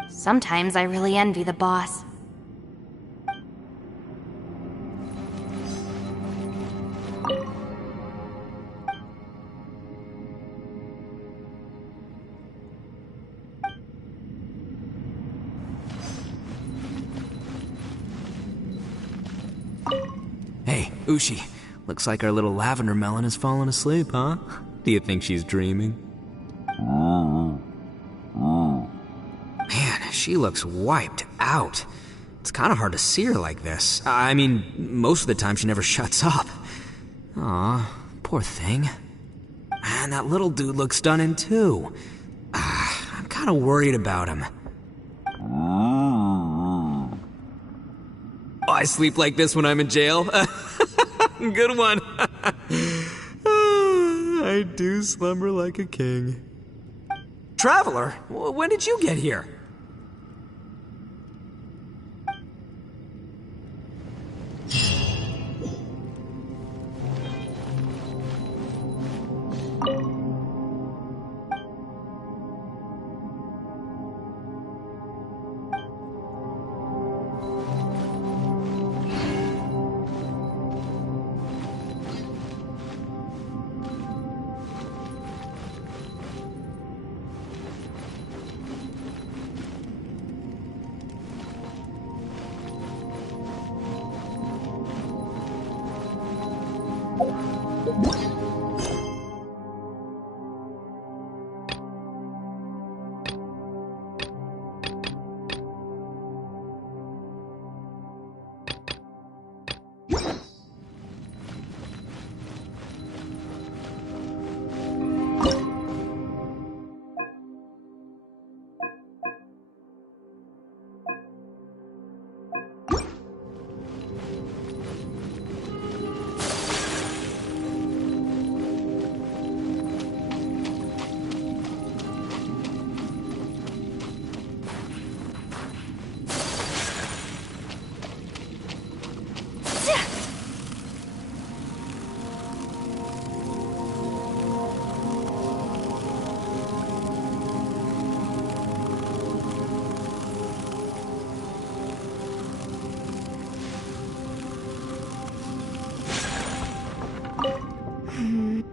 Sometimes I really envy the boss. Hey, Ushi. Looks like our little lavender melon has fallen asleep, huh? Do you think she's dreaming? Man, she looks wiped out. It's kind of hard to see her like this. I mean, most of the time she never shuts up. Aw, poor thing. Man, that little dude looks stunning too. I'm kind of worried about him. Oh, I sleep like this when I'm in jail? Good one. I do slumber like a king. Traveler, when did you get here?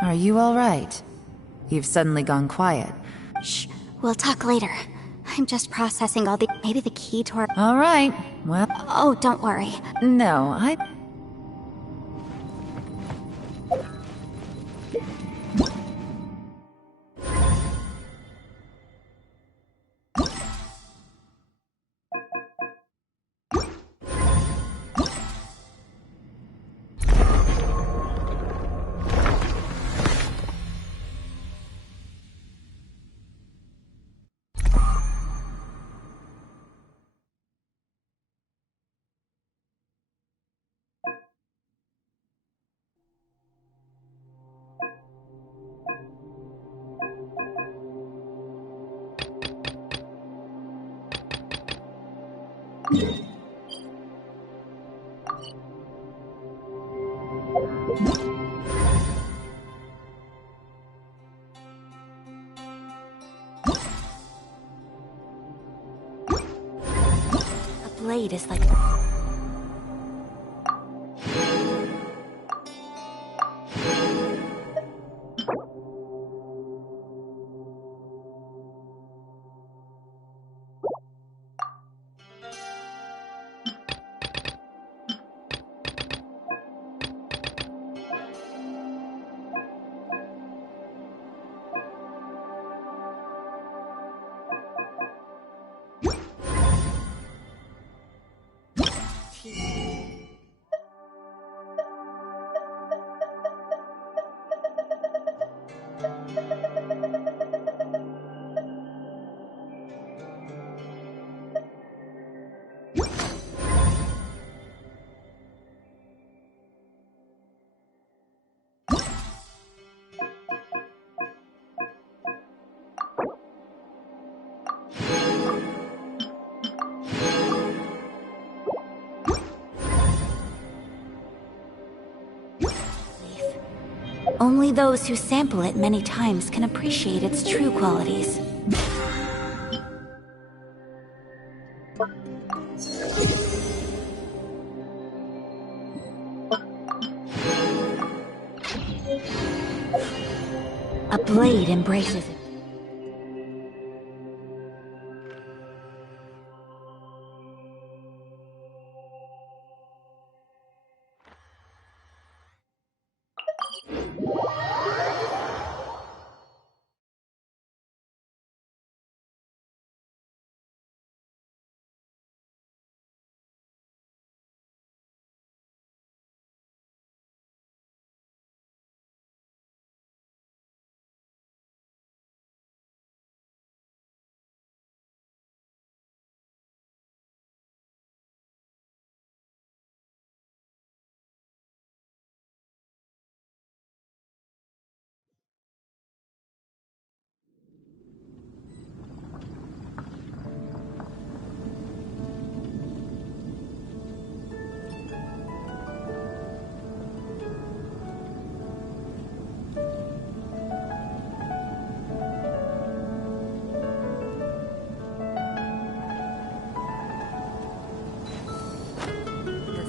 Are you all right? You've suddenly gone quiet. Shh, we'll talk later. I'm just processing all the... Maybe the key to our... All right, well... Oh, don't worry. No, A blade is like... Only those who sample it many times can appreciate its true qualities. A blade embraces it.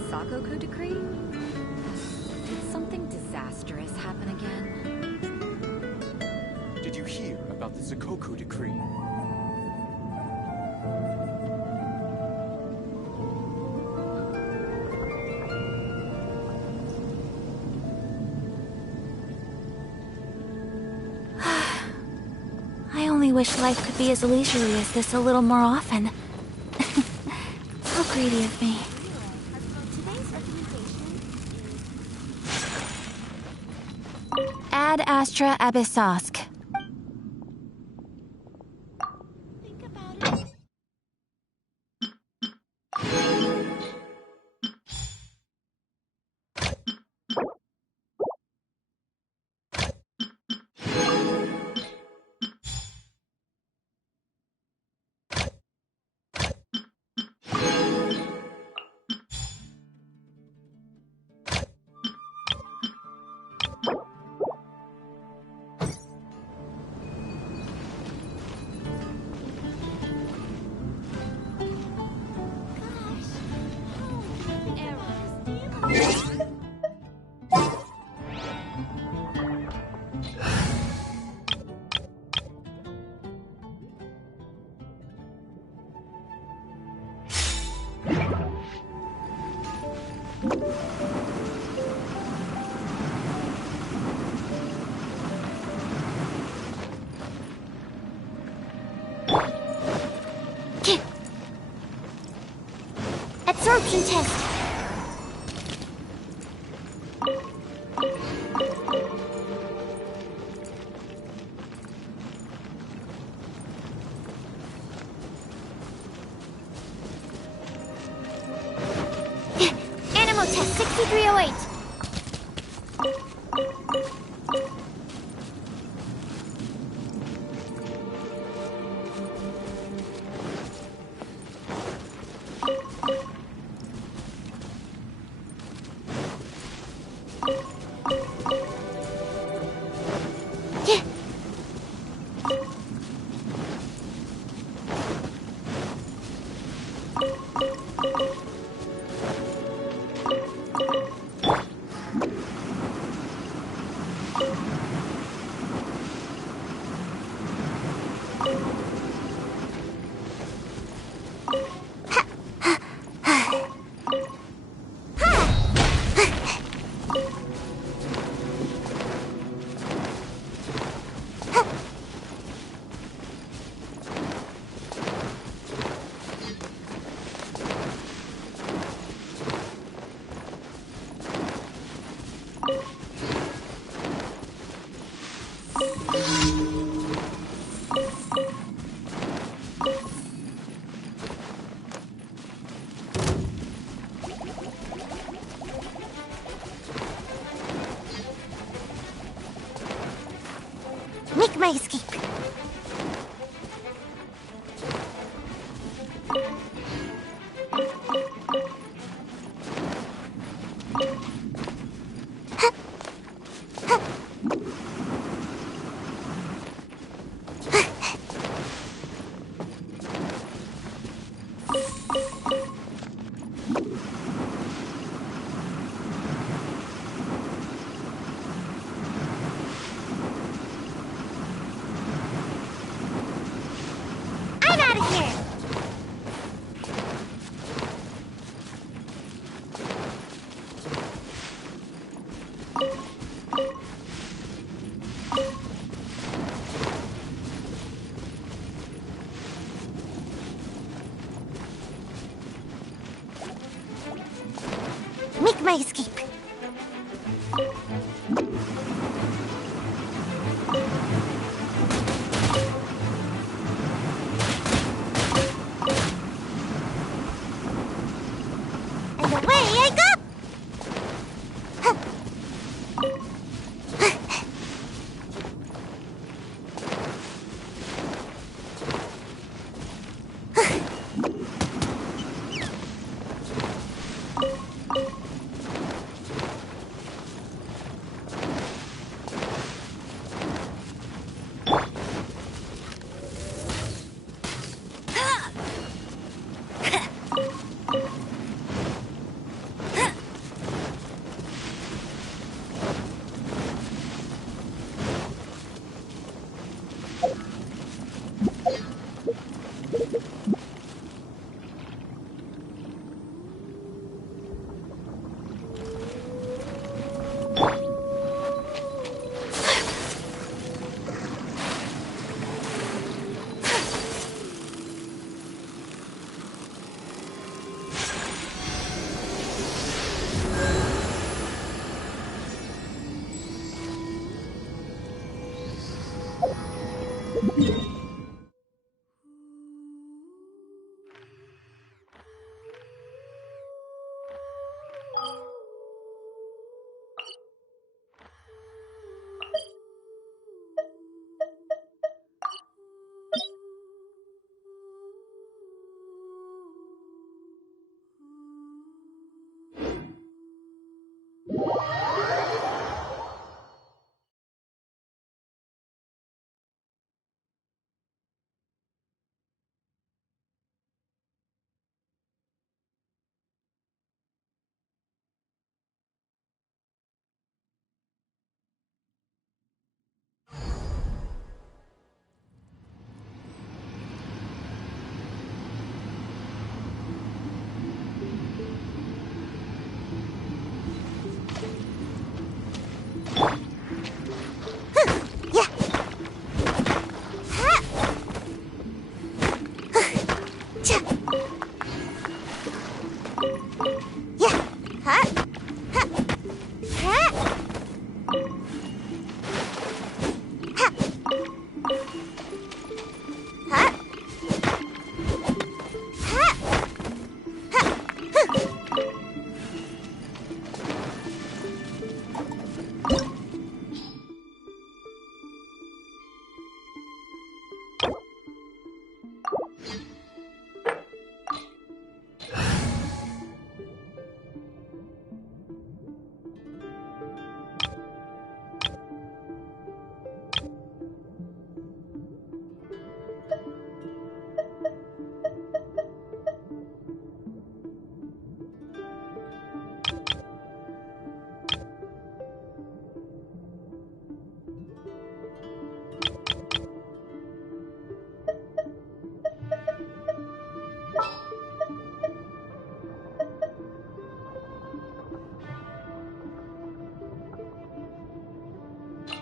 Sakoku decree? Did something disastrous happen again? Did you hear about the Sakoku decree? only wish life could be as leisurely as this a little more often. How greedy of me. Ad Astra Abyssosk. Absorption test. Animal test 6308. Make my escape.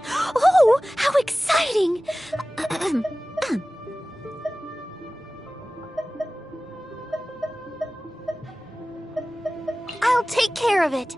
Oh, how exciting! I'll take care of it.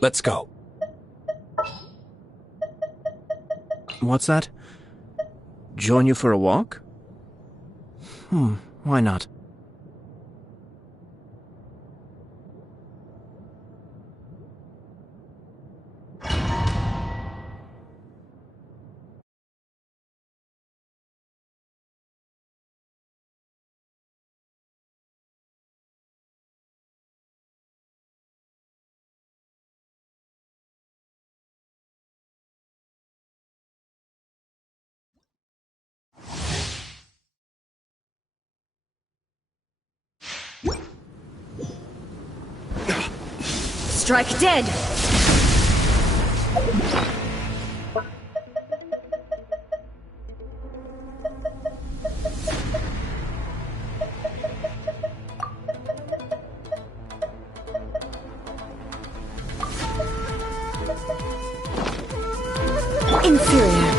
Let's go. What's that? Join you for a walk? Why not? Strike dead! Inferior.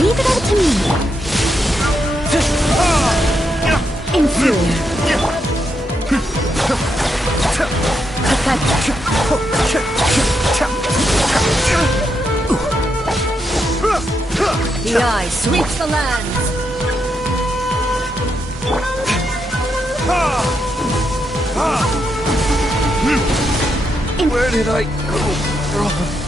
Leave it all to me. Inferior. The eye sweeps the lands! Where did I go wrong?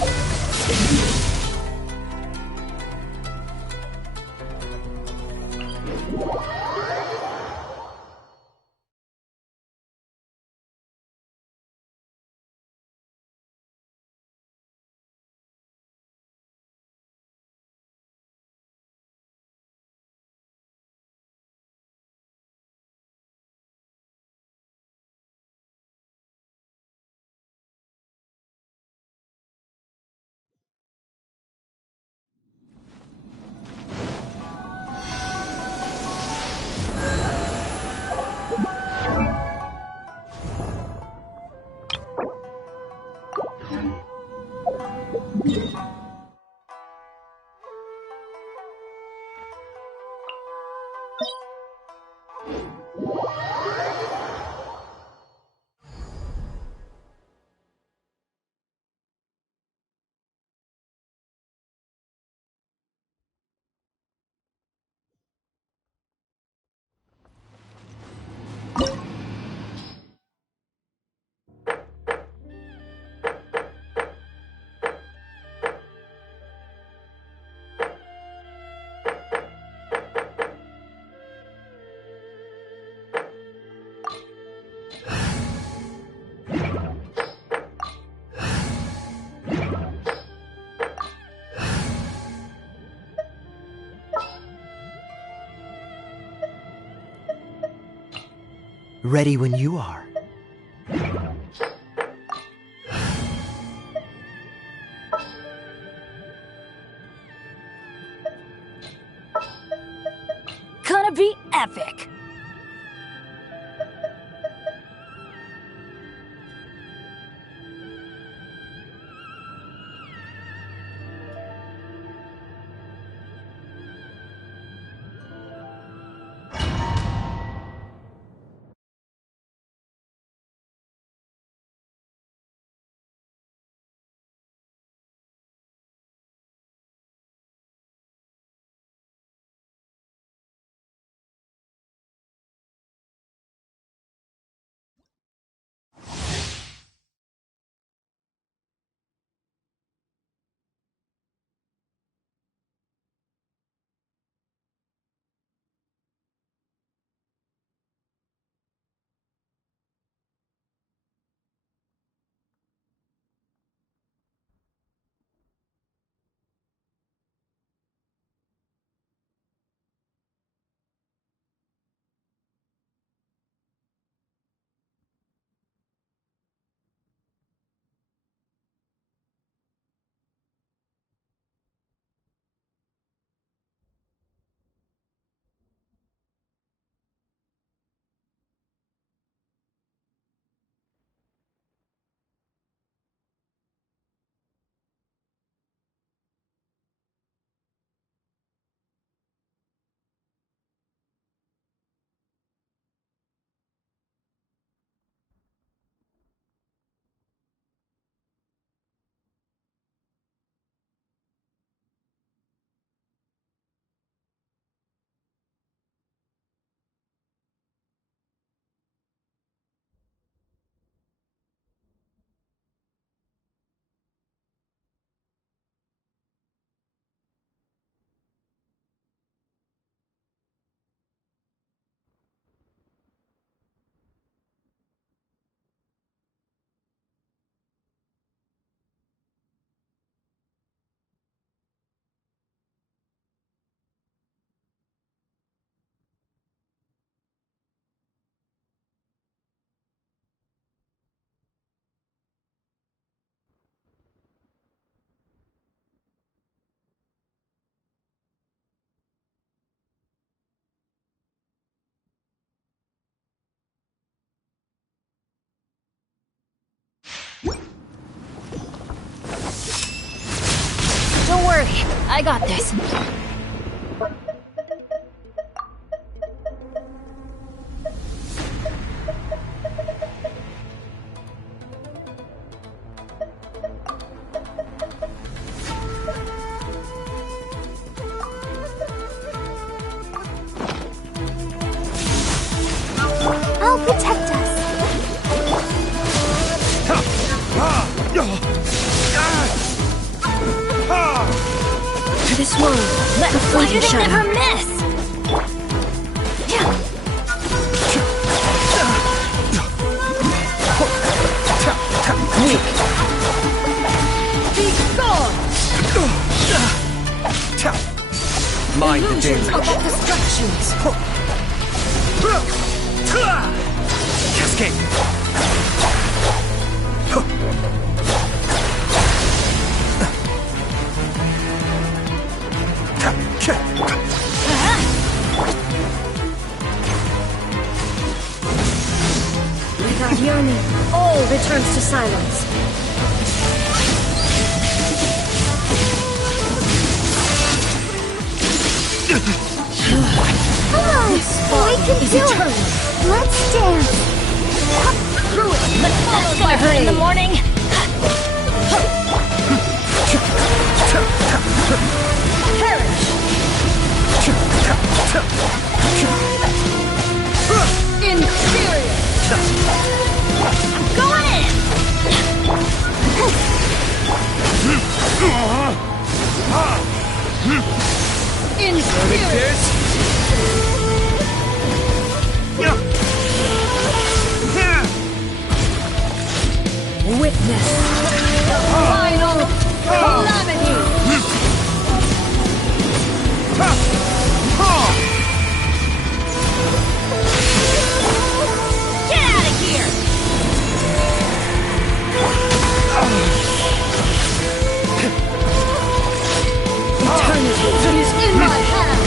Ready when you are. Gonna be epic! Don't worry, I got this. I'll protect us. To this world, let a fleeting Why shadow. did it never miss? Be gone! Mind the Illusions damage. of distractions. Cascade. Without yearning, all returns to silence. Come on, can do it! Let's dance! Through it! That's gonna hurt in the morning! Perish! Inferior! I'm going in! Inferior! Witness the final calamity! Get out of here! Eternity is in my hand!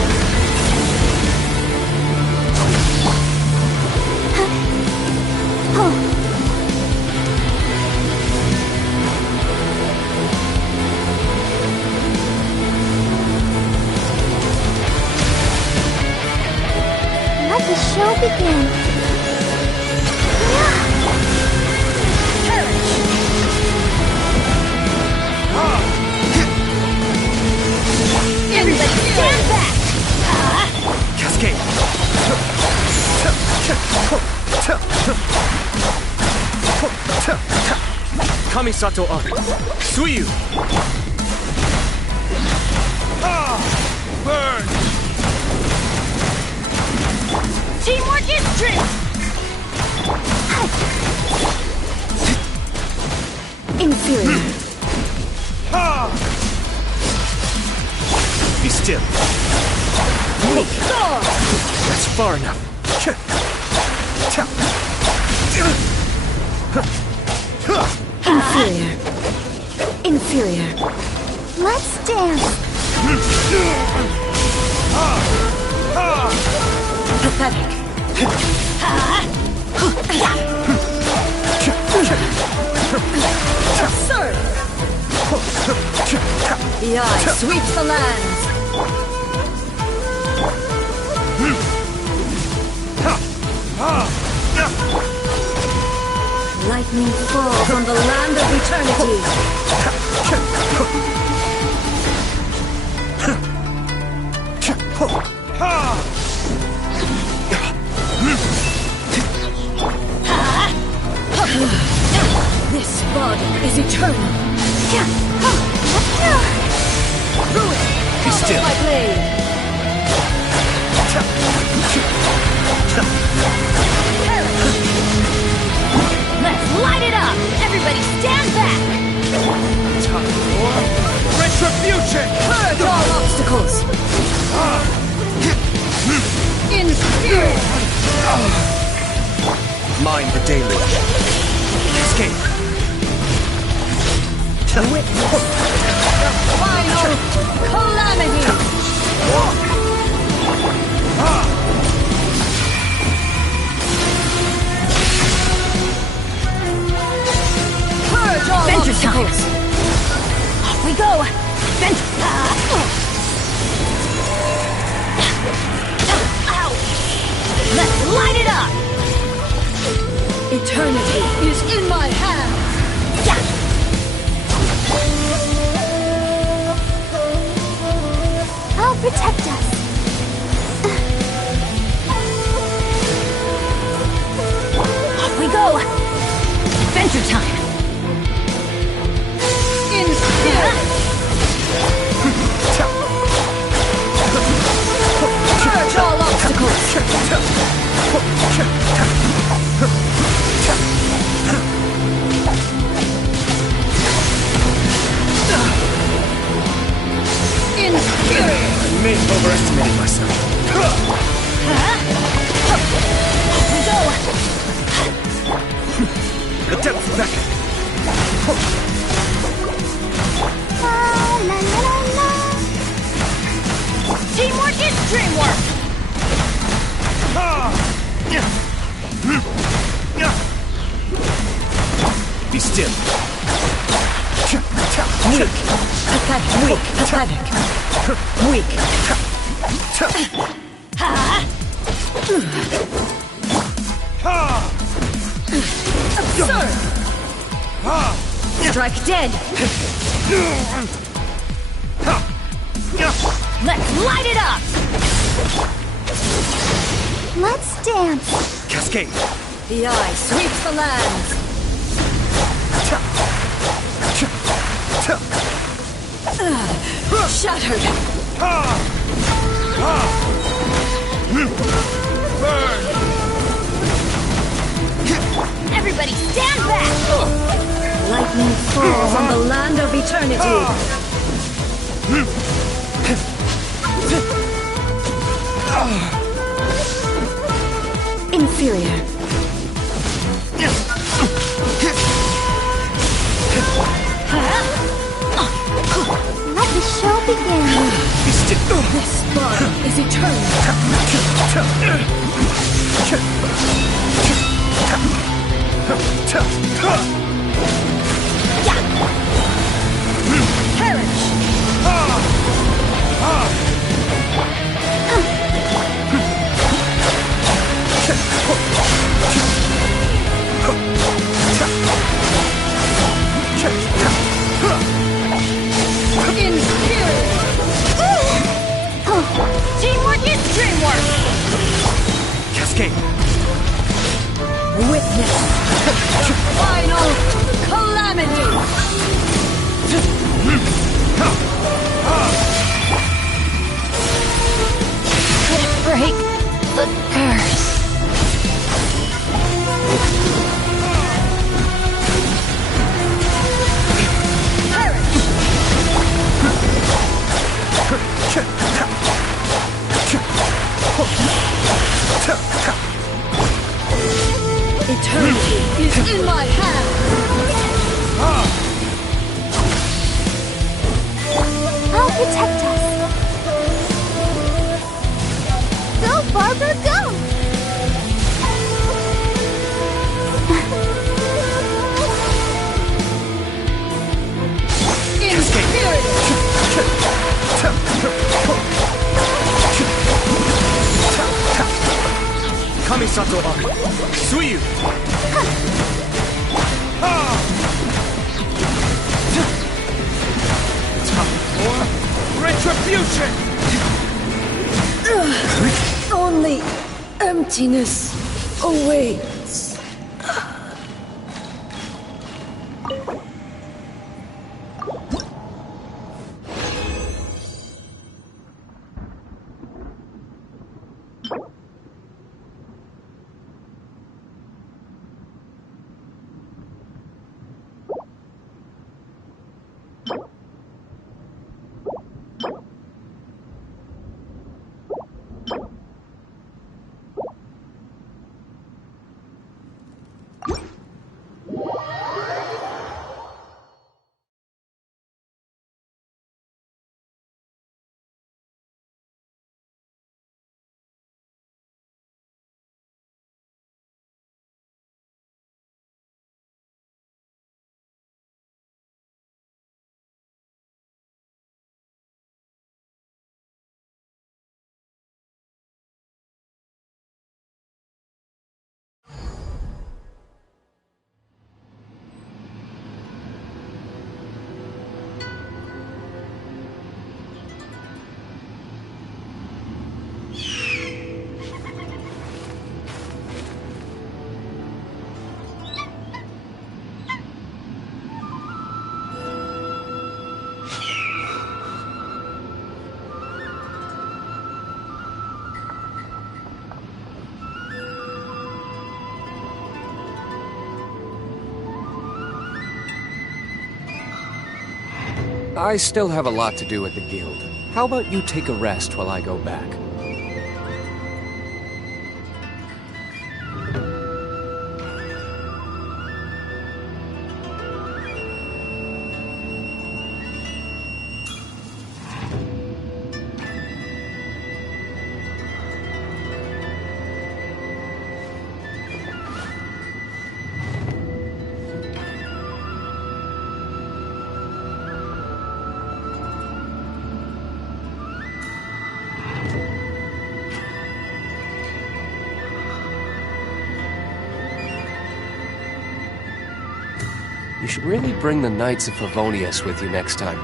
Let the show begin. Everybody stand back! Cascade! Kamisato up. Suiyu! Burn! Teamwork is strength! Inferior. Be still. That's far enough. Inferior. Inferior. Let's dance. Pathetic. Absurd. The eye sweeps the lands. Lightning falls on the land of eternity. This body is eternal. Through it, Be still. my blade. Let's light it up! Everybody stand back! Time for retribution! Purge all obstacles. In spirit. Mind the deluge. Escape. Witness the final calamity. Purge all Venture obstacles. Off we go! Venture! Ow! Let's light it up! Eternity is in my hand. I'll protect us. Off we go! Adventure time! In spirit. Purge all obstacles. In spirit. I may have overestimated myself. Off we go! The depths beckon. La la la la. Teamwork is dreamwork! Be still. Weak. Pathetic. Weak. Pathetic. Weak. Absurd! Strike dead! Let's light it up! Let's dance. Cascade. The eye sweeps the lands! Shattered! Burn! Everybody stand back! Lightning falls on the land of eternity! Inferior. Let the show begin. This body is eternal. Perish! In spirit! Teamwork is dreamwork! Cascade. Witness the final calamity! Break the curse. Eternity is in my hand! I'll protect us. Go, Barbara, go! In spirit! Kamisato Ari. Suiyu. Time for retribution! Only emptiness awaits. I still have a lot to do at the guild. How about you take a rest while I go back? You should really bring the Knights of Favonius with you next time.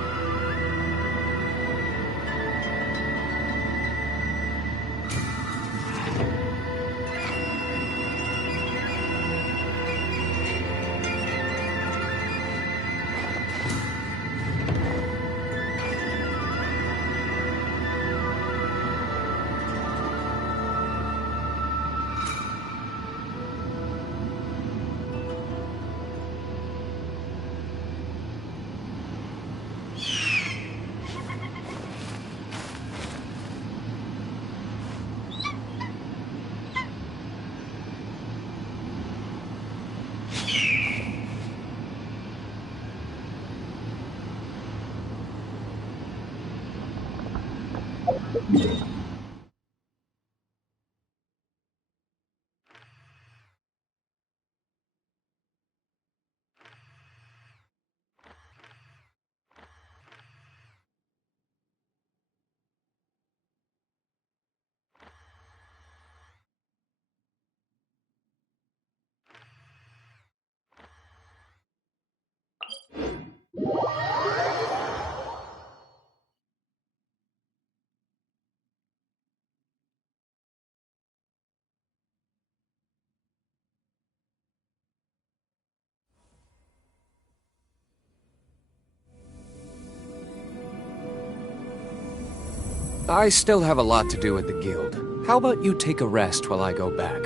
I still have a lot to do at the guild. How about you take a rest while I go back?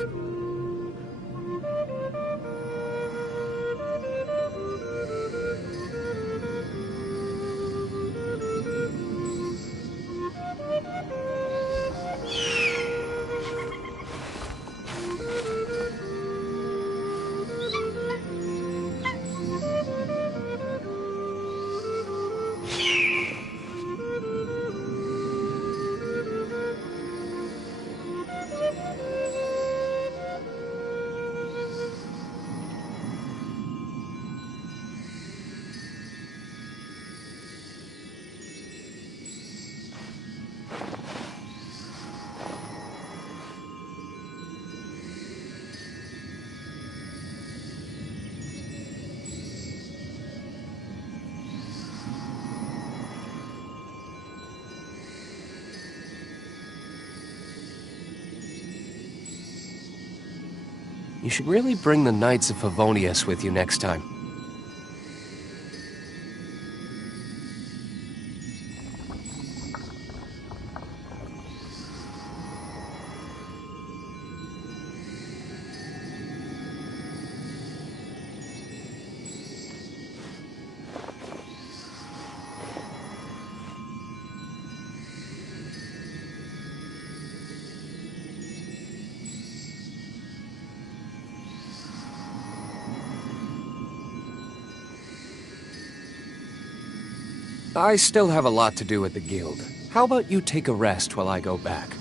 You should really bring the Knights of Favonius with you next time. I still have a lot to do at the guild. How about you take a rest while I go back?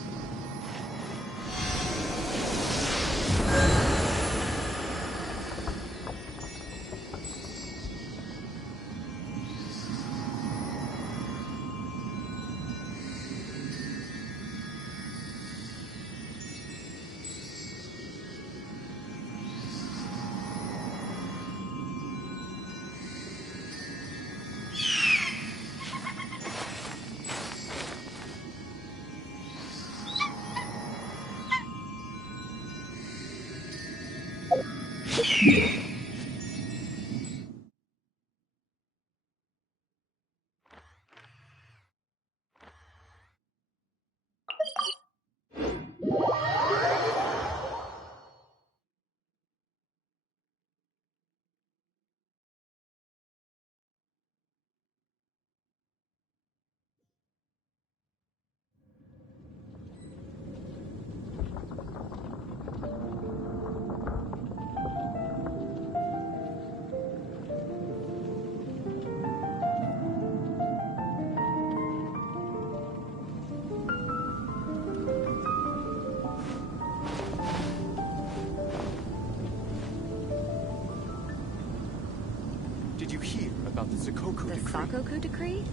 Did you hear about the Zakoku decree? The Sakoku decree?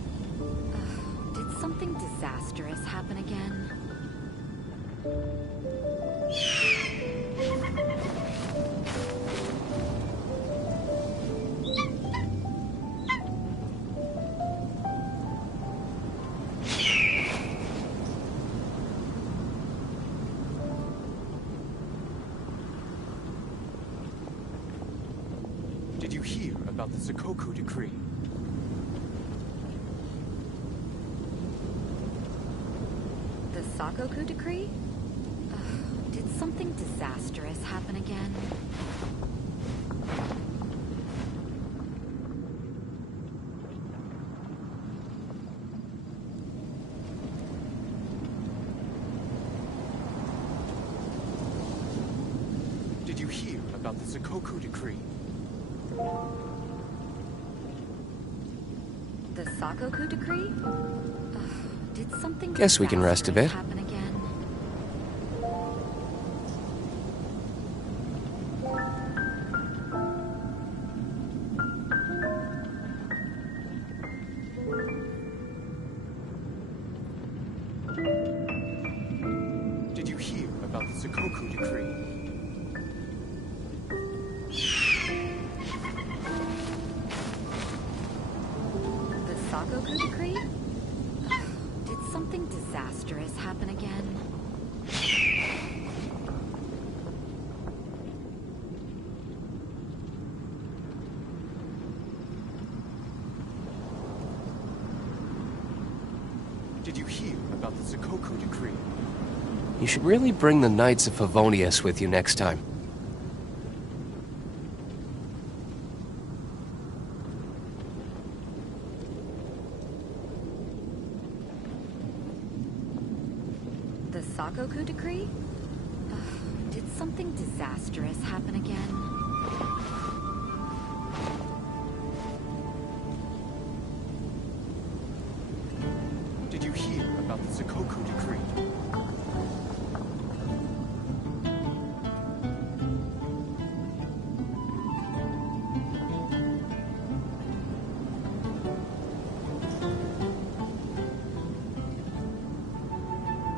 Did something disastrous happen again? Did you hear about the Sakoku decree? The Sakoku decree? Did something disastrous happen again? Did you hear about the Sakoku decree? The Sakoku decree? Did something Guess we can rest a bit. happen again? Did you hear about the Sakoku decree? The Sakoku decree? Did something disastrous happen again? Did you hear about the Sakoku decree? You should really bring the Knights of Favonius with you next time. The Sakoku decree? Did something disastrous happen again? Did you hear about the Sakoku decree?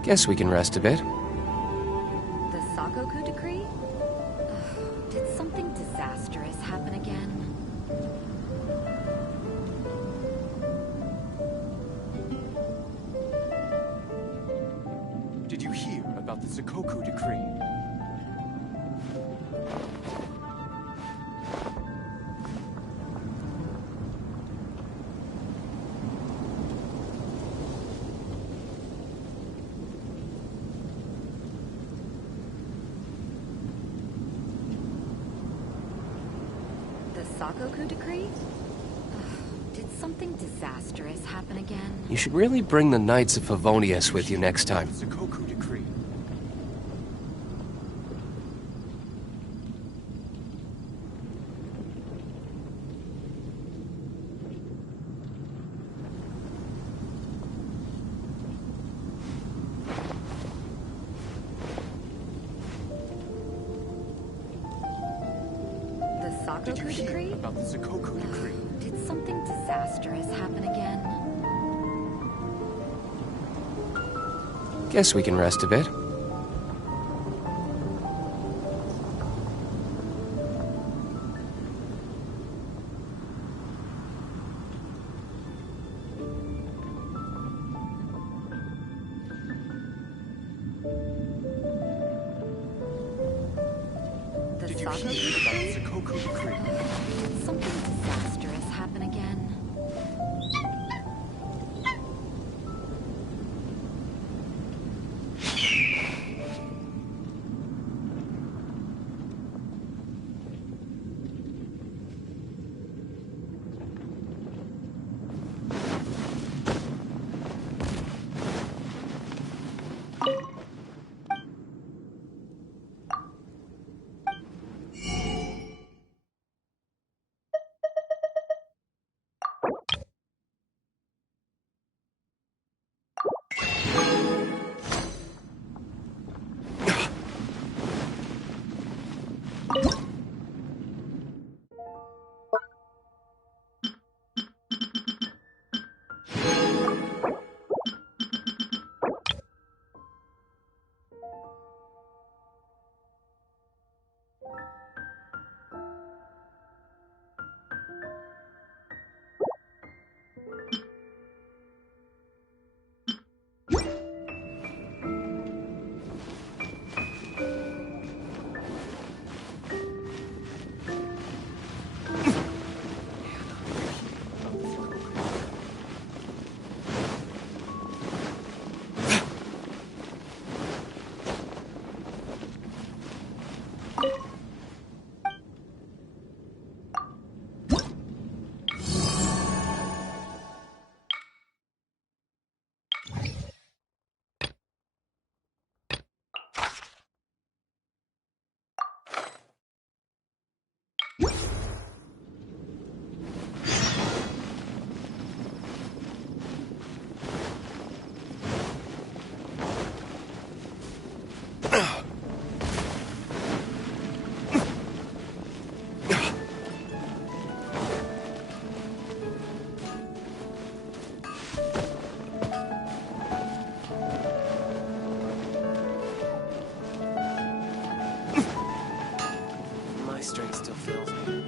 Guess we can rest a bit. The Sakoku decree? Did something disastrous happen again? Did you hear about the Sakoku decree? The Sakoku decree? Did something disastrous happen again? You should really bring the Knights of Favonius with you next time. Sakoku decree. The Did you Sakoku hear decree? about the Sakoku decree? Did something disastrous happen again? Guess we can rest a bit. The Did you Sakoku hear about decree? the Sakoku decree? Did something disastrous happen again? My strength still fails me.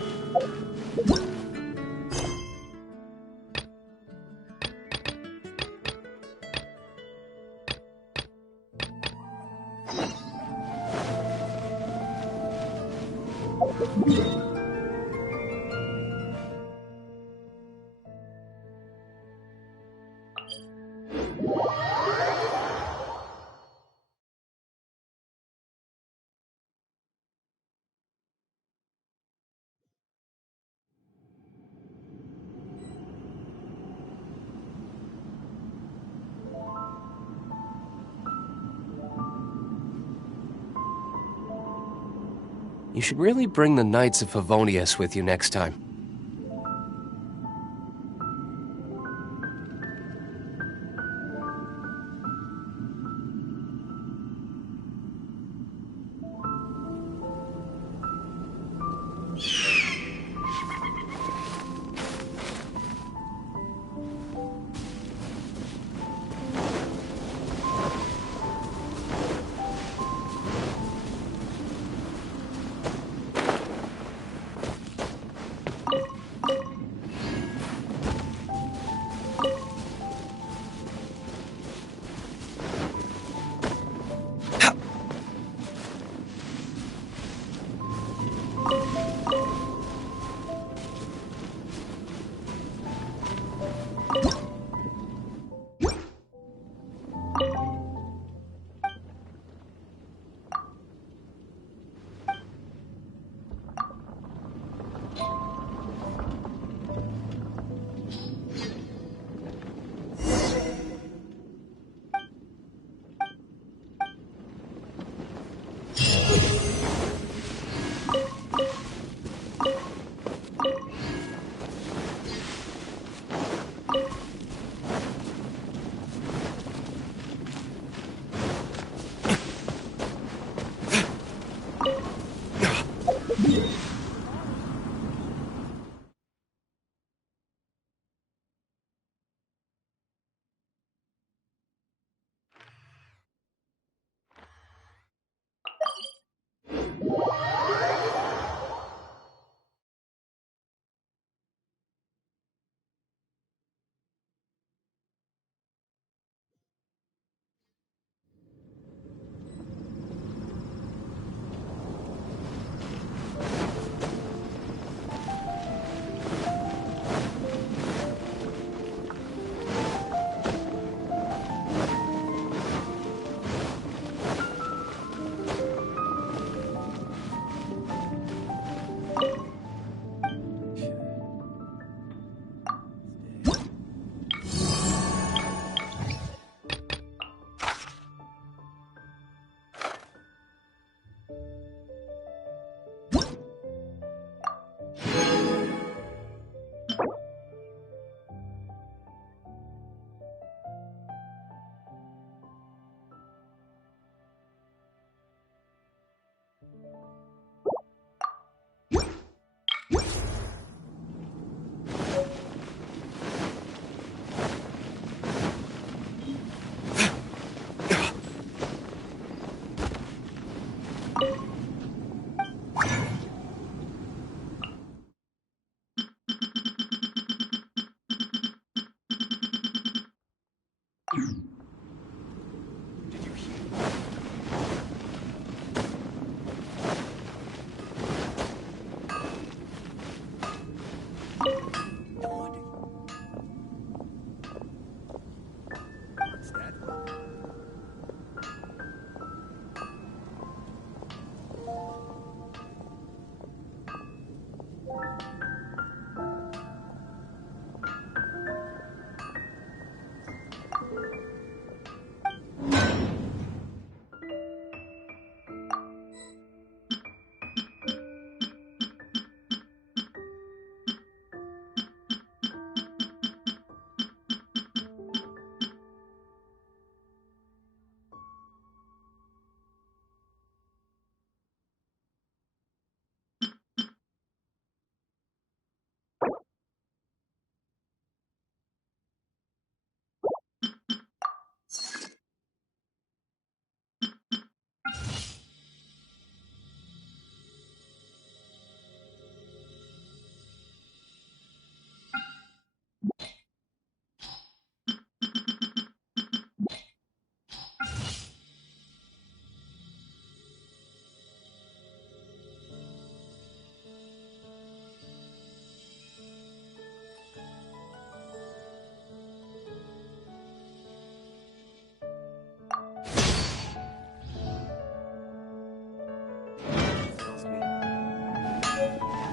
You should really bring the Knights of Favonius with you next time.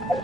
You